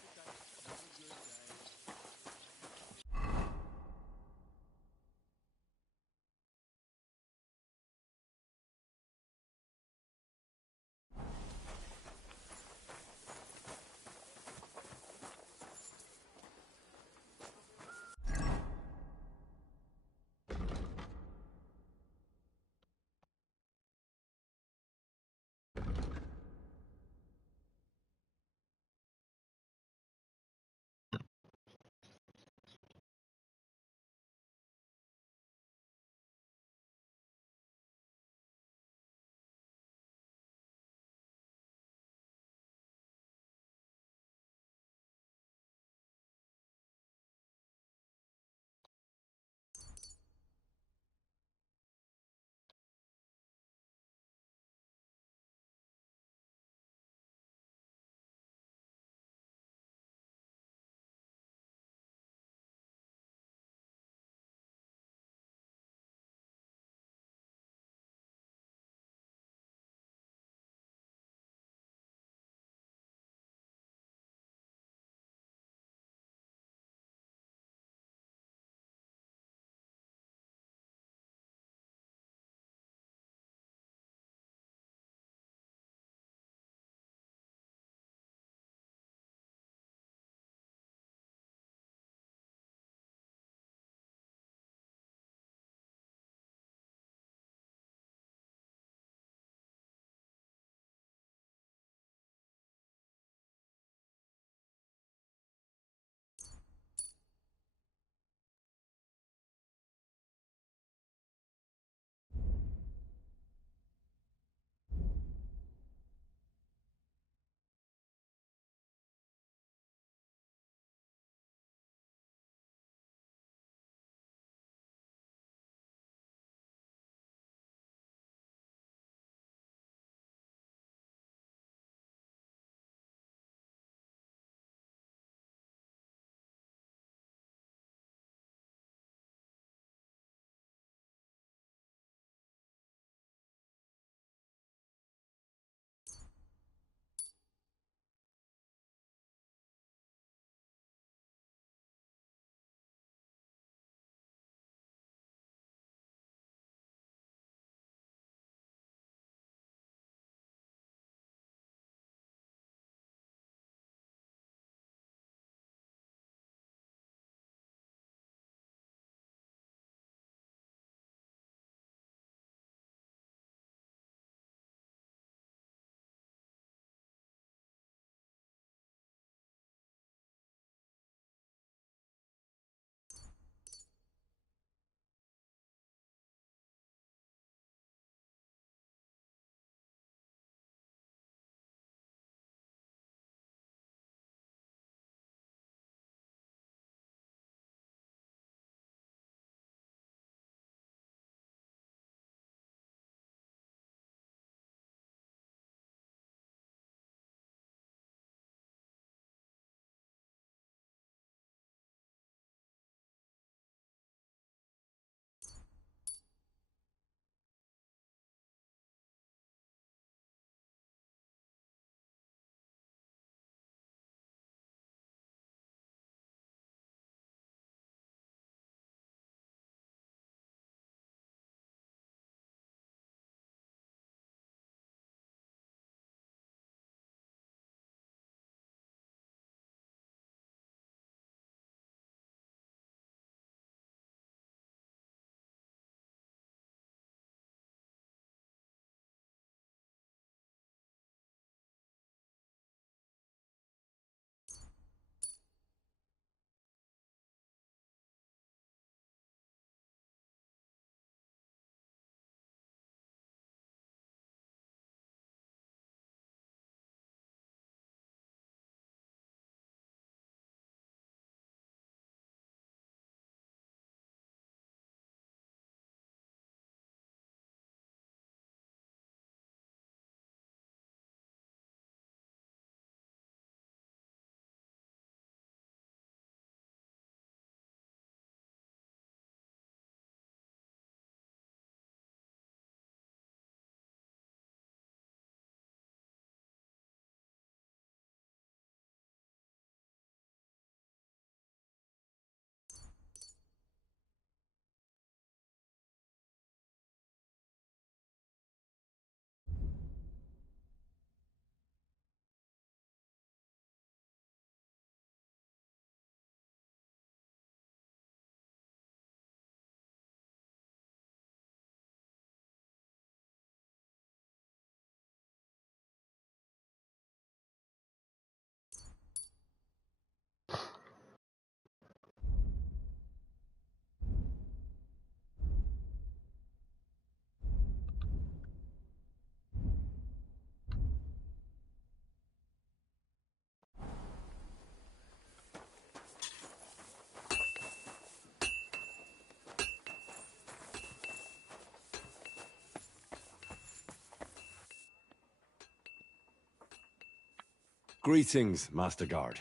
Greetings, Master Guard.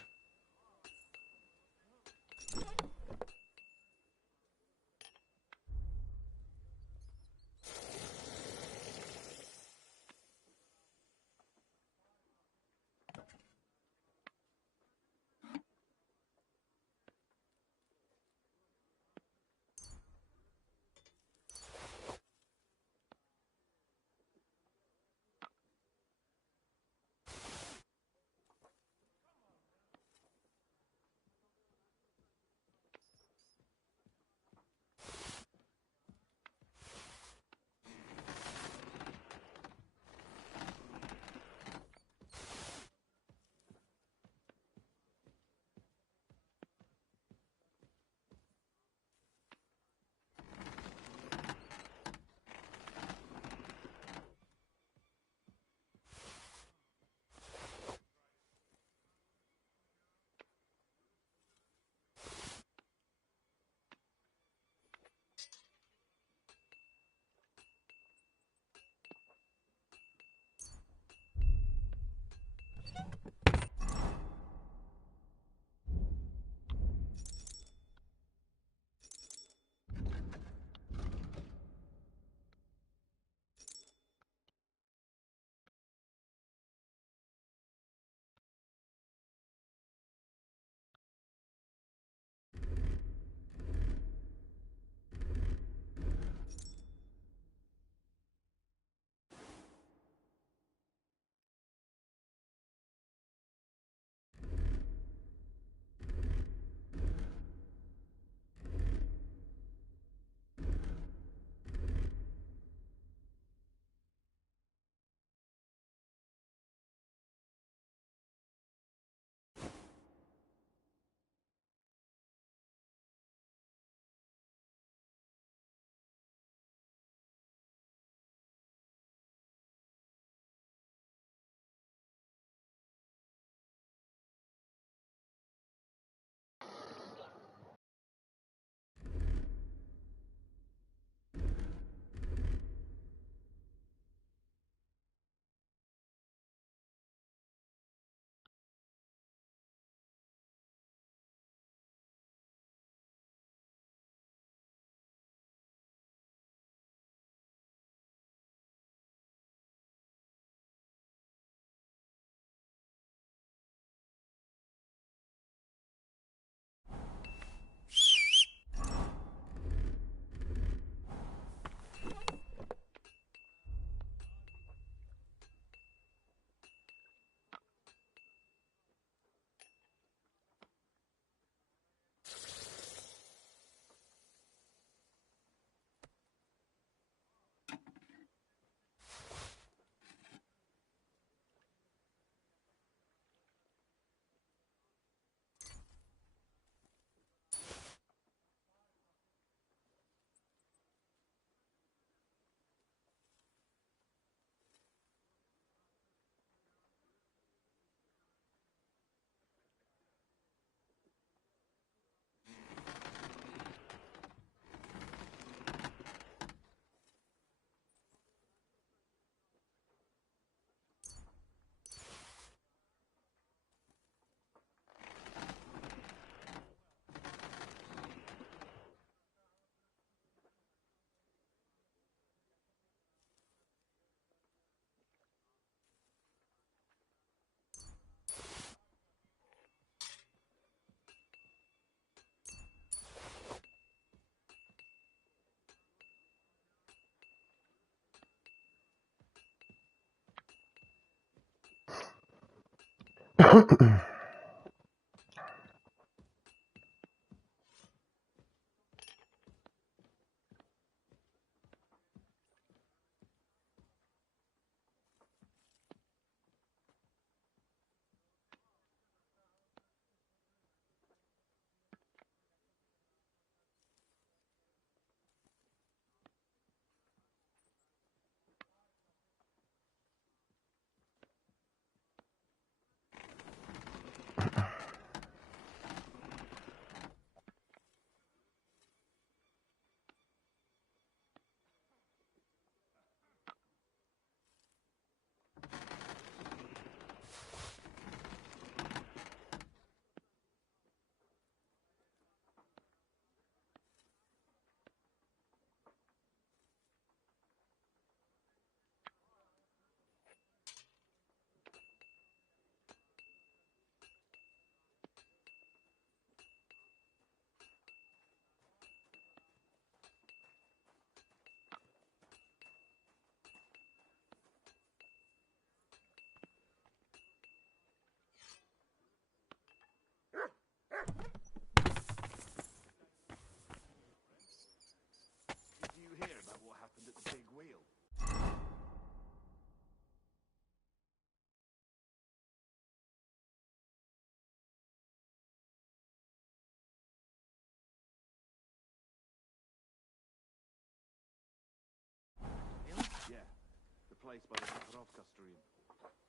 place by the Zakharovka stream.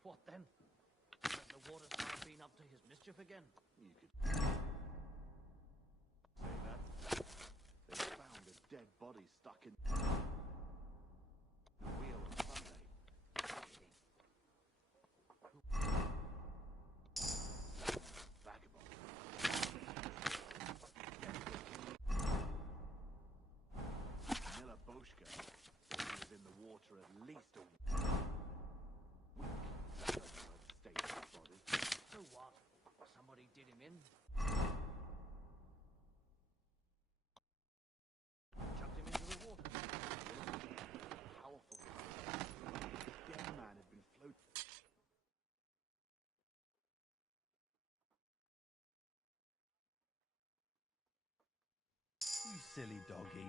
What then? Has the water side been up to his mischief again? You could say that. They found a dead body stuck in the wheel on Sunday. Vagabond. Miller Boschka was in the water at least a week. Body. So what? Somebody did him in? Chucked him into the water. Powerful. Dead man had been floating. You silly doggy.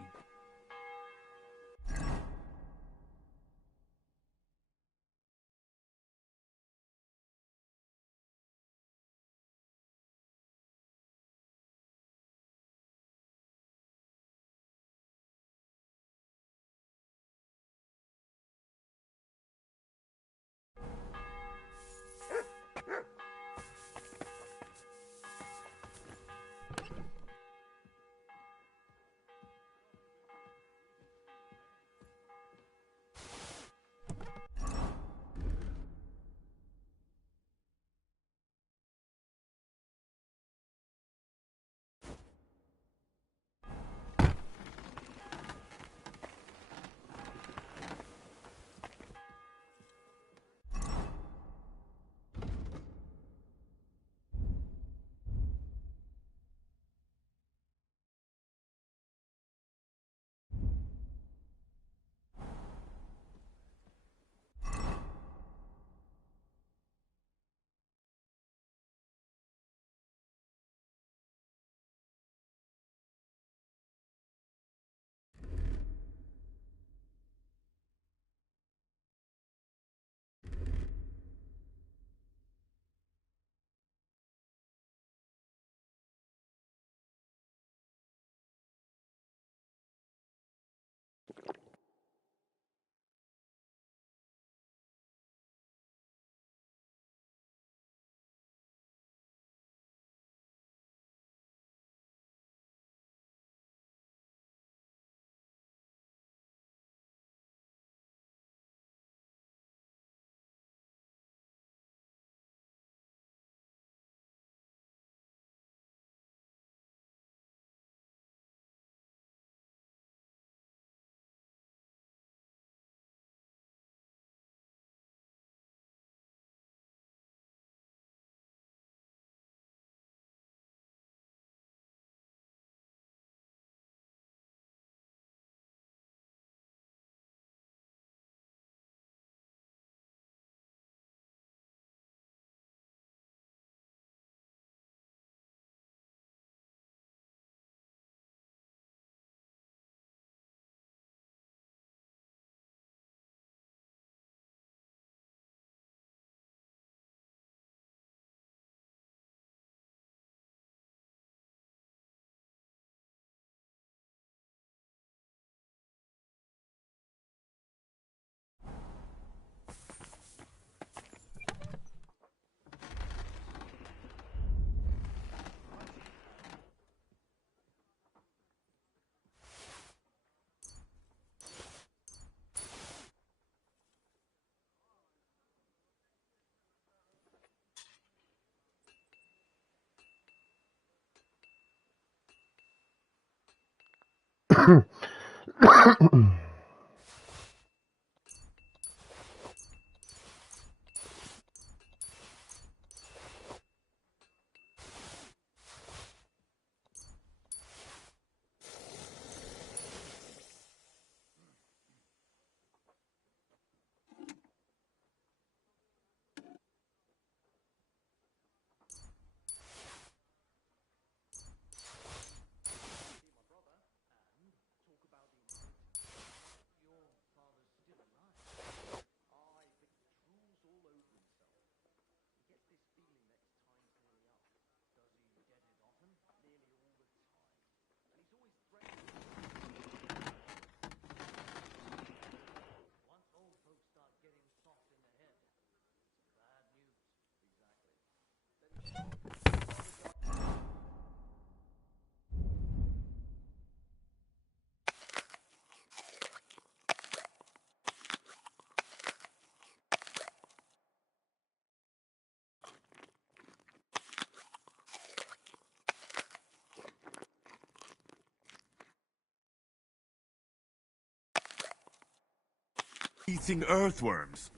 Eating earthworms.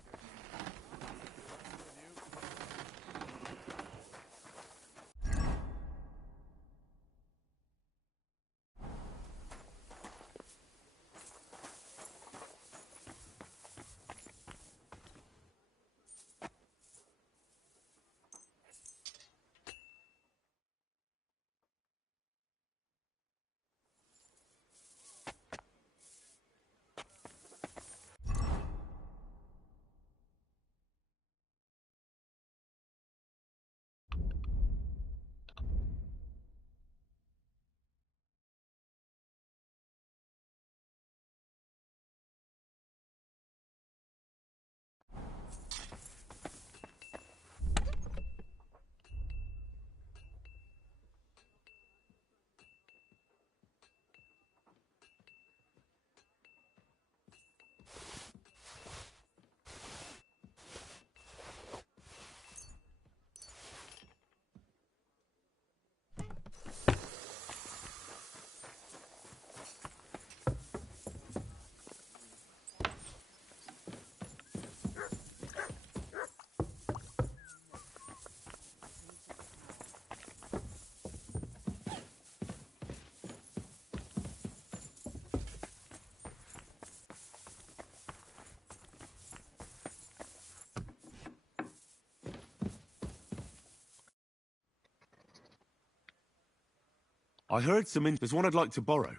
I heard there's one I'd like to borrow.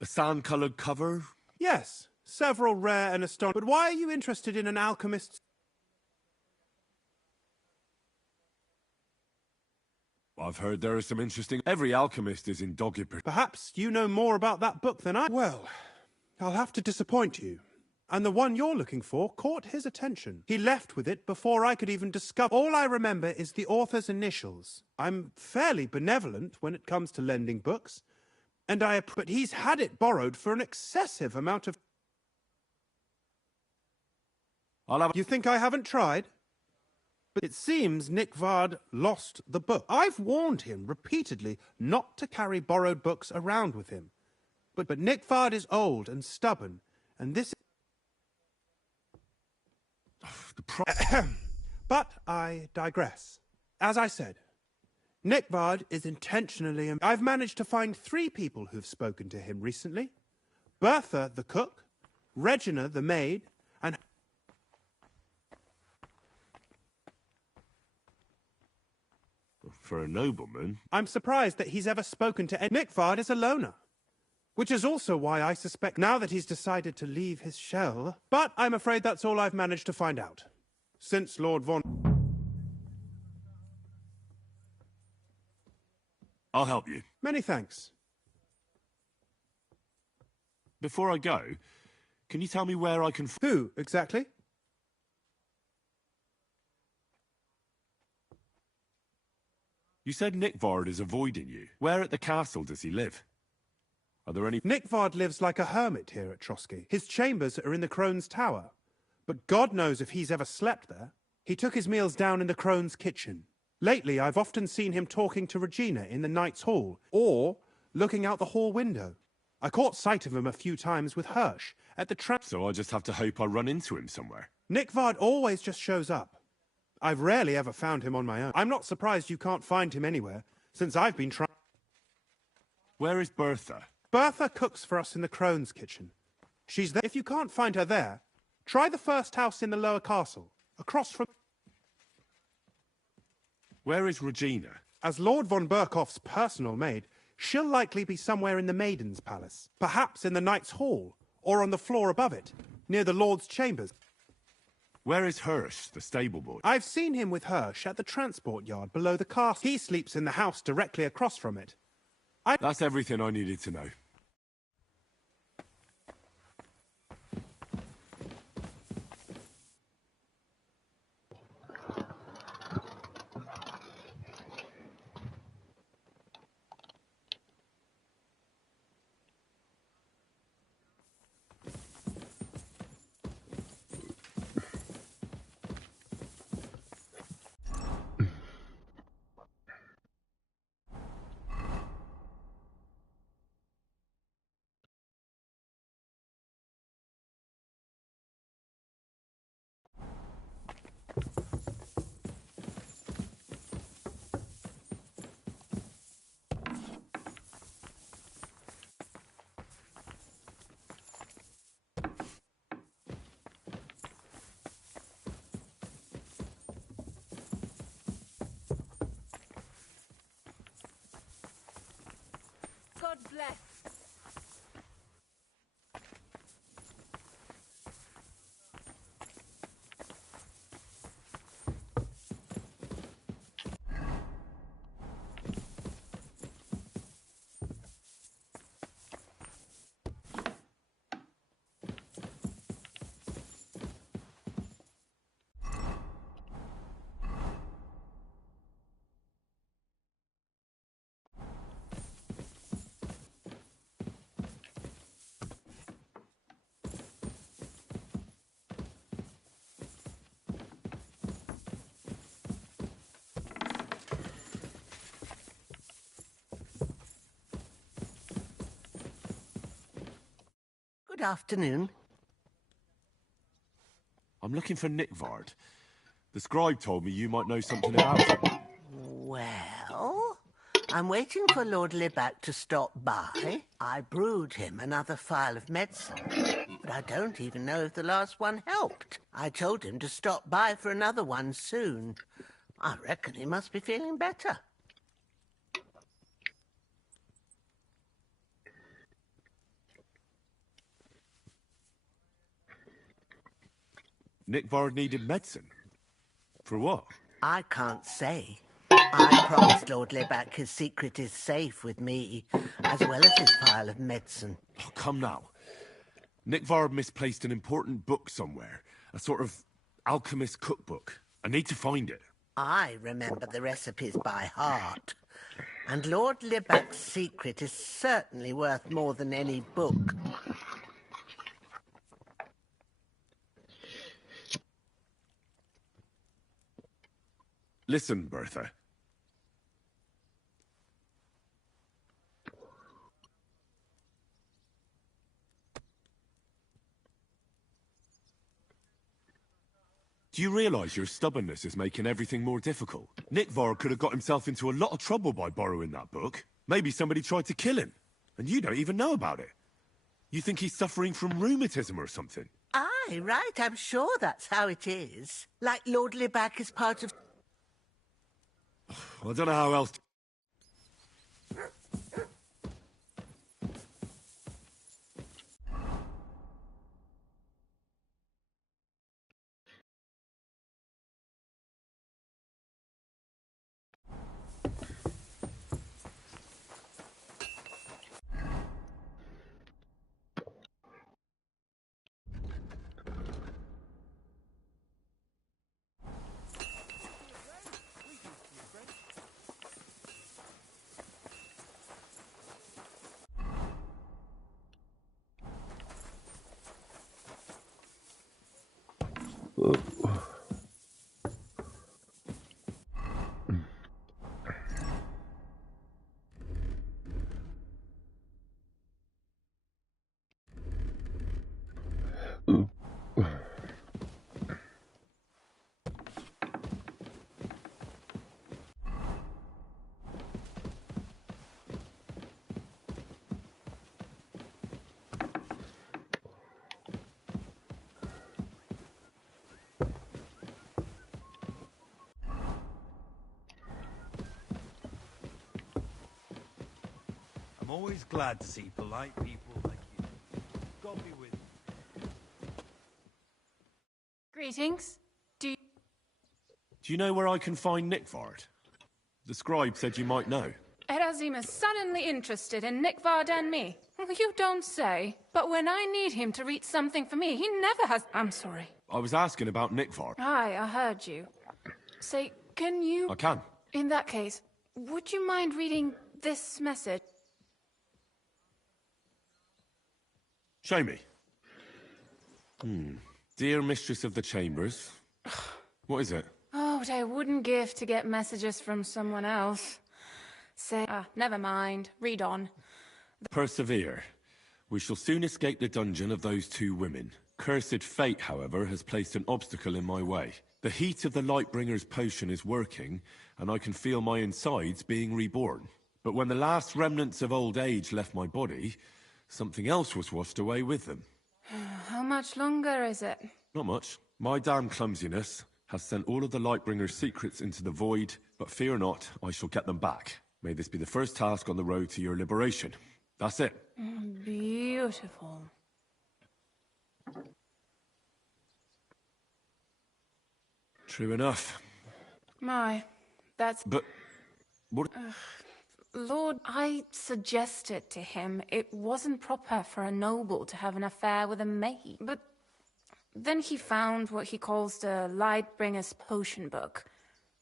A sand-coloured cover? Yes, several rare and astonishing. But why are you interested in an alchemist's... I've heard there are some interesting... Every alchemist is in dogged... Perhaps you know more about that book than I... Well, I'll have to disappoint you. And the one you're looking for caught his attention. He left with it before I could even discover... All I remember is the author's initials. I'm fairly benevolent when it comes to lending books, and but he's had it borrowed for an excessive amount of... You think I haven't tried? But it seems Nick Vard lost the book. I've warned him repeatedly not to carry borrowed books around with him. But Nick Vard is old and stubborn, and this... But I digress. As I said, Nick Vard is intentionally... I've managed to find 3 people who've spoken to him recently. Bertha, the cook, Regina, the maid, and... For a nobleman? I'm surprised that he's ever spoken to... Nick Vard is a loner. Which is also why I suspect now that he's decided to leave his shell. But I'm afraid that's all I've managed to find out. Since Lord Von... I'll help you. Many thanks. Before I go, can you tell me where I can... Who, exactly? You said Nick Vard is avoiding you. Where at the castle does he live? Are there any... Nick Vard lives like a hermit here at Trotsky. His chambers are in the Crone's Tower. But God knows if he's ever slept there. He took his meals down in the Crone's kitchen. Lately, I've often seen him talking to Regina in the Knight's Hall, or looking out the hall window. I caught sight of him a few times with Hirsch at the So I just have to hope I run into him somewhere. Nick Vard always just shows up. I've rarely ever found him on my own. I'm not surprised you can't find him anywhere, since I've been trying... Where is Bertha? Bertha cooks for us in the Crone's kitchen. She's there. If you can't find her there, try the first house in the lower castle, across from... Where is Regina? As Lord von Berkhoff's personal maid, she'll likely be somewhere in the Maiden's Palace. Perhaps in the Knight's Hall, or on the floor above it, near the Lord's chambers. Where is Hirsch, the stable boy? I've seen him with Hirsch at the transport yard below the castle. He sleeps in the house directly across from it. That's everything I needed to know. bless. Good afternoon. I'm looking for Nickvard. The scribe told me you might know something about him. Well, I'm waiting for Lord Libac to stop by. I brewed him another phial of medicine, but I don't even know if the last one helped. I told him to stop by for another one soon. I reckon he must be feeling better. Nickvard needed medicine? For what? I can't say. I promised Lord Libac his secret is safe with me, as well as his phial of medicine. Oh, come now. Nickvard misplaced an important book somewhere. A sort of alchemist cookbook. I need to find it. I remember the recipes by heart. And Lord Libac's secret is certainly worth more than any book. Listen, Bertha. Do you realise your stubbornness is making everything more difficult? Nickvard could have got himself into a lot of trouble by borrowing that book. Maybe somebody tried to kill him, and you don't even know about it. You think he's suffering from rheumatism or something? Aye, right, I'm sure that's how it is. Like Lord Libac is part of... I don't know how else... I'm always glad to see polite people like you. God be with you. Greetings. Do you know where I can find Nickvard? The scribe said you might know. Erazim is suddenly interested in Nickvard and me. You don't say. But when I need him to read something for me, he never has... I'm sorry. I was asking about Nickvard. Aye, I heard you. Say, can you... I can. In that case, would you mind reading this message? Show me. Dear Mistress of the Chambers. What is it? Oh, what I wouldn't give to get messages from someone else. Say, never mind. Read on. Persevere. We shall soon escape the dungeon of those two women. Cursed fate, however, has placed an obstacle in my way. The heat of the Lightbringer's potion is working, and I can feel my insides being reborn. But when the last remnants of old age left my body, something else was washed away with them. How much longer is it? Not much. My damn clumsiness has sent all of the Lightbringer's secrets into the void, but fear not, I shall get them back. May this be the first task on the road to your liberation. That's it. Beautiful. True enough. My, that's... But what? Lord, I suggested to him it wasn't proper for a noble to have an affair with a maid. But then he found what he calls the Lightbringer's Potion Book.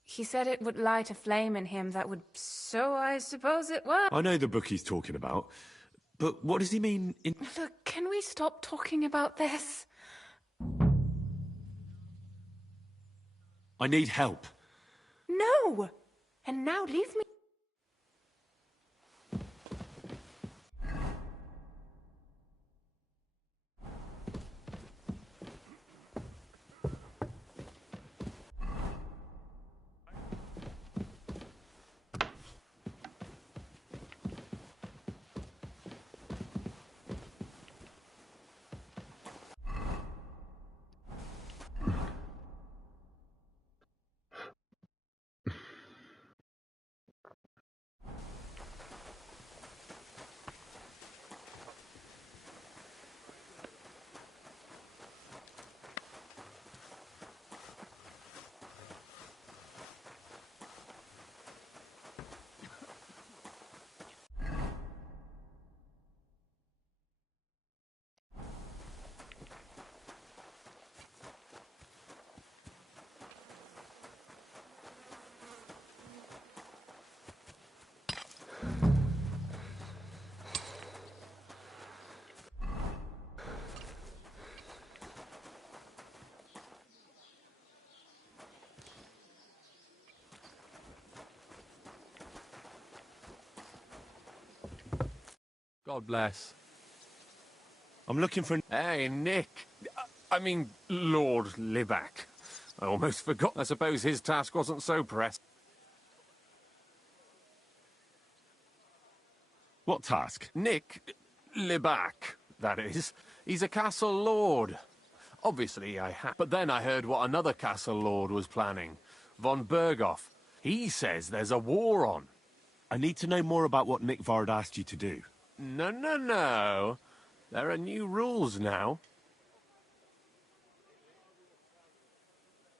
He said it would light a flame in him that would... So I suppose it was. I know the book he's talking about, but what does he mean in... Look, can we stop talking about this? I need help. No! And now leave me... God bless. I'm looking for... Hey, Nick. I mean, Lord Libac. I almost forgot. I suppose his task wasn't so pressing. What task? Nick Libac, that is. He's a castle lord. Obviously, But then I heard what another castle lord was planning. Von Berghoff. He says there's a war on. I need to know more about what Nick Vard asked you to do. No. There are new rules now.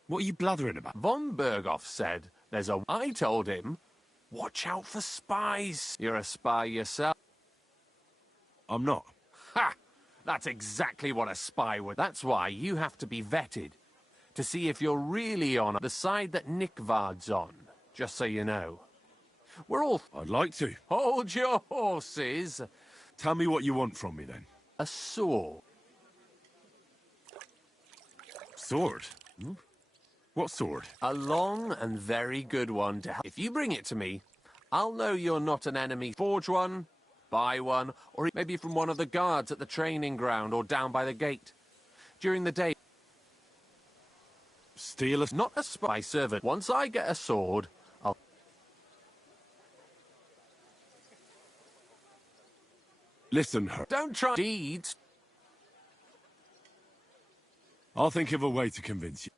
What are you blathering about? Von Berghoff said there's a... I told him, watch out for spies. You're a spy yourself. I'm not. Ha! That's exactly what a spy would... That's why you have to be vetted. To see if you're really on the side that Nick Vard's on. Just so you know. We're all... I'd like to. Hold your horses. Tell me what you want from me, then. A sword. Sword? Hmm? What sword? A long and very good one to... If you bring it to me, I'll know you're not an enemy. Forge one, buy one, or maybe from one of the guards at the training ground or down by the gate. During the day... Steal a... Not a spy servant. Once I get a sword, I'll... Listen, her. Don't try deeds. I'll think of a way to convince you.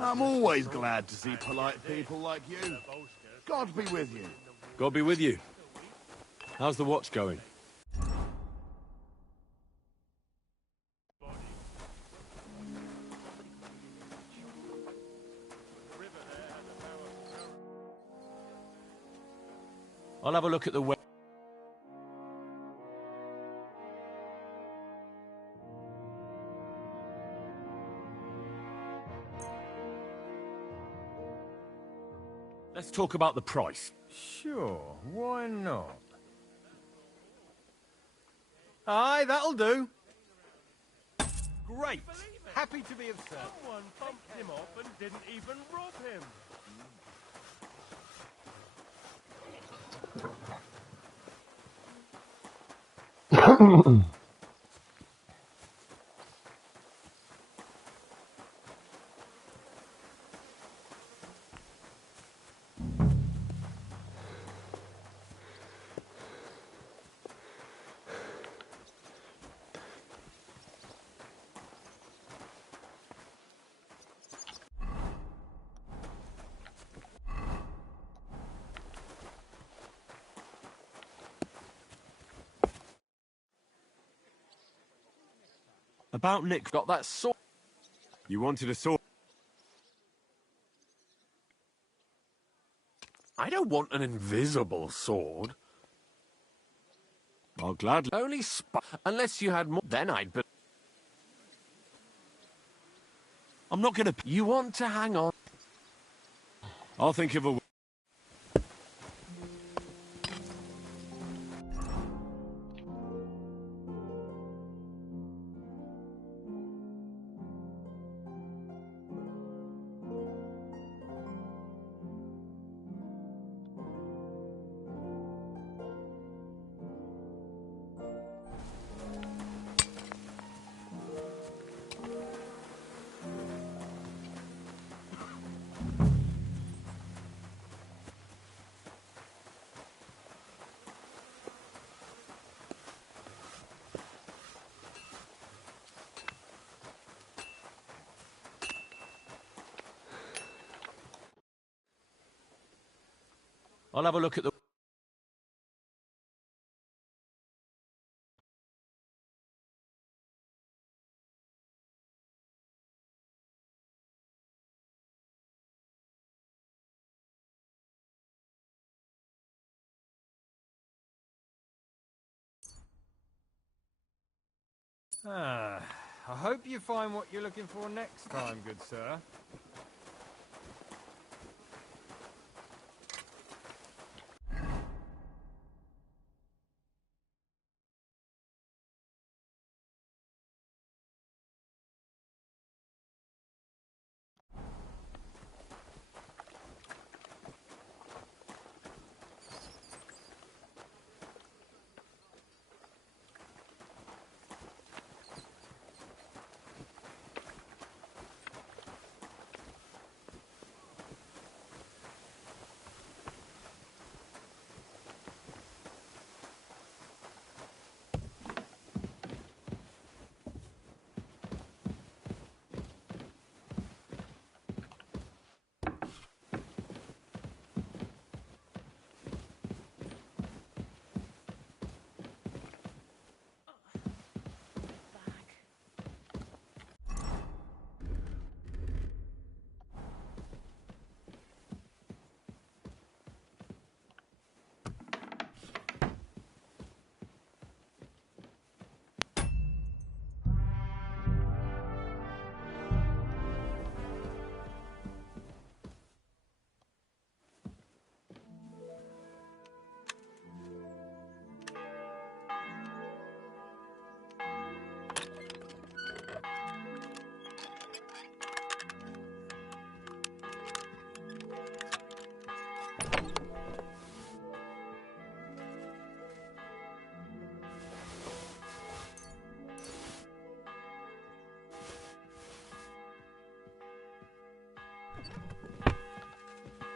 I'm always glad to see polite people like you. God be with you. God be with you. How's the watch going? I'll have a look at the web. Let's talk about the price. Sure, why not? Aye, that'll do. Great. Happy to be of service. Someone bumped him off and didn't even rob him. About Nick got that sword. You wanted a sword? I don't want an invisible sword. I'll gladly. Only unless you had more, then I'd be. I'm not gonna. You want to hang on? I'll think of a. I'll have a look at the. Ah, I hope you find what you're looking for next time, good sir.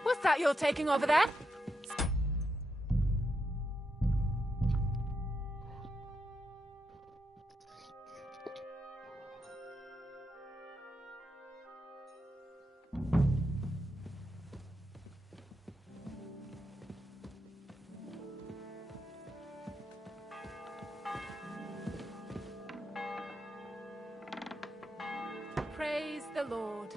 What's that you're taking over there? the Lord.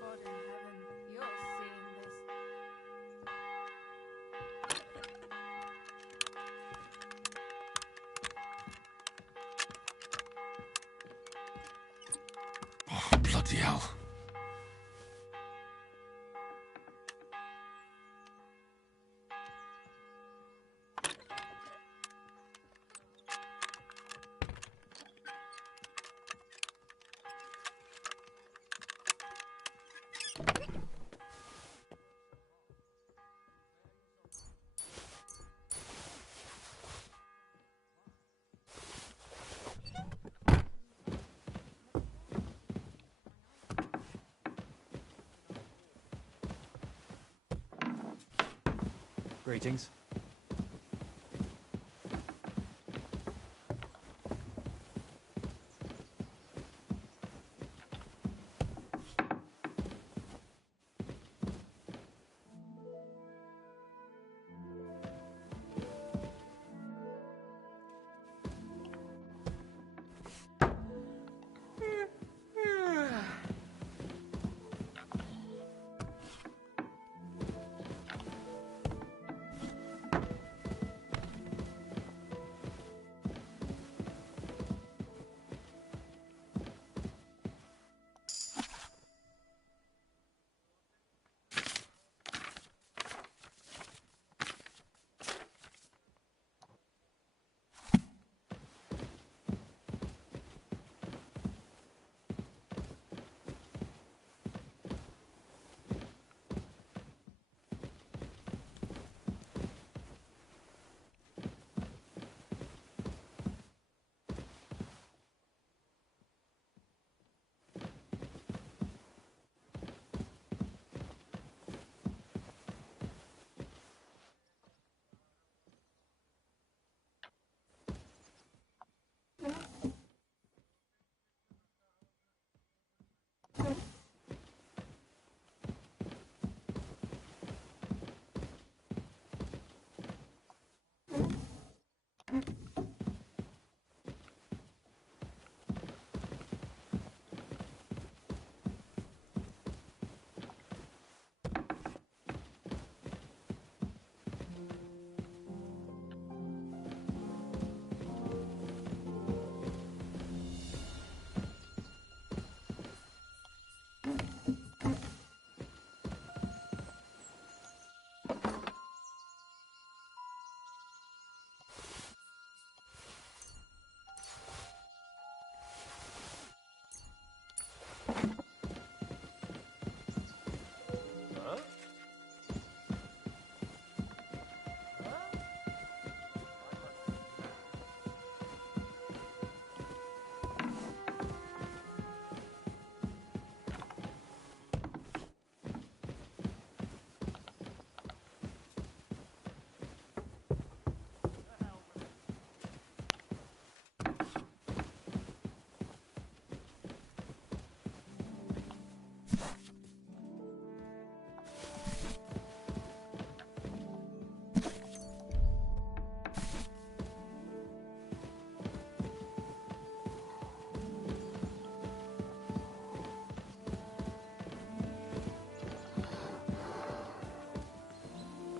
God in heaven, you're seeing this. Oh, bloody hell. Greetings.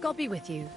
God be with you.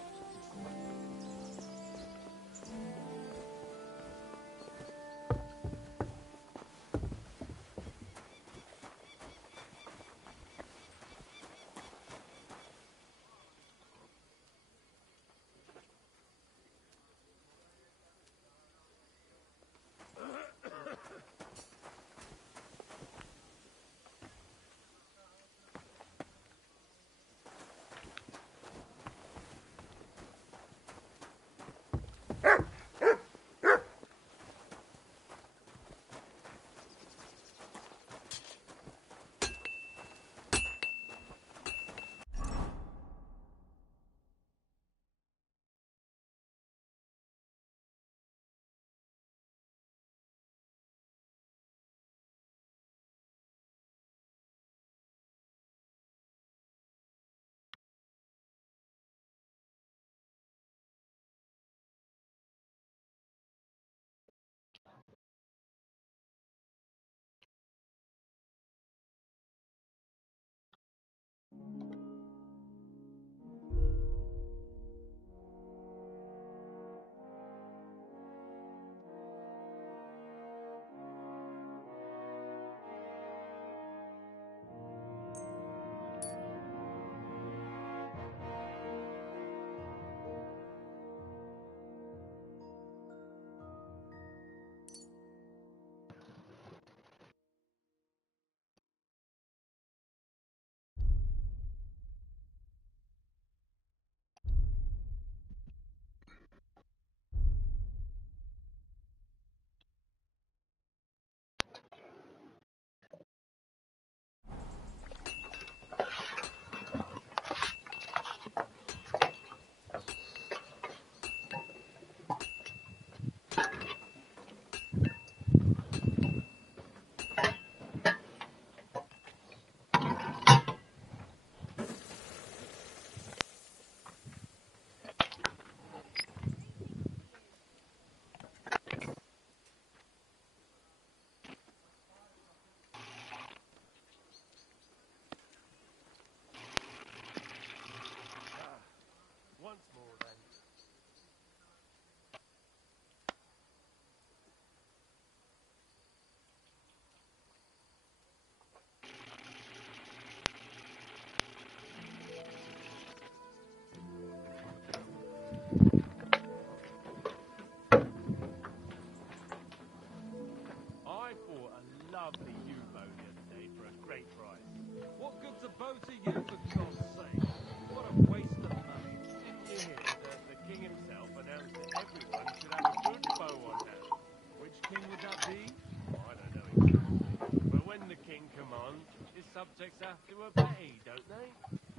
to obey, don't they?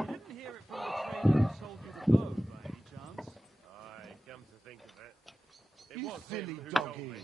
You didn't hear it from the trader who sold you the bow, by any chance? Aye, come to think of it. It You was silly him who told doggy. me.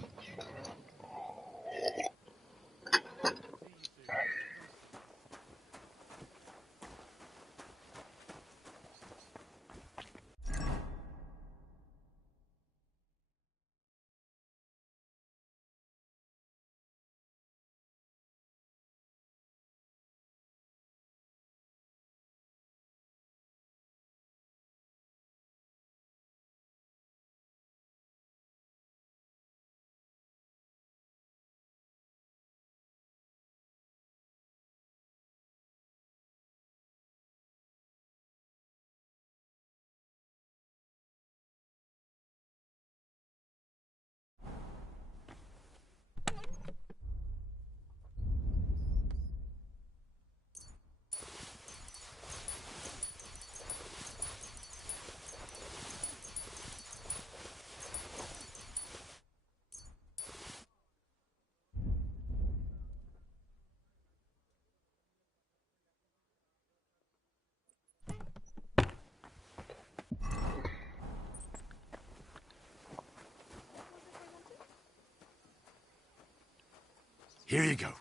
Here you go.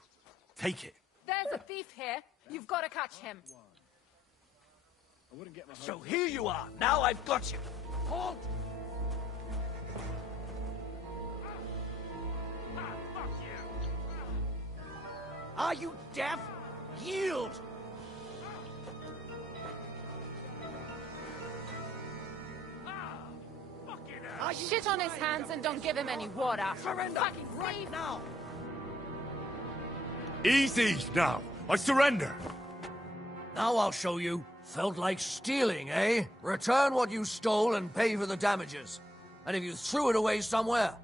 Take it. There's a thief here. You've got to catch him. So here you are. Now I've got you. Halt! Are you deaf? Yield! Shit on his hands and don't give him any water. Surrender! Fucking Right thief. now! Easy now. I surrender. Now I'll show you. Felt like stealing, eh? Return what you stole and pay for the damages. And if you threw it away somewhere...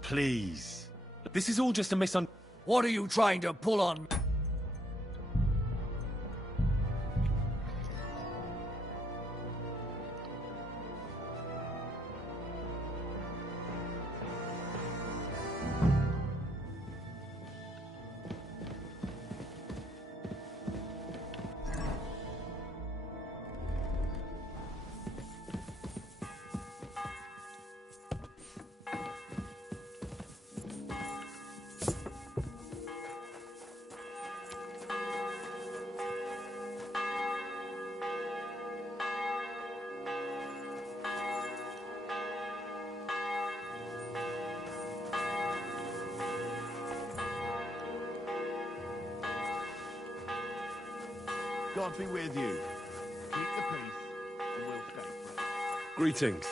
Please. This is all just a misunderstanding. What are you trying to pull on? God be with you. Keep the peace, and we'll stay friends. Greetings.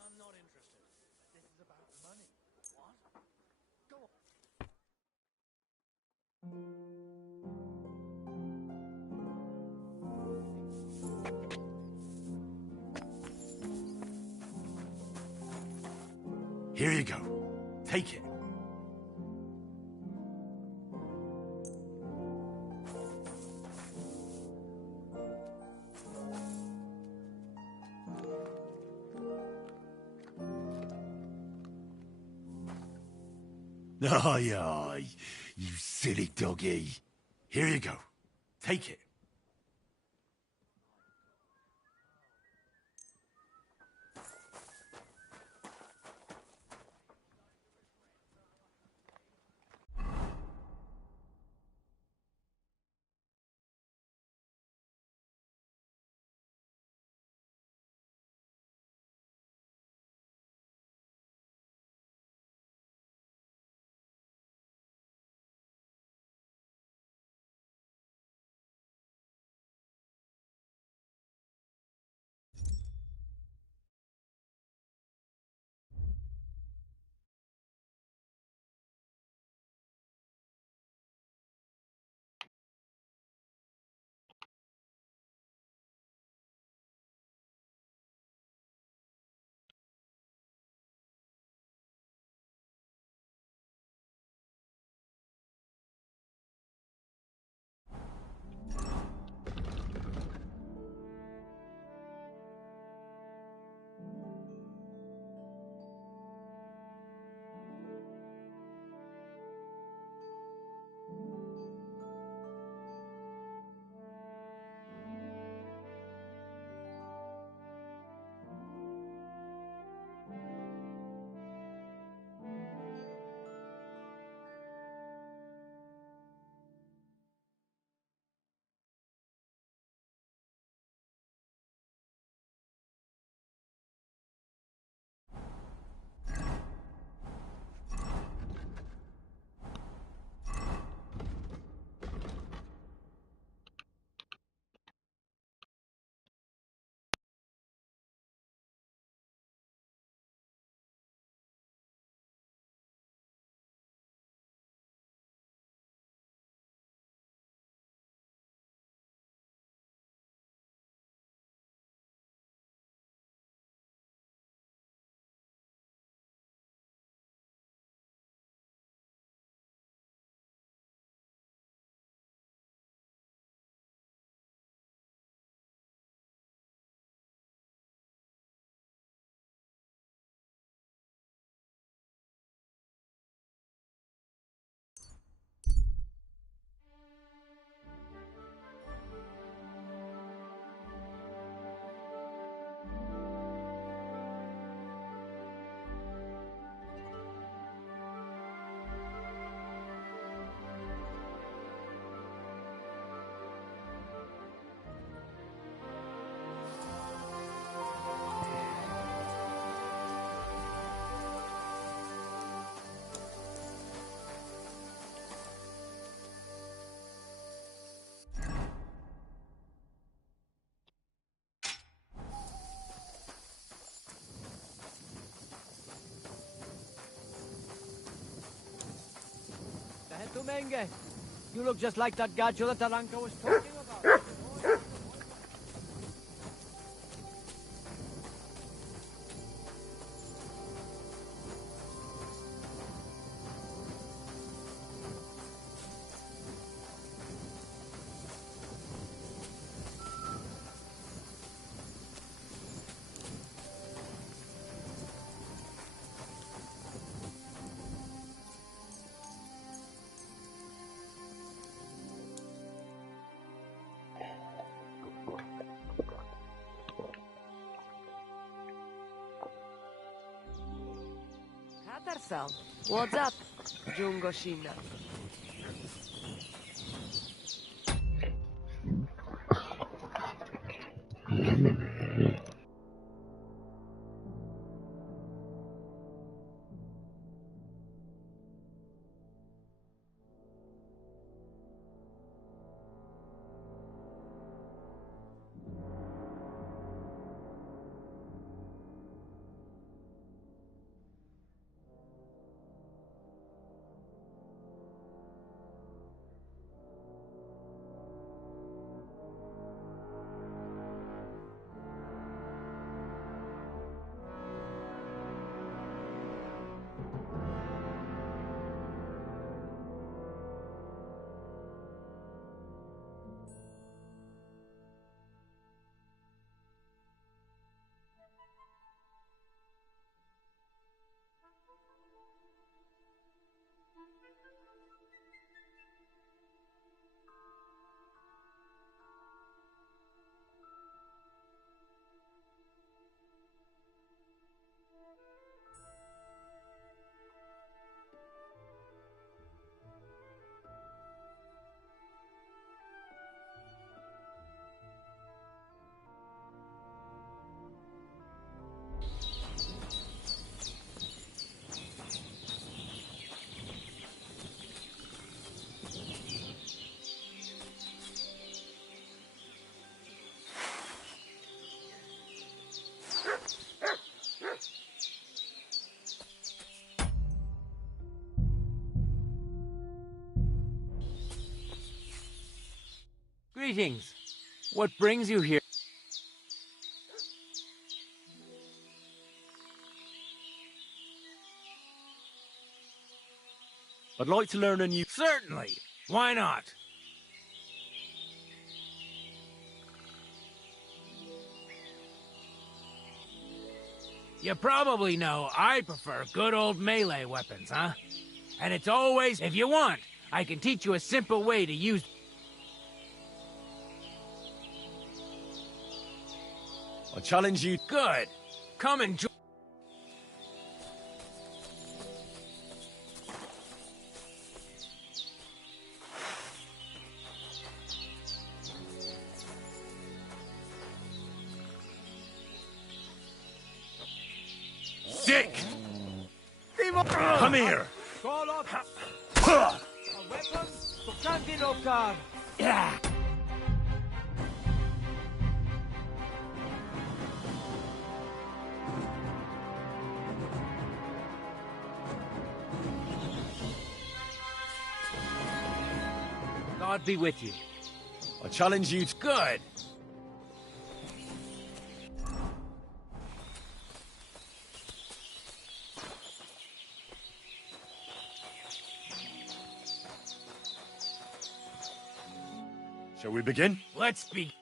I'm not interested. This is about money. What? Go on. Here you go. Take it. Aye, aye, you silly doggy. Here you go. Take it. Menge. You look just like that gacho that Taranka was talking about. Katarsal, what's up, Jungo Shina? Greetings. What brings you here? I'd like to learn a new... Certainly. Why not? You probably know I prefer good old melee weapons, huh? And it's always, if you want, I can teach you a simple way to use... I challenge you... Good. Come and join... Dick! Come here! Yeah. God be with you. I challenge you to... Good. Shall we begin? Let's begin.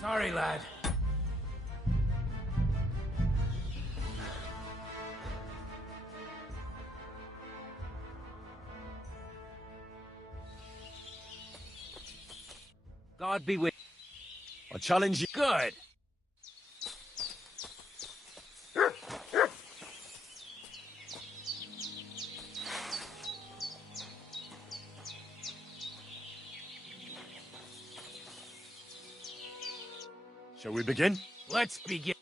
Sorry, lad. God be with you. I challenge you. Good. Shall we begin? Let's begin.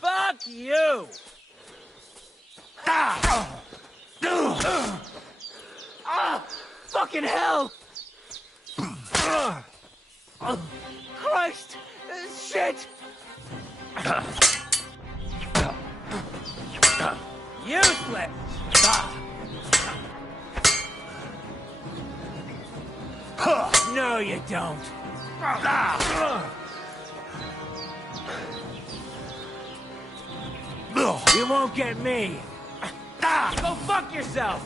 Fuck you! Fucking hell! Christ! Shit! Useless! No, you don't. You won't get me. Go fuck yourself!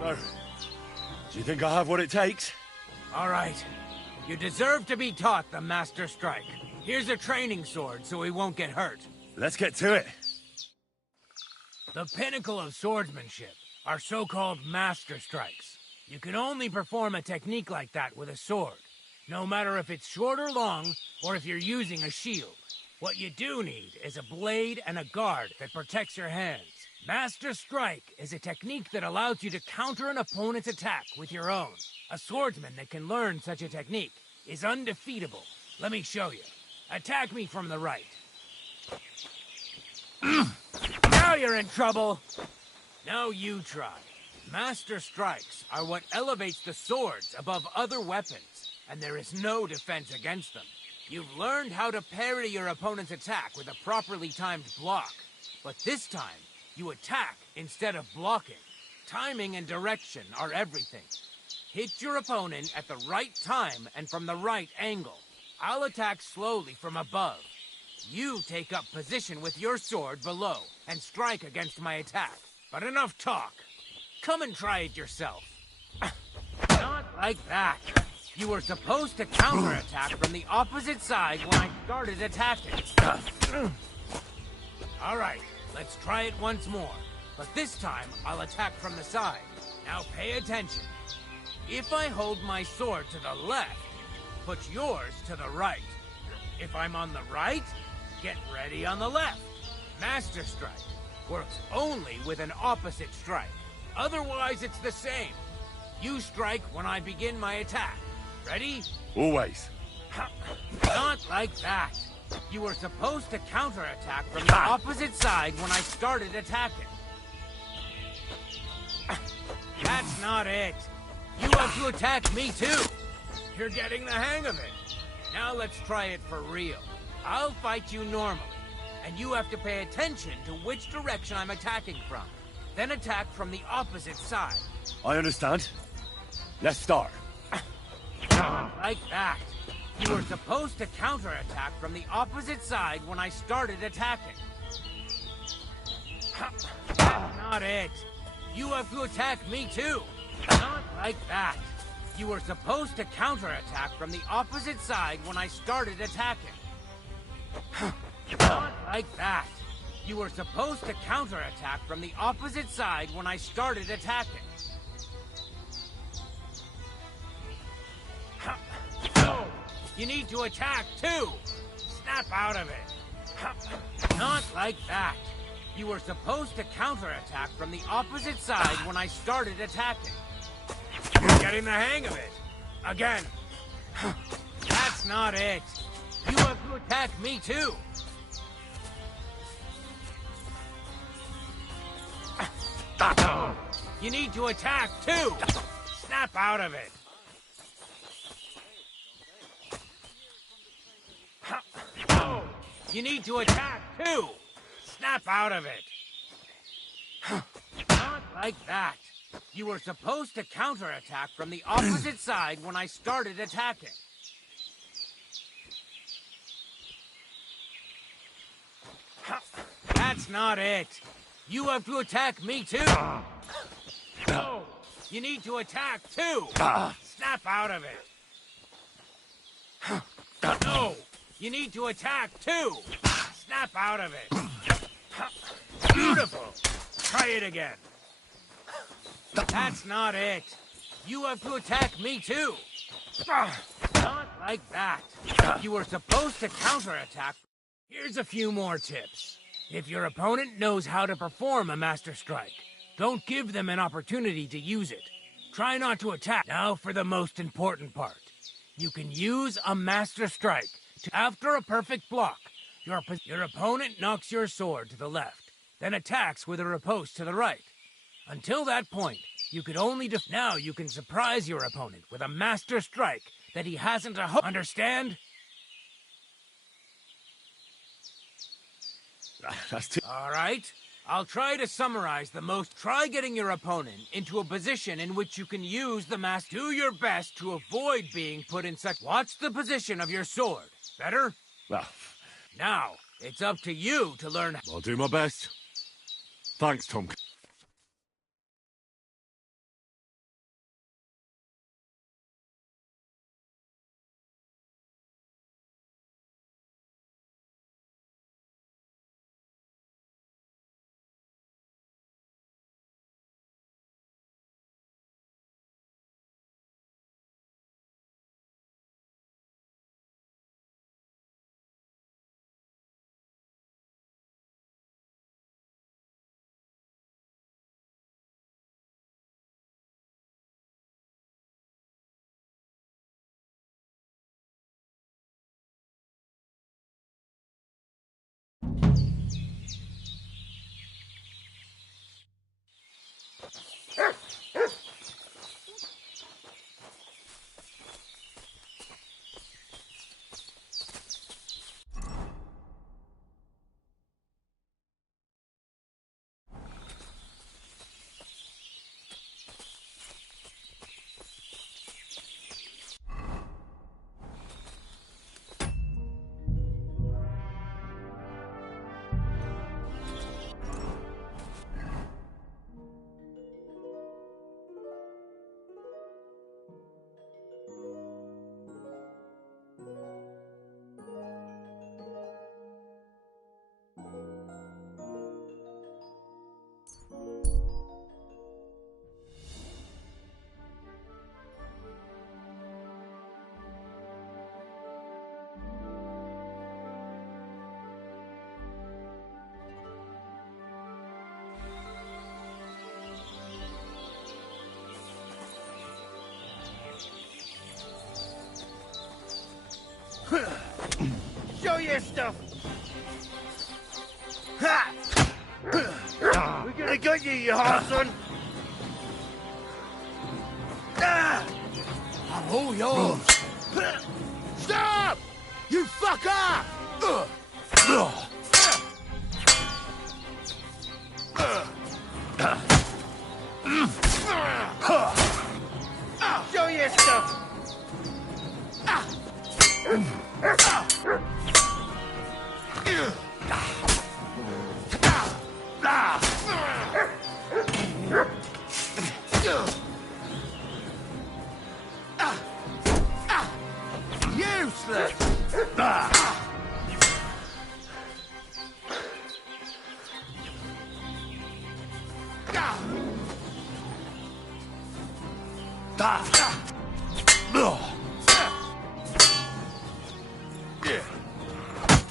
So, do you think I have what it takes? All right. You deserve to be taught the Master Strike. Here's a training sword so he won't get hurt. Let's get to it. The pinnacle of swordsmanship are so-called Master Strikes. You can only perform a technique like that with a sword, no matter if it's short or long, or if you're using a shield. What you do need is a blade and a guard that protects your hands. Master Strike is a technique that allows you to counter an opponent's attack with your own. A swordsman that can learn such a technique is undefeatable. Let me show you. Attack me from the right. Now you're in trouble. Now you try. Master Strikes are what elevates the swords above other weapons, and there is no defense against them. You've learned how to parry your opponent's attack with a properly timed block, but this time, you attack instead of blocking. Timing and direction are everything. Hit your opponent at the right time and from the right angle. I'll attack slowly from above. You take up position with your sword below and strike against my attack. But enough talk. Come and try it yourself. Not like that. You were supposed to counterattack from the opposite side when I started attacking. All right. Let's try it once more, but this time I'll attack from the side. Now pay attention. If I hold my sword to the left, put yours to the right. If I'm on the right, get ready on the left. Master Strike works only with an opposite strike. Otherwise, it's the same. You strike when I begin my attack. Ready? Always. Not like that. You were supposed to counterattack from the opposite side when I started attacking. That's not it. You have to attack me too. You're getting the hang of it. Now let's try it for real. I'll fight you normally, and you have to pay attention to which direction I'm attacking from. Then attack from the opposite side. I understand. Let's start. Like that. You were supposed to counterattack from the opposite side when I started attacking. That's not it. You have to attack me too. Not like that. You were supposed to counterattack from the opposite side when I started attacking. Not like that. You were supposed to counterattack from the opposite side when I started attacking. No! You need to attack too! Snap out of it! Not like that. You were supposed to counterattack from the opposite side when I started attacking. You're getting the hang of it. Again. That's not it. You have to attack me too. You need to attack too. Snap out of it. You need to attack too. Snap out of it. Not like that. You were supposed to counterattack from the opposite side when I started attacking. That's not it. You have to attack me too. No. You need to attack too. Snap out of it. No! You need to attack, too! Snap out of it! Beautiful! Try it again. That's not it. You have to attack me, too. Not like that. You were supposed to counterattack. Here's a few more tips. If your opponent knows how to perform a Master Strike, don't give them an opportunity to use it. Try not to attack. Now for the most important part. You can use a Master Strike to, after a perfect block, your opponent knocks your sword to the left, then attacks with a riposte to the right. Until that point, you could only now you can surprise your opponent with a Master Strike that he hasn't understand? That's too... All right. I'll try to summarize the most. Try getting your opponent into a position in which you can use the master. Do your best to avoid being put in such. Watch the position of your sword. Better? Well... Now, it's up to you to learn. I'll do my best. Thanks, Tom. Show your stuff! Ha! We're gonna get you, you hard son! Ah! I'm all yours! Stop! You fucker! Show your stuff! Useless!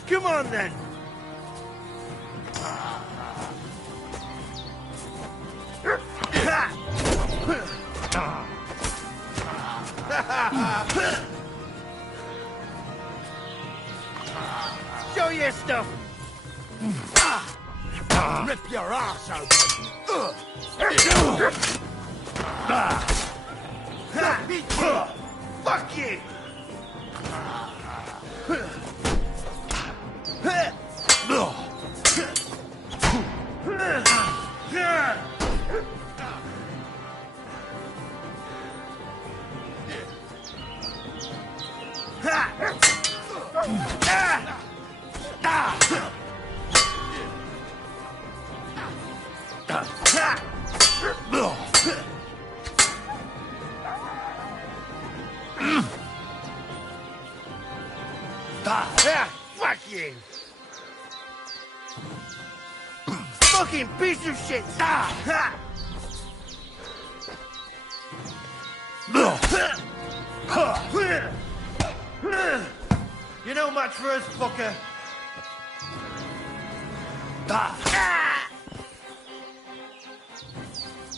Come on then! Show your stuff! Rip your ass open! Fuck you! Fuck you! Fucking piece of shit! You know much for us, fucker.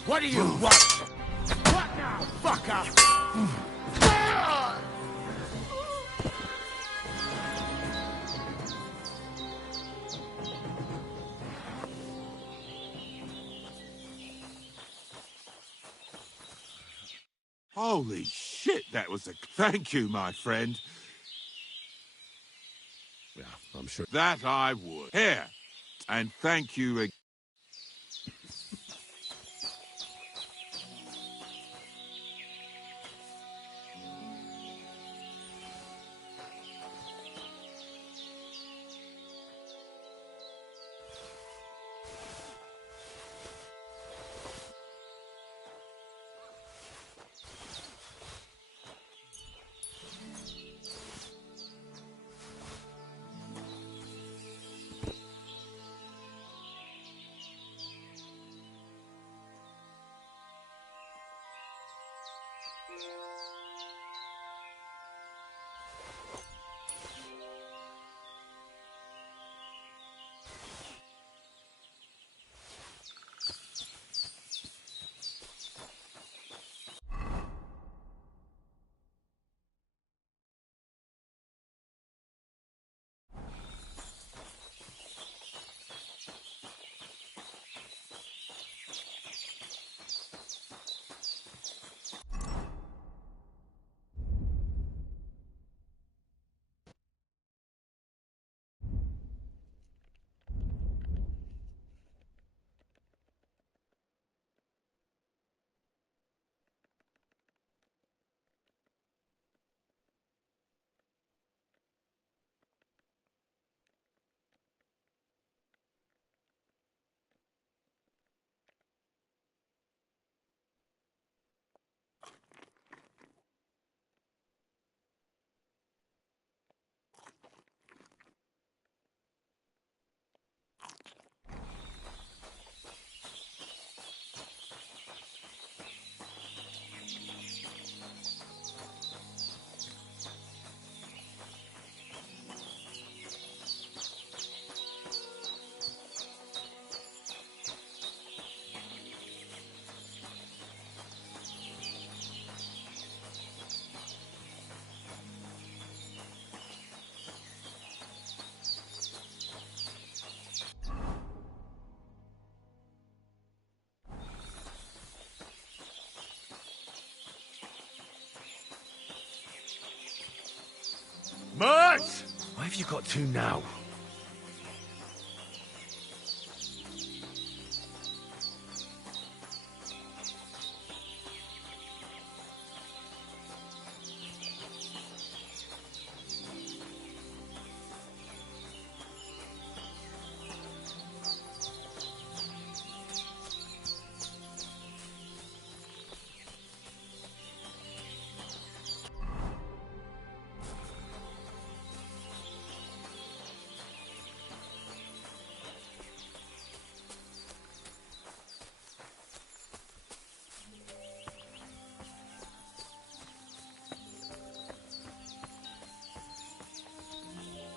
What do you want? What now, fucker? Holy shit, that was a... Thank you, my friend. Yeah, I'm sure. That I would. Here. And thank you again. Mert! Why have you got to now?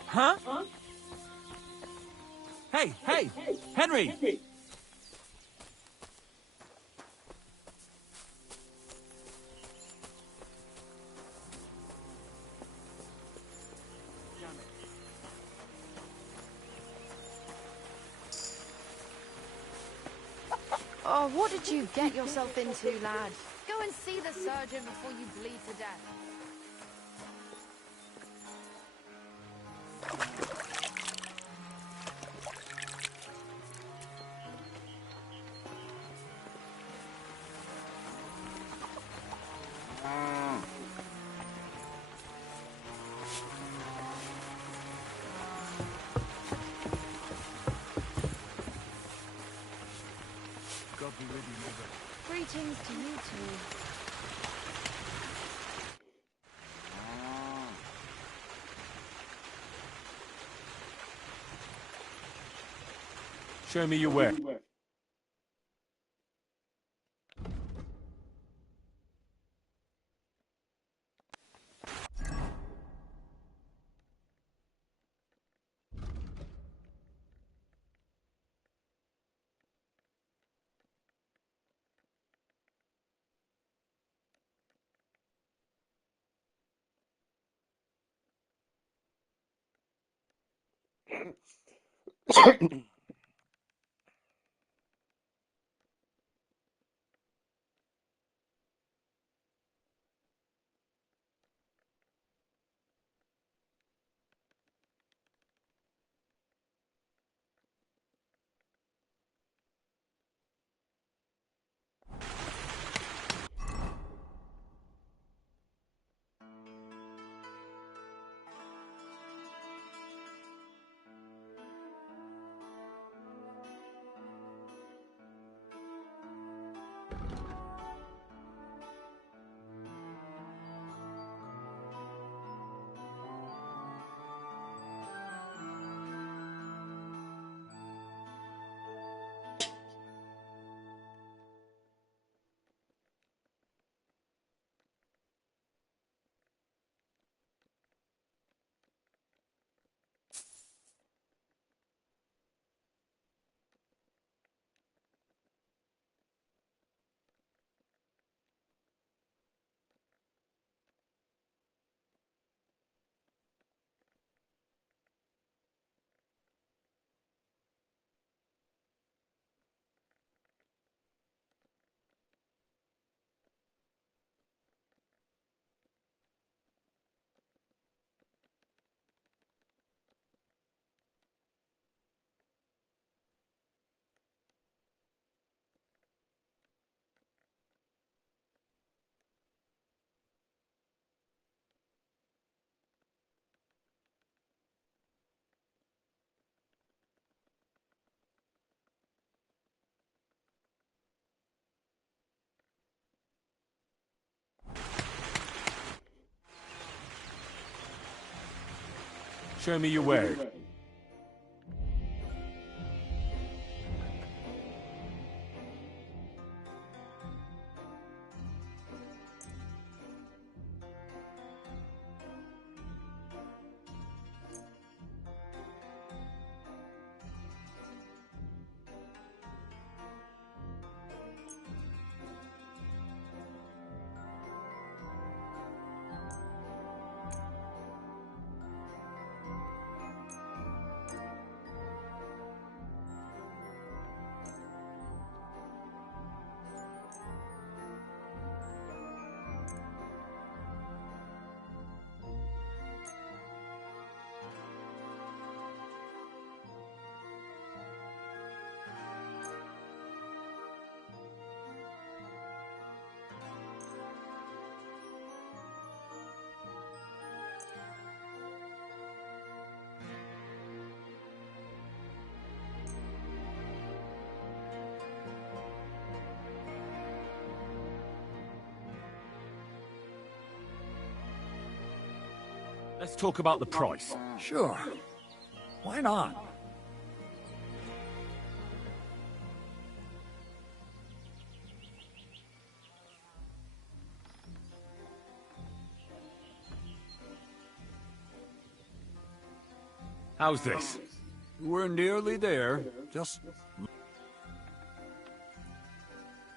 Huh? Hey, hey, Henry! Oh, what did you get yourself into, lad? Go and see the surgeon before you bleed to death. Greetings to you too. Show me your way. Show me your way. Let's talk about the price. Sure. Why not? How's this? We're nearly there. Just...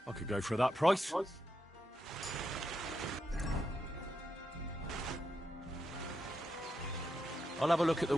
I could go for that price. I'll have a look at the...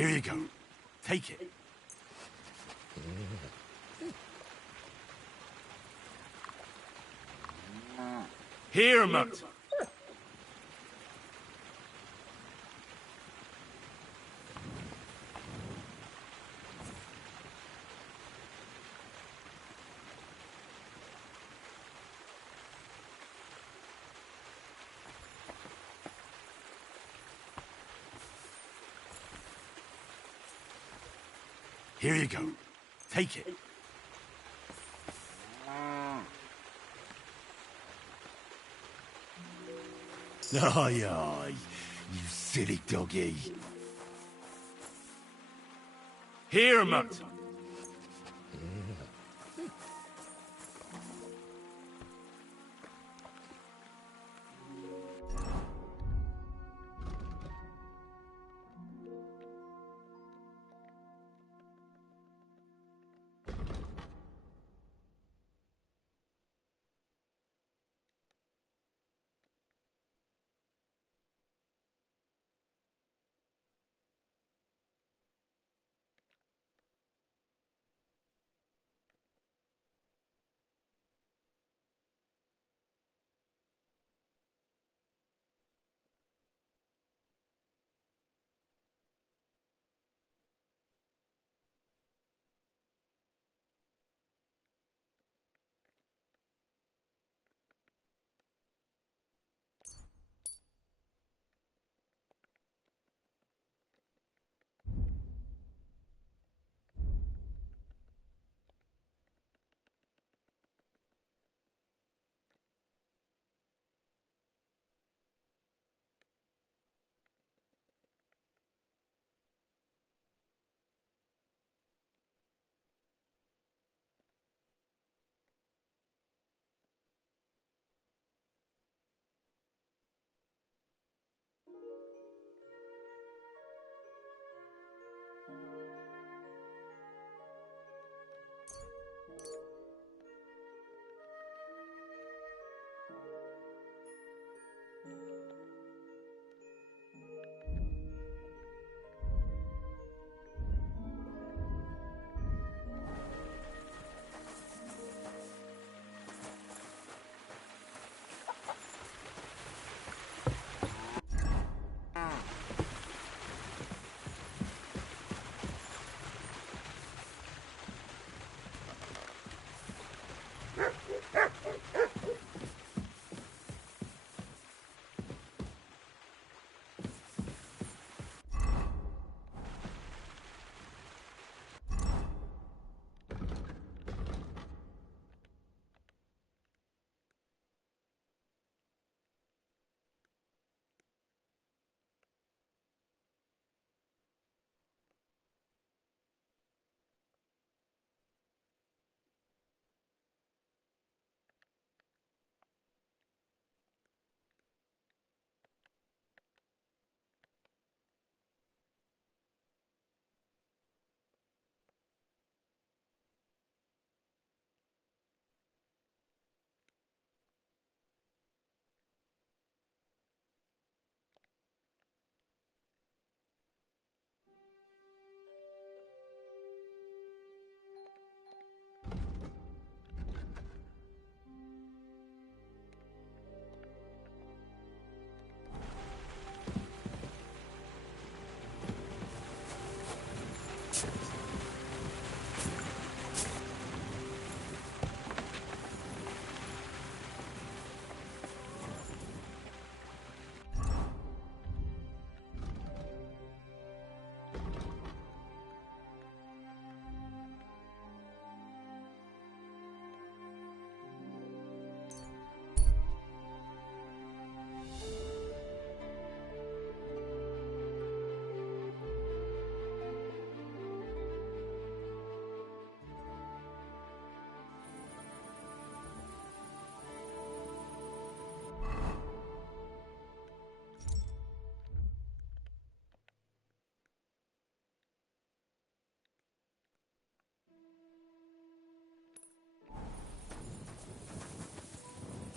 Here you go. Take it. Here, mutt. Here you go. Take it. Aye, aye, you silly doggy. Here, mutt.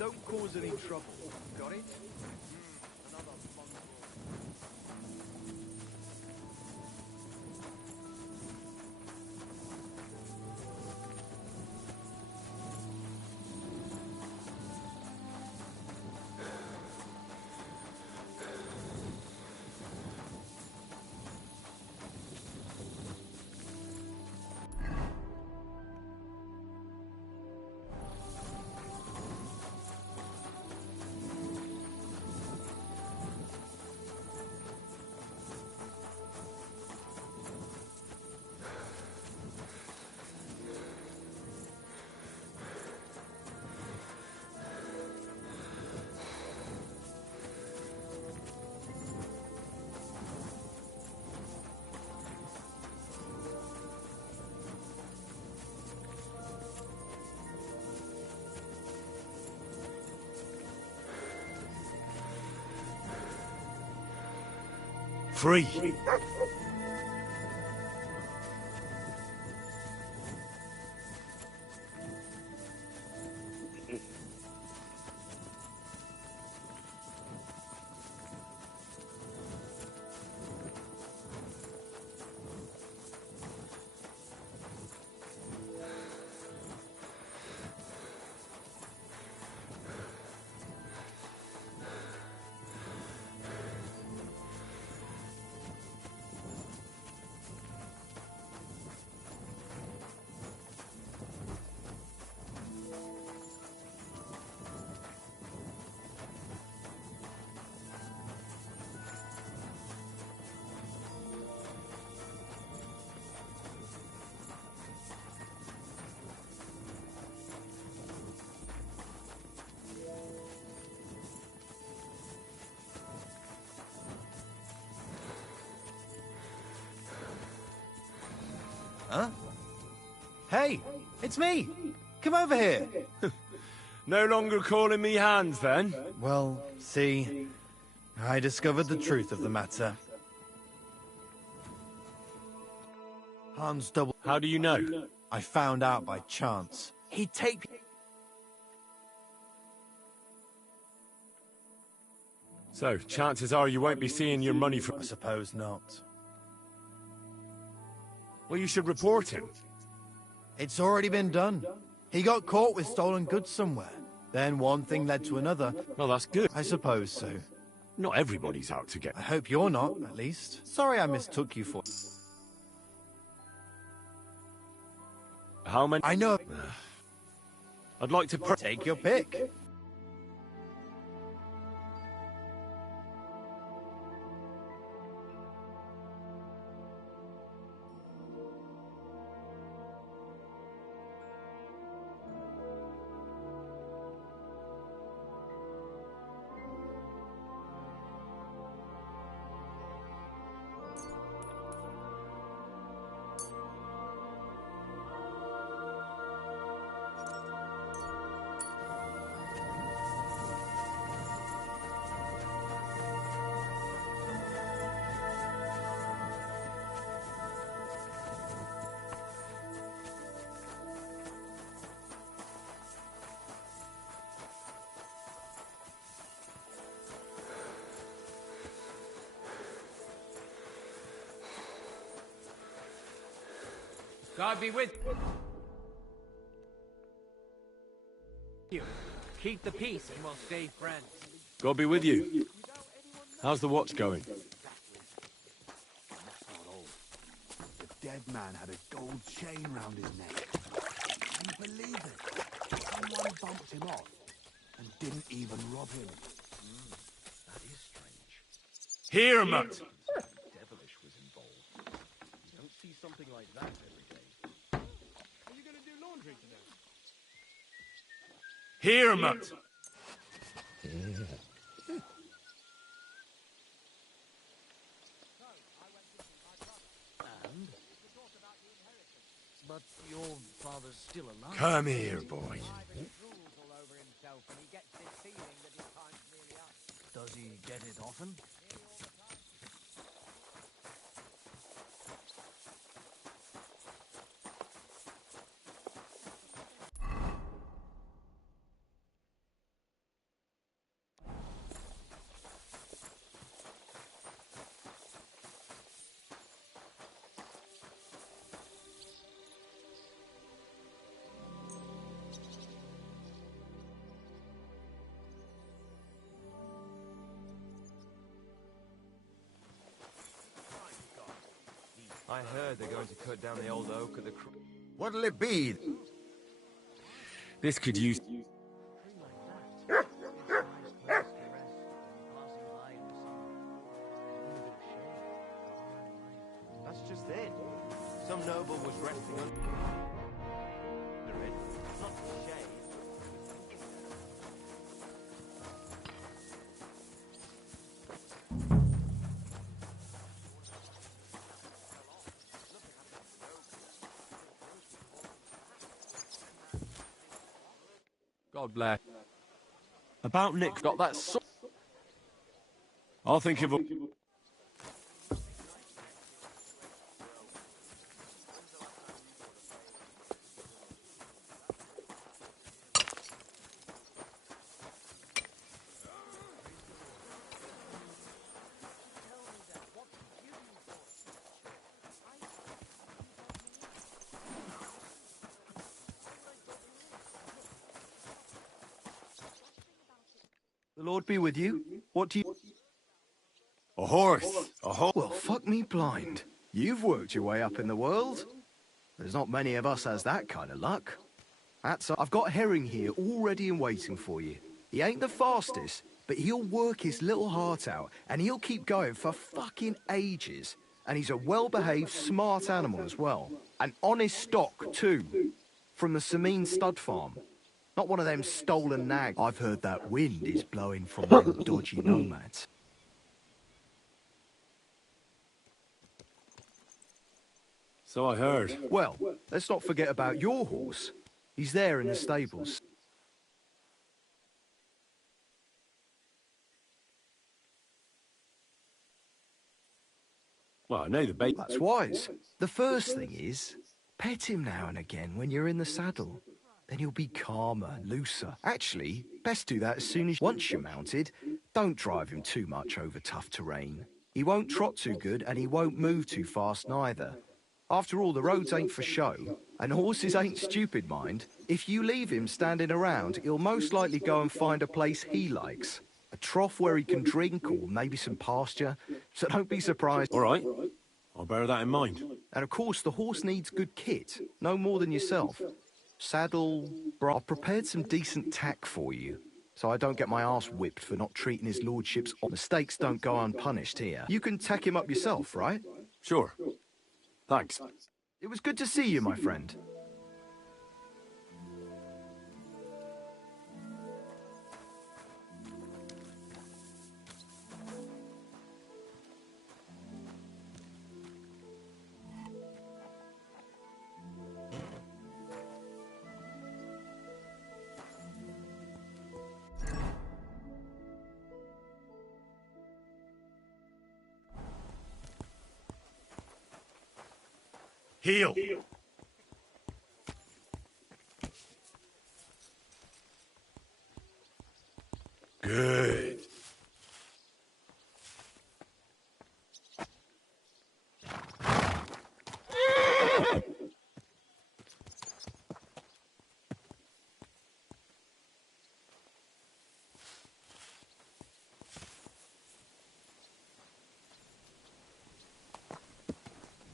Don't cause any trouble. Got it? Another Free. Huh? Hey, it's me. Come over here. No longer calling me Hans, then? Well, see, I discovered the truth of the matter. Hans double... How do you know? I found out by chance. He'd take... So, chances are you won't be seeing your money from... I suppose not. Well, you should report him. It's already been done. He got caught with stolen goods somewhere. Then one thing led to another. Well, that's good. I suppose so. Not everybody's out to get... I hope you're not, at least. Sorry I mistook you for... How many... I know... I'd like to... Take your pick. God be with you. Keep the peace and we'll stay friends. God be with you. How's the watch going? The dead man had a gold chain round his neck. Can you believe it? Someone bumped him off and didn't even rob him. That is strange. Here, Mutt! Devilish was involved. You don't see something like that every day. Are you going to do laundry today? Here, Mutt! But your father's still alive. Come here, boy. Does he get it often? I heard they're going to cut down the old oak at the... What'll it be? This could use... That's just it. Some noble was resting under it. Not to shave. God bless. About Nick. Got that... I'll think of a... The Lord be with you. What do you... A horse. A horse. Well, fuck me blind. You've worked your way up in the world. There's not many of us has that kind of luck. I've got Herring here all ready and waiting for you. He ain't the fastest, but he'll work his little heart out, and he'll keep going for fucking ages. And he's a well-behaved, smart animal as well. An honest stock, too. From the Sameen stud farm. Not one of them stolen nags. I've heard that wind is blowing from them dodgy nomads. So I heard. Well, let's not forget about your horse. He's there in the stables. Well, I know the bait. That's wise. The first thing is, pet him now and again when you're in the saddle. Then he'll be calmer, looser. Actually, best do that as soon as... Once you're mounted, don't drive him too much over tough terrain. He won't trot too good, and he won't move too fast neither. After all, the roads ain't for show, and horses ain't stupid, mind. If you leave him standing around, he'll most likely go and find a place he likes. A trough where he can drink, or maybe some pasture. So don't be surprised. All right. I'll bear that in mind. And of course, the horse needs good kit, no more than yourself. Saddle, bra. I've prepared some decent tack for you, so I don't get my arse whipped for not treating his lordship's... Mistakes don't go unpunished here. You can tack him up yourself, right? Sure. Thanks. It was good to see you, my friend. Heel. Good.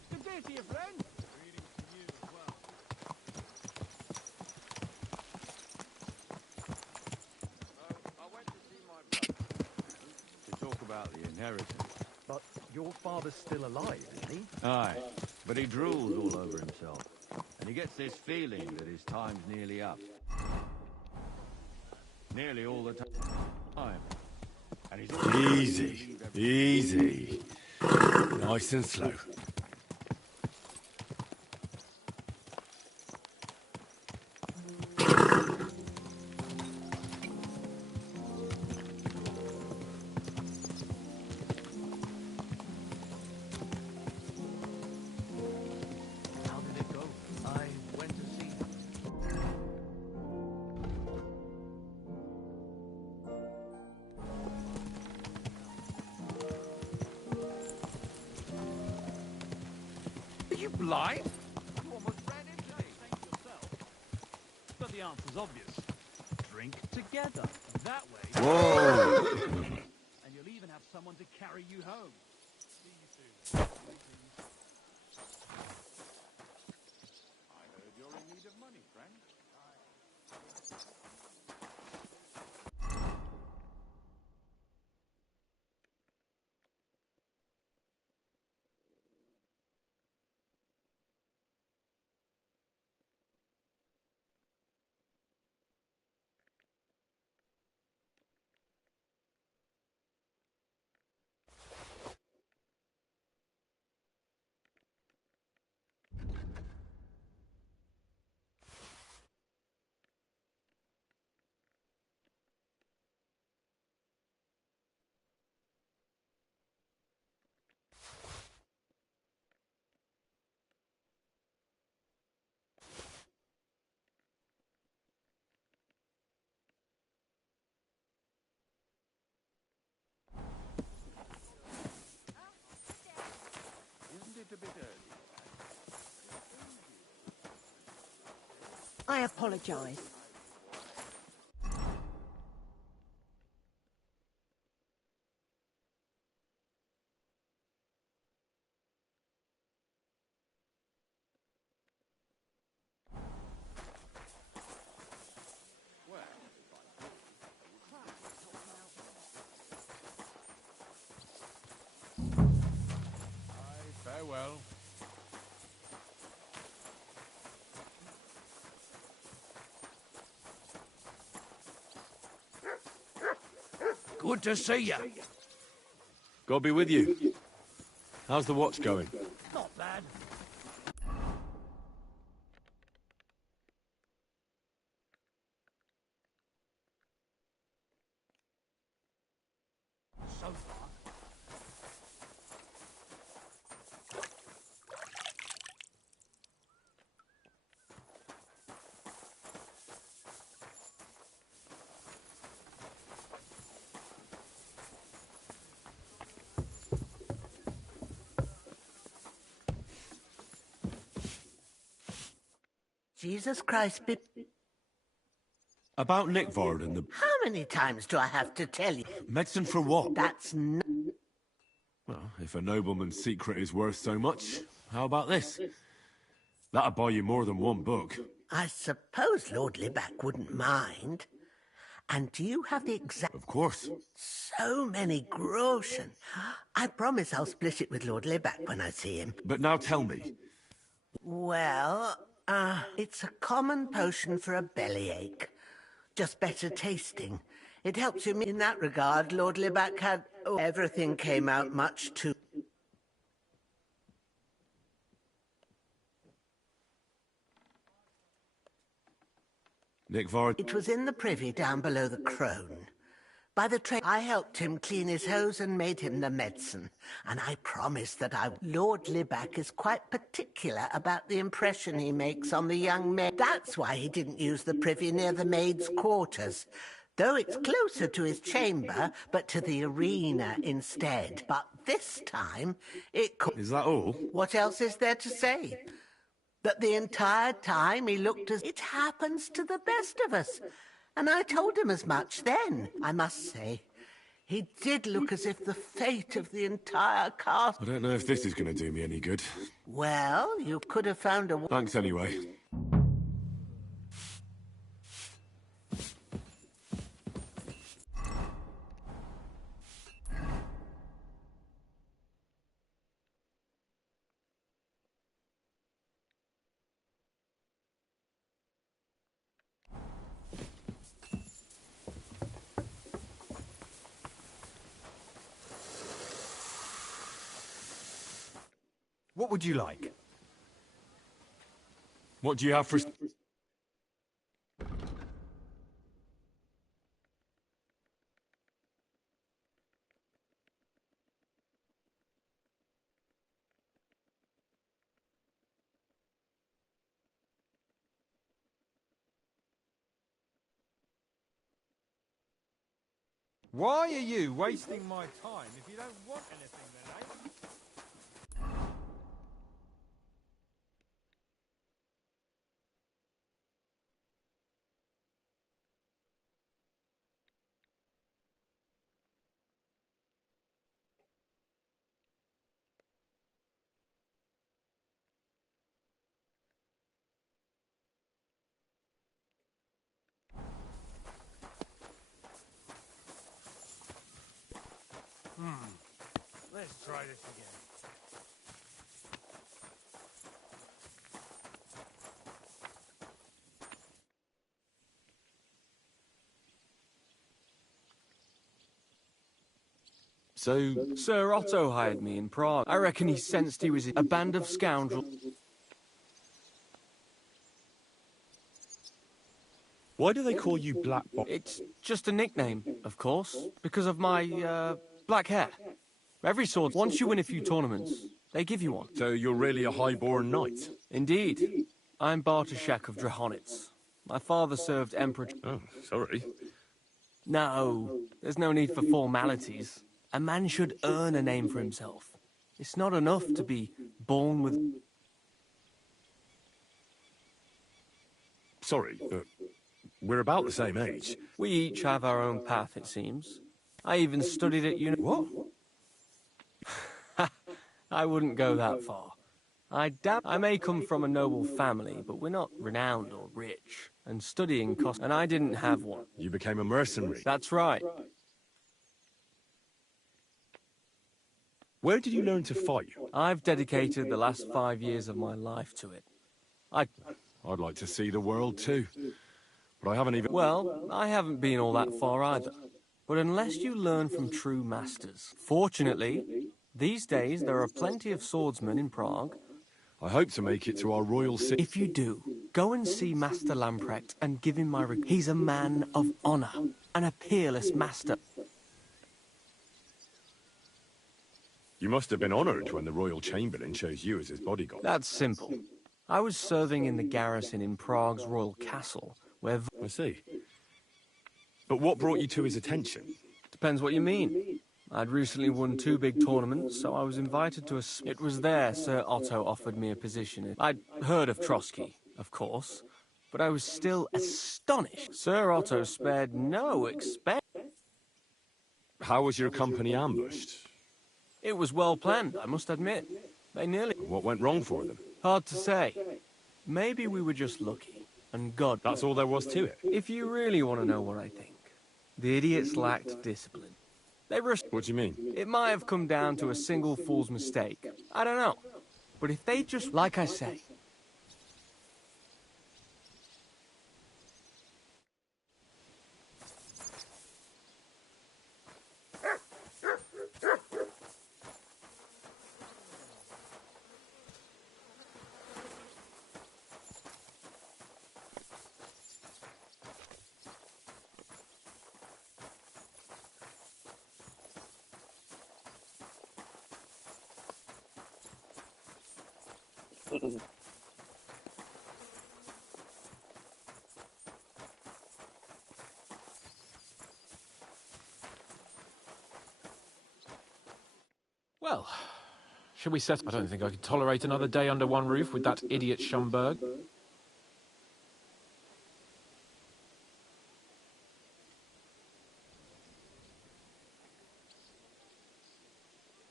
Good day to you, friend. About the inheritance. But your father's still alive, isn't he? Aye, but he drools all over himself. And he gets this feeling that his time's nearly up. Nearly all the time. And he's Easy. Easy. Nice and slow. Are you blind? You almost ran into me. Think yourself. But the answer's obvious. Drink together. That way. Whoa. And you'll even have someone to carry you home. See you soon. I heard you're in need of money, friend. I apologize. Good to see you. God be with you. How's the watch going? Not bad. So far. Jesus Christ, About Nick Vard and the... how many times do I have to tell you? Medicine for what? That's Well, if a nobleman's secret is worth so much, how about this? That'll buy you more than one book. I suppose Lord Libac wouldn't mind. And do you have the exact... Of course. So many groschen. I promise I'll split it with Lord Libac when I see him. But now tell me. Well, it's a common potion for a bellyache. Just better tasting. It helps you in that regard. Lord Libac had... Oh, everything came out much too... Nick Vard... It was in the privy down below the crone. By the train, I helped him clean his hose and made him the medicine. And I promised that Lord Libac is quite particular about the impression he makes on the young maid. That's why he didn't use the privy near the maids' quarters. Though it's closer to his chamber, but to the arena instead. But this time, it could... Is that all? What else is there to say? That the entire time he looked as... It happens to the best of us. And I told him as much then, I must say. He did look as if the fate of the entire castle... I don't know if this is going to do me any good. Well, you could have found a... Thanks anyway. What would you like? What do you have for... Why are you wasting my time if you don't want anything then, eh? Let's try this again. So... Sir Otto hired me in Prague. I reckon he sensed he was in a band of scoundrels. Why do they call you Black Box? It's just a nickname, of course, because of my, black hair. Every sword, once you win a few tournaments, they give you one. So you're really a high-born knight? Indeed. I'm Bartoszek of Drahonitz. My father served Emperor... Oh, sorry. No, there's no need for formalities. A man should earn a name for himself. It's not enough to be born with... Sorry, we're about the same age. We each have our own path, it seems. I even studied at uni... What? I wouldn't go that far. I may come from a noble family, but we're not renowned or rich. And studying cost... And I didn't have one. You became a mercenary? That's right. Where did you learn to fight? I've dedicated the last 5 years of my life to it. I'd like to see the world too. But I haven't even... Well, I haven't been all that far either. But unless you learn from true masters. Fortunately, these days there are plenty of swordsmen in Prague. I hope to make it to our royal city. If you do, go and see Master Lamprecht and give him my He's a man of honor and a peerless master. You must have been honored when the royal chamberlain chose you as his bodyguard. That's simple. I was serving in the garrison in Prague's royal castle, where... I see. But what brought you to his attention? Depends what you mean. I'd recently won 2 big tournaments, so I was invited to a... It was there Sir Otto offered me a position. I'd heard of Trotsky, of course, but I was still astonished. Sir Otto spared no expense. How was your company ambushed? It was well planned, I must admit. They nearly... What went wrong for them? Hard to say. Maybe we were just lucky. And God... That's all there was to it? If you really want to know what I think, the idiots lacked discipline. They were... What do you mean? It might have come down to a single fool's mistake. I don't know. But if they just... Like I say... Well, shall we set... I don't think I could tolerate another day under one roof with that idiot Schumberg.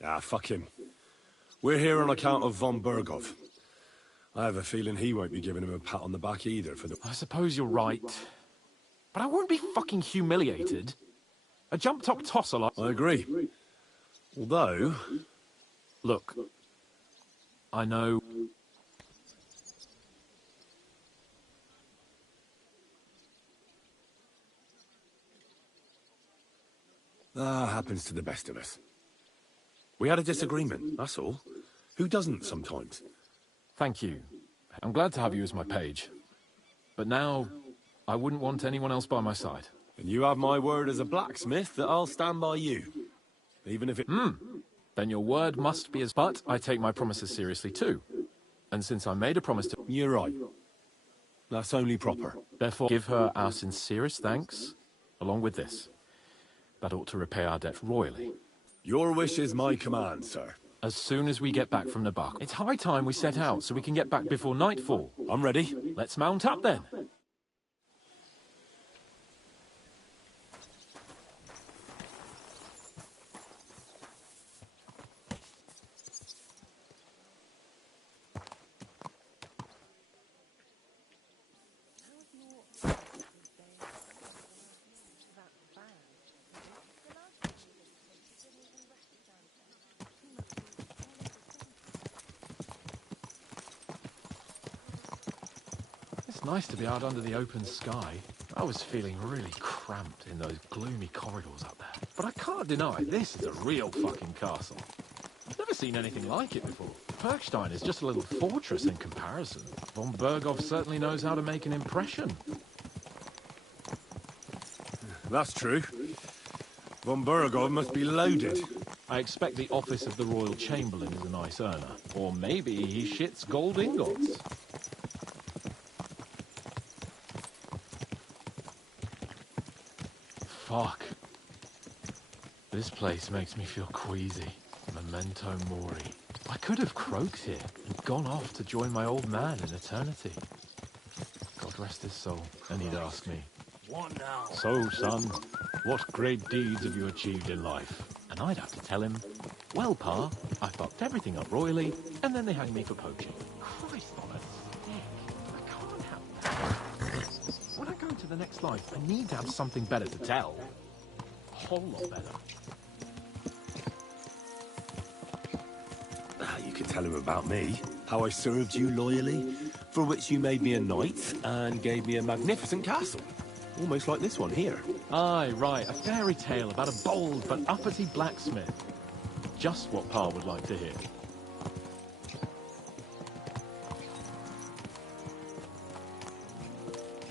Ah, fuck him. We're here on account of von Bergov. I have a feeling he won't be giving him a pat on the back either for the... I suppose you're right. But I won't be fucking humiliated. A jump-top tosser like... I agree. Although... Look. I know... That happens to the best of us. We had a disagreement, that's all. Who doesn't sometimes? Thank you. I'm glad to have you as my page. But now, I wouldn't want anyone else by my side. And you have my word as a blacksmith that I'll stand by you. Even if it... Then your word must be as... But I take my promises seriously too. And since I made a promise to... You're right. That's only proper. Therefore, give her our sincerest thanks, along with this. That ought to repay our debt royally. Your wish is my command, sir. As soon as we get back from Nabark. It's high time we set out so we can get back before nightfall. I'm ready. Let's mount up then. It's nice to be out under the open sky. I was feeling really cramped in those gloomy corridors up there. But I can't deny this is a real fucking castle. I've never seen anything like it before. Perkstein is just a little fortress in comparison. Von Bergov certainly knows how to make an impression. That's true. Von Bergov must be loaded. I expect the office of the Royal Chamberlain is a nice earner. Or maybe he shits gold ingots. Fuck. This place makes me feel queasy. Memento mori. I could have croaked here and gone off to join my old man in eternity. God rest his soul. And he'd ask me, What now? "So, son, what great deeds have you achieved in life?" And I'd have to tell him, "Well, Pa, I fucked everything up royally, and then they hanged me for poaching." Christ on a stick. I can't have that. When I go into the next life, I need to have something better to tell. A whole lot better. You could tell him about me. How I served you loyally, for which you made me a knight and gave me a magnificent castle. Almost like this one here. Aye, right. A fairy tale about a bold but uppity blacksmith. Just what Pa would like to hear.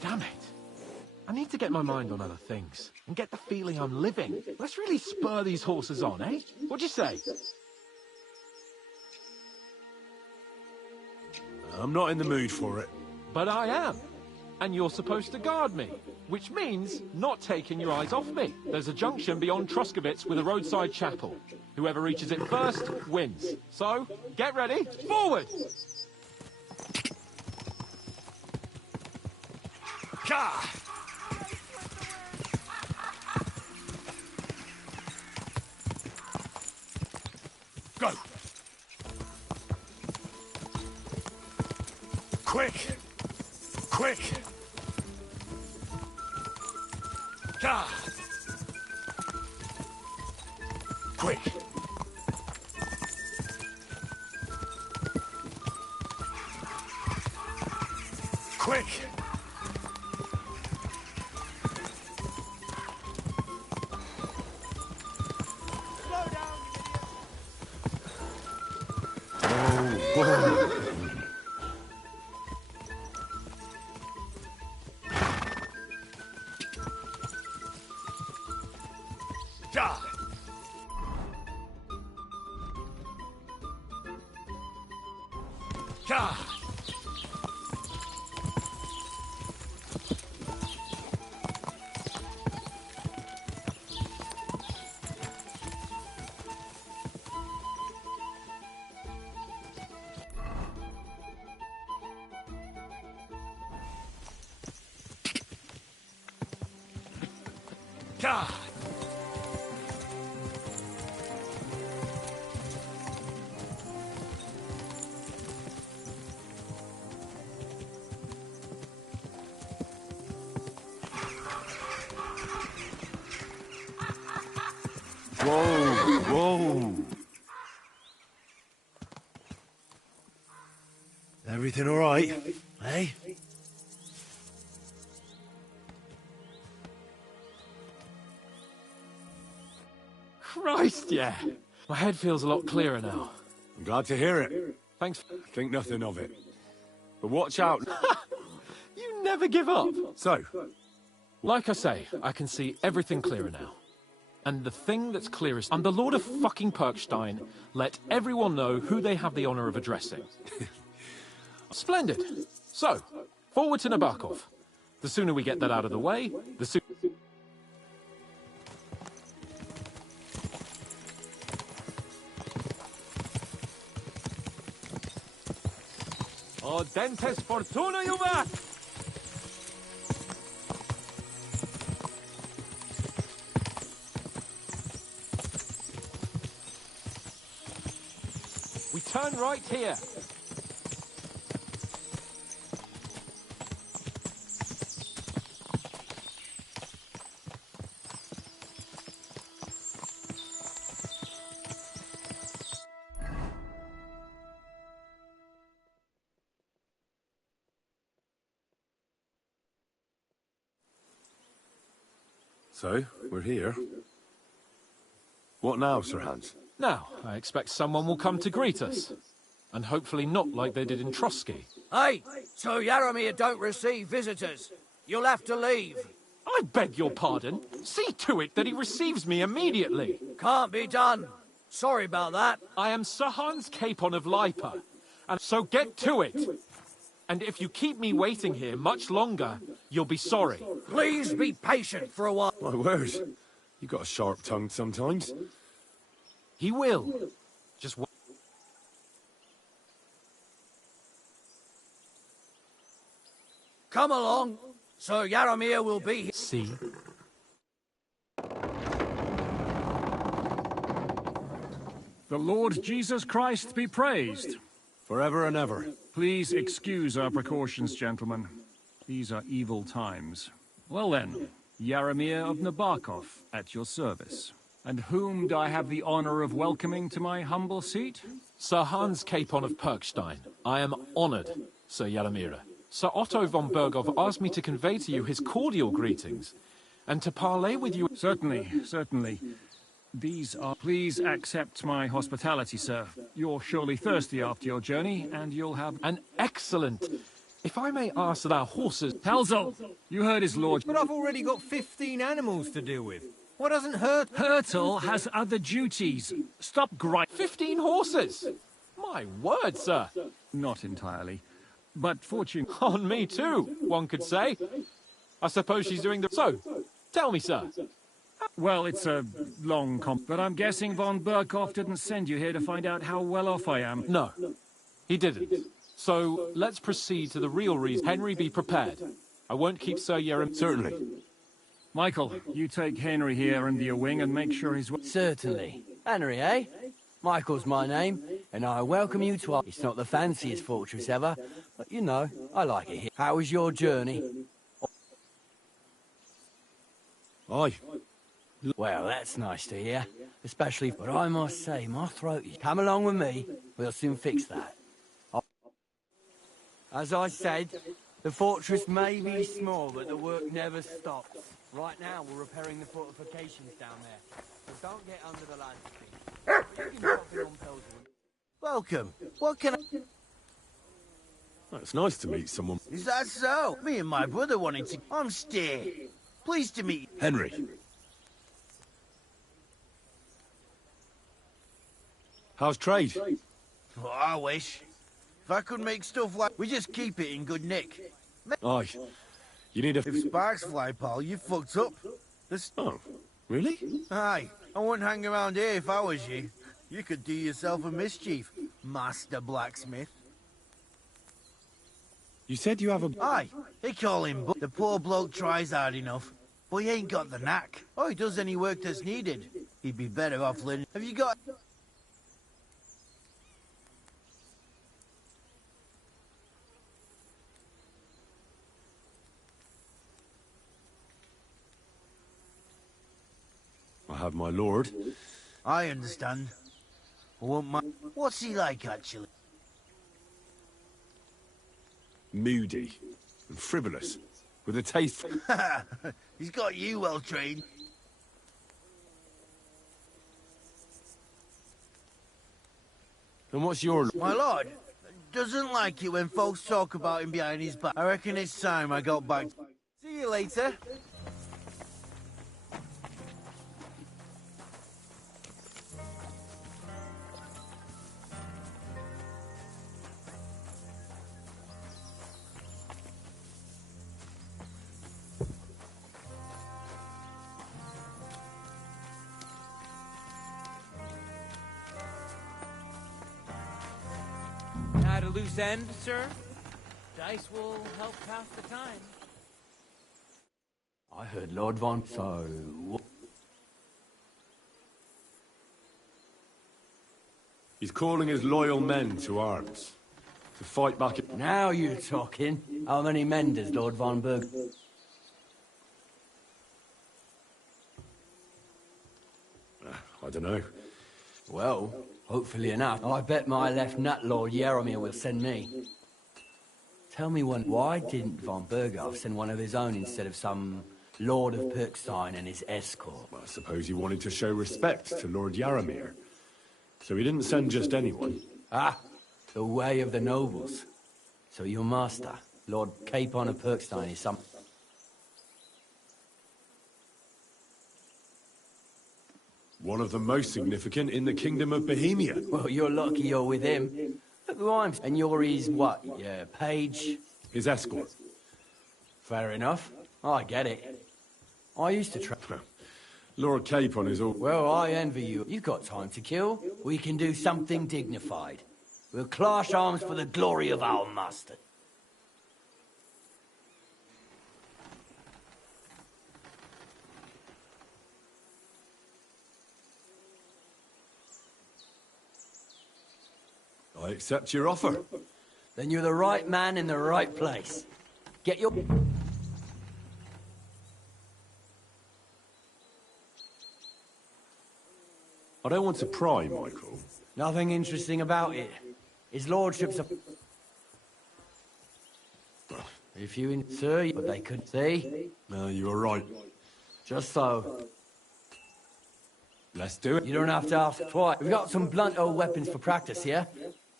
Damn it. I need to get my mind on other things and get the feeling I'm living. Let's really spur these horses on, eh? What'd you say? I'm not in the mood for it. But I am. And you're supposed to guard me, which means not taking your eyes off me. There's a junction beyond Truskovitz with a roadside chapel. Whoever reaches it first wins. So, get ready, forward! Gah! Go! Quick! Quick! Gah! Quick! Quick! God! Whoa! Whoa! Everything all right, eh? Christ, yeah. My head feels a lot clearer now. I'm glad to hear it. Thanks. Think nothing of it. But watch out. You never give up. So? Like I say, I can see everything clearer now. And the thing that's clearest, I'm the Lord of fucking Perkstein. Let everyone know who they have the honor of addressing. Splendid. So, forward to Nabokov. The sooner we get that out of the way, the sooner... Dentes Fortuna Juvat! We turn right here. So, we're here. What now, Sir Hans? Now, I expect someone will come to greet us. And hopefully not like they did in Trotsky. Hey, so Yaromir don't receive visitors. You'll have to leave. I beg your pardon. See to it that he receives me immediately. Can't be done. Sorry about that. I am Sir Hans Capon of Lipa. And so get to it. And if you keep me waiting here much longer, you'll be sorry. Please be patient for a while. My word. You got a sharp tongue sometimes. He will. Just wait. Come along. Sir Yaromir will be here. See? The Lord Jesus Christ be praised. Forever and ever. Please excuse our precautions, gentlemen. These are evil times. Well then, Yaromir of Nabokov, at your service. And whom do I have the honor of welcoming to my humble seat? Sir Hans Capon of Perkstein. I am honored, Sir Yaromir. Sir Otto von Berghoff asked me to convey to you his cordial greetings, and to parley with you... Certainly, certainly. These are... Please accept my hospitality, sir. You're surely thirsty after your journey, and you'll have... An excellent... If I may ask that our horses... Talzel! You heard his lord... But I've already got 15 animals to deal with. What doesn't hurt? Hurtle has other duties. Stop griping. 15 horses! My word, sir! Not entirely. But fortune... On me too, one could say. I suppose she's doing the... So, tell me, sir. Well, it's a long but I'm guessing von Berghoff didn't send you here to find out how well off I am. No, he didn't. So, let's proceed to the real reason. Henry, be prepared. I won't keep Sir Yerem... Certainly. Michael, you take Henry here under your wing and make sure he's... Certainly. Henry, eh? Michael's my name, and I welcome you to our... It's not the fanciest fortress ever, but you know, I like it here. How was your journey? Aye. Well, that's nice to hear. Especially... But I must say, my throat is... Come along with me, we'll soon fix that. As I said, the fortress may be small, but the work never stops. Right now, we're repairing the fortifications down there. So don't get under the landscape. Welcome. What can I... Well, it's nice to meet someone. Is that so? Me and my brother wanted to... I'm Stay. Pleased to meet you. Henry. How's trade? Oh, I wish. If I could make stuff like... We just keep it in good nick. Aye. You need a... If sparks fly, pal, you fucked up. Oh, really? Aye. I wouldn't hang around here if I was you. You could do yourself a mischief, Master Blacksmith. You said you have a... Aye. They call him... The poor bloke tries hard enough, but he ain't got the knack. Or he does any work that's needed. He'd be better off learning... Have you got... I have my lord. I understand. I won't mind. What's he like, actually? Moody and frivolous, with a taste... He's got you well trained. And what's your... My lord doesn't like it when folks talk about him behind his back. I reckon it's time I got back. See you later. At a loose end, sir? Dice will help pass the time. I heard Lord Von... So... He's calling his loyal men to arms. To fight back... Now you're talking. How many men does Lord Von Berg... I don't know. Well, hopefully enough. I bet my left nut Lord Yaromir will send me. Tell me why didn't Von Berghoff send one of his own instead of some Lord of Perkstein and his escort? Well, I suppose he wanted to show respect to Lord Yaromir. So he didn't send just anyone. Ah, the way of the nobles. So your master, Lord Capon of Perkstein, is some... One of the most significant in the Kingdom of Bohemia. Well, you're lucky you're with him. Look who I'm... And you're his, what, yeah, page? His escort. Fair enough. I get it. I used to try... Lord Capon is all... Well, I envy you. You've got time to kill. We can do something dignified. We'll clash arms for the glory of our master. I accept your offer. Then you're the right man in the right place. Get your... I don't want to pry, Michael. Nothing interesting about it. His lordship's a... If you sir, but they could see. No, you were right. Just so. Let's do it. You don't have to ask twice. We've got some blunt old weapons for practice here.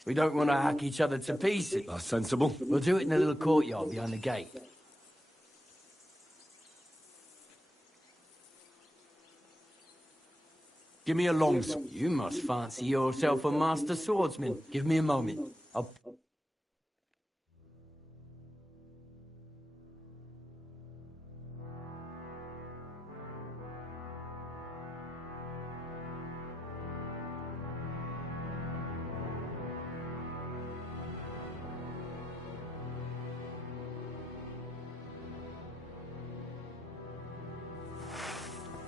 We don't want to hack each other to pieces. That's sensible. We'll do it in a little courtyard behind the gate. Give me a long... You must fancy yourself a master swordsman. Give me a moment. I'll...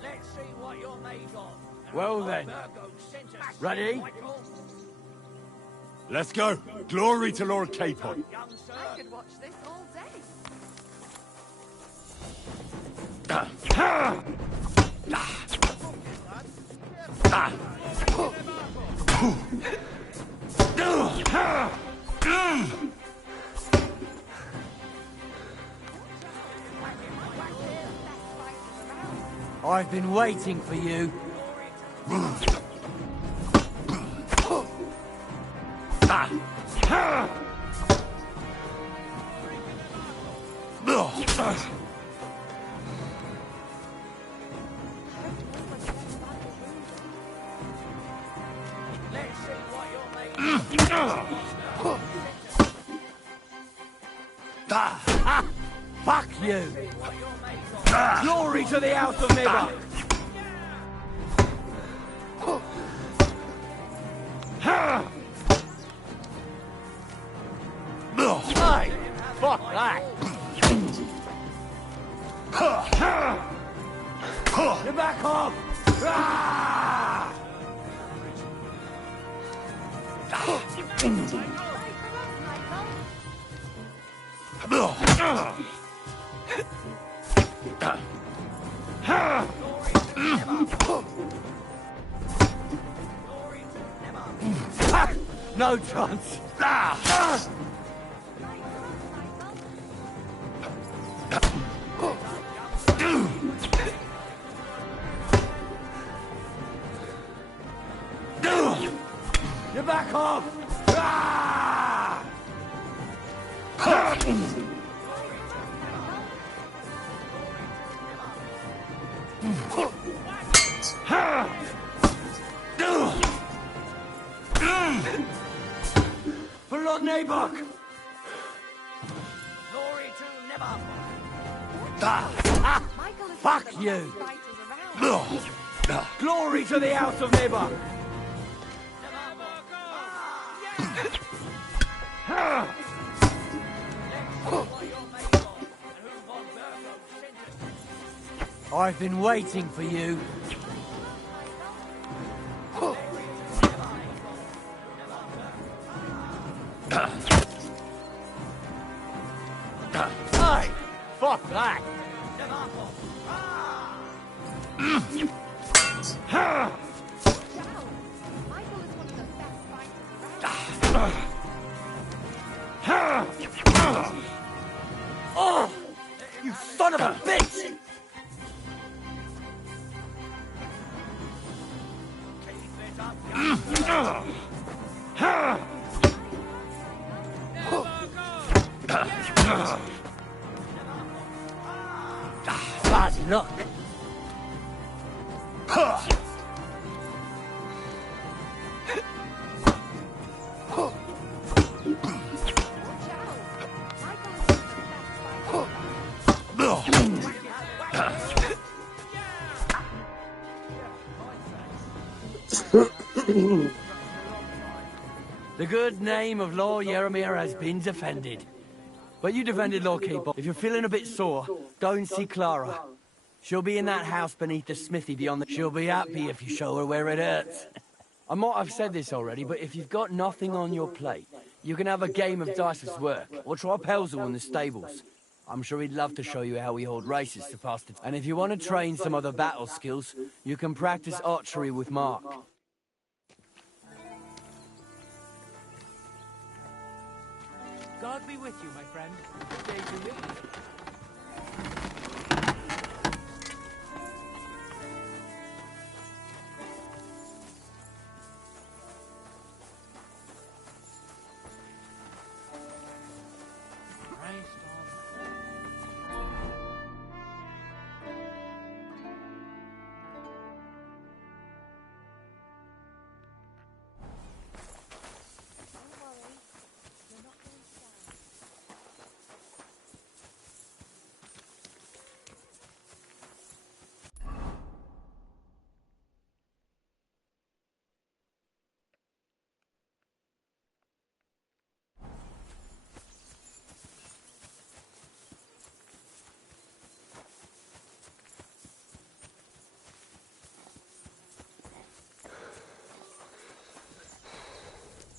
Let's see what you're made of. Well then. Ready? Let's go. Glory to Lord Capon. I could watch this all day. I've been waiting for you. Fuck you! Glory to the House of Nibba! Hey! Fuck that! Get back off! Ah! No chance! Get back off! Ah! For Lord Nabok! Glory to Nibba! Fuck you! Glory to the House of Nabok! I've been waiting for you. Hey! Fuck that! Oh! You son of a bitch! Bad luck. The good name of Lord Yaramir has been defended. But you defended Lord Keeper. If you're feeling a bit sore, go and see Clara. She'll be in that house beneath the smithy beyond the... She'll be happy if you show her where it hurts. I might have said this already, but if you've got nothing on your plate, you can have a game of dice's work, or try Pelzel in the stables. I'm sure he'd love to show you how we hold races to pass the... And if you want to train some other battle skills, you can practice archery with Mark. God be with you, my friend. Good day to you.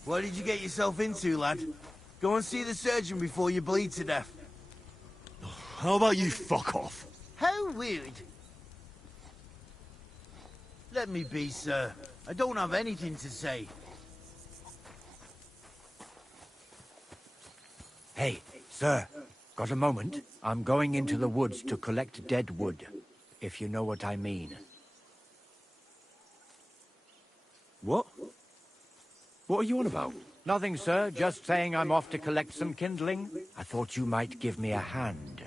What did you get yourself into, lad? Go and see the surgeon before you bleed to death. How about you fuck off? How weird. Let me be, sir. I don't have anything to say. Hey, sir, got a moment? I'm going into the woods to collect dead wood, if you know what I mean. What? What are you on about? Nothing, sir. Just saying I'm off to collect some kindling. I thought you might give me a hand.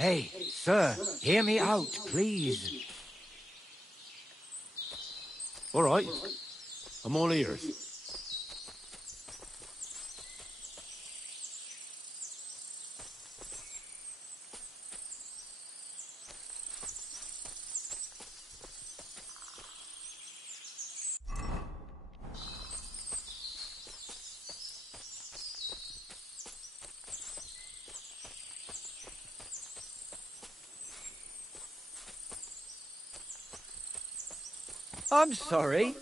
Hey, sir, hear me out, please. All right. I'm all ears. I'm sorry.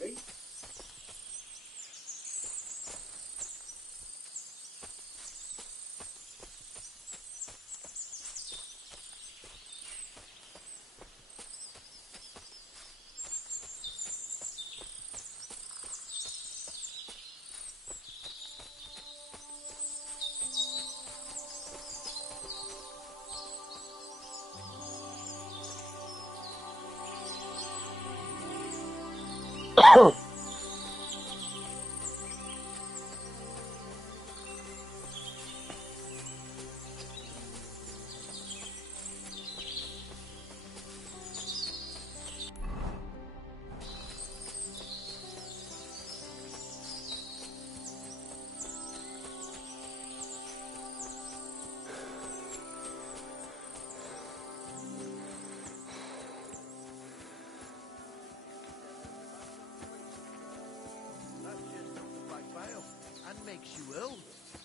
And makes you ill.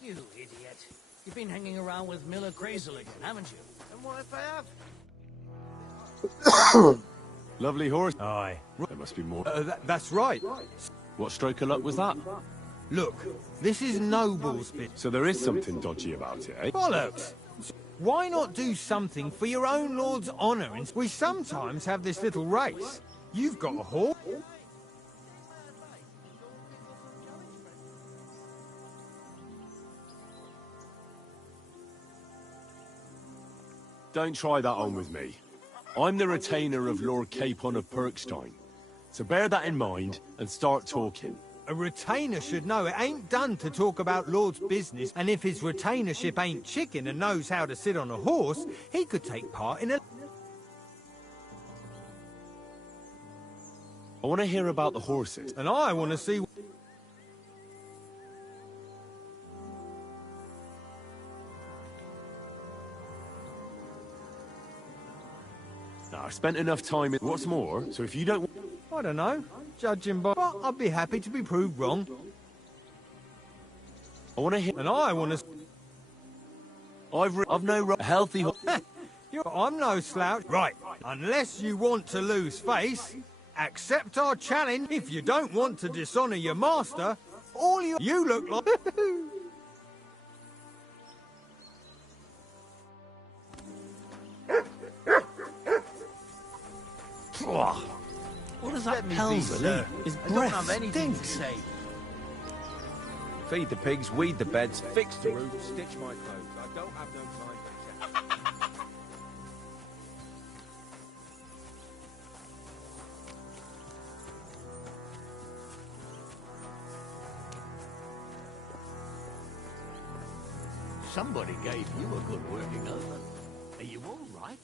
You idiot. You've been hanging around with Miller Crazel again, haven't you? And what if I have? Lovely horse. Aye. There must be more. That's right. What stroke of luck was that? Look, this is Noble's bit. So there is something dodgy about it, eh? Bollocks! Why not do something for your own lord's honour? And we sometimes have this little race. You've got a horse. Don't try that on with me. I'm the retainer of Lord Capon of Perkstein. So bear that in mind and start talking. A retainer should know it ain't done to talk about Lord's business, and if his retainership ain't chicken and knows how to sit on a horse, he could take part in a... I want to hear about the horses. And I want to see... Now, I've spent enough time in... What's more, so if you don't... I don't know. Judging by... But I'd be happy to be proved wrong. I want to hear... And I want to... I've no... Healthy... I'm no slouch. Right. Unless you want to lose face, accept our challenge. If you don't want to dishonour your master, all you look like... What does that Hells, mean? his I don't breath have anything to stinks. say. Feed the pigs, weed the beds, fix the roof, stitch my clothes. I don't have no time for chat. Somebody gave you a good working over. Are you all right?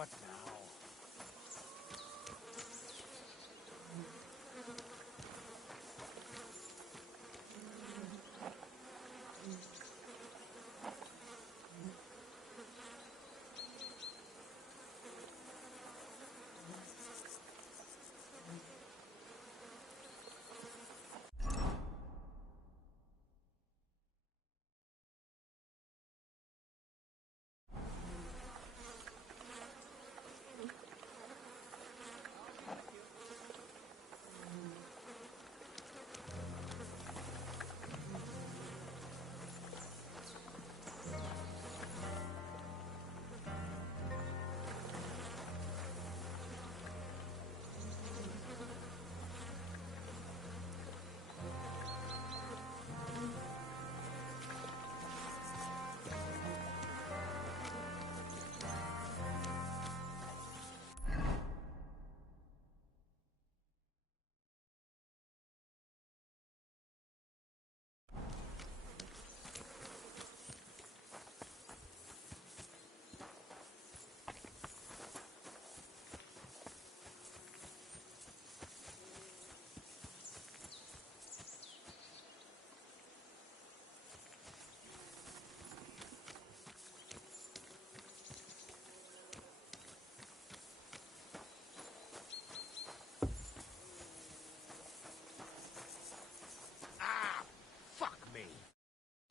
What now?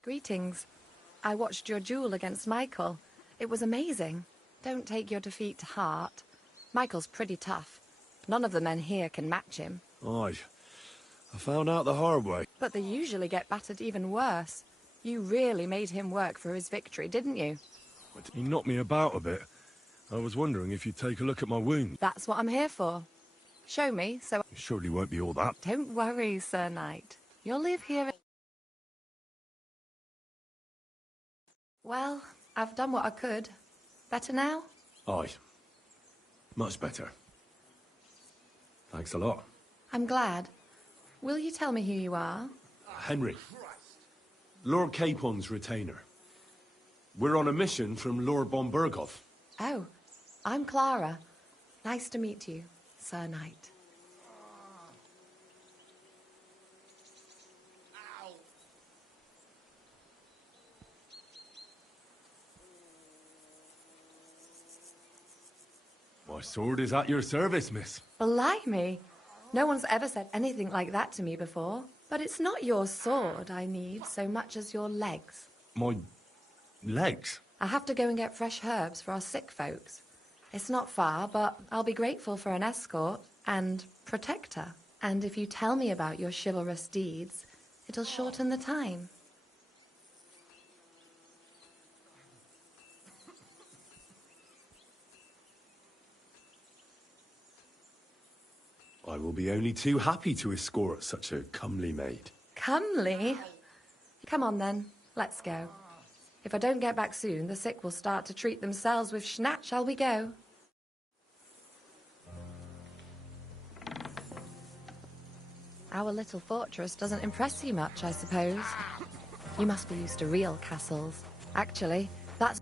Greetings. I watched your duel against Michael. It was amazing. Don't take your defeat to heart. Michael's pretty tough. None of the men here can match him. Aye. I found out the hard way. But they usually get battered even worse. You really made him work for his victory, didn't you? He knocked me about a bit. I was wondering if you'd take a look at my wound. That's what I'm here for. Show me, so... It surely won't be all that. Don't worry, Sir Knight. You'll live here... Well, I've done what I could. Better now? Aye. Much better. Thanks a lot. I'm glad. Will you tell me who you are? Henry. Lord Capon's retainer. We're on a mission from Lord von Berghoff. Oh, I'm Clara. Nice to meet you, Sir Knight. My sword is at your service, miss. Blimey! No one's ever said anything like that to me before. But it's not your sword I need so much as your legs. My... legs? I have to go and get fresh herbs for our sick folks. It's not far, but I'll be grateful for an escort and protector. And if you tell me about your chivalrous deeds, it'll shorten the time. I will be only too happy to escort such a comely maid. Comely? Come on then, let's go. If I don't get back soon, the sick will start to treat themselves with schnapps. Shall we go? Our little fortress doesn't impress you much, I suppose. You must be used to real castles. Actually, that's...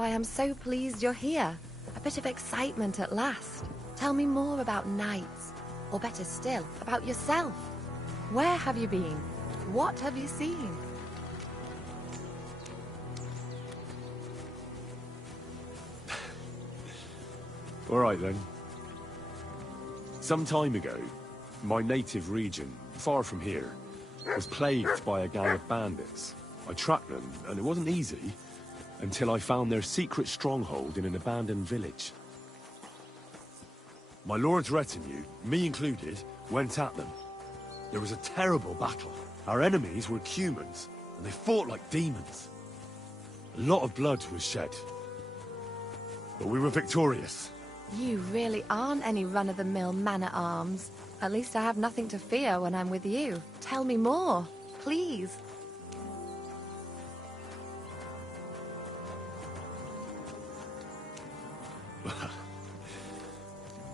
Why, I'm so pleased you're here. A bit of excitement at last. Tell me more about knights, or better still, about yourself. Where have you been? What have you seen? All right, then. Some time ago, my native region, far from here, was plagued by a gang of bandits. I tracked them, and it wasn't easy, until I found their secret stronghold in an abandoned village. My lord's retinue, me included, went at them. There was a terrible battle. Our enemies were humans, and they fought like demons. A lot of blood was shed. But we were victorious. You really aren't any run-of-the-mill man-at-arms. At least I have nothing to fear when I'm with you. Tell me more, please.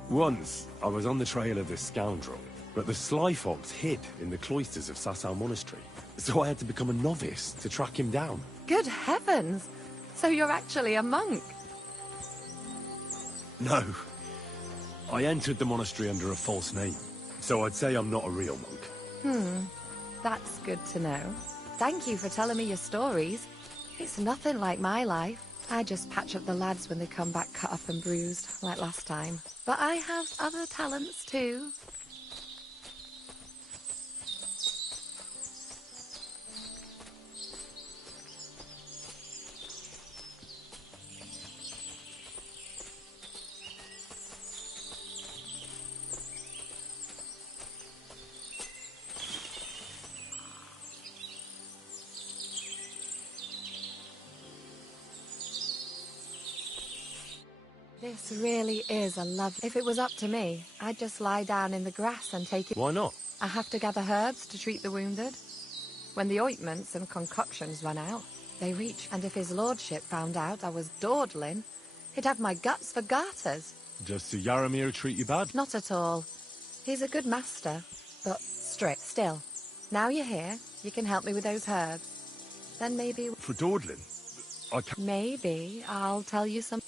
Once, I was on the trail of this scoundrel, but the sly fox hid in the cloisters of Sasau Monastery, so I had to become a novice to track him down. Good heavens! So you're actually a monk? No. I entered the monastery under a false name, so I'd say I'm not a real monk. That's good to know. Thank you for telling me your stories. It's nothing like my life. I just patch up the lads when they come back cut up and bruised, like last time. But I have other talents too. This really is a love. If it was up to me, I'd just lie down in the grass and take it. Why not? I have to gather herbs to treat the wounded. When the ointments and concoctions run out, they reach. And if his lordship found out I was dawdling, he'd have my guts for garters. Does Sir Yaramir treat you bad? Not at all. He's a good master, but strict still. Now you're here, you can help me with those herbs. Then maybe... For dawdling? I can't... Maybe I'll tell you some...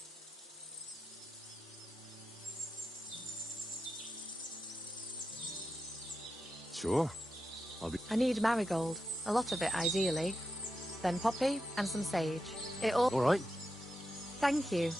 Sure. I need marigold. A lot of it, ideally. Then poppy and some sage. It all... All right. Thank you.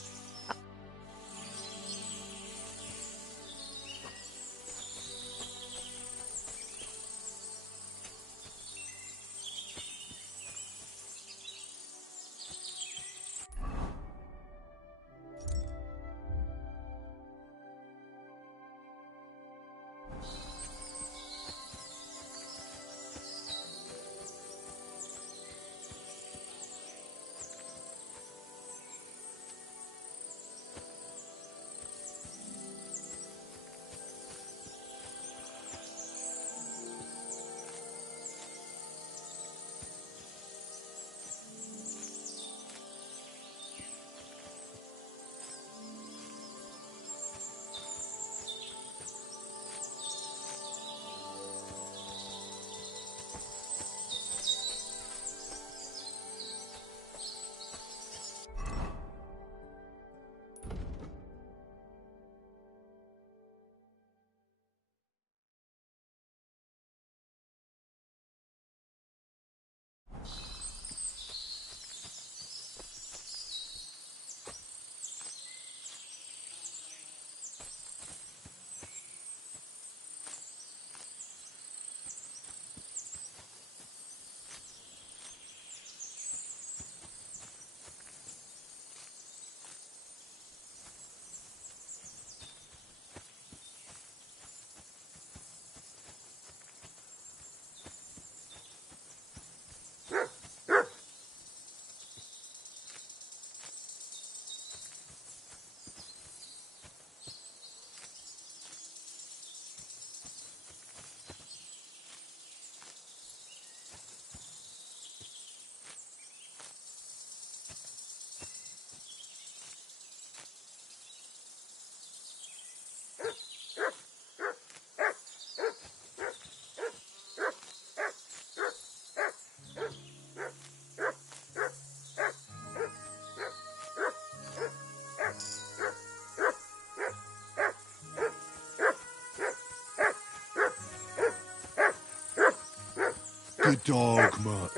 a dog, Mutt.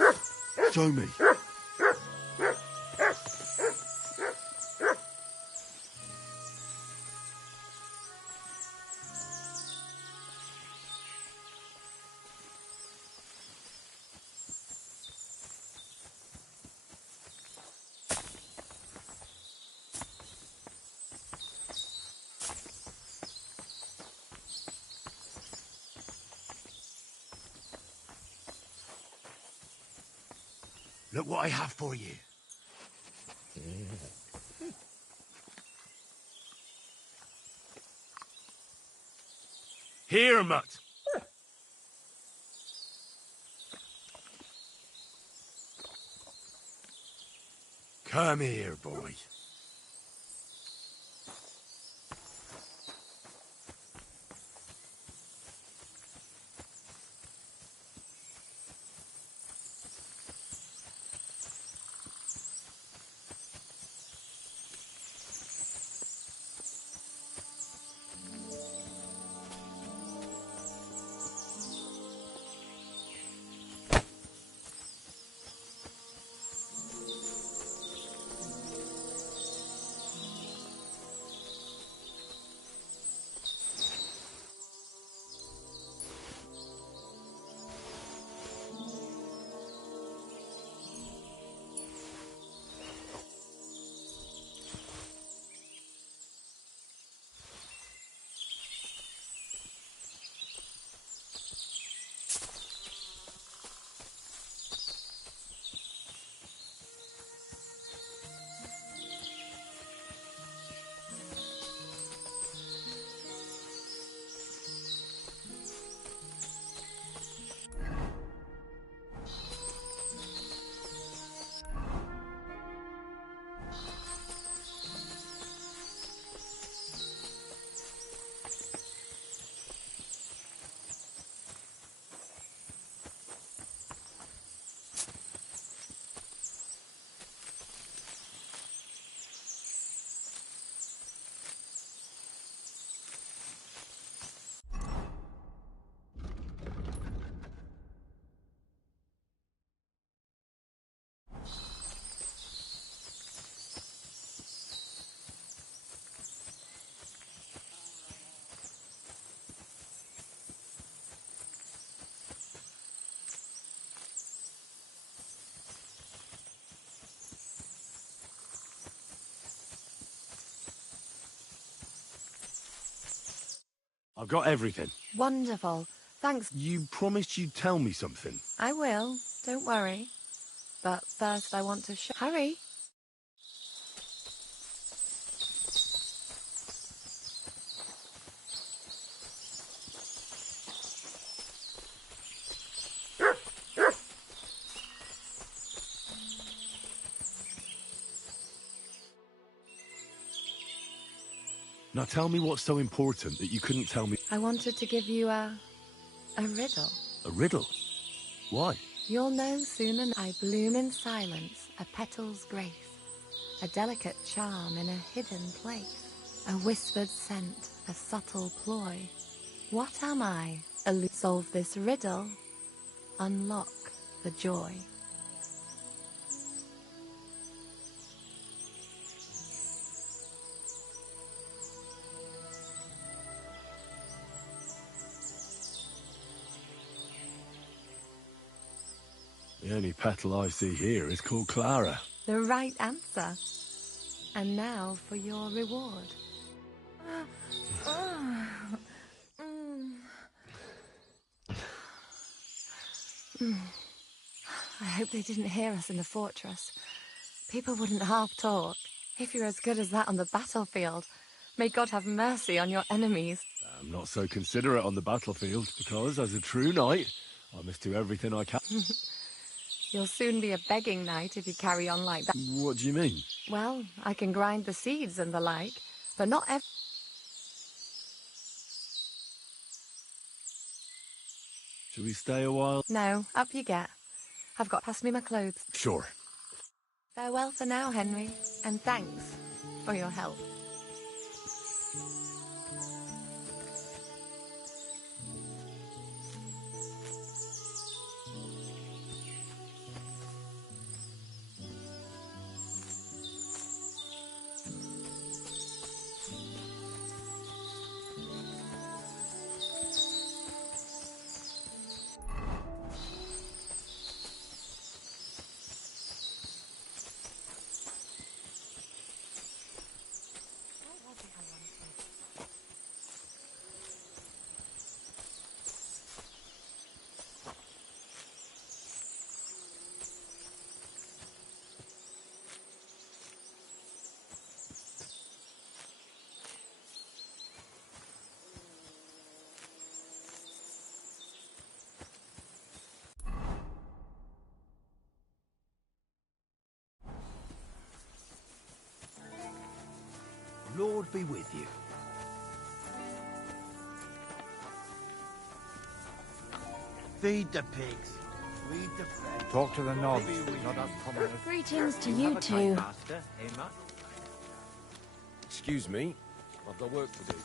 Show me. Look what I have for you. Here, Mutt. Come here, boy. I've got everything. Wonderful. Thanks. You promised you'd tell me something. I will. Don't worry. But first I want to Hurry. Now tell me what's so important that you couldn't tell me. I wanted to give you a riddle. A riddle? Why? You'll know soon enough. I bloom in silence, a petal's grace, a delicate charm in a hidden place, a whispered scent, a subtle ploy. What am I? Solve this riddle, unlock the joy. The only petal I see here is called Clara. The right answer. And now for your reward. I hope they didn't hear us in the fortress. People wouldn't half talk. If you're as good as that on the battlefield, may God have mercy on your enemies. I'm not so considerate on the battlefield because, as a true knight, I must do everything I can. You'll soon be a begging knight if you carry on like that. What do you mean? Well, I can grind the seeds and the like, but not every... Shall we stay a while? No, up you get. I've got... Pass me my clothes. Sure. Farewell for now, Henry, and thanks for your help. Lord be with you. Feed the pigs. Feed the flesh. Talk to the knobs, not us commoners. Greetings to you two. Master, eh, Matt? Excuse me, I've got work to do.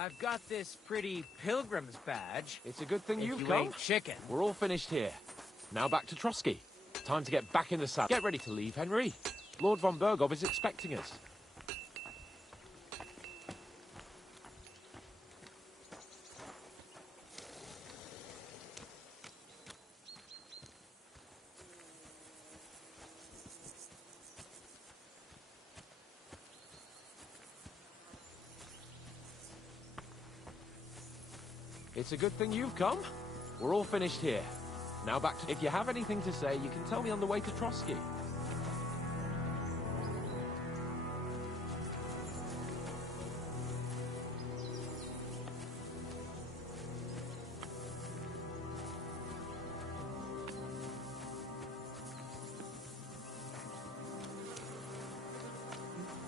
I've got this pretty pilgrim's badge. It's a good thing if you've you come. ain't chicken. We're all finished here. Now back to Trotsky. Time to get back in the saddle. Get ready to leave, Henry. Lord von Bergov is expecting us. It's a good thing you've come. We're all finished here. Now back to... If you have anything to say, you can tell me on the way to Trotsky.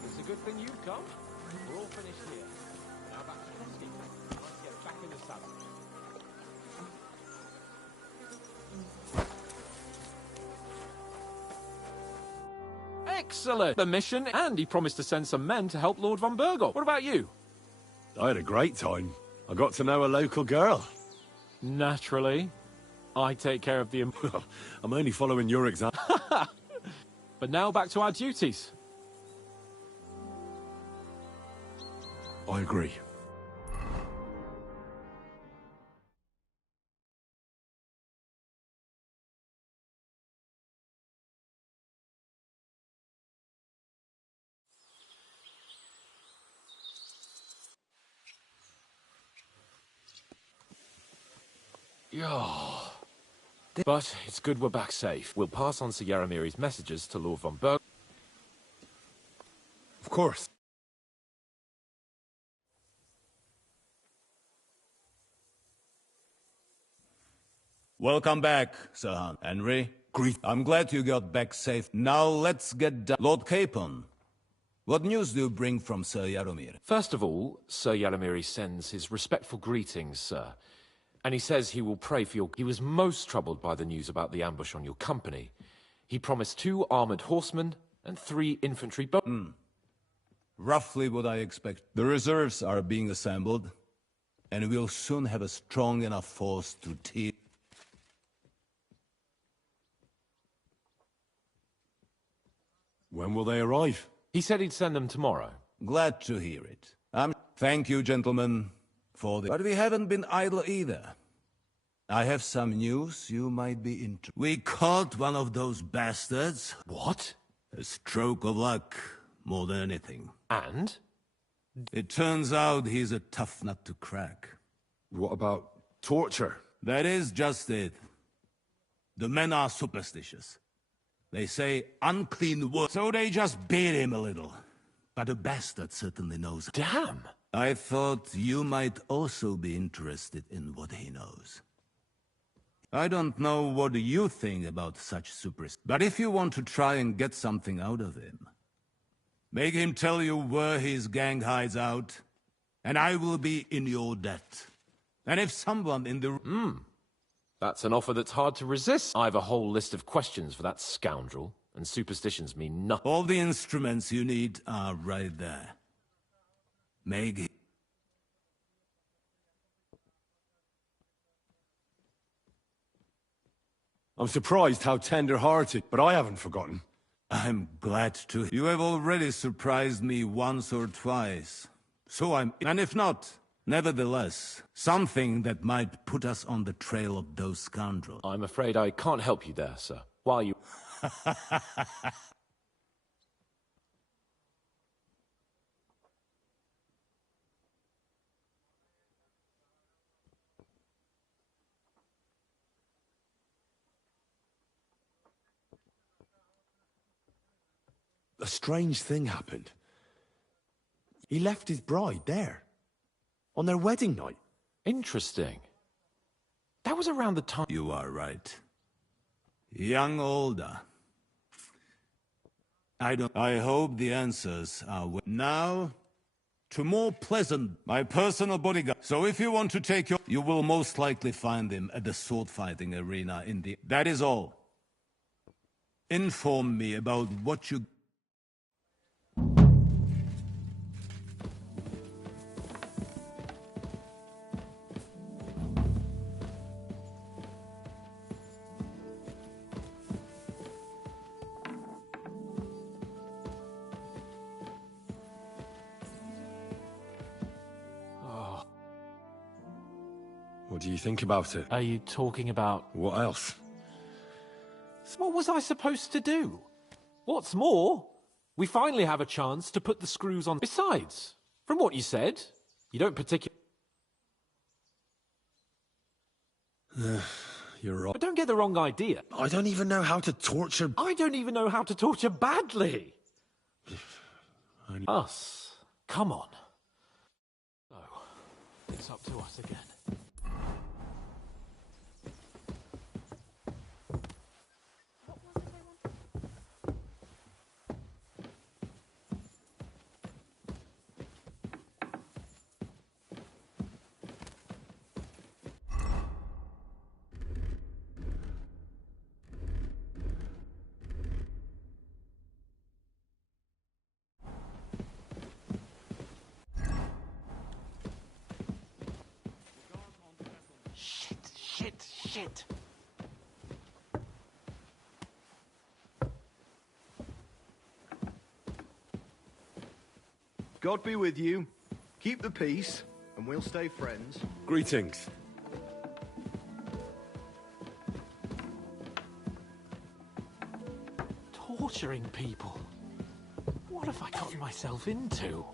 It's a good thing you've come. We're all finished here. Now back to Trotsky. Let's get back in the saddle. Excellent! The mission, and he promised to send some men to help Lord von Bergov. What about you? I had a great time. I got to know a local girl. Naturally. I take care of the... I'm only following your example. But now back to our duties. I agree. But it's good we're back safe. We'll pass on Sir Yaromir's messages to Lord von Berg. Of course. Welcome back, Sir Henry. I'm glad you got back safe. Now let's get down. Lord Capon, what news do you bring from Sir Yaromir? First of all, Sir Yaromir sends his respectful greetings, sir. And he says he will pray for your... He was most troubled by the news about the ambush on your company. He promised 2 armored horsemen and 3 infantry Roughly what I expect. The reserves are being assembled, and we'll soon have a strong enough force to tear... When will they arrive? He said he'd send them tomorrow. Glad to hear it. Thank you, gentlemen, for the... But we haven't been idle either. I have some news you might be interested. We caught one of those bastards. What? A stroke of luck, more than anything. And? It turns out he's a tough nut to crack. What about torture? That is just it. The men are superstitious. They say unclean words, so they just beat him a little. But a bastard certainly knows. Damn! I thought you might also be interested in what he knows. I don't know what you think about such superstition, but if you want to try and get something out of him, make him tell you where his gang hides out, and I will be in your debt. And if someone in the... That's an offer that's hard to resist. I have a whole list of questions for that scoundrel, and superstitions mean nothing. All the instruments you need are right there. Make him... I'm surprised how tender-hearted, but I haven't forgotten. I'm glad to. You have already surprised me once or twice. So and if not, nevertheless, something that might put us on the trail of those scoundrels. I'm afraid I can't help you there, sir. While you... A strange thing happened. He left his bride there. On their wedding night. Interesting. That was around the time... You are right. Young Olda. I hope the answers are... Now, to more pleasant, my personal bodyguard. So if you want to take your... You will most likely find him at the sword-fighting arena in the... That is all. Inform me about what you... What do you think about it? Are you talking about... What else? What was I supposed to do? What's more, we finally have a chance to put the screws on. Besides, from what you said, you don't particularly... You're right. But don't get the wrong idea. I don't even know how to torture... I don't even know how to torture badly. Us. Come on. So, it's up to us again. Shit. God be with you. Keep the peace, and we'll stay friends. Greetings. Torturing people. What have I gotten myself into?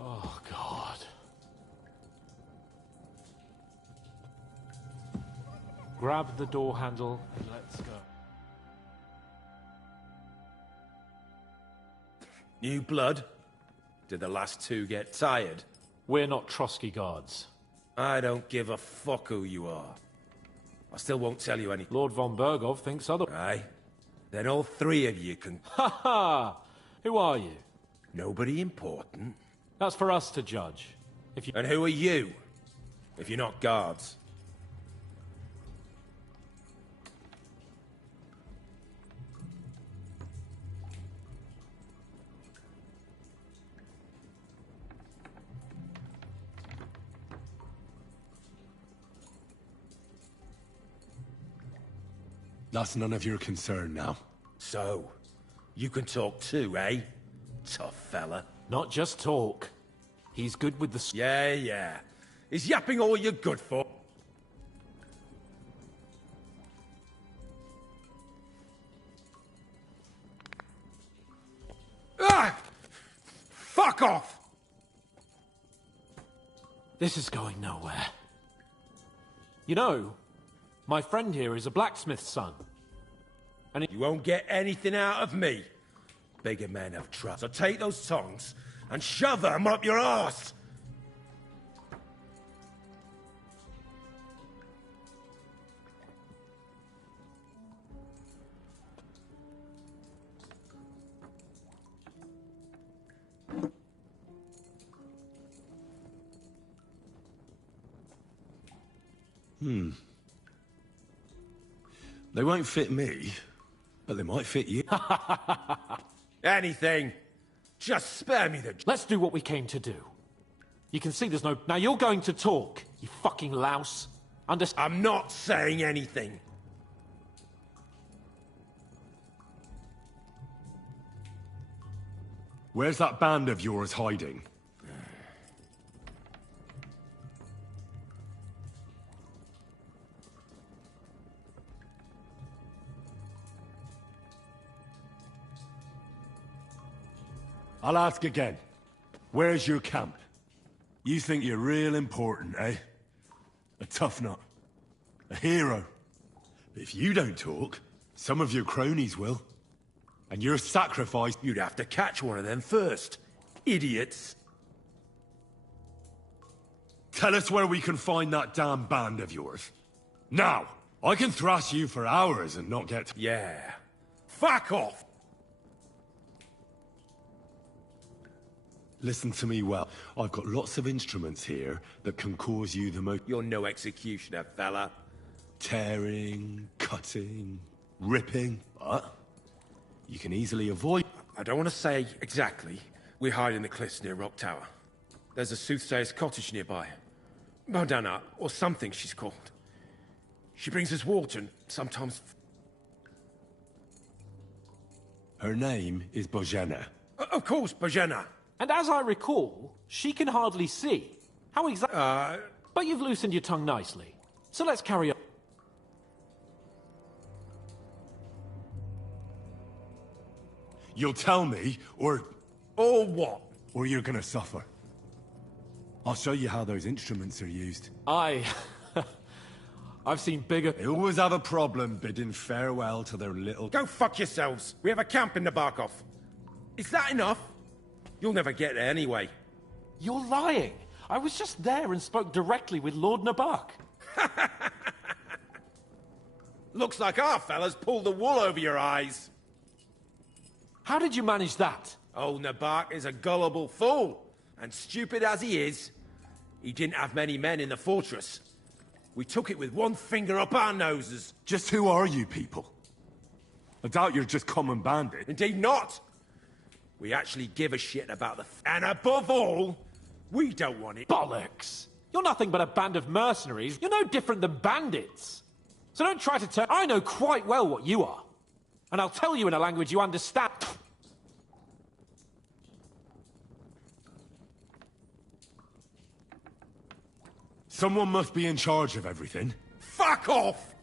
Oh, God. Grab the door handle and let's go. New blood? Did the last two get tired? We're not Trotsky guards. I don't give a fuck who you are. I still won't tell you anything. Lord von Bergov thinks otherwise. Aye. Then all three of you can... Ha ha! Who are you? Nobody important. That's for us to judge. If you... And who are you? If you're not guards. That's none of your concern now. So, you can talk too, eh? Tough fella. Not just talk. He's good with the... Yeah. Is yapping all you're good for? Ah! Fuck off! This is going nowhere. You know, my friend here is a blacksmith's son. And you won't get anything out of me. Bigger men have trust. So take those tongs and shove them up your arse! They won't fit me, but they might fit you. Anything. Just spare me the... Let's do what we came to do. You can see there's no... Now you're going to talk, you fucking louse. I'm not saying anything. Where's that band of yours hiding? I'll ask again. Where's your camp? You think you're real important, eh? A tough nut. A hero. But if you don't talk, some of your cronies will. And you're sacrificed. You'd have to catch one of them first. Idiots. Tell us where we can find that damn band of yours. Now! I can thrash you for hours and not get... Yeah. Fuck off! Listen to me well. I've got lots of instruments here that can cause you the most... You're no executioner, fella. Tearing, cutting, ripping, but you can easily avoid... I don't want to say exactly. We hide in the cliffs near Rock Tower. There's a soothsayer's cottage nearby. Modana, or something she's called. She brings us water and sometimes... Her name is Bojana. Of course, Bojana. And as I recall, she can hardly see. How exactly... But you've loosened your tongue nicely. So let's carry on. You'll tell me, or... Or what? Or you're gonna suffer. I'll show you how those instruments are used. I've seen bigger... They always have a problem bidding farewell to their little... Go fuck yourselves. We have a camp in Nabarkov. Is that enough? You'll never get there anyway. You're lying. I was just there and spoke directly with Lord Nabark. Looks like our fellas pulled the wool over your eyes. How did you manage that? Old Nabark is a gullible fool. And stupid as he is, he didn't have many men in the fortress. We took it with one finger up our noses. Just who are you people? I doubt you're just common bandits. Indeed not. We actually give a shit about the... And above all, we don't want it. Bollocks! You're nothing but a band of mercenaries. You're no different than bandits. So don't try to turn... I know quite well what you are. And I'll tell you in a language you understand. Someone must be in charge of everything. Fuck off!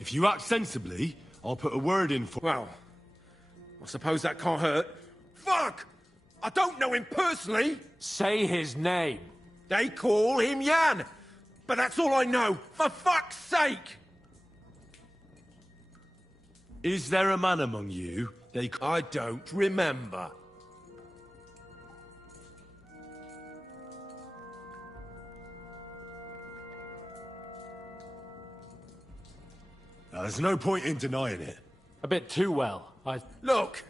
If you act sensibly, I'll put a word in for... Well, I suppose that can't hurt. Fuck! I don't know him personally. Say his name. They call him Jan. But that's all I know. For fuck's sake! Is there a man among you I don't remember. Now, there's no point in denying it. A bit too well. Look!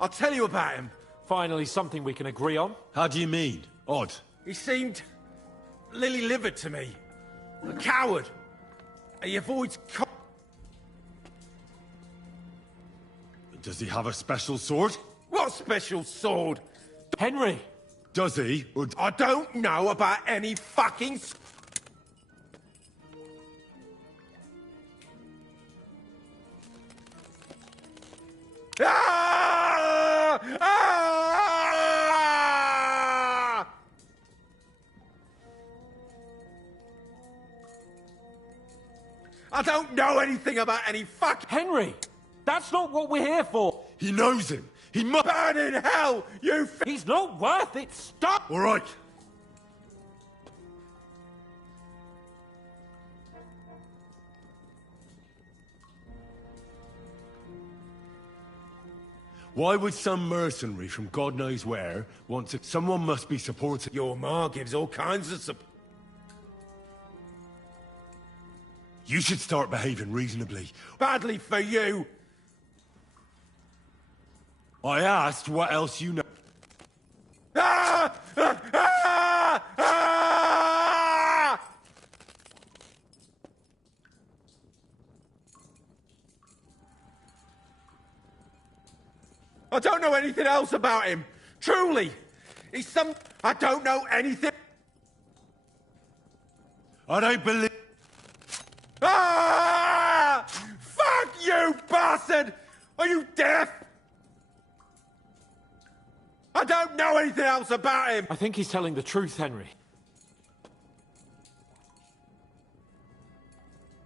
I'll tell you about him. Finally something we can agree on. How do you mean? Odd. He seemed... lily-livered to me. A coward. He avoids... Does he have a special sword? What special sword? Henry! Does he? Or... I don't know about any fucking... Ah! Ah! I don't know anything about any fuck... Henry! That's not what we're here for! He knows him! He must... Burn in hell, you... He's not worth it! Stop! All right. Why would some mercenary from God knows where want to... Someone must be supporting... Your ma gives all kinds of support. You should start behaving reasonably. Badly for you. I asked what else you know. I don't know anything else about him. Truly. He's some... I don't know anything. I don't believe... Ah! Fuck you, bastard! Are you deaf? I don't know anything else about him! I think he's telling the truth, Henry.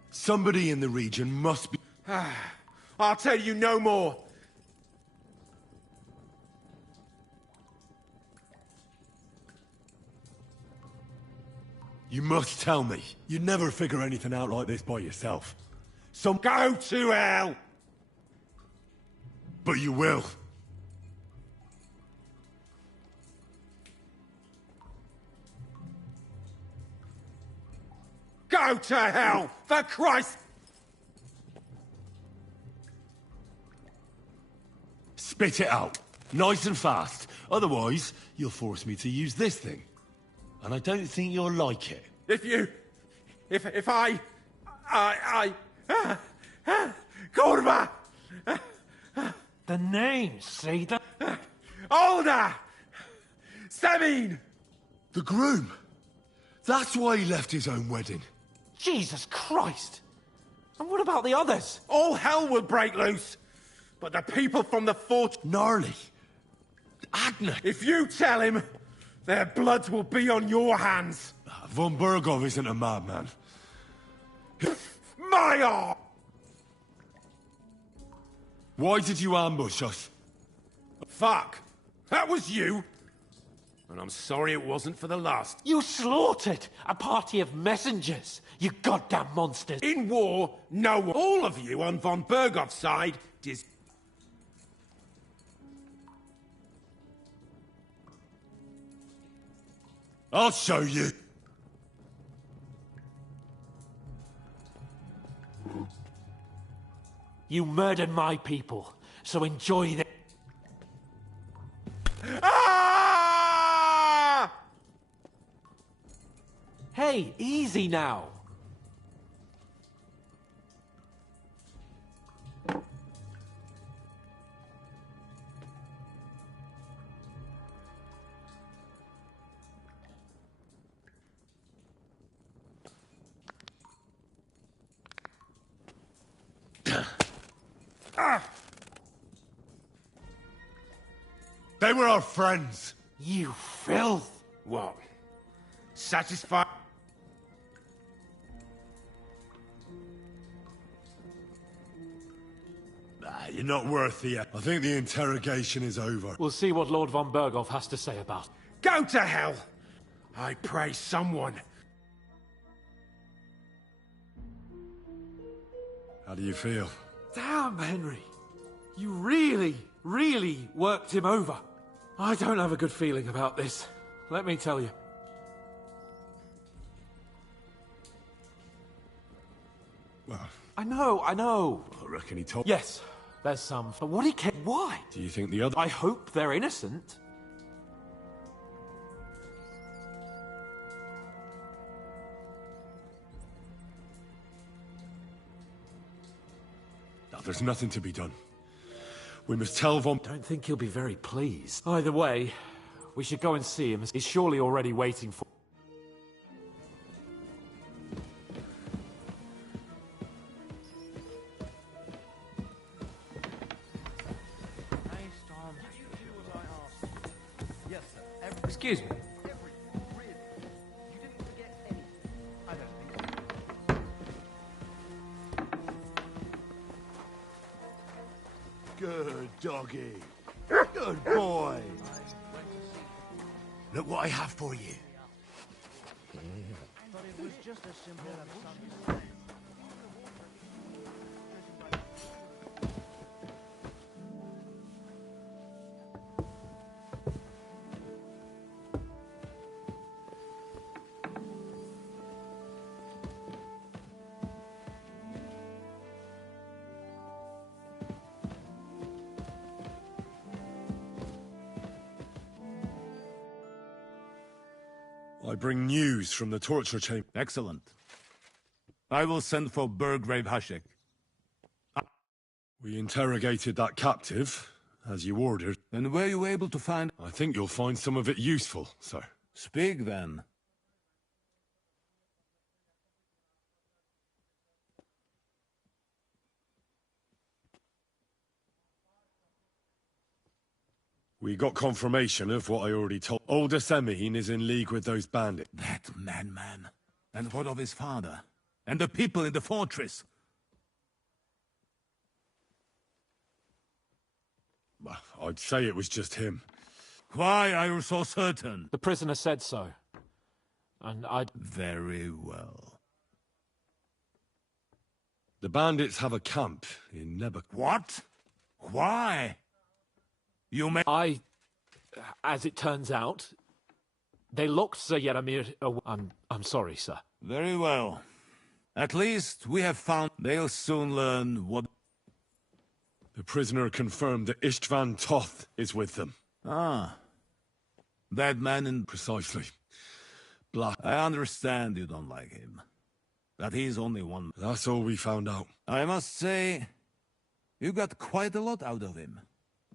Somebody in the region must be... I'll tell you no more. You must tell me. You'd never figure anything out like this by yourself. Go to hell! But you will. Go to hell! For Christ! Spit it out. Nice and fast. Otherwise, you'll force me to use this thing. And I don't think you'll like it. If I... Kurva! The names, see that? Older! Semin! The groom. That's why he left his own wedding. Jesus Christ! And what about the others? All hell will break loose. But the people from the fort... Gnarly. Agnes. If you tell him, their blood will be on your hands. Von Burgov isn't a madman. My arm! Why did you ambush us? Fuck! That was you! And I'm sorry it wasn't for the last. You slaughtered a party of messengers, you goddamn monsters. In war, no one... All of you on von Burgov's side... I'll show you. You murdered my people, so enjoy it. Ah! Hey, easy now. They were our friends. You filth. What? Satisfied? You're not worth the... I think the interrogation is over. We'll see what Lord von Burgov has to say about it. Go to hell! I pray someone... How do you feel? Damn, Henry. You really, really worked him over. I don't have a good feeling about this. Let me tell you. Well... I know. I reckon he told... Yes, there's some. But what he cared... Why? Do you think the other... I hope they're innocent. No, there's nothing to be done. We must tell Von... Don't think he'll be very pleased. Either way, we should go and see him. He's surely already waiting for... Excuse me. Good doggy. Good boy. Look what I have for you. But it was just as simple as I bring news from the torture chamber. Excellent. I will send for Burgrave Hashek. We interrogated that captive, as you ordered. And were you able to find... I think you'll find some of it useful, sir. Speak, then. We got confirmation of what I already told. Older Semine is in league with those bandits. That madman. And what of his father? And the people in the fortress? I'd say it was just him. Why are you so certain? The prisoner said so. And Very well. The bandits have a camp in Nebuch. What? Why? You may... As it turns out, they locked Sir Yaramir away. I'm sorry, sir. Very well. At least we have found... They'll soon learn what... The prisoner confirmed that Istvan Toth is with them. Ah. That man in... Precisely. Black. I understand you don't like him. That he's only one... That's all we found out. I must say, you got quite a lot out of him.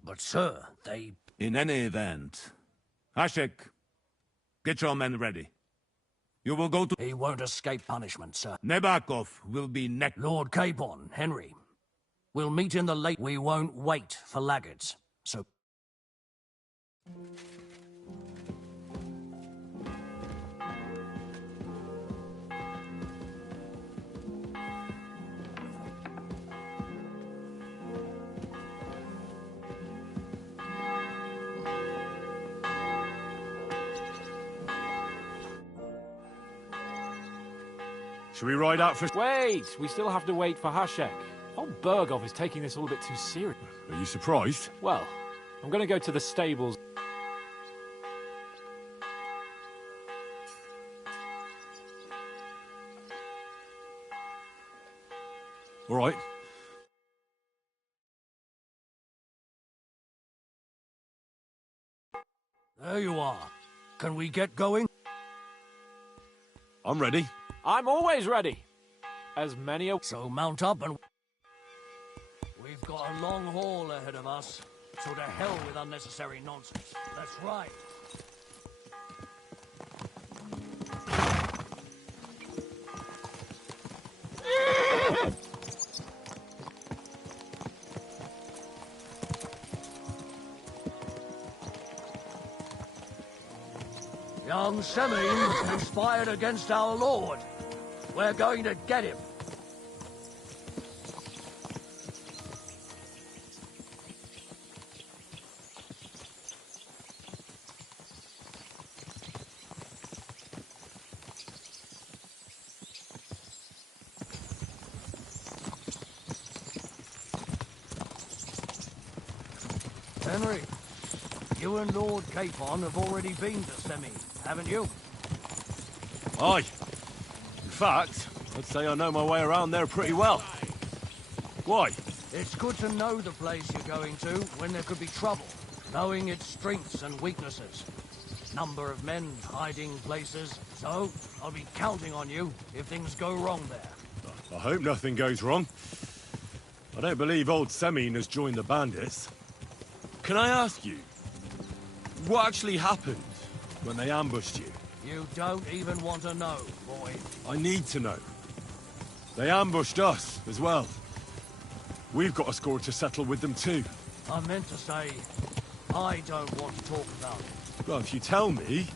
But, sir, they... In any event... Hashek, get your men ready. You will go to... He won't escape punishment, sir. Nebakov will be next. Lord Capon, Henry. We'll meet in the late... We won't wait for laggards, so... Should we ride out for... Wait! We still have to wait for Hashek. Old Bergov is taking this all a bit too serious. Are you surprised? Well, I'm going to go to the stables. All right. There you are. Can we get going? I'm ready. I'm always ready. As many a... So mount up and... We've got a long haul ahead of us. So to hell with unnecessary nonsense. That's right. Young Semine conspired against our lord. We're going to get him. Henry, you and Lord Capon have already been to Semine, haven't you? Aye. In fact, I'd say I know my way around there pretty well. Why? It's good to know the place you're going to when there could be trouble, knowing its strengths and weaknesses. Number of men, hiding places. So, I'll be counting on you if things go wrong there. I hope nothing goes wrong. I don't believe old Semine has joined the bandits. Can I ask you, what actually happened when they ambushed you? You don't even want to know, boy. I need to know. They ambushed us as well. We've got a score to settle with them too. I meant to say, I don't want to talk about it. Well, if you tell me,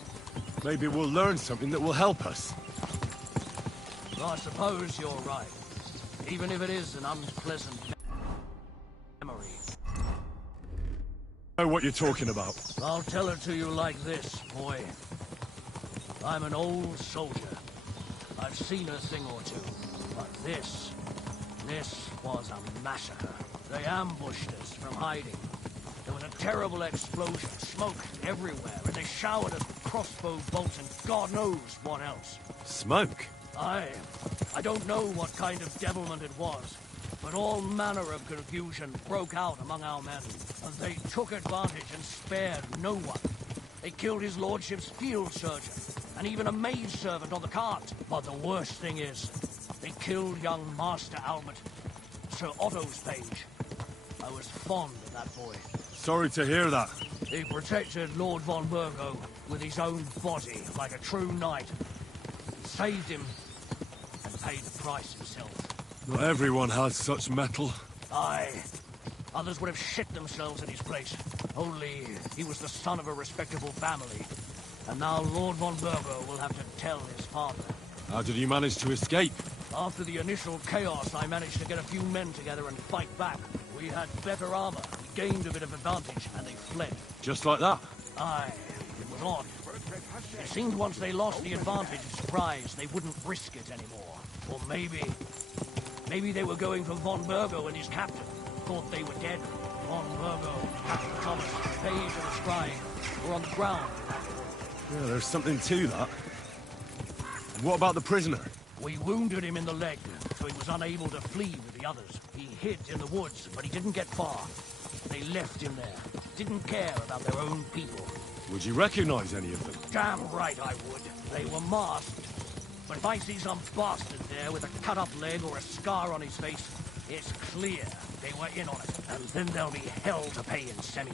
maybe we'll learn something that will help us. I suppose you're right. Even if it is an unpleasant memory. I know what you're talking about. I'll tell it to you like this, boy. I'm an old soldier. I've seen a thing or two. But this was a massacre. They ambushed us from hiding. There was a terrible explosion, smoke everywhere, and they showered us with crossbow bolts and God knows what else. Smoke? I don't know what kind of devilment it was, but all manner of confusion broke out among our men, and they took advantage and spared no one. They killed his lordship's field surgeon, and even a maidservant on the cart. But the worst thing is, they killed young Master Albert, Sir Otto's page. I was fond of that boy. Sorry to hear that. He protected Lord von Burgo with his own body, like a true knight. He saved him and paid the price himself. Not everyone has such metal. Aye. Others would have shit themselves in his place. Only he was the son of a respectable family. And now Lord von Burgo will have to tell his father. How did you manage to escape? After the initial chaos, I managed to get a few men together and fight back. We had better armor, we gained a bit of advantage, and they fled. Just like that? Aye, it was odd. It seemed once they lost the advantage of surprise, they wouldn't risk it anymore. Or maybe they were going for von Burgo and his captain. Thought they were dead. Von Burgo, Captain Thomas, Page and Scribe were on the ground. Yeah, there's something to that. What about the prisoner? We wounded him in the leg, so he was unable to flee with the others. He hid in the woods, but he didn't get far. They left him there. Didn't care about their own people. Would you recognize any of them? Damn right I would. They were masked. But if I see some bastard there with a cut-up leg or a scar on his face, it's clear they were in on it. And then there'll be hell to pay in Semi.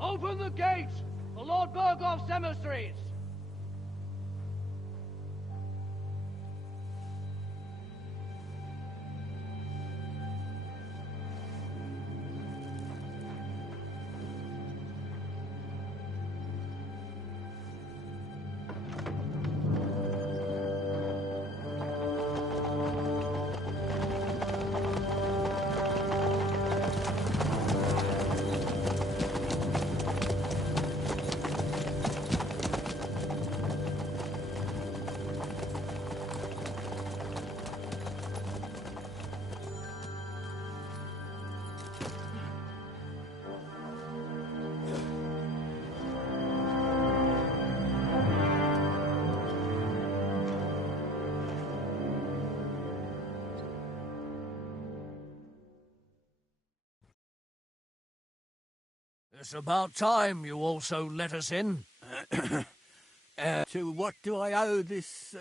Open the gate for Lord Burgoff's emissaries! It's about time you also let us in. To what do I owe this,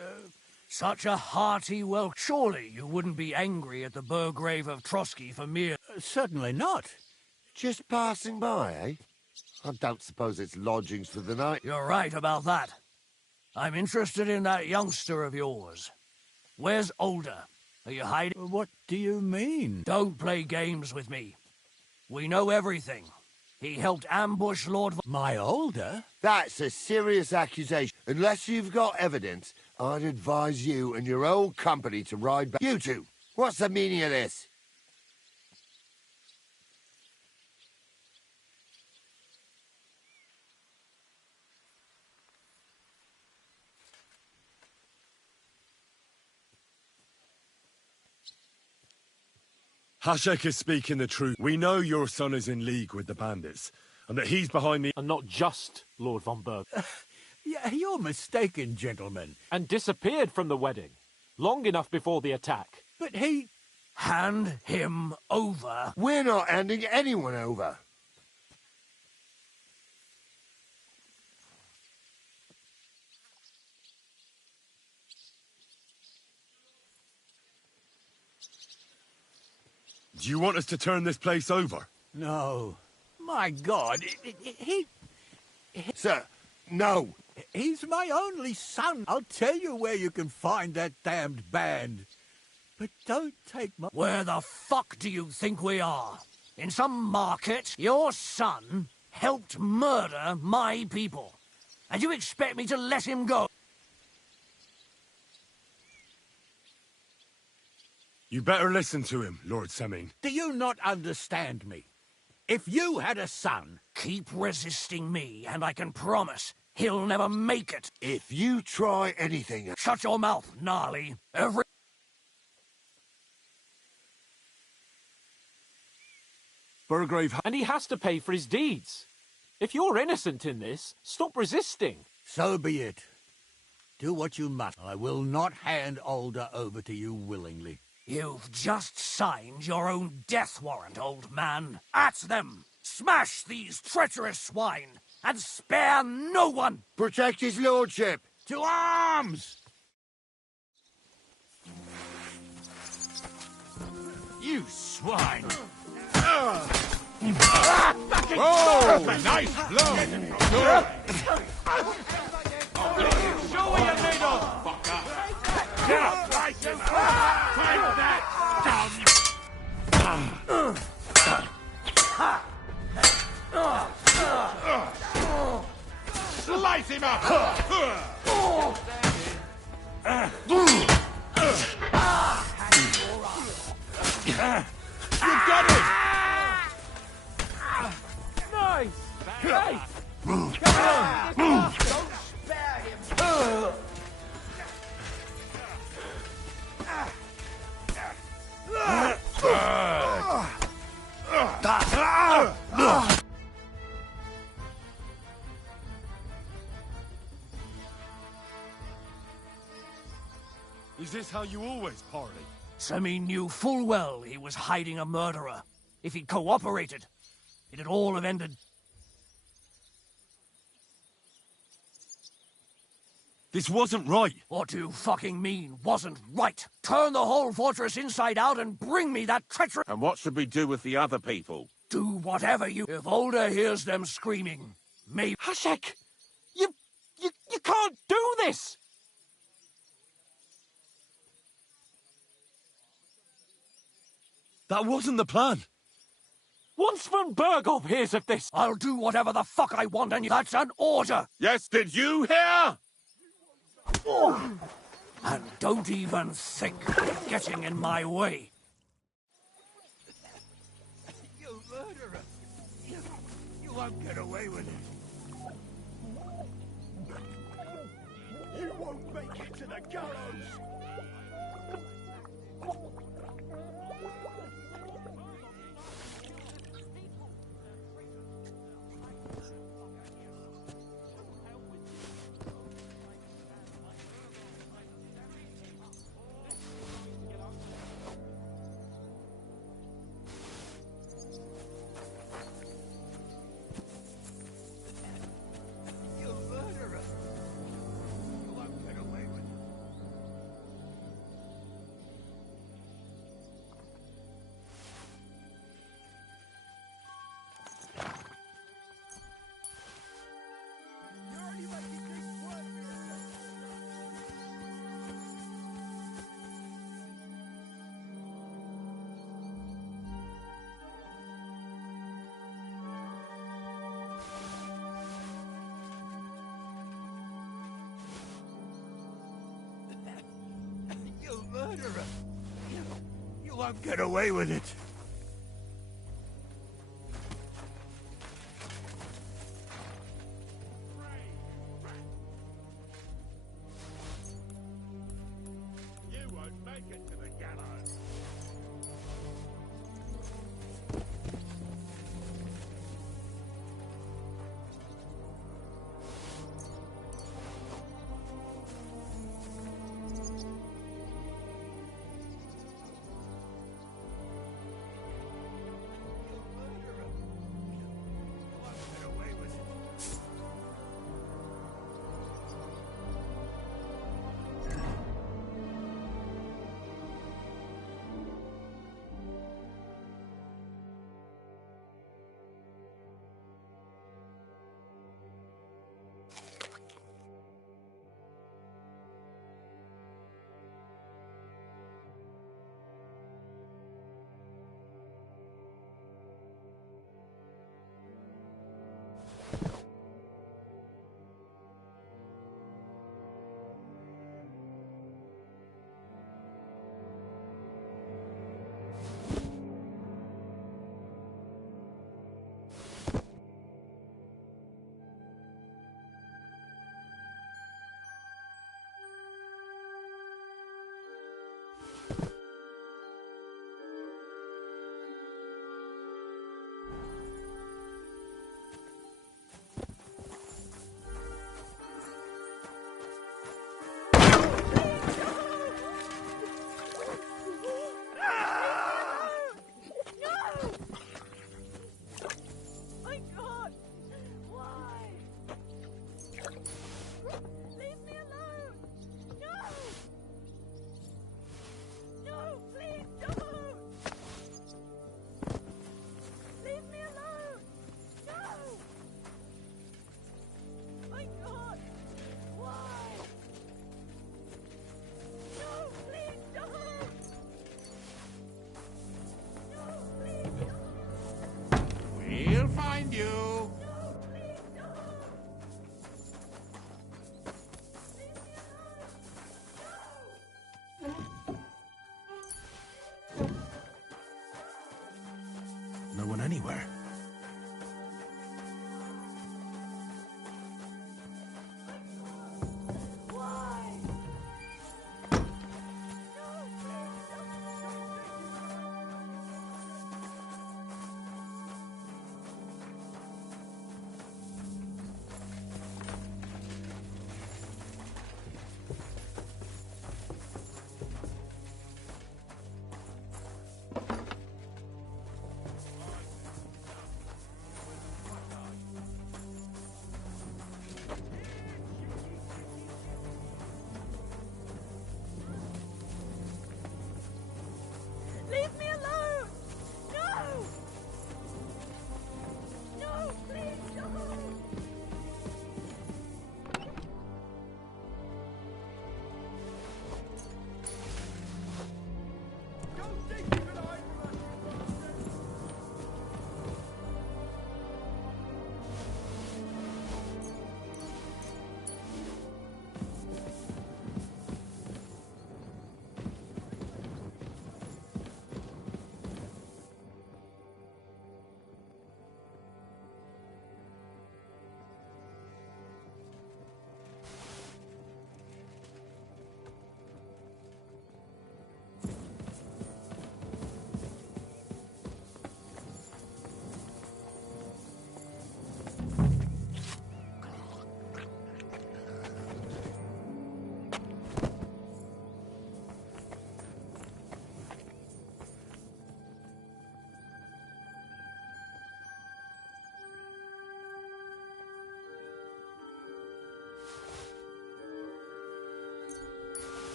Such a hearty welcome. Surely you wouldn't be angry at the Burgrave of Trotsky for mere... Certainly not. Just passing by, eh? I don't suppose it's lodgings for the night. You're right about that. I'm interested in that youngster of yours. Where's Older? Are you hiding? What do you mean? Don't play games with me. We know everything. He helped ambush Lord... My Older? That's a serious accusation. Unless you've got evidence, I'd advise you and your old company to ride back. You two, what's the meaning of this? Hashek is speaking the truth. We know your son is in league with the bandits, and that he's behind the... And not just Lord von Berg. Yeah, you're mistaken, gentlemen. And disappeared from the wedding, long enough before the attack. But he... Hand him over. We're not handing anyone over. Do you want us to turn this place over? No. My God, he... Sir, no. He's my only son. I'll tell you where you can find that damned band. But don't take my... Where the fuck do you think we are? In some market? Your son helped murder my people. And you expect me to let him go? You better listen to him, Lord Seming. Do you not understand me? If you had a son... Keep resisting me, and I can promise he'll never make it. If you try anything... Shut your mouth, gnarly. Burgrave... And he has to pay for his deeds. If you're innocent in this, stop resisting. So be it. Do what you must. I will not hand Alder over to you willingly. You've just signed your own death warrant, old man. At them! Smash these treacherous swine, and spare no one! Protect his lordship! To arms! You swine! Oh, nice blow! Good. Show what you're made of, fucker! Get up, right in! Fight that! Slice him up! You got it! Nice! Hey! Come on! Don't spare him! Is this how you always parley? Semi knew full well he was hiding a murderer. If he'd cooperated, it'd all have ended. This wasn't right. What do you fucking mean, wasn't right? Turn the whole fortress inside out and bring me that treachery! And what should we do with the other people? Do whatever you... If Alder hears them screaming, maybe... Hashek! You can't do this! That wasn't the plan. Once von Berghoff hears of this... I'll do whatever the fuck I want, and that's an order! Yes, did you hear? And don't even think of getting in my way. You murderer! You won't get away with it. You won't make it to the gallows! You murderer! You won't get away with it. You won't make it to the gallows.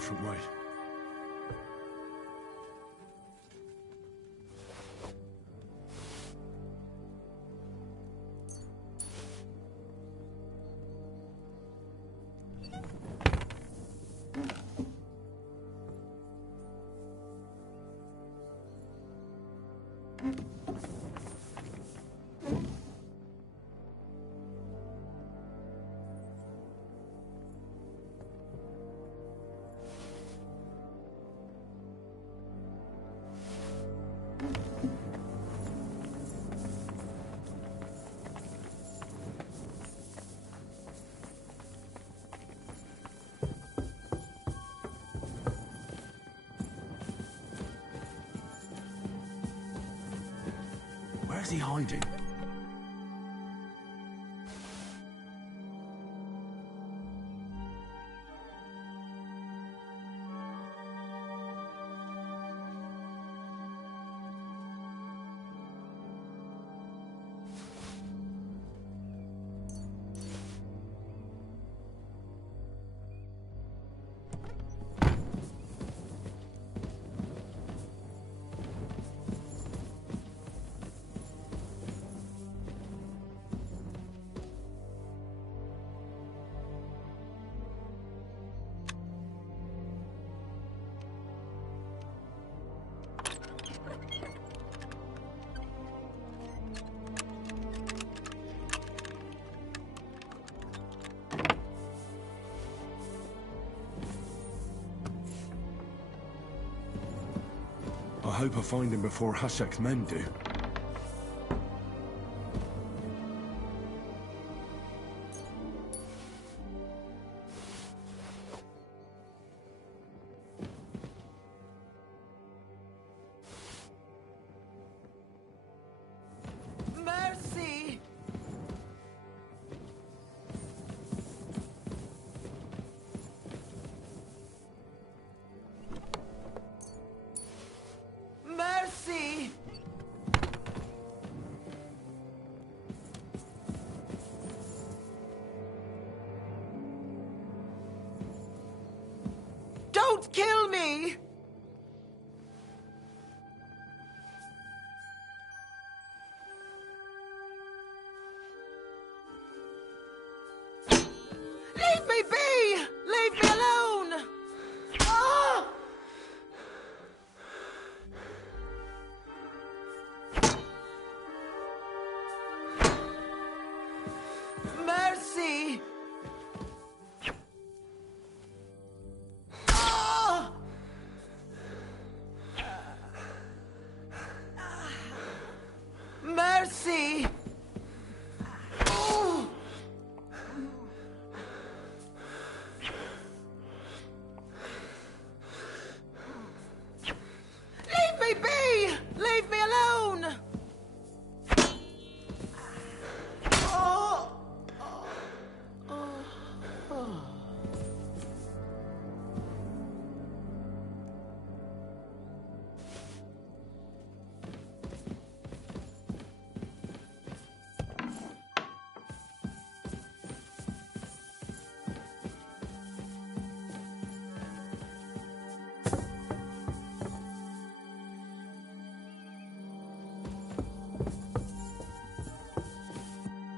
different way. Where's he hiding? I hope I find him before Hashek's men do. Mercy! Mercy! Don't kill me! Leave me be! Leave me alone! Ah! Mercy! Ah! Mercy! Oh! Leave me be! Leave me alone! Oh!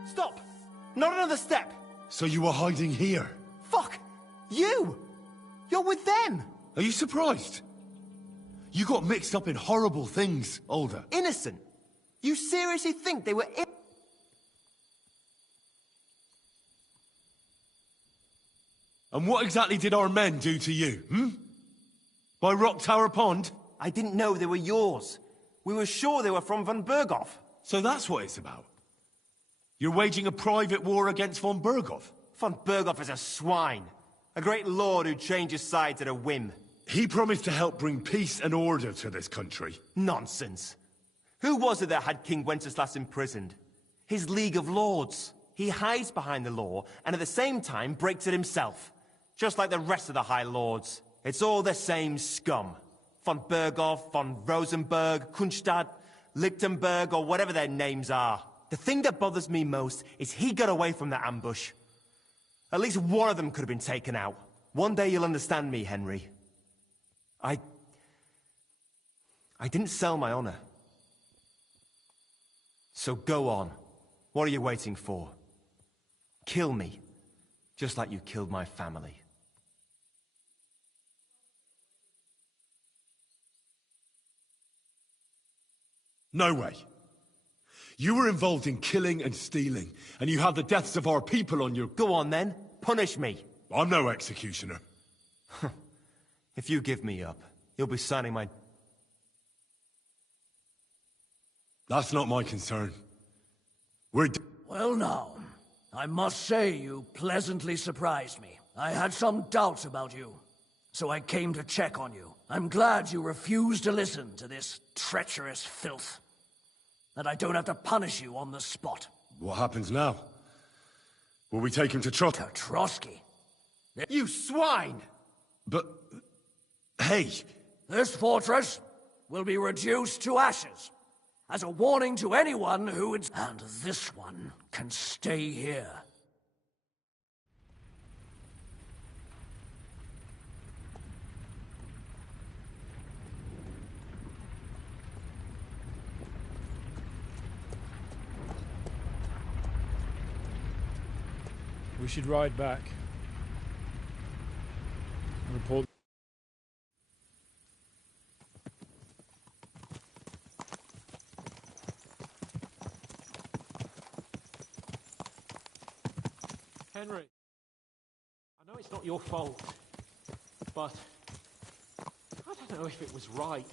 Stop! Not another step! So you were hiding here? Fuck! You! You're with them! Are you surprised? You got mixed up in horrible things, Alder. Innocent! You seriously think they were And what exactly did our men do to you, By Rock Tower Pond? I didn't know they were yours. We were sure they were from von Berghoff. So that's what it's about. You're waging a private war against von Berghoff? Von Berghoff is a swine. A great lord who changes sides at a whim. He promised to help bring peace and order to this country. Nonsense. Who was it that had King Wenceslas imprisoned? His League of Lords. He hides behind the law, and at the same time breaks it himself. Just like the rest of the High Lords. It's all the same scum. Von Berghoff, von Rosenberg, Kunstadt, Lichtenberg, or whatever their names are. The thing that bothers me most is he got away from the ambush. At least one of them could have been taken out. One day you'll understand me, Henry. I didn't sell my honor. So go on. What are you waiting for? Kill me, just like you killed my family. No way. You were involved in killing and stealing, and you had the deaths of our people on your... Go on then, punish me. I'm no executioner. If you give me up, you'll be signing my... That's not my concern. Well now, I must say you pleasantly surprised me. I had some doubts about you, so I came to check on you. I'm glad you refused to listen to this treacherous filth. That I don't have to punish you on the spot. What happens now? Will we take him to Trotsky? You swine! But... hey! This fortress will be reduced to ashes, as a warning to anyone who would... And this one can stay here. We should ride back. Report. Henry, I know it's not your fault, but I don't know if it was right.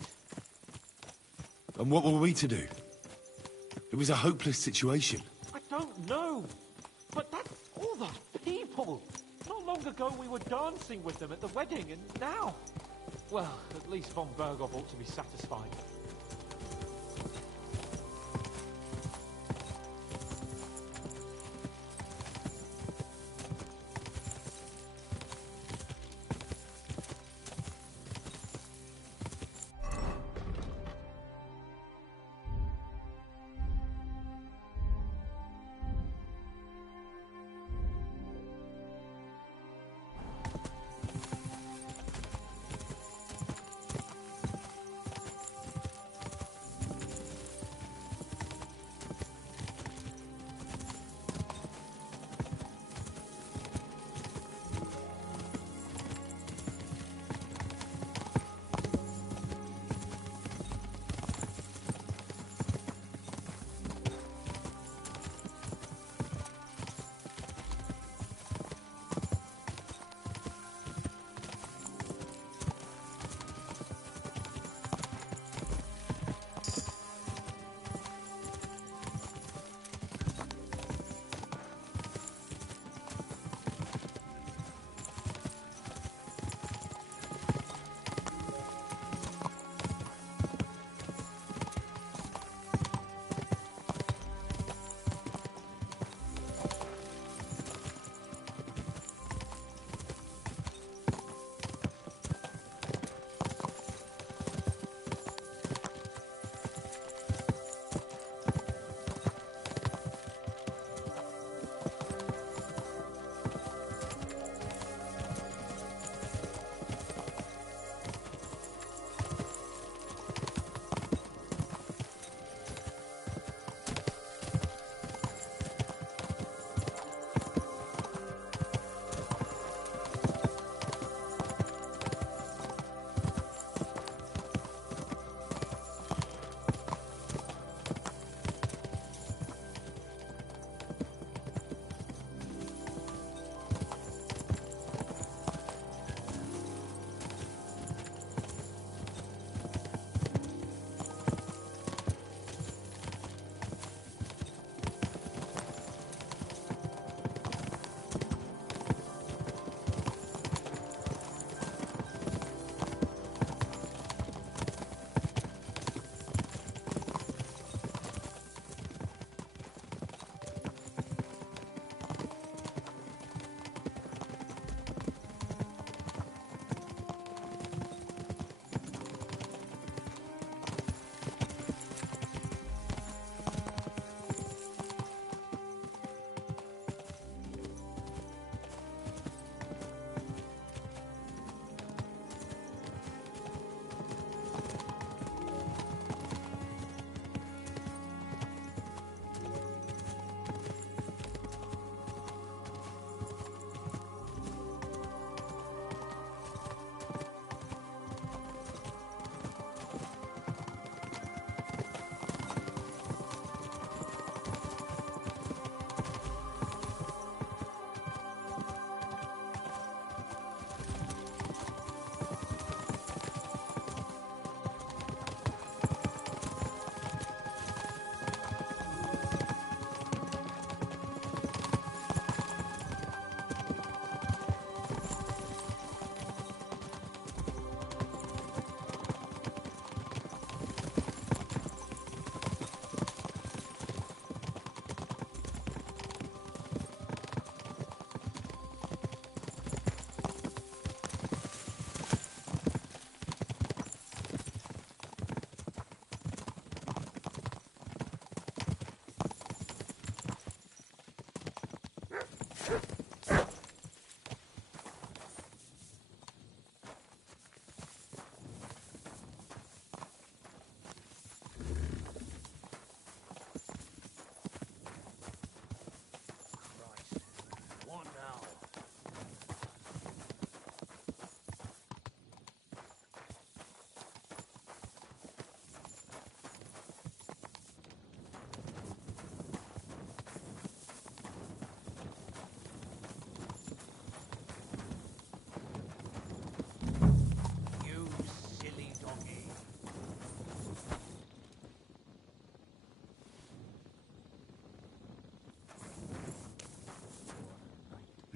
And what were we to do? It was a hopeless situation. I don't know, but that's all those people. Not long ago we were dancing with them at the wedding, and now... Well, at least von Berghoff ought to be satisfied.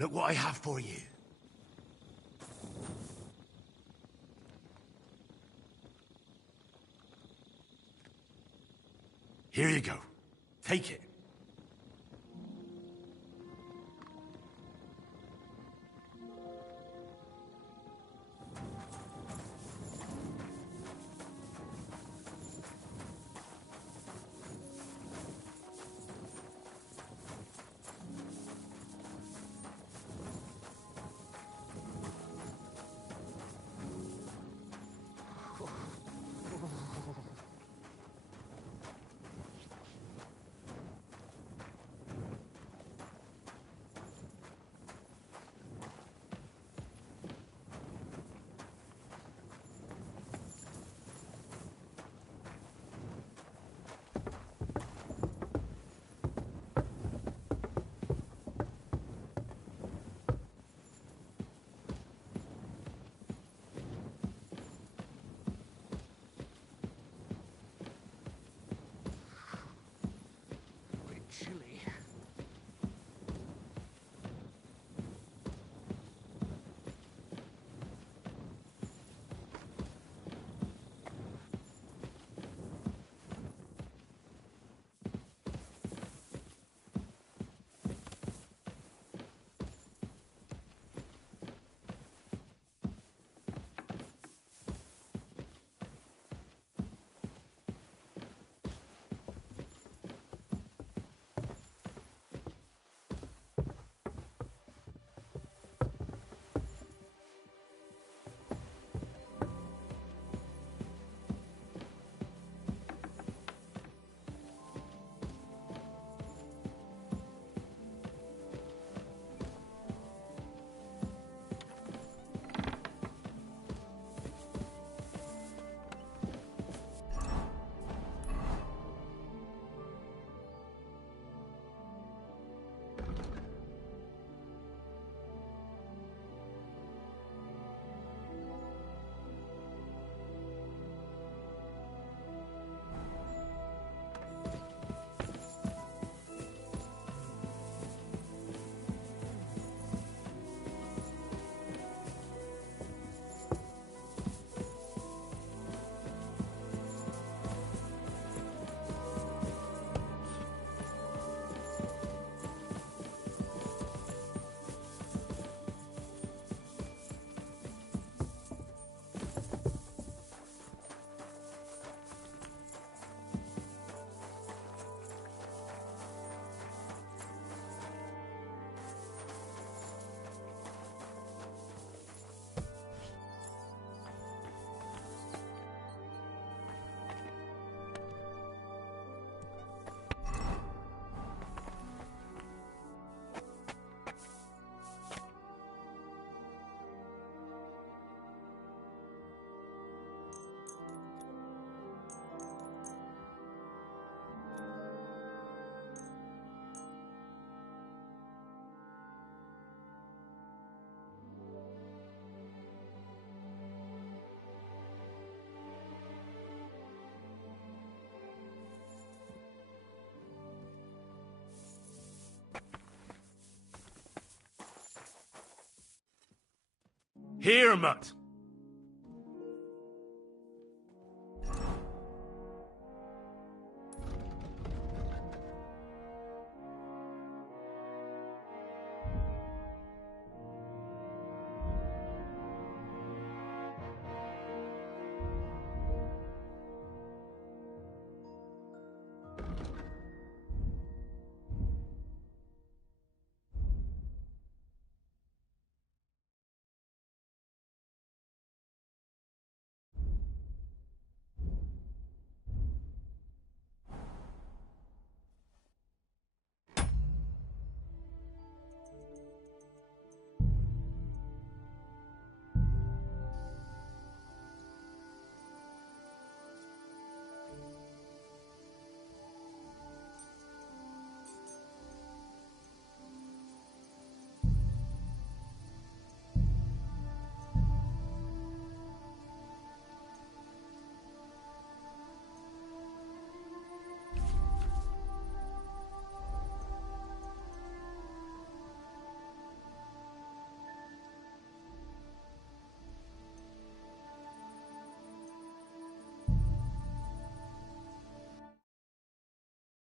Look what I have for you. Here you go. Take it. Chilly. Here, mutt.